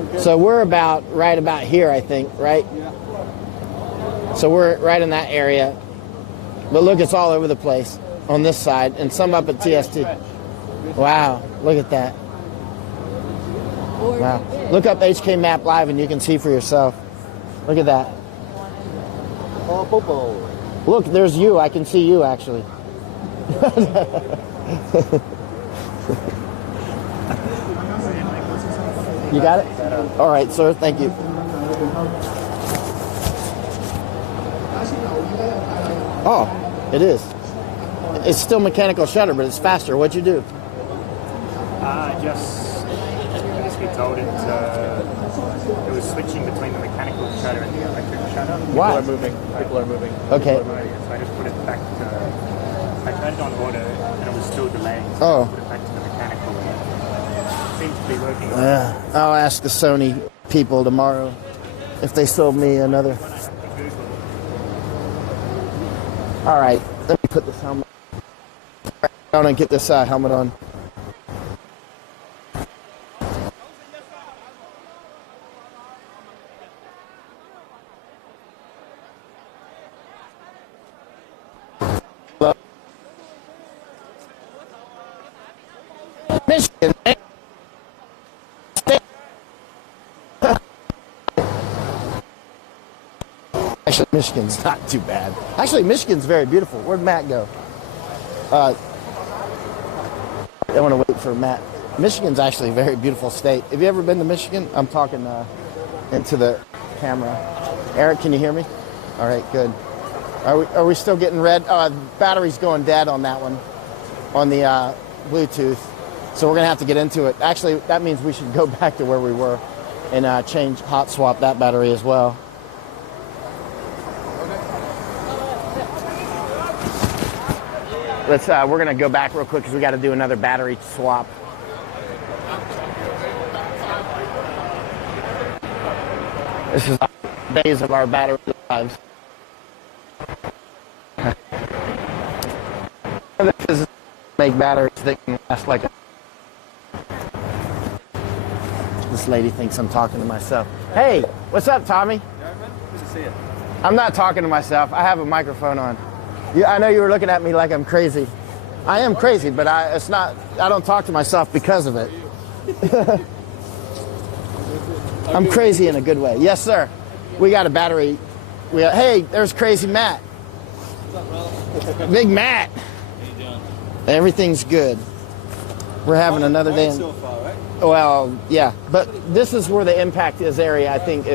Okay. So we're right about here, I think, right? Yeah. So we're right in that area. But look, it's all over the place on this side, and some up at TST. Wow, look at that. Wow. Look up HK Map Live and you can see for yourself. Look at that. Oh, Popo. Look, there's you. I can see you, actually. You got it? All right, sir. Thank you. Oh, it is. It's still mechanical shutter, but it's faster. What'd you do? I just basically told it it was switching between the mechanical shutter and the electric shutter. Why? People are moving. Okay. So I just put it back to... I tried it on auto and it was still delaying. So I put it back to the mechanical. It seems to be working. I'll ask the Sony people tomorrow if they sold me another. All right, let me put this helmet. I want to get this helmet on. Michigan. Actually, Michigan's not too bad. Actually, Michigan's very beautiful. Where'd Matt go? I want to wait for Matt. Michigan's actually a very beautiful state. Have you ever been to Michigan? I'm talking into the camera. Eric, can you hear me? All right, good. Are we still getting red? Battery's going dead on that one, on the Bluetooth. So we're going to have to get into it. Actually, that means we should go back to where we were and hot swap that battery as well. We're going to go back real quick because we got to do another battery swap. This is the days of our battery lives. This is make batteries that can last like a... This lady thinks I'm talking to myself. Hey, what's up, Tommy? Good to see you. I'm not talking to myself. I have a microphone on. I know you were looking at me like I'm crazy. I am crazy, but I don't talk to myself because of it. I'm crazy in a good way. Yes, sir. We got a battery. Hey, there's Crazy Matt. Big Matt. Everything's good. We're having another day. So far, right? Well, yeah, but this is where the impact is area. I think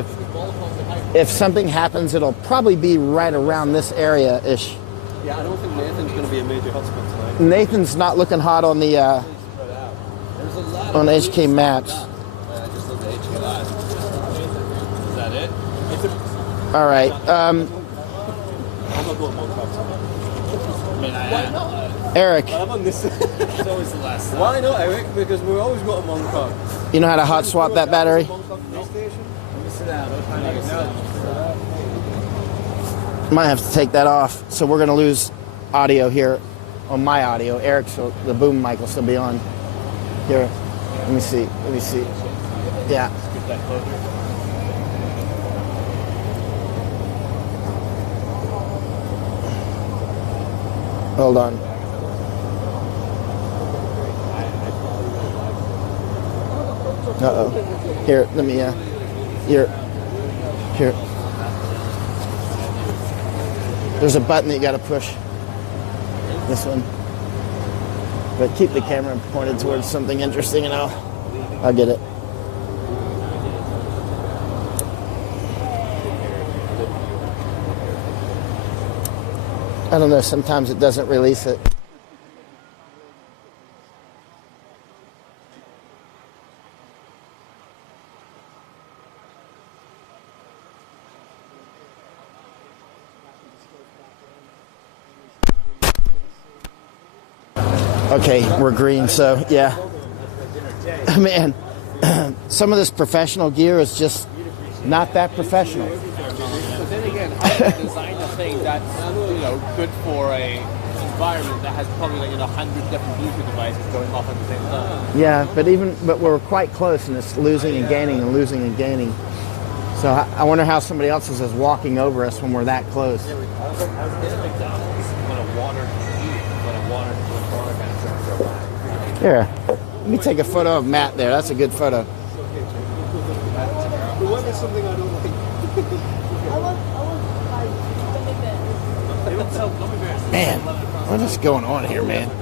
if something happens, it'll probably be right around this area-ish. Yeah, I don't think Nathan's going to be a major hotspot tonight. Nathan's not looking hot on the on HK maps. I just looked at HK Live. Is that it? All right. I'm not going Montauk tonight. I mean, I am. Eric. I'm on this. It's always the last time. Why not, Eric? Because we've always got a Montauk. You know how to hot swap that battery? Sit down. Might have to take that off. So we're going to lose audio here on my audio. Eric's, the boom mic will still be on. Here. Let me see. Yeah. Get that closer. Hold on. Uh-oh. Here, let me, here. There's a button that you got to push. This one. But keep the camera pointed towards something interesting and I'll get it. I don't know, sometimes it doesn't release it. Okay, we're green, so yeah. Man, some of this professional gear is just not that professional. But then again, how do you design a thing that's good for a environment that has probably 100 different Bluetooth devices going off at the same time? Yeah, but we're quite close, and it's losing and gaining and losing and gaining. So I wonder how somebody else is walking over us when we're that close. Here, let me take a photo of Matt there. That's a good photo. The weather is something I don't like. Man, what is going on here, man? I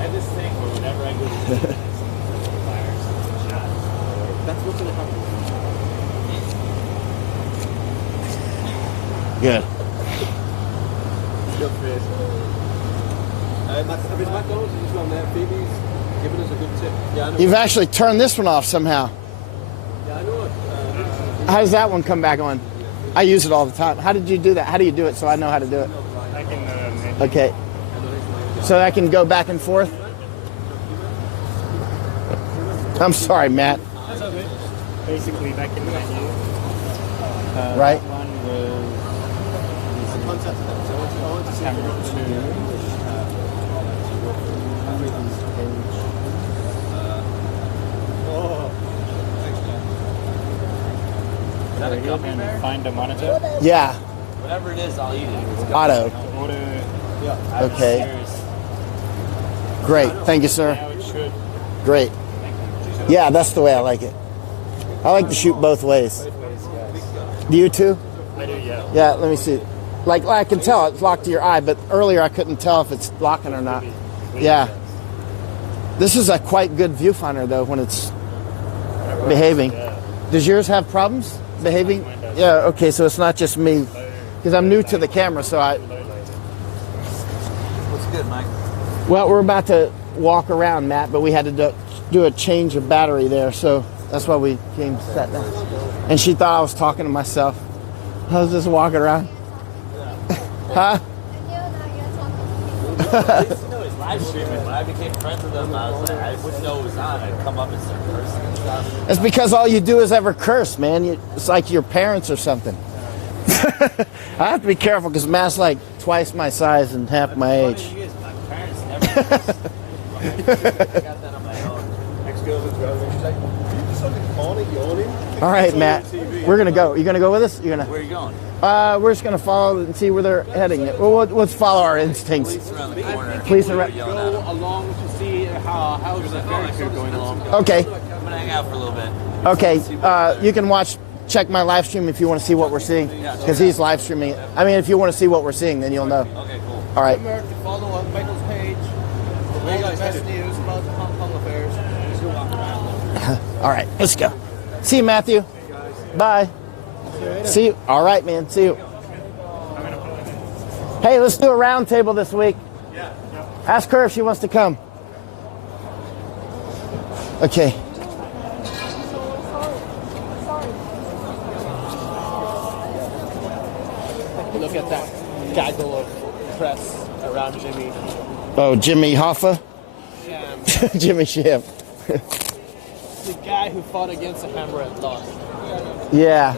had this thing where whenever I go to that's what's going to happen. Good. Good face. McDonald's is on there. Phoebe's giving us a good tip. Yeah, I know. You've actually turned this one off somehow. Yeah, I know it. How does that one come back on? I use it all the time. How did you do that? How do you do it so I know how to do it? I can Okay. So I can go back and forth? I'm sorry, Matt. That's okay. Basically, back in the menu. Right. One was camera 2. Is that a gummy bear? Find a monitor. Yeah. Whatever it is, I'll eat it. Auto. Order. Okay. Great. Thank you, sir. Now it should. Great. Yeah, that's the way I like it. I like to shoot both ways. Do you too? I do, yeah. Yeah, let me see. Like I can tell it's locked to your eye, but earlier I couldn't tell if it's locking or not. Yeah. This is a quite good viewfinder though when it's behaving. Does yours have problems behaving? Yeah, okay, so it's not just me. Because I'm new to the camera, so What's good, Mike? Well, we're about to walk around, Matt, but we had to do a change of battery there, so that's why we came sat down. And she thought I was talking to myself. I was just walking around. Huh? I used to know his live streaming. When I became friends with him, I was like, I wouldn't know it was on. I'd come up and start cursing and stuff. It's because all you do is ever curse, man. It's like your parents or something. I have to be careful because Matt's like twice my size and half my age. My parents never cursed. I got that on my own. Next girl's at 12. She's like, you just on the corner yawning. All right, Matt. We're gonna go. You gonna go with us? You're gonna. Where are you going? We're just gonna follow and see where they're heading. Well, let's follow our instincts. Police around the corner. Police around. Go along to see how's the ferry crew going along. Okay. I'm gonna hang out for a little bit. Okay. You can watch check my live stream if you want to see what we're seeing, because he's live streaming it. I mean, if you want to see what we're seeing, then you'll know. Okay, cool. All right. Remember to follow on Michael's page. All the best news about the Hong Kong affairs. Just go walk around. All right, let's go. See you, Matthew. Bye. See you. All right, man. See you. Hey, let's do a round table this week. Ask her if she wants to come. Okay. Look at that gaggle of press around Jimmy. Oh, Jimmy Hoffa? Sham. Jimmy Sham. The guy who fought against the hammer and lost. Yeah.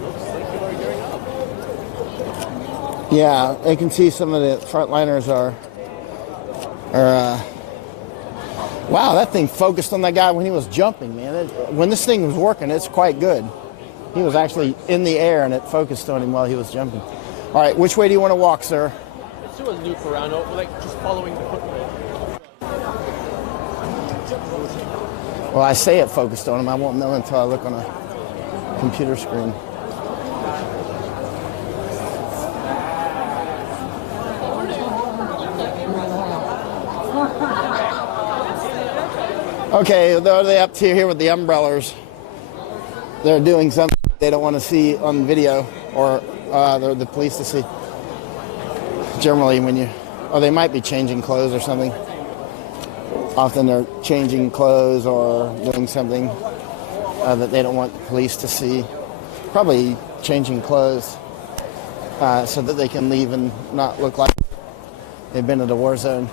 Looks like you are gearing up. Yeah, I can see some of the frontliners are wow, that thing focused on that guy when he was jumping, man. When this thing was working, it's quite good. He was actually in the air, and it focused on him while he was jumping. All right, which way do you want to walk, sir? Let's do a loop around, like just following the footprint. Well, I say it focused on him. I won't know until I look on a computer screen. Okay, they're up to here with the umbrellas. They're doing something they don't want to see on video, or the police to see. Generally, they might be changing clothes or something. Often they're changing clothes or doing something that they don't want the police to see. Probably changing clothes so that they can leave and not look like they've been in a war zone.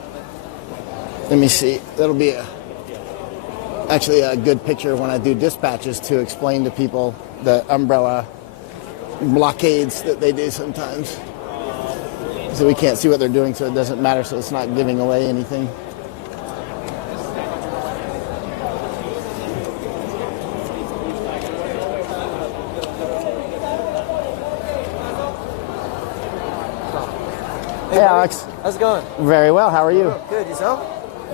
Let me see. That'll be actually a good picture when I do dispatches to explain to people the umbrella blockades that they do sometimes. So we can't see what they're doing, so it doesn't matter, so it's not giving away anything. Hey, Alex. How's it going? Very well. How are you? Good. Yourself?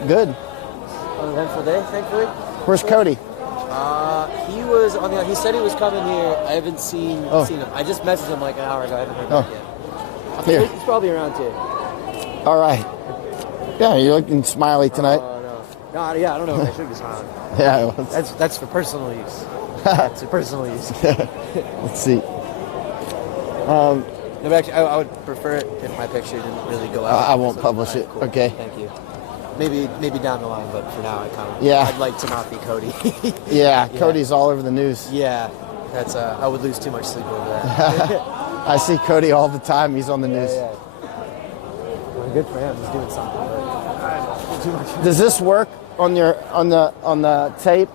Good. Uneventful day, thankfully. Where's Cody? He was on the. He said he was coming here. I haven't seen him. I just messaged him like an hour ago. I haven't heard back yet. Here. He's probably around too. All right. Yeah, you're looking smiley tonight. No, yeah, I don't know if I should be smiling. Yeah, that's for personal use. That's for personal use. Let's see. No, but actually, I would prefer it if my picture didn't really go out. I won't publish it. Cool. Okay. Thank you. Maybe down the line, but for now, I'd like to not be Cody. Yeah, Cody's all over the news. Yeah, that's I would lose too much sleep over that. I see Cody all the time. He's on the news. Yeah. Well, good for him. He's doing something. Too much. Does this work on the tape?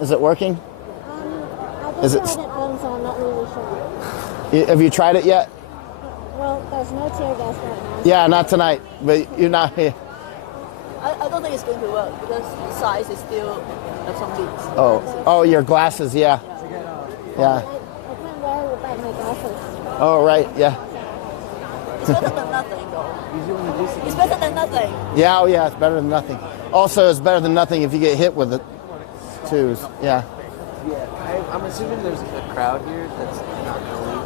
Is it working? I just tried it on, so I'm not really sure. Have you tried it yet? Well, there's no tear gas right now. Yeah, not tonight. But you're not here. I don't think it's going to work because the size is still have some leaks. Oh, your glasses, yeah. Yeah. I can't wear it without my glasses. Oh, right, yeah. It's better than nothing, though. It's better than nothing. Yeah, oh yeah, it's better than nothing. Also, it's better than nothing if you get hit with it, too. Yeah. Yeah, I'm assuming there's a crowd here that's not going to leave.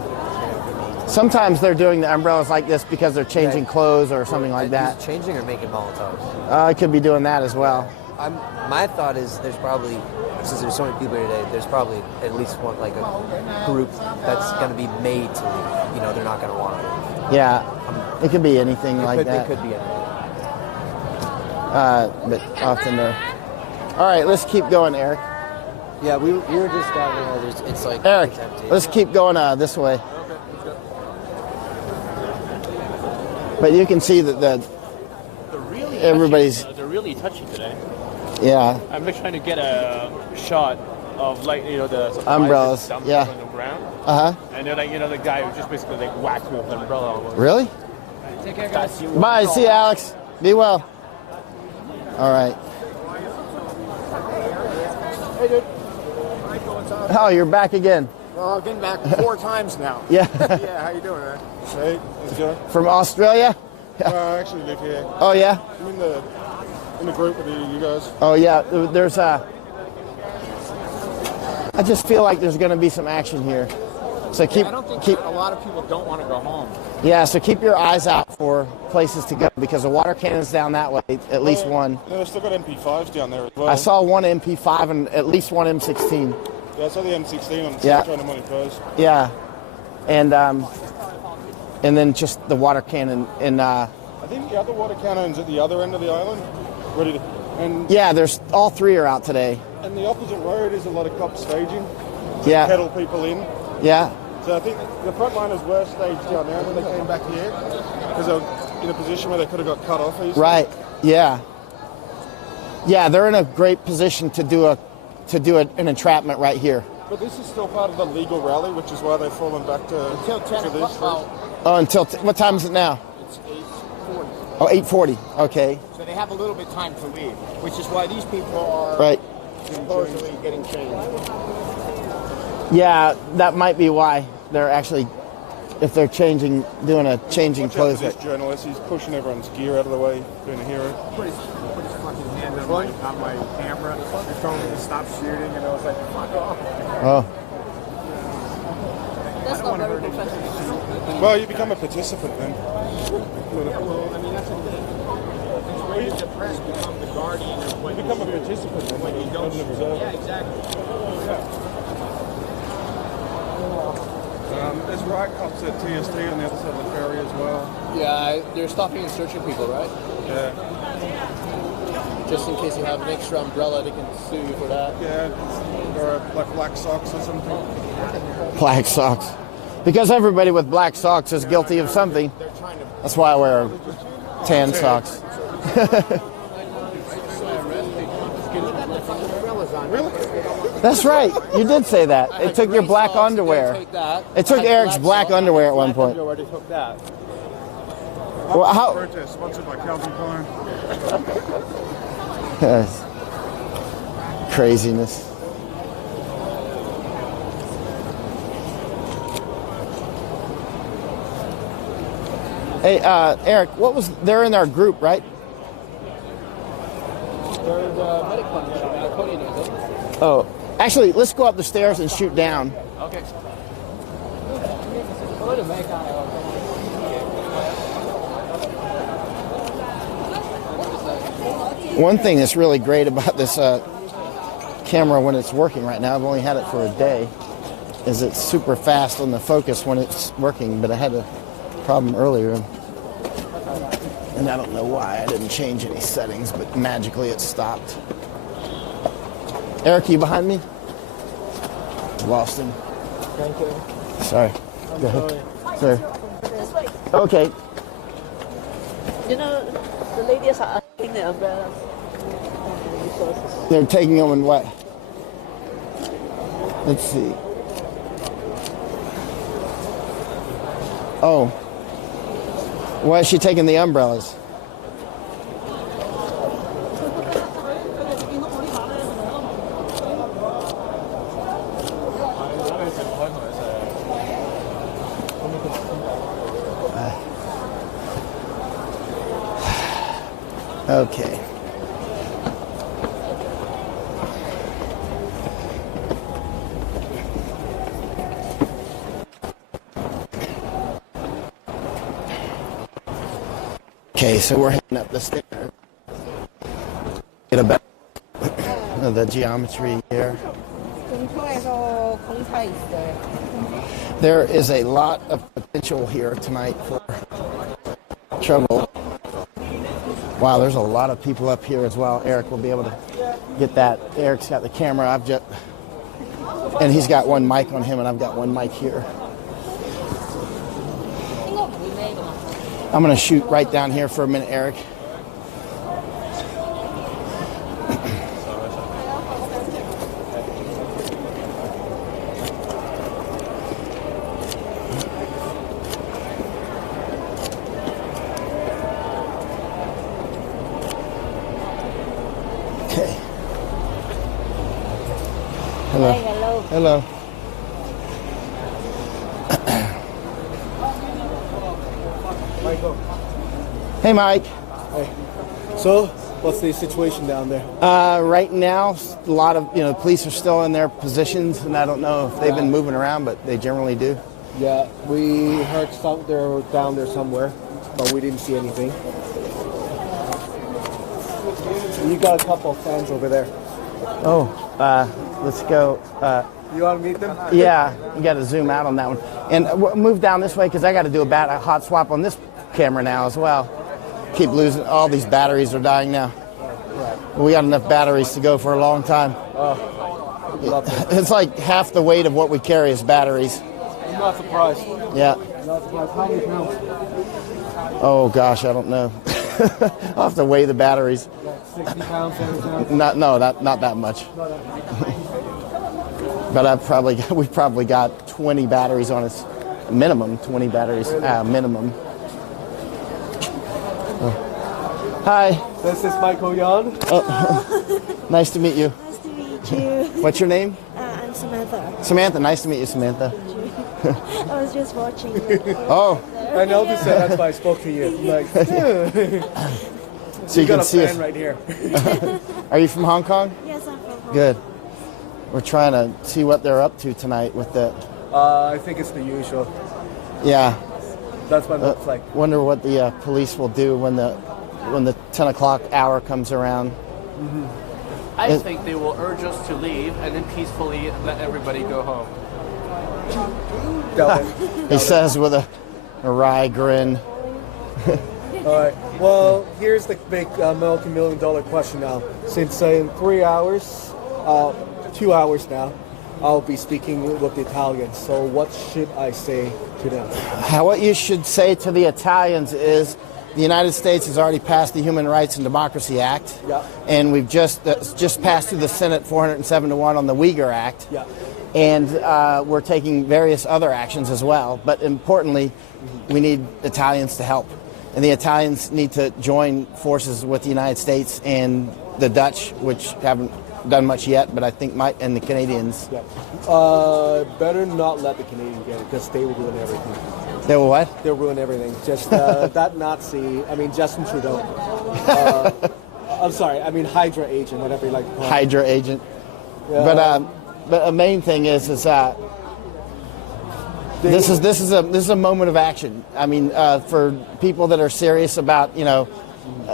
Sometimes they're doing the umbrellas like this because they're changing clothes or something like that. Changing or making Molotovs? I could be doing that as well. My thought is there's probably, since there's so many people here today, there's probably at least one, like a group that's going to be made to leave. You know, they're not going to want to. Yeah, it could be anything like that. It could be anything. But often they're... All right, let's keep going, Eric. Yeah, we were just down there. It's like... Eric, it's empty. let's keep going this way. But you can see that everybody's... They're really touchy today. Yeah. I'm just trying to get a shot of, like, the umbrellas. Yeah. On the ground. Uh-huh. And then, like, the guy who just basically whacked me with an umbrella. Almost. Really? Take care, guys. Bye. See you, Alex. Be well. All right. Hey, dude. Oh, you're back again. Well, getting back 4 times now. Yeah. Yeah, how you doing, man? Hey, how's it going? From Australia? I actually live here. Oh, yeah? I'm in the group with you guys. Oh, yeah. There's I just feel like there's going to be some action here. So I don't think a lot of people don't want to go home. Yeah, so keep your eyes out for places to go because the water cannon's down that way, at least one. Yeah, they've still got MP5s down there as well. I saw one MP5 and at least one M16. Yeah, I saw the M16 on the Central Money Post. Yeah, and then just the water cannon and. I think the other water cannon's at the other end of the island, ready to. And yeah, there's all three are out today. And the opposite road is a lot of cops staging. To Yeah. Kettle people in. Yeah. So I think the frontliners were staged down there when they came back here because they were in a position where they could have got cut off easily. Right. Yeah. Yeah, they're in a great position to do an entrapment right here. But this is still part of the legal rally, which is why they've fallen back to until 10 to this. Oh, until what time is it now? It's 8:40. Oh, 8:40. Okay. So they have a little bit time to leave, which is why these people are right. supposedly getting changed. Yeah, that might be why they're actually, if they're changing Watch clothes. out for this journalist, he's pushing everyone's gear out of the way, being a hero. Put his fucking hand on my camera. He told me to stop shooting, and I was like, fuck off. Oh. That's not very professional. Well, you become a participant then. Well, I mean, that's the thing. Where does the press become the guardian of what you become a participant then when you don't observe? Yeah, exactly. There's riot cops at TST on the other side of the ferry as well. Yeah, they're stopping and searching people, right? Yeah. Just in case you have an extra umbrella, they can sue you for that. Yeah, or like black socks or something. Black socks. Because everybody with black socks is guilty of something. That's why I wear tan socks. That's right. You did say that. It took your black underwear. It took Eric's black underwear at one point. Well, how? Protest sponsored by Calvin Klein. Craziness. Hey, Eric, they're in our group, right? There's a medic punch. Cody knows it. Oh, actually, let's go up the stairs and shoot down. Okay. One thing that's really great about this camera when it's working right now, I've only had it for a day, is it's super fast on the focus when it's working, but I had a problem earlier. And I don't know why I didn't change any settings, but magically it stopped. Eric, you behind me? Lost him. Thank you. Sorry. Go ahead. Sorry. Okay. You know, the ladies are taking the umbrellas. They're taking them in what? Let's see. Oh. Why is she taking the umbrellas? Okay. Okay, so we're heading up the stairs. Get about the geometry here. There is a lot of potential here tonight for trouble. Wow, there's a lot of people up here as well. Eric will be able to get that. Eric's got the camera. And he's got one mic on him, and I've got one mic here. I'm going to shoot right down here for a minute, Eric. Okay. Hello. Hi, hello. Hello. Michael. Hey, Mike. Hey. So, what's the situation down there? Right now, a lot of police are still in their positions, and I don't know if they've been moving around, but they generally do. Yeah, we heard they're down there somewhere, but we didn't see anything. You got a couple of fans over there. Oh, let's go. You want to meet them? Yeah, you got to zoom out on that one. And move down this way because I got to do a hot swap on this camera now as well. Keep losing. All these batteries are dying now. We got enough batteries to go for a long time. It's like half the weight of what we carry is batteries. I'm not surprised. Yeah. Not surprised. How many pounds? Oh gosh, I don't know. I'll have to weigh the batteries. 60 pounds, 70 pounds? Not that much. But we probably got 20 batteries on us, minimum 20 batteries, minimum. Oh. Hi. This is Michael.Yon. Oh. Nice to meet you. Nice to meet you. What's your name? I'm Samantha. Samantha, nice to meet you, Samantha. I was just watching you. Oh. I noticed that. That's why I spoke to you. Like, so you got can a see fan us right here. Are you from Hong Kong? Yes, I'm from Hong Kong. Good. We're trying to see what they're up to tonight with the. I think it's the usual. Yeah. That's what it looks like. Wonder what the police will do when the 10 o'clock hour comes around. Mm-hmm. I think they will urge us to leave and then peacefully let everybody go home. He says with a wry grin. All right. Well, here's the big multi-million-dollar question now. Since in 3 hours, 2 hours now, I'll be speaking with the Italians. So what should I say to them? What you should say to the Italians is the United States has already passed the Human Rights and Democracy Act. Yeah. And we've just passed through the Senate 407-1 on the Uyghur Act. Yeah. And we're taking various other actions as well. But importantly, we need Italians to help. And the Italians need to join forces with the United States and the Dutch, which haven't done much yet, but I think and the Canadians. Yeah. Better not let the Canadians get it because they will ruin everything. They will what? They'll ruin everything. Just that Nazi, Justin Trudeau. I'm sorry, Hydra agent, whatever you like to call it. Hydra agent. But a main thing is this is a moment of action. For people that are serious about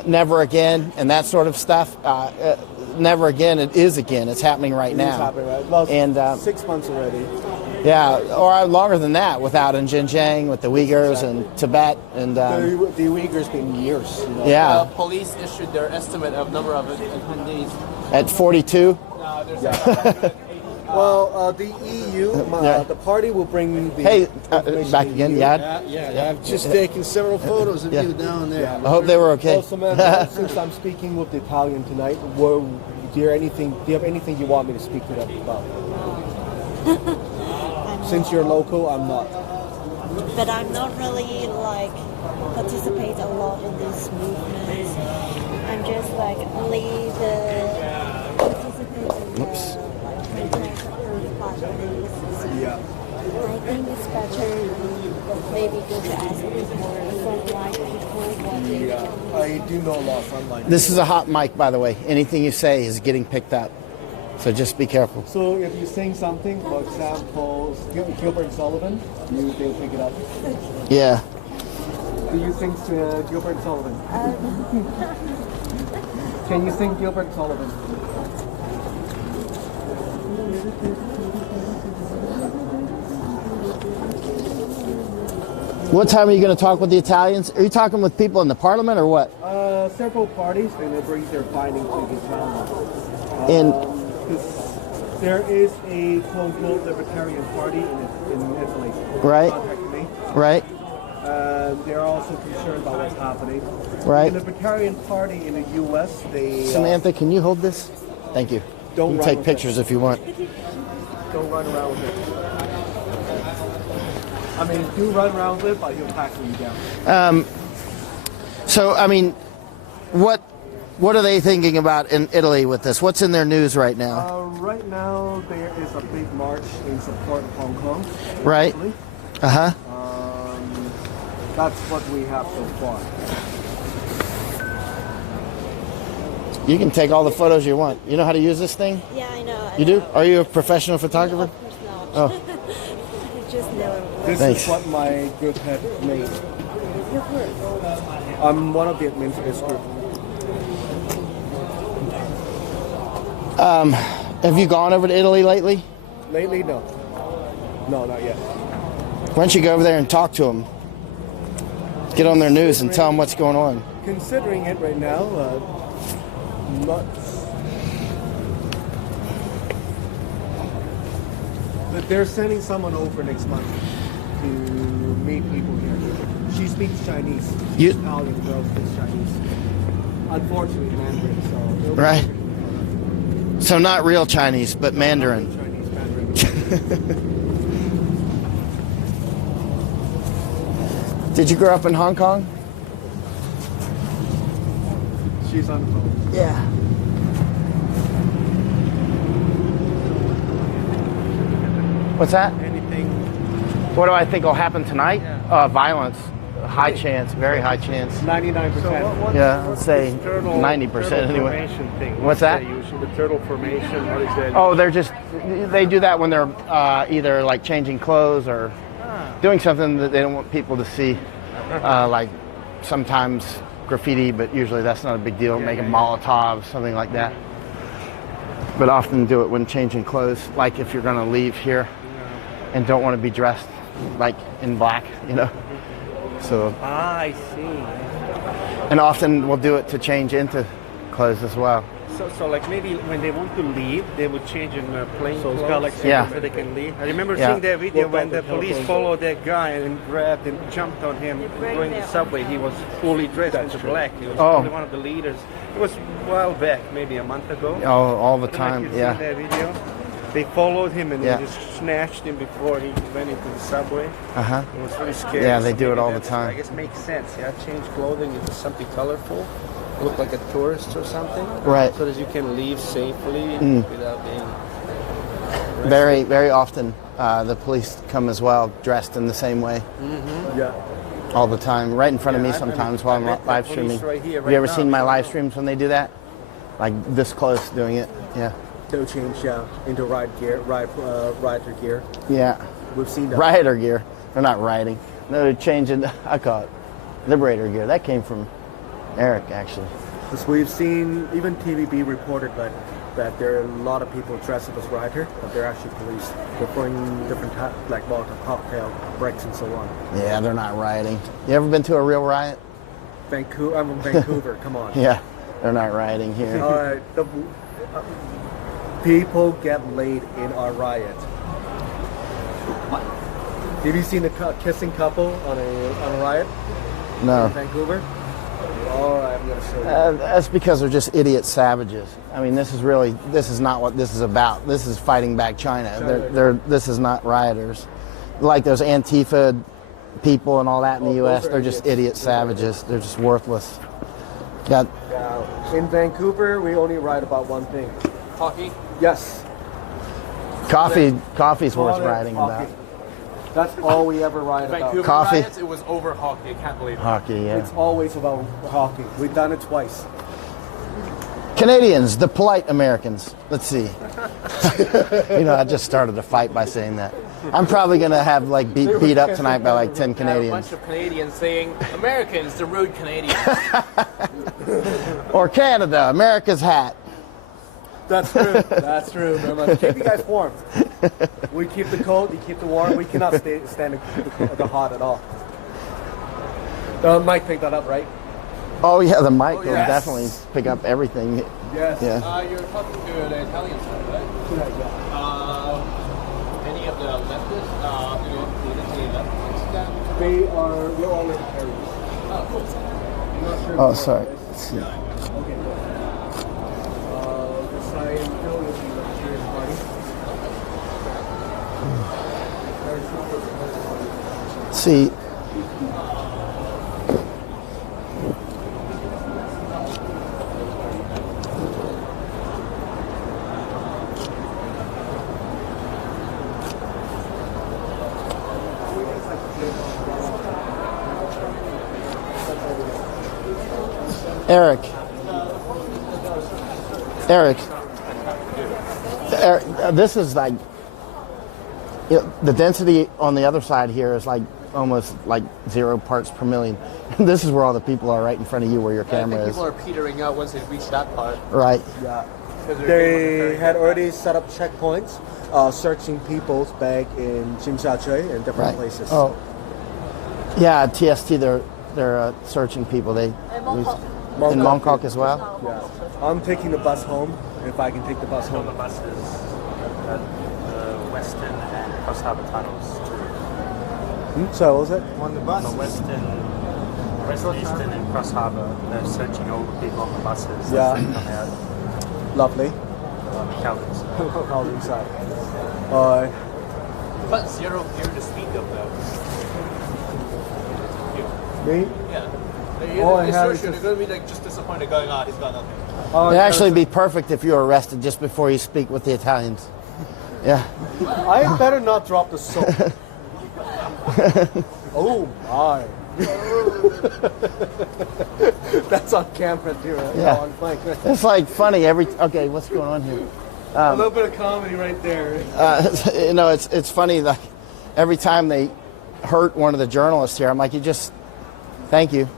never again and that sort of stuff. Never again. It is again. It's happening right now. It's happening right. Well, and 6 months already. Yeah, or longer than that. Without in Xinjiang, with the Uyghurs and Tibet and the Uyghurs been years. Yeah. Police issued their estimate of number of attendees at 42. No, there's Well, the EU, the party will bring the. Hey, back again, Yeah, I've just taken several photos of you down there. I hope they were okay. Well, Samantha, since I'm speaking with the Italian tonight, do you have anything you want me to speak to them about? Since you're local, I'm not. But I'm not really participate a lot in these movements. I'm just only participate in protest Yeah. I think it's better maybe go to ask more frontline people. Yeah, I do know a lot of frontline. This is a hot mic, by the way. Anything you say is getting picked up, so just be careful. So if you sing something, for example, Gilbert and Sullivan, they'll pick it up. Yeah. Do you sing to Gilbert and Sullivan? Can you sing Gilbert and Sullivan? What time are you going to talk with the Italians? Are you talking with people in the parliament or what? Several parties, and they bring their findings to the parliament. And there is a quote-unquote libertarian party in Italy. Right. Right. They're also concerned about what's happening. Right. The Libertarian Party in the U.S., they... Samantha, can you hold this? Thank you. Don't you can take pictures if you want. Don't run around with it. Do run around with it, but he'll tackle you down. What are they thinking about in Italy with this? What's in their news right now? Right now, there is a big march in support of Hong Kong. Right. That's what we have so far. You can take all the photos you want. You know how to use this thing? Yeah, I know. You do? Are you a professional photographer? No, Oh. of course not. Just never. This Thanks. is what my group had made. I'm one of the admins of this group. Have you gone over to Italy lately? Lately, no. No, not yet. Why don't you go over there and talk to them? Get on their news and tell them what's going on. Considering it right now, not. But they're sending someone over next month to meet people here. She speaks Chinese. Italian girl speaks Chinese. Unfortunately, Mandarin. So Right. So not real Chinese, but Mandarin. Did you grow up in Hong Kong? She's on the phone. Yeah. What's that? Anything? What do I think will happen tonight? Violence. High chance, very high chance. 99%. Yeah, let's say 90% anyway. What's that? The turtle formation, what is that? Oh, they do that when they're either like changing clothes or doing something that they don't want people to see. Like sometimes graffiti, but usually that's not a big deal. Making Molotovs, something like that. But often do it when changing clothes, like if you're going to leave here and don't want to be dressed like in black, you know. So. I see. And often we'll do it to change into clothes as well. So like maybe when they want to leave, they would change in plain clothes Yeah. so they can leave. I remember seeing that video when the police followed that guy and grabbed and jumped on him going the subway. He was fully dressed in black. He was probably one of the leaders. It was a while back, maybe a month ago. Oh, all the I don't know if time, you've yeah. seen that video. They followed him and they just snatched him before he went into the subway. Uh-huh. It was really scary. Yeah, they do it maybe all the that's- time. I guess makes sense. Yeah, change clothing into something colorful. Look like a tourist or something. Right. So that you can leave safely without being. Very, very often the police come as well, dressed in the same way. Mm-hmm. Yeah. All the time, right in front of me sometimes while I'm live streaming. Have you ever seen my live streams when they do that? Like this close doing it? Yeah. They'll change into rider gear. Yeah. We've seen that. Rioter gear. They're not riding. No, they're changing. I call it Liberator gear. That came from Eric, actually. Because we've seen, even TVB reported that there are a lot of people dressed up as rider, but they're actually police. They're throwing different like Molotov cocktail, bricks, and so on. Yeah, they're not rioting. You ever been to a real riot? Vancouver, I'm in Vancouver. Come on. Yeah, they're not rioting here. People get laid in our riot. Have you seen the kissing couple on a riot? No. In Vancouver? All right, I'm gonna show you. That's because they're just idiot savages. I mean, this is not what this is about. This is fighting back China. This is not rioters. Like those Antifa people and all that in the U.S., they're just idiot savages. They're just worthless. In Vancouver, we only write about one thing. Hockey? Yes. Coffee's worth writing about. That's all we ever write Vancouver about. Coffee. Riots, it was over hockey. I can't believe it. Hockey, yeah. It's always about hockey. We've done it twice. Canadians, the polite Americans. Let's see. I just started a fight by saying that. I'm probably going to have beat up tonight by 10 Canadians. A bunch of Canadians saying, Americans, the rude Canadians. Or Canada, America's hat. That's true. That's true. Keep you guys warm. We keep the cold, you keep the warm. We cannot stand the hot at all. The mic picked that up, right? Oh yeah, the mic will definitely pick up everything. Yes. Yeah. You're talking to the Italian side, right? Any of the leftists? We're all libertarians. Oh, cool. Oh, sorry. Let's see. Okay. The side Bill is the Libertarian Party. See. Eric, Eric, this is like, the density on the other side here is like almost like 0 parts per million. This is where all the people are, right in front of you, where your camera is. People are petering out once they reach that part. Right. Yeah. They had already set up checkpoints, searching people's bag in Jimsha-Choi and different places. Oh. Yeah, TST, they're searching people. In Mongkok as well? Yeah. I'm taking the bus home, if I can take the bus home. The buses at the Western and Cross Harbour tunnels too. So what was it? On the bus? The Eastern and Cross Harbour, they're searching all the people on the buses. Yeah. As they come out. Lovely. Calvin's. Calvin's side. But zero here to speak of though. Me? Yeah. They're going to be like just disappointed going, he's got nothing. It'd actually be perfect if you were arrested just before you speak with the Italians. Yeah. I better not drop the soap. Oh my. That's on camera too, right? Yeah. It's like funny okay, what's going on here? A little bit of comedy right there. It's funny, like every time they hurt one of the journalists here, I'm like, thank you.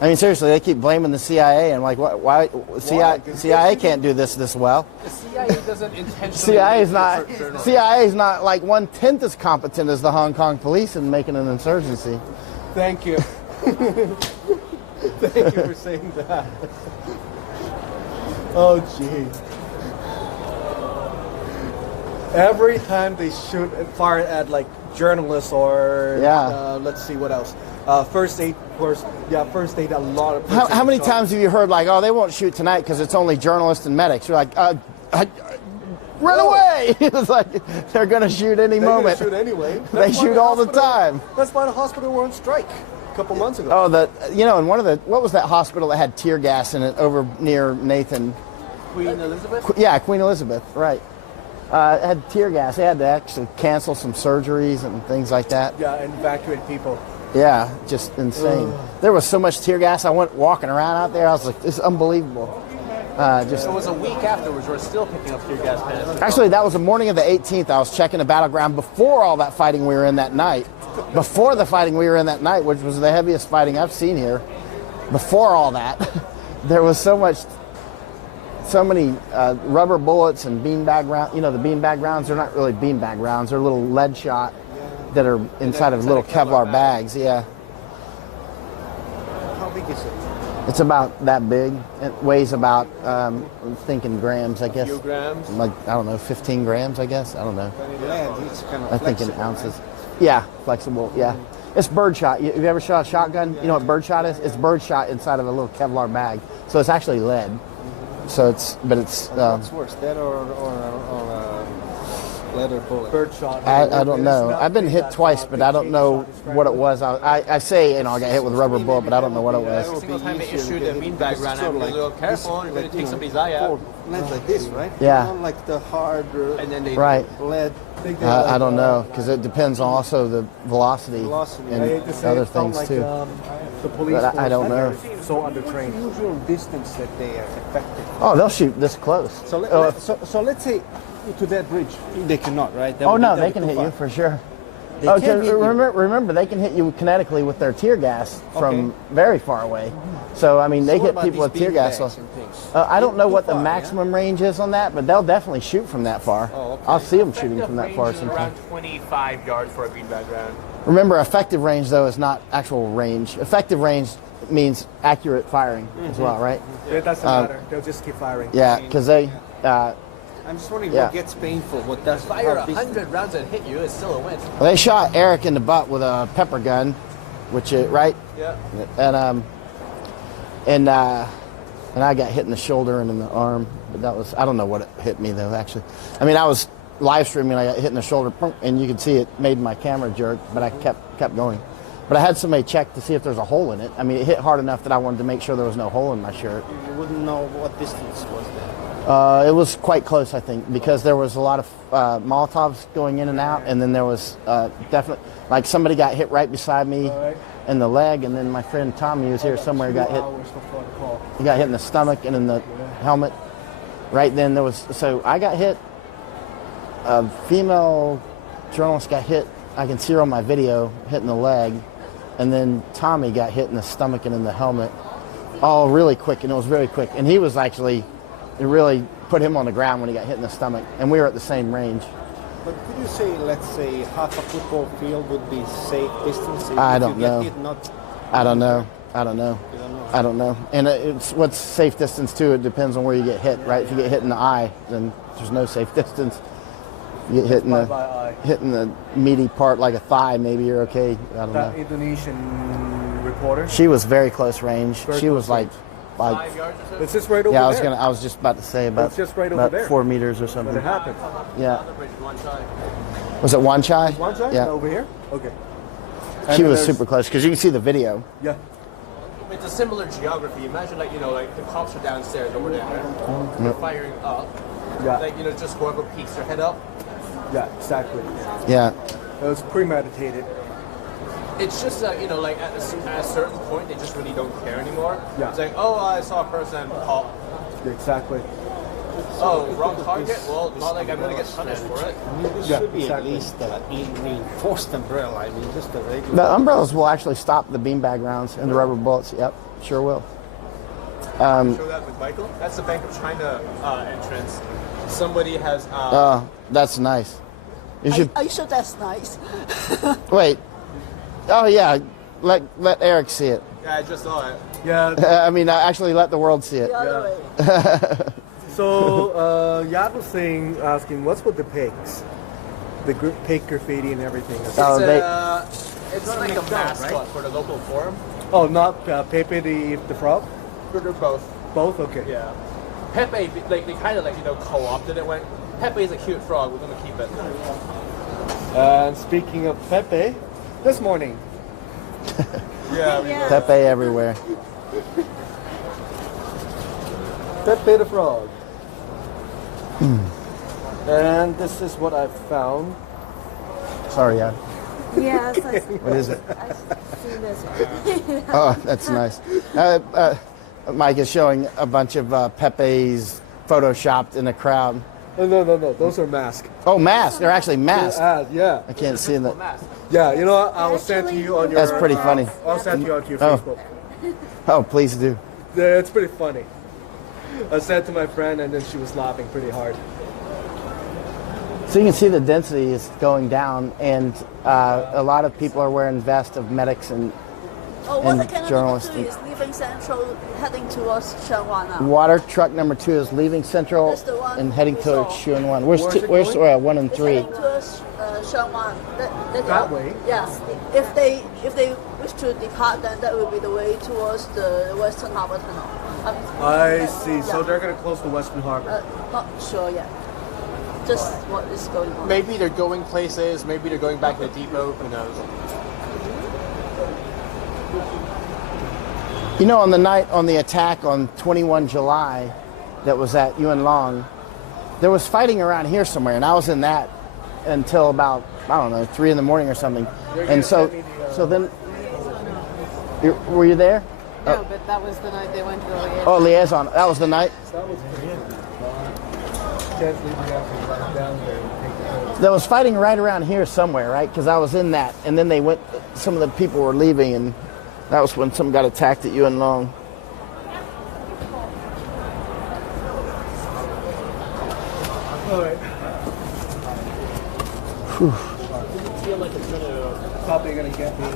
I mean, seriously, they keep blaming the CIA. I'm like, why? CIA can't do this well. The CIA doesn't intentionally. CIA is not like 1/10 as competent as the Hong Kong police in making an insurgency. Thank you. Thank you for saying that. Oh, gee. Every time they shoot and fire at like journalists or let's see what else. First aid, of course. Yeah, first aid. A lot of. How many times have you heard like, oh, they won't shoot tonight because it's only journalists and medics? You're like, run away! It's like they're gonna shoot any moment. Shoot anyway. They shoot all the time. That's why the hospital were on strike a couple months ago. Oh, and one of what was that hospital that had tear gas in it over near Nathan? Queen Elizabeth. Queen Elizabeth. Right. It had tear gas. They had to actually cancel some surgeries and things like that. Yeah, and evacuate people. Yeah, just insane. There was so much tear gas. I went walking around out there. I was like, this is unbelievable. It was a week afterwards. We're still picking up tear gas pans. Actually, that was the morning of the 18th. I was checking the battleground before all that fighting we were in that night. Before the fighting we were in that night, which was the heaviest fighting I've seen here. Before all that, there was so many rubber bullets and beanbag rounds. The beanbag rounds, they're not really beanbag rounds. They're little lead shot that are inside of little Kevlar bags. Yeah. How big is it? It's about that big. It weighs about, I'm thinking grams, I guess. A few grams? Like, I don't know, 15 grams, I guess. I don't know. It's kind of I think in ounces. Right? Yeah, flexible, yeah. It's birdshot. Have you ever shot a shotgun? You know what birdshot is? It's birdshot inside of a little Kevlar bag. So it's actually lead. So it's what's worse, that or leather bullet? Birdshot. I don't know. I've been hit twice, but I don't know what it was. I say, I got hit with a rubber bullet, but I don't know what it was. Every single time they issue the beanbag round, I'm like, careful, you're going to take somebody's eye out. Lead like this, right? Yeah. Not like the hard and then they lead. I don't know, because it depends on also the velocity and other things too. The police but I don't know. So undertrained. The usual distance that they are effective. Oh, they'll shoot this close. So let's say to that bridge, they cannot, right? They can hit you for sure. Remember, they can hit you kinetically with their tear gas from very far away. So, I mean, they hit people with tear gas. I don't know what the maximum range is on that, but they'll definitely shoot from that far. Oh, okay. I'll see them shooting from that far sometimes. Around 25 yards for a beanbag round. Remember, effective range, though, is not actual range. Effective range means accurate firing as well, right? It doesn't matter. They'll just keep firing. Yeah, because they... I'm just wondering what gets painful. What does fire 100 rounds that hit you? It's still a win. Well, they shot Eric in the butt with a pepper gun, which is right. Yeah. And I got hit in the shoulder and in the arm, but I don't know what it hit me though. Actually, I mean, I was live streaming. I got hit in the shoulder, and you could see it made my camera jerk, but I kept going. But I had somebody check to see if there's a hole in it. I mean, it hit hard enough that I wanted to make sure there was no hole in my shirt. You wouldn't know what distance was that. It was quite close, I think, because there was a lot of Molotovs going in and out, and then there was definitely, like somebody got hit right beside me in the leg, and then my friend Tommy, who was here somewhere, got hit. He got hit in the stomach and in the helmet. right then there was, so I got hit, a female journalist got hit, I can see her on my video, hit in the leg, and then Tommy got hit in the stomach and in the helmet, all really quick, and it was very quick. And he was actually, it really put him on the ground when he got hit in the stomach, and we were at the same range. But could you say, let's say, half a football field would be safe distance? I don't know. I don't know. And it's what's safe distance too. It depends on where you get hit, right? If you get hit in the eye, then there's no safe distance. You get hit in the meaty part like a thigh, maybe you're okay. I don't know. Indonesian reporter. She was very close range. She was like 5 yards or so? It's just right over there. I was just about to say about, it's just right over there. 4 meters or something. But it happened. Yeah. Was it Wan Chai? Wan Chai? Yeah. Over here? Okay. She was super close because you can see the video. Yeah. It's a similar geography. Imagine, like, like the cops are downstairs over there. They're firing up. Yeah. Like, just whoever peeks their head up. Yeah, exactly. Yeah. It was premeditated. It's just that, like at a certain point, they just really don't care anymore. Yeah. It's like, oh, I saw a person pop. Exactly. Oh, wrong target? Well, not like I'm going to get punished for it. There should be at least a reinforced umbrella. I mean, just a regular. The umbrellas will actually stop the beanbag rounds and the rubber bullets. Yep, sure will. Show that with Michael. That's the Bank of China entrance. Somebody has. That's nice. Are you sure that's nice? Wait. Oh yeah. Let Eric see it. Yeah, I just saw it. Yeah. I mean, actually, let the world see it. So, Yad was asking, what's with the pigs? The pig graffiti and everything. It's like a mascot for the local forum. Oh, not Pepe the frog? They're both. Both? Okay. Yeah. Pepe, like they kind of co-opted it. Went, Pepe is a cute frog. We're gonna keep it. And speaking of Pepe, this morning. Yeah. Pepe everywhere. Pepe the frog. And this is what I've found. Sorry, yeah. Yes. What is it? I've seen this one. Oh, that's nice. Mike is showing a bunch of Pepe's photoshopped in the crowd. No. Those are masks. Oh, masks. They're actually masks. Yeah. I can't see them. Yeah, I will send to you on your... That's pretty funny. I'll send you onto your Facebook. Oh, please do. Yeah, it's pretty funny. I said to my friend, and then she was laughing pretty hard. So you can see the density is going down, and a lot of people are wearing vests of medics and journalists. Water truck number 2 is leaving Central, heading towards Shenwan. Water truck number 2 is leaving Central and heading towards Shenwan. Where's 1 and 3? Heading towards Shenwan. That way? Yes. If they wish to depart, then that will be the way towards the Western Harbor Tunnel. I see. So they're going to close the Western Harbor. Not sure yet. Just what is going on. Maybe they're going places. Maybe they're going back to the depot. Who knows? On the night on the attack on 21 July that was at Yuen Long, there was fighting around here somewhere, and I was in that until about, 3 in the morning or something. And so then, were you there? No, but that was the night they went to the liaison. Oh, liaison. That was the night? There was fighting right around here somewhere, right? Because I was in that. And then some of the people were leaving, and that was when some got attacked at Yuen Long. All right. Whew. I feel like it's probably going to get me...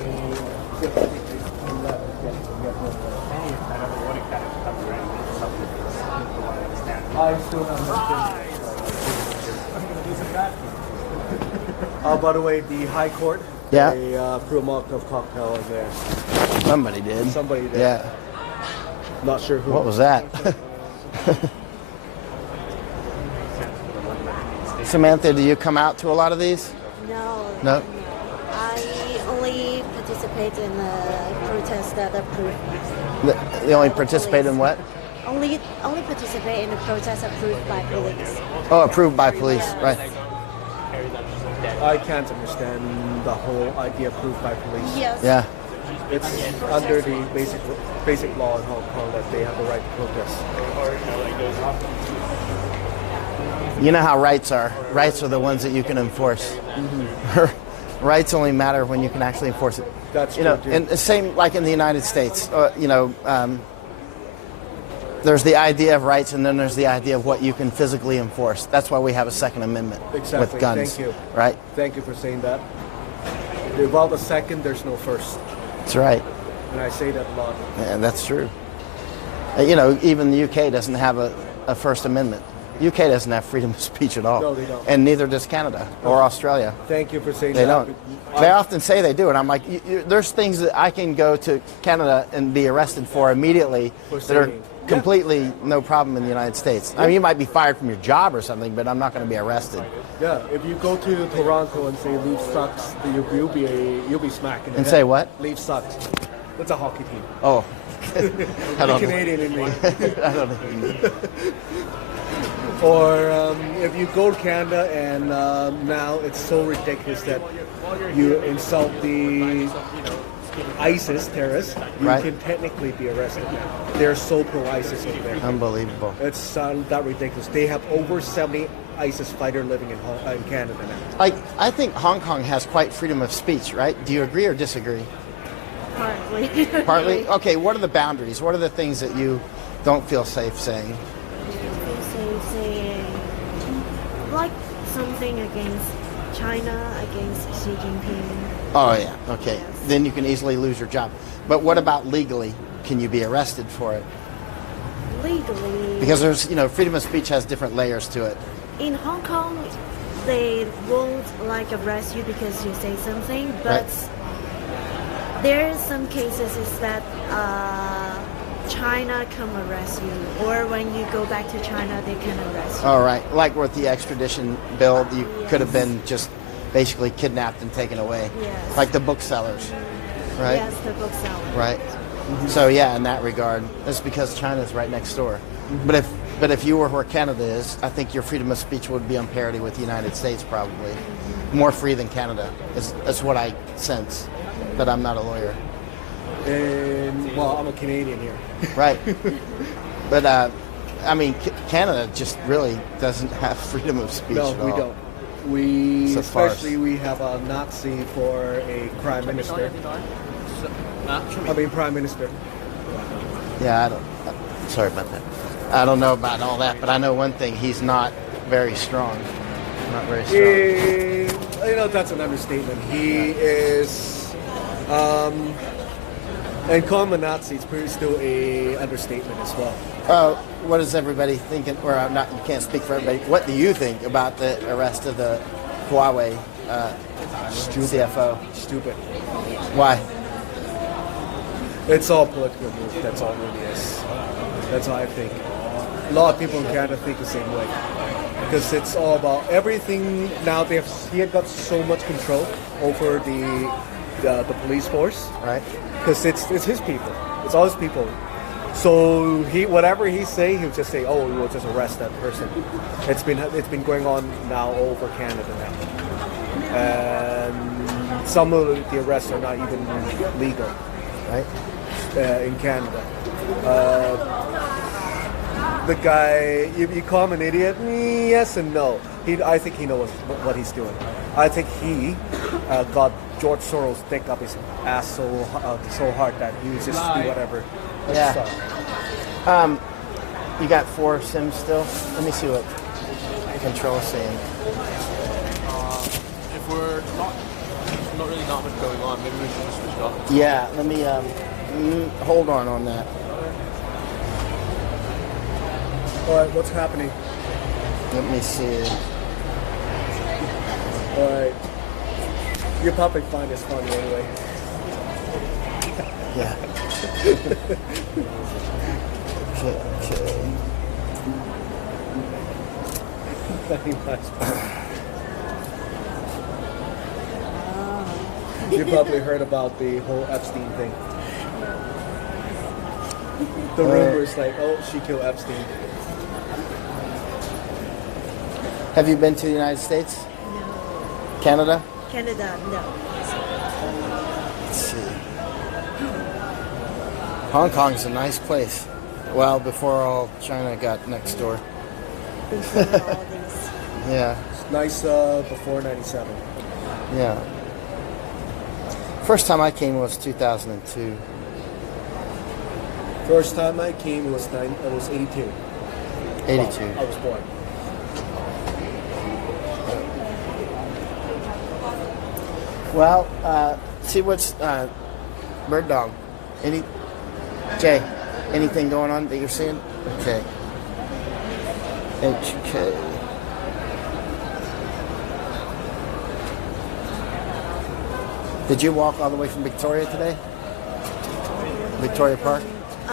I still have by the way, the High Court, they threw a Molotov cocktail in there. Somebody did. Somebody did. Yeah. Not sure who. What was that? Samantha, do you come out to a lot of these? No. I only participate in the protests that are approved. They only participate in what? Only participate in the protests approved by police. Oh, approved by police, right. I can't understand the whole idea approved by police. Yes. Yeah. It's under the basic law in Hong Kong that they have the right to protest. You know how rights are. Rights are the ones that you can enforce. Rights only matter when you can actually enforce it. That's true. And the same like in the United States. There's the idea of rights, and then there's the idea of what you can physically enforce. That's why we have a Second Amendment with guns. Thank you. Right? Thank you for saying that. Without the second, there's no first. That's right. And I say that a lot. And that's true. Even the UK doesn't have a First Amendment. UK doesn't have freedom of speech at all. No, they don't. And neither does Canada or Australia. Thank you for saying they that. They don't. They often say they do, and I'm like, there's things that I can go to Canada and be arrested for immediately that are completely no problem in the United States. I mean, you might be fired from your job or something, but I'm not going to be arrested. Yeah, if you go to Toronto and say "Leaf sucks," you'll be smacked. And say what? Leaf sucks. That's a hockey team. Oh, I don't Canadian in me. I don't know. Or if you go to Canada and now it's so ridiculous that you insult the ISIS terrorists, you can technically be arrested now. They're so pro-ISIS over there. Unbelievable. It's that ridiculous. They have over 70 ISIS fighters living in Canada now. I think Hong Kong has quite freedom of speech, right? Do you agree or disagree? Partly. Partly? Okay, what are the boundaries? What are the things that you don't feel safe saying? Like something against China, against Xi Jinping. Oh, yeah. Okay. Yes. Then you can easily lose your job. But what about legally? Can you be arrested for it? Legally? Because there's, freedom of speech has different layers to it. In Hong Kong, they won't arrest you because you say something, but there are some cases is that China come arrest you, or when you go back to China, they can arrest you. All right. Like with the extradition bill, you could have been just basically kidnapped and taken away. Yes. Like the booksellers, right? Yes, the booksellers. Right. Mm-hmm. So yeah, in that regard, it's because China's right next door. Mm-hmm. But if you were where Canada is, I think your freedom of speech would be on parity with the United States, probably. Mm-hmm. More free than Canada. That's what I sense. But I'm not a lawyer. Well, I'm a Canadian here. Right. But Canada just really doesn't have freedom of speech at all. No, we don't. We have a Nazi for a prime minister. Prime minister. Yeah, sorry about that. I don't know about all that, but I know one thing: he's not very strong. Not very strong. That's an understatement. He is, and calling him a Nazi is still a understatement as well. What is everybody thinking? Or you can't speak for everybody. What do you think about the arrest of the Huawei CFO? Stupid. Why? It's all political move. That's all it really is. That's how I think. A lot of people in Canada think the same way. Because it's all about everything. Now he had got so much control over the police force. Right. Because it's his people. It's all his people. So whatever he say, he'll just say, "Oh, we'll just arrest that person." It's been going on now over Canada now, and some of the arrests are not even legal, right? In Canada, the guy, you call him an idiot? Yes and no. I think he knows what he's doing. I think he got George Soros dick up his ass so hard that he would just do whatever. Yeah. You got 4 Sims still? Let me see what Control is saying. If we're not really not much going on, maybe we should just switch off. Yeah, let me hold on that. All right, what's happening? Let me see. All right. You'll probably find this funny anyway. Yeah. Okay. You probably heard about the whole Epstein thing. The rumors she killed Epstein. Have you been to the United States? No. Canada? Canada, no. Let's see. Hong Kong's a nice place. Well, before all China got next door. Yeah. It's nice before 97. Yeah. First time I came was 2002. First time I came it was 82. 82. I was born. Well, see what's Bird Dog. Jay, anything going on that you're seeing? Okay. HK. Did you walk all the way from Victoria today? Victoria Park?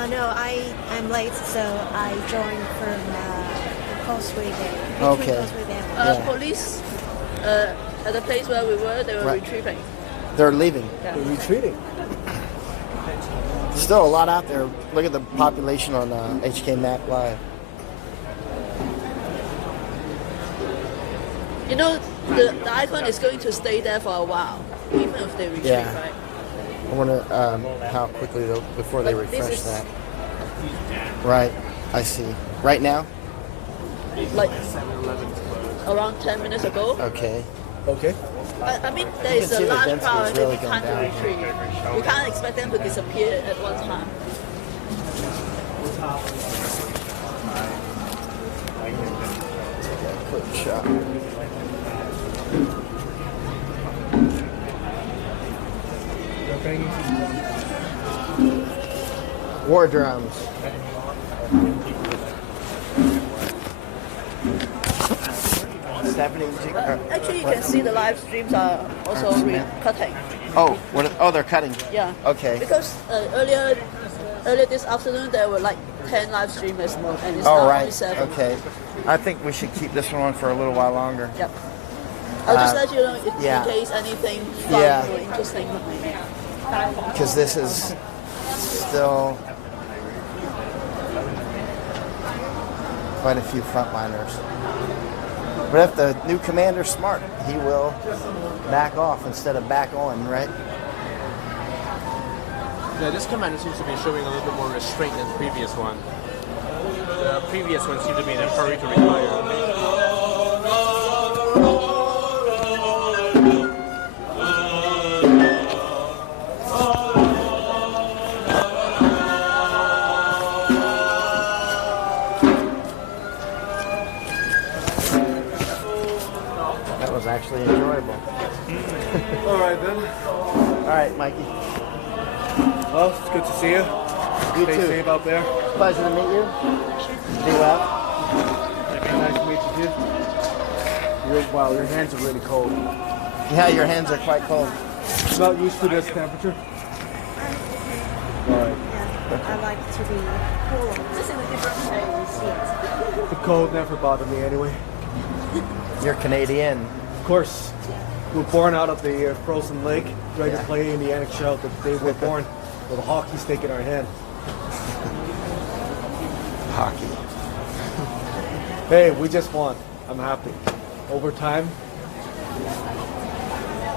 No, I'm late, so I joined from Causeway Bay. Okay. Causeway Bay. Police at the place where we were, they were retrieving. They're leaving. Yeah. They're retreating. Still a lot out there. Look at the population on HK Map Live. You know, the icon is going to stay there for a while, even if they retrieve, right? I wonder how quickly before they refresh that. Right, I see. Right now? Like around 10 minutes ago. Okay. Okay. I mean, there is a large priority really time to retrieve. You can't expect them to disappear at one time. Take a quick shot. War drums. Actually, you can see the live streams are also cutting. Oh, they're cutting. Yeah. Okay. Because earlier this afternoon there were like 10 live streamers, and it's now only 7. Okay. I think we should keep this one on for a little while longer. Yep. I'll just let you know in case anything fun or interesting. Because this is still quite a few frontliners. But if the new commander's smart, he will back off instead of back on, right? Yeah, this commander seems to be showing a little bit more restraint than the previous one. The previous one seemed to be in a hurry to retire. Actually enjoyable. All right then. All right, Mikey. Well, it's good to see you. You Stay too. safe out there. Pleasure to meet you. Be well. Nice to meet you too. Wow, your hands are really cold. Yeah, your hands are quite cold. Not used to this temperature. All right. I like to be cool. Just in a different place. The cold never bothered me anyway. You're Canadian. Of course. We were born out of the frozen lake, ready to play in the NHL the day we were born, with a hockey stick in our hand. Hockey. Hey, we just won. I'm happy. Overtime.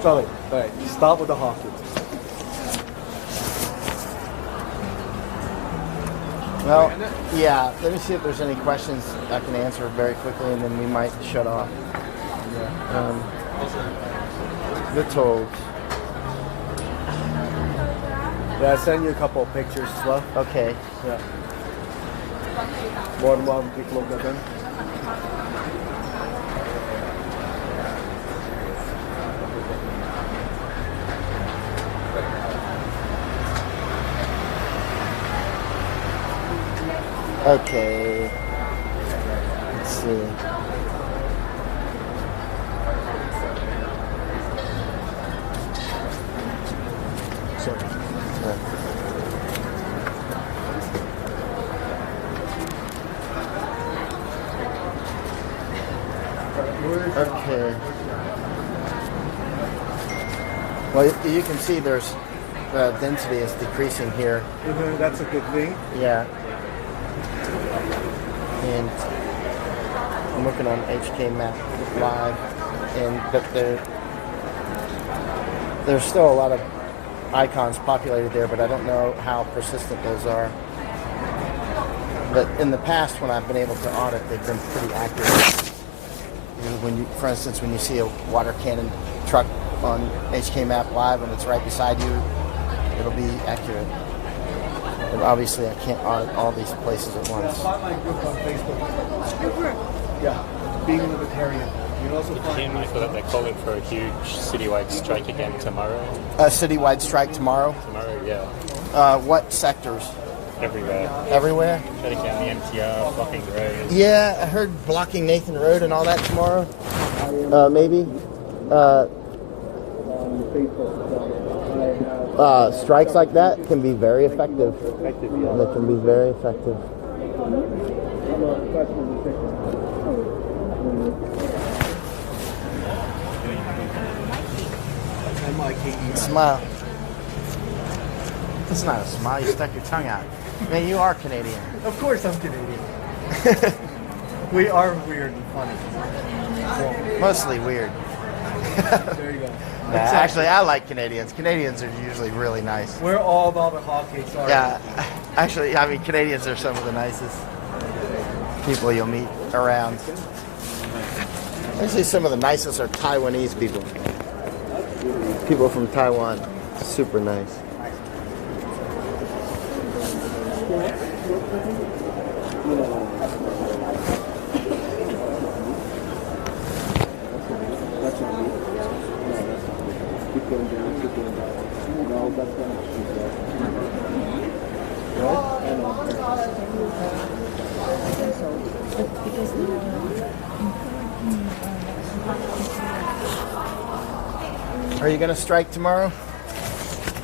Charlie, all right, stop with the hockey. Well, yeah, let me see if there's any questions I can answer very quickly, and then we might shut off. The told. Yeah, I sent you a couple of pictures as well. Okay. Yeah. More than welcome to take a look at them. Okay. Let's see. Sorry. Okay. Well, you can see there's the density is decreasing here. That's a good thing. Yeah. And I'm looking on HK Map Live, but there's still a lot of icons populated there, but I don't know how persistent those are. But in the past, when I've been able to audit, they've been pretty accurate. When you, for instance, when you see a water cannon truck on HK Map Live and it's right beside you, it'll be accurate. But obviously, I can't audit all these places at once. Yeah, being a libertarian. You also find Michael that they're calling for a huge citywide strike again tomorrow. A citywide strike tomorrow? Tomorrow, yeah. What sectors? Everywhere. Everywhere? Shutting down the MTR, blocking the roads. Yeah, I heard blocking Nathan Road and all that tomorrow. Maybe. Strikes like that can be very effective. They can be very effective. Smile. It's not a smile. You stuck your tongue out. Man, you are Canadian. Of course I'm Canadian. We are weird and funny. Well, mostly weird. There you go. Nah, actually, I like Canadians. Canadians are usually really nice. We're all about the hockey. Sorry. Yeah. Actually, I mean, Canadians are some of the nicest people you'll meet around. Actually, some of the nicest are Taiwanese people. People from Taiwan. Super nice. Are you going to strike tomorrow?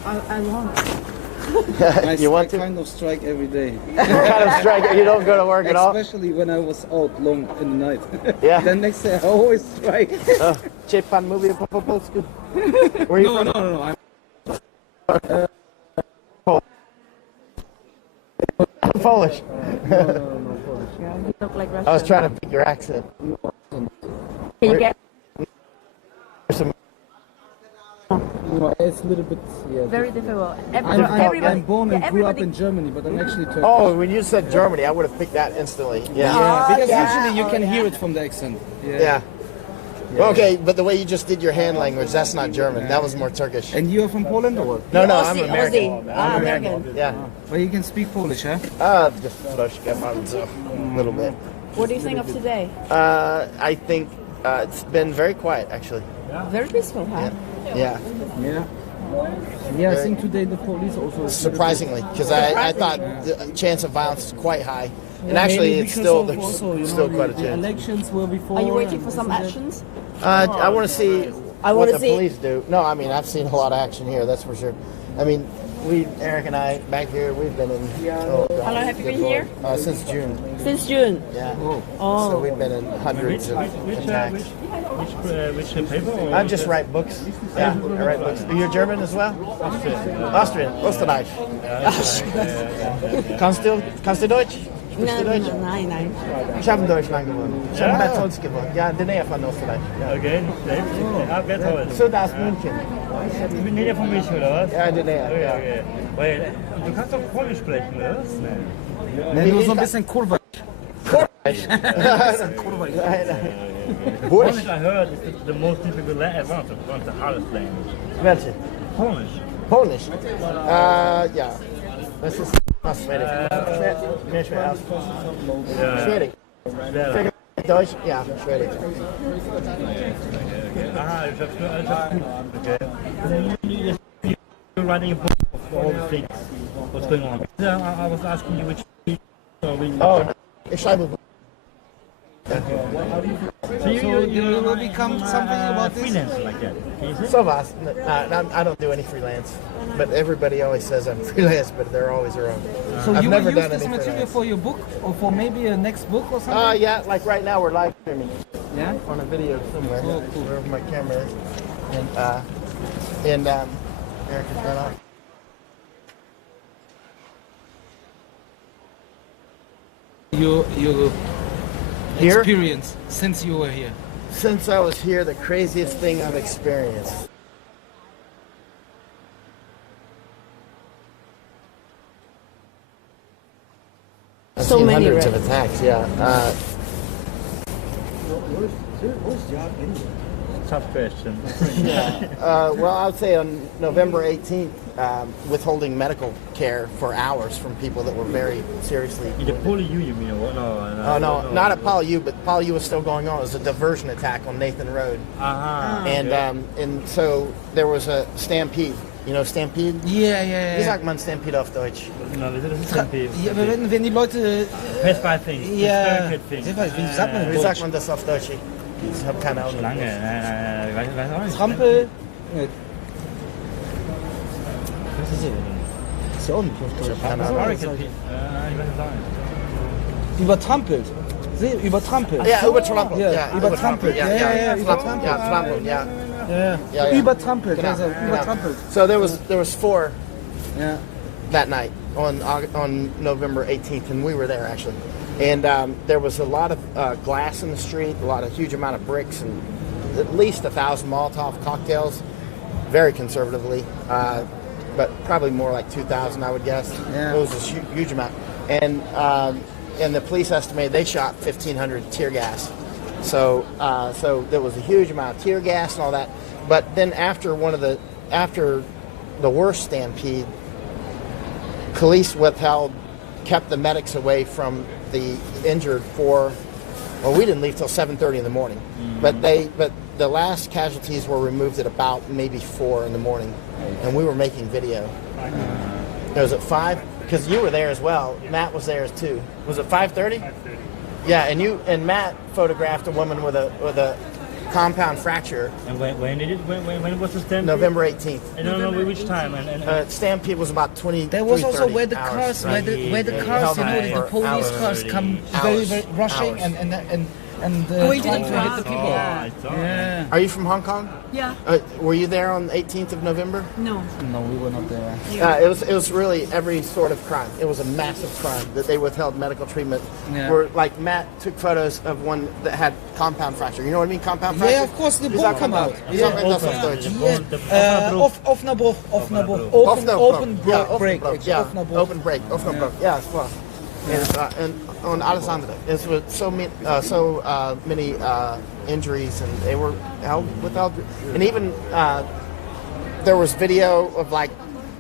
I won't. You want to? kind of strike every day. What kind of strike? You don't go to work at all? Especially when I was out long in the night. Yeah. Then next day I always strike. Czy pan mówi po polsku? No. I'm Polish. No, Polish. Yeah, you look like Russian. I was trying to pick your accent. Can you get? No, it's a little bit, yeah. Very difficult. I'm born and grew up in Germany, but I'm actually Turkish. Oh, when you said Germany, I would have picked that instantly. Yeah. Because usually you can hear it from the accent. Yeah. Okay, but the way you just did your hand language, that's not German. That was more Turkish. And you are from Poland or what? No, I'm American. I'm American. Yeah. Well, you can speak Polish, huh? Just a little bit. What do you think of today? I think it's been very quiet, actually. Very peaceful, huh? Yeah. Yeah, I think today the police also... Surprisingly, because I thought the chance of violence is quite high. And actually, it's still, there's still quite a chance. Elections were before... Are you waiting for some actions? I want to see what the police do. No, I mean, I've seen a lot of action here, that's for sure. I mean, Eric and I, back here, we've been in... How long have you been here? Since June. Since June? Yeah. Oh. So we've been in hundreds of attacks. Which paper? I just write books. Yeah, I write books. You're German as well? Austrian. Österreich. Kannst du Deutsch? Nein. Ich habe in Deutschland gewohnt. Ich habe in Bad Tolz gewohnt. Ja, in der Nähe von Österreich. Okay, Bad Tolz. So, da ist München. In der Nähe von München, oder was? Ja, in der Nähe. Okay. Weil, du kannst doch Polnisch sprechen, oder was? Nee, nur so ein bisschen Kurva. Kurvisch? Polish, I heard, is the most difficult language, one of the hardest language. Welche? Polish. Polish? Ja. Das ist fast schwierig. Schwer aus. Schwierig. Deutsch? Ja, schwierig. Aha, ich hab's nur alles okay. You're writing a book of all the things, what's going on. I was asking you which ich schreibe ein Buch. So you will become something about this? Freelance like that. So was. I don't do any freelance, but everybody always says I'm freelance, but they're always wrong. So I've you never will done use this any material freelance. for your book, or for maybe a next book or something? Yeah, like right now we're live streaming. Yeah? On a video somewhere. Oh, cool. Wherever my camera is. And Eric is going on. Your Here? experience since you were here. Since I was here, the craziest thing I've experienced. I've So seen many, hundreds right? of attacks. Yeah. Where's job anyway? Tough question. Well, I would say on November 18th, withholding medical care for hours from people that were very seriously. In the PolyU, you mean? Or what? No, not at PolyU, but PolyU was still going on. It was a diversion attack on Nathan Road. And so there was a stampede. You know Stampede? Ja. Wie sagt man Stampede auf Deutsch? No, das ist Stampede. Ja, wenn die Leute... Festbeiting. Ja. Wie sagt man das auf Deutsch? Ich habe keine Ahnung. Schlange. Weiß auch nicht. Trampel. Was ist das? Ist ja auch nicht auf Deutsch. Ich weiß es auch nicht. Übertrampelt. Übertrampelt. Ja, übertrampelt. Ja, übertrampelt. Ja, übertrampelt. Yeah. Übertrampelt. Genau. Also, übertrampelt. So there was 4 that night on November 18th, and we were there actually. And there was a lot of glass in the street, a huge amount of bricks, and at least 1,000 Molotov cocktails, very conservatively, but probably more like 2,000, I would guess. Yeah. It was a huge amount. And the police estimated they shot 1,500 tear gas. So there was a huge amount of tear gas and all that. But then after the worst stampede, police kept the medics away from the injured we didn't leave till 7:30 in the morning. But the last casualties were removed at about maybe 4 in the morning, and we were making video. It was at 5 because you were there as well. Matt was there too. Was it 5:30? 5:30. Yeah, and Matt photographed a woman with a compound fracture. And when was the stampede? November 18th. I don't know which time. Stampede was about 20. There was also where the cars, hours, where the cars, the police cars come very rushing and going to hit the people. Yeah. Are you from Hong Kong? Yeah. Were you there on the 18th of November? No, we were not there. It was really every sort of crime. It was a massive crime that they withheld medical treatment. Yeah. Where like Matt took photos of one that had compound fracture. You know what I mean? Compound fracture. Yeah, of course the bone come out. Offener Bruch. Open break. Yeah, it's well. And on Alessandra, it was so many injuries, and they were without. And even there was video of like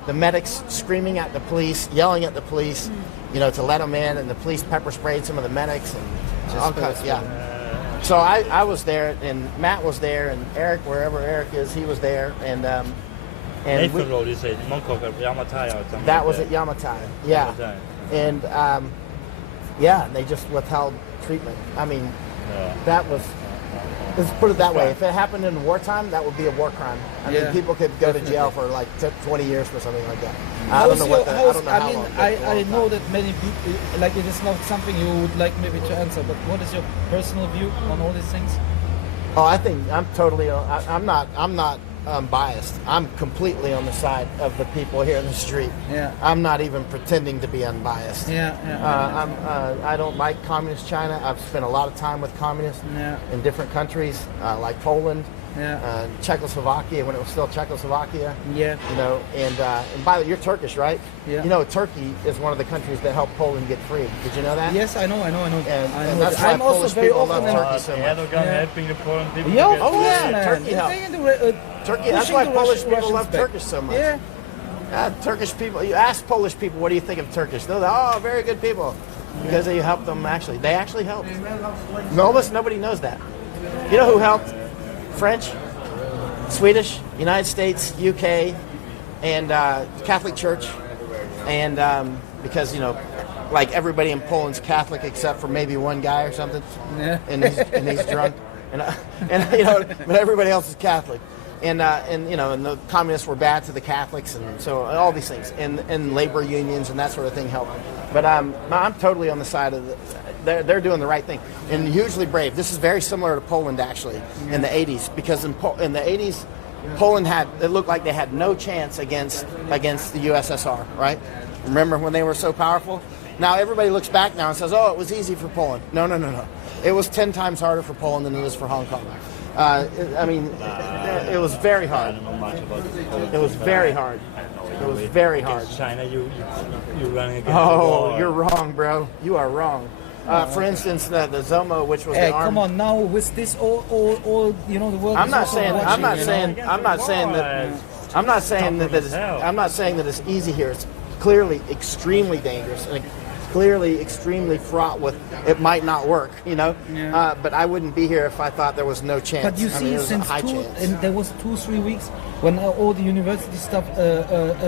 the medics screaming at the police, yelling at the police, to let them in, and the police pepper sprayed some of the medics and all kinds. Yeah. So I was there, and Matt was there, and Eric, wherever Eric is, he was there, and Nathan Road is at Mongkok at Yamatai or something. That was at Yamatai. Yeah. And they just withheld treatment. I mean, that was. Let's put it that way. If it happened in wartime, that would be a war crime. I mean, people could go to jail for like 20 years for something like that. I don't know how long. I know that many people, like, it is not something you would like maybe to answer, but what is your personal view on all these things? Oh, I think I'm totally. I'm not biased. I'm completely on the side of the people here in the street. Yeah. I'm not even pretending to be unbiased. I don't like communist China. I've spent a lot of time with communists in different countries, like Poland, Czechoslovakia when it was still Czechoslovakia. Yeah. And by the way, you're Turkish, right? Yeah. Turkey is one of the countries that helped Poland get free. Did you know that? Yes, I know. And that's why I'm also Polish very people often love Turkey so much. Erdogan helping the Poland people. Man. Turkey helped. Turkey. That's why Polish people love Turkish so much. Yeah. Turkish people. You ask Polish people, what do you think of Turkish? They're like, very good people, because they helped them. They actually helped. Almost nobody knows that. You know who helped? French, Swedish, United States, UK, and Catholic Church, and because like everybody in Poland's Catholic except for maybe one guy or something, and he's drunk, but everybody else is Catholic. And the communists were bad to the Catholics, and so all these things, and labor unions and that sort of thing helped. But I'm totally on the side of they're doing the right thing and hugely brave. This is very similar to Poland actually in the 80s, because in the 80s, Poland it looked like they had no chance against the USSR, right? Remember when they were so powerful? Now everybody looks back now and says, it was easy for Poland. No. It was 10 times harder for Poland than it is for Hong Kong. I mean, it was very hard. It was very hard. It was very hard. China, you running against Oh, you're wrong, bro. You are wrong. For instance, the Zomo, which was the arm. Come on, now with this all you know, the world. I'm is not also saying. watching, I'm not you saying. know? I'm not saying that. I'm not saying that. I'm not saying that it's easy here. It's clearly extremely dangerous and clearly extremely fraught with. It might not work, you know. Yeah. But I wouldn't be here if I thought there was no chance. But you see, since and there was 2-3 weeks when all the university stuff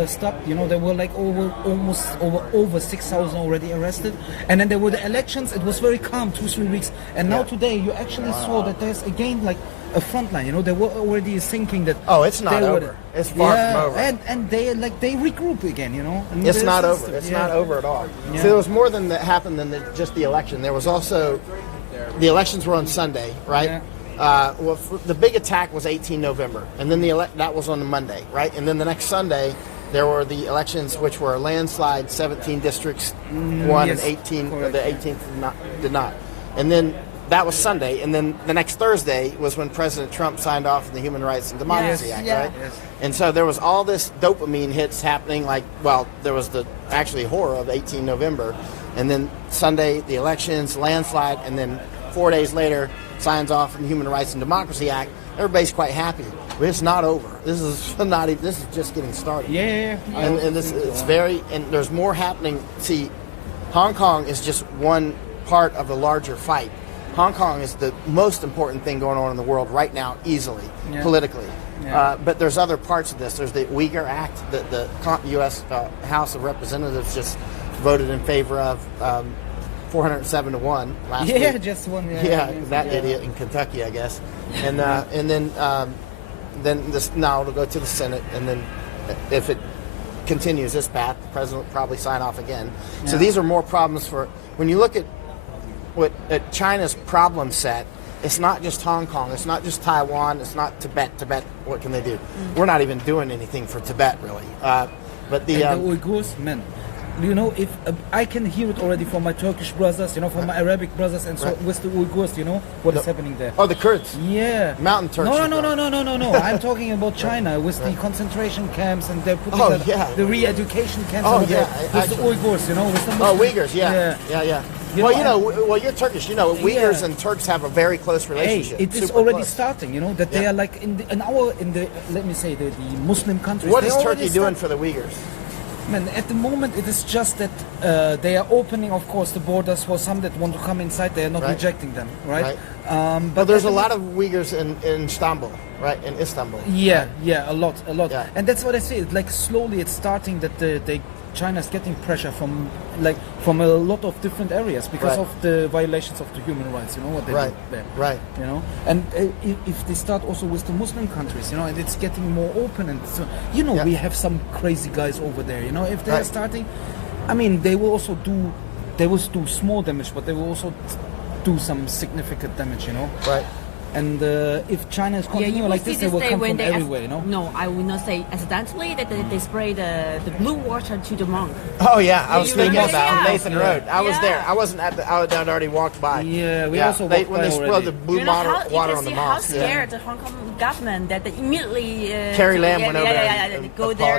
stopped. You know, there were like over 6,000 already arrested, and then there were the elections. It was very calm 2-3 weeks, and now today you actually saw that there's again like a front line. You know, they were already thinking that. Oh, it's not over. It's far from over. And they regroup again. You know, and it's not over. It's not over at all. Yeah. So there was more than that happened than just the election. There was also the elections were on Sunday, right? Yeah. Well, the big attack was 18 November, and then that was on the Monday, right? And then the next Sunday, there were the elections, which were a landslide. 17 districts won, yes, and 18 correct. the 18th did not. And then that was Sunday, and then the next Thursday was when President Trump signed off the Human Rights and Democracy Act, right? Yes. And so there was all this dopamine hits happening. Like, well, there was the actually horror of 18 November, and then Sunday the elections, landslide, and then 4 days later signs off the Human Rights and Democracy Act. Everybody's quite happy, but it's not over. This is not. This is just getting started. Yeah. And this it's very. And there's more happening. See, Hong Kong is just one part of the larger fight. Hong Kong is the most important thing going on in the world right now, easily, politically. Yeah. But there's other parts of this. There's the Uyghur Act that the U.S. House of Representatives just voted in favor of 407 to 1 last week. Yeah, just one. Yeah, that idiot in Kentucky, I guess. And then this now it'll go to the Senate, and then if it continues this path, the president will probably sign off again. So these are more problems for when you look at China's problem set. It's not just Hong Kong. It's not just Taiwan. It's not Tibet. Tibet, what can they do? We're not even doing anything for Tibet, really. But the Uyghurs, man. You know, if I can hear it already from my Turkish brothers, you know, from my Arabic brothers, and so with the Uyghurs, you know, what is happening there? Oh, the Kurds. Yeah. Mountain Turks. No. I'm talking about China with the concentration camps, and they're putting the re-education camps. Oh, with the Uyghurs, you know, with the Muslims. Uyghurs, yeah. Well, you're Turkish. You know, Uyghurs and Turks have a very close relationship. Hey, it is already starting. You know that they are like in the let me say the Muslim countries. What is Turkey doing for the Uyghurs? Man, at the moment it is just that they are opening, of course, the borders for some that want to come inside. They are not rejecting them, right? But there's a lot of Uyghurs in Istanbul, right? In Istanbul. Yeah, a lot. Yeah. And that's what I say. It's like slowly it's starting that China's getting pressure from a lot of different areas because of the violations of the human rights. You know what they do there. Right. You know, and if they start also with the Muslim countries, you know, and it's getting more open, and so we have some crazy guys over there. You know, if they're starting, I mean, they will do small damage, but they will also do some significant damage. You know. Right. And if China is continuing like this, they will come from everywhere, you know? No, I will not say accidentally that they spray the blue water to the monk. Oh, yeah. I was thinking about Nathan Road. I was there. I wasn't at I'd already walked by. Yeah, we also walked by when they spilled the blue water on the mosque. How scared the Hong Kong government that they immediately... Carrie Lam went over there and go there.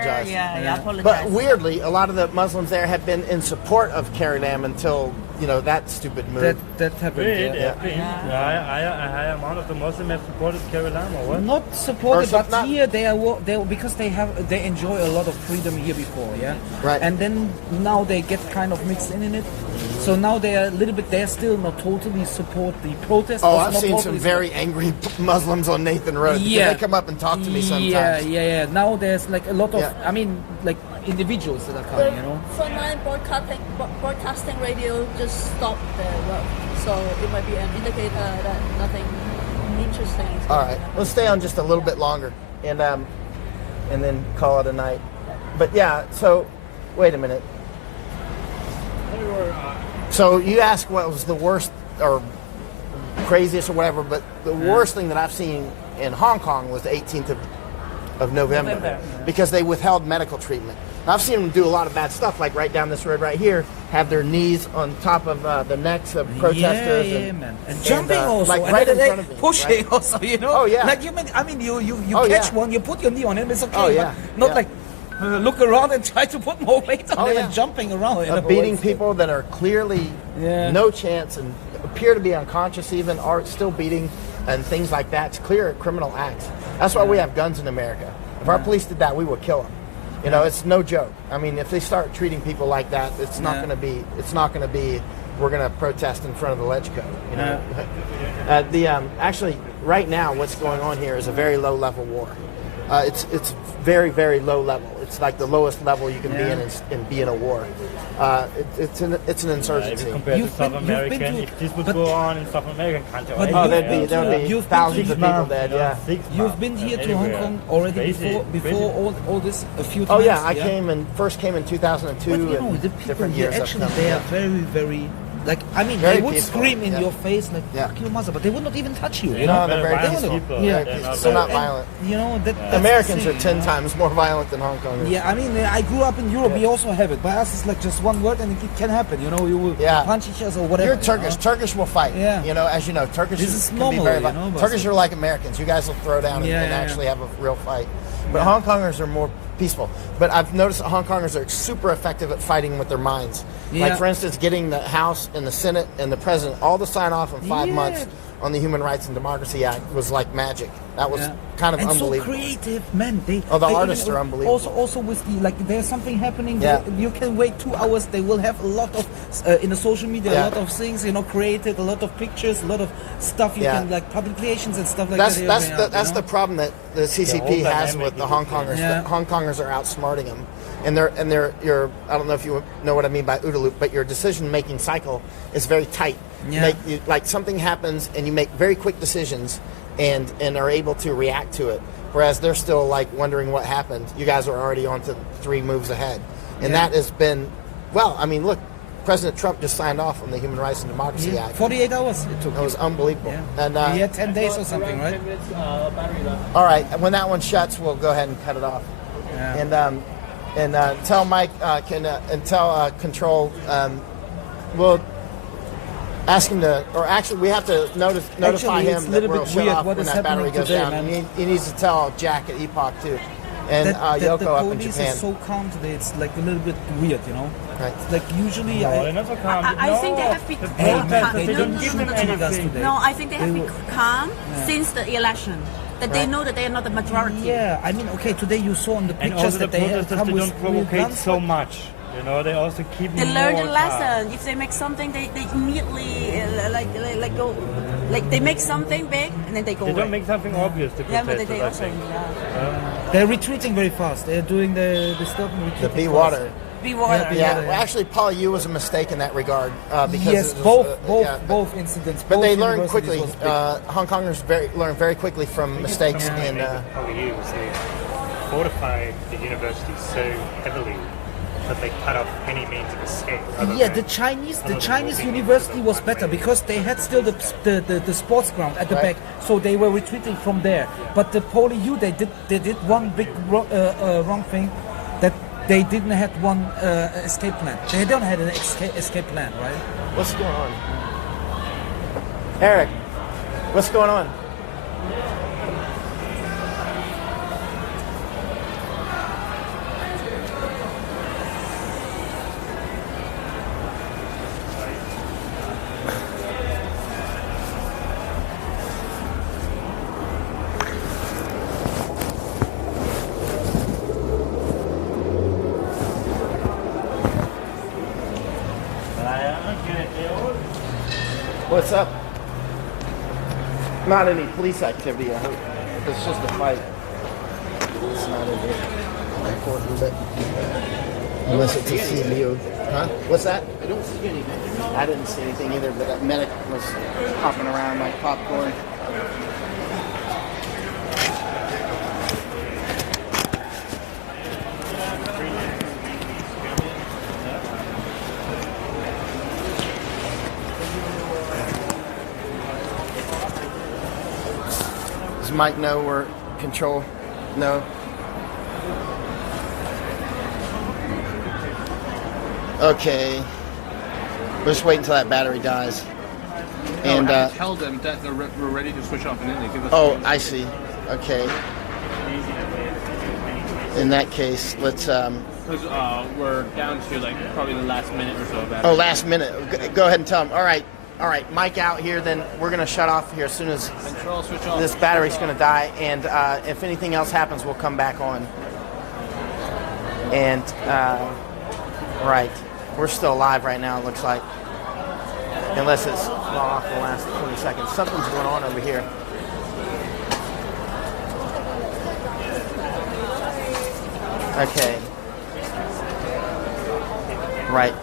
Apologize. But weirdly, a lot of the Muslims there had been in support of Carrie Lam until... You know, that stupid move. That happened. I am one of the Muslims have supported Carrie Lam or what? Not supported, but here they are because they enjoy a lot of freedom here before, yeah. Right. And then now they get kind of mixed in it. So now they are a little bit. They are still not totally support the protest. Oh, I've seen some very angry Muslims on Nathan Road. Yeah. They come up and talk to me sometimes. Yeah. Now there's like a lot of. I mean, like individuals that are coming, you know. Frontline broadcasting radio just stopped their work, so it might be an indicator that nothing interesting is All right, let's stay on just a little bit longer, and then call it a night. But yeah, so wait a minute. So you asked what was the worst or craziest or whatever, but the worst thing that I've seen in Hong Kong was the 18th of November. Because they withheld medical treatment. Now, I've seen them do a lot of bad stuff, like right down this road right here, have their knees on top of the necks of protesters. And jumping also, like right in front of me, pushing right? also, you know. Oh yeah. Like you catch one, you put your knee on him, it's okay. Oh yeah. Not like look around and try to put more weight on him and jumping around. Beating people that are clearly no chance and appear to be unconscious, even are still beating, and things like that. It's clear criminal acts. That's why we have guns in America. If our police did that, we would kill them. You know, it's no joke. I mean, if they start treating people like that, it's not going to be. It's not going to be. We're going to protest in front of the LegCo. You know, actually right now, what's going on here is a very low level war. It's very, very low level. It's like the lowest level you can be in and be in a war. It's an insurgency. Compared to South American, if this would go on in South American countries, there'd be thousands of people dead. Yeah. You've been here to Hong Kong already before all this a few times. Oh yeah, I first came in 2002. But you know, the people here actually they are very, very. Like, I mean, very they would peaceful, scream in your face like "fuck you, mother," but they would not even touch you. You No, know? they're very peaceful. They're not violent. You know, Americans are 10 times more violent than Hong Kongers. Yeah, I mean, I grew up in Europe. We also have it. By us, it's like just one word, and it can happen. You know, you will punch each other or whatever. You're Turkish. Turkish will fight. Yeah. You know, as you know, Turkish can be very violent. You know, Turkish are like Americans. You guys will throw down and actually have a real fight. But Hong Kongers are more peaceful. But I've noticed that Hong Kongers are super effective at fighting with their minds. Like, for instance, getting the House and the Senate and the President all to sign off in 5 months on the Human Rights and Democracy Act was like magic. That was kind of unbelievable. So creative, man. The artists are unbelievable. Also with the, like, there's something happening. You can wait 2 hours. They will have a lot of, in the social media, a lot of things, you know, created, a lot of pictures, a lot of stuff you can, like, publications and stuff like that. That's the problem that the CCP has with the Hong Kongers. The Hong Kongers are outsmarting them. And your I don't know if you know what I mean by OODA loop, but your decision-making cycle is very tight. Like something happens and you make very quick decisions and are able to react to it. Whereas they're still like wondering what happened. You guys are already on to 3 moves ahead. And that has been, well, I mean, look, President Trump just signed off on the Human Rights and Democracy Act. 48 hours it took. It was unbelievable. And he had 10 days or something, right? All right, when that one shuts, we'll go ahead and cut it off. And tell Mike and tell Control. We'll ask him to, or actually, we have to notify him that we'll shut off when that battery goes down. He needs to tell Jack at Epoch too, and Yoko up in Japan. The police is so calm today. It's like a little bit weird, you know. Right. Like usually, they're not so calm. I think they have been calm. No, I think they have been calm since the election. That they know that they are not the majority. Yeah, I mean, okay, today you saw in the pictures that they have come with don't provocate so much. You know, they also keep. They learn the lesson. If they make something, they immediately like go, like they make something big and then they go. They don't make something obvious to protest. Yeah, but they also. They're retreating very fast. They're doing the stop and retreat. The be water. Be water. Well, actually, Paul Yu was a mistake in that regard because both incidents. But they learn quickly. Hong Kongers learn very quickly from mistakes. And Paul Yu was they fortified the university so heavily that they cut off any means of escape. The Chinese university was better because they had still the sports ground at the back, so they were retreating from there. But the Paul Yu, they did one big wrong thing, that they didn't have one escape plan. They don't have an escape plan, right? What's going on? Eric, what's going on? What's up? Not any police activity, I hope. It's just a fight. It's not important, but unless it's a CBO. Huh? What's that? I don't see anything. I didn't see anything either, but that medic was hopping around like popcorn. Does Mike know where Control? No. Okay. We're just waiting until that battery dies. No, and tell them that we're ready to switch off, and then they give us. Oh, I see. Okay. In that case, let's. Because we're down to like probably the last minute or so. Oh, last minute. Go ahead and tell them. All right, Mike out here. Then we're gonna shut off here as soon as Control, switch off. This battery's gonna die, and if anything else happens, we'll come back on. And right, we're still live right now. It looks like, unless it's gone off the last 20 seconds. Something's going on over here. Okay. Right.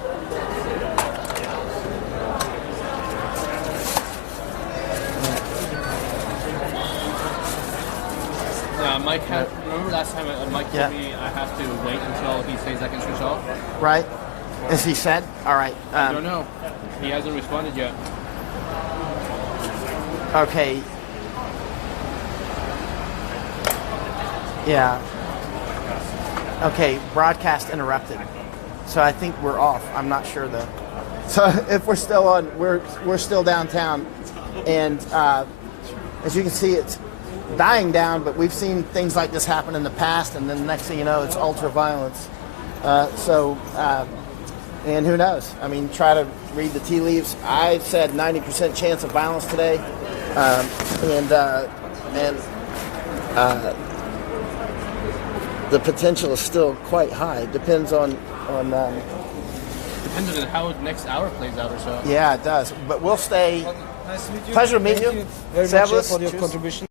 Mike remember last time Mike told me I have to wait until he says I can switch off? Right. As he said? All right. I don't know. He hasn't responded yet. Okay. Yeah. Okay, broadcast interrupted. So I think we're off. I'm not sure though. So if we're still on, we're still downtown, and as you can see, it's dying down. But we've seen things like this happen in the past, and then the next thing you know, it's ultra violence. And who knows? I mean, try to read the tea leaves. I said 90% chance of violence today, the potential is still quite high. Depends on depends on how the next hour plays out or so. Yeah, it does. But we'll stay. Nice to meet you. Pleasure to meet Thank you. Very much for your contribution.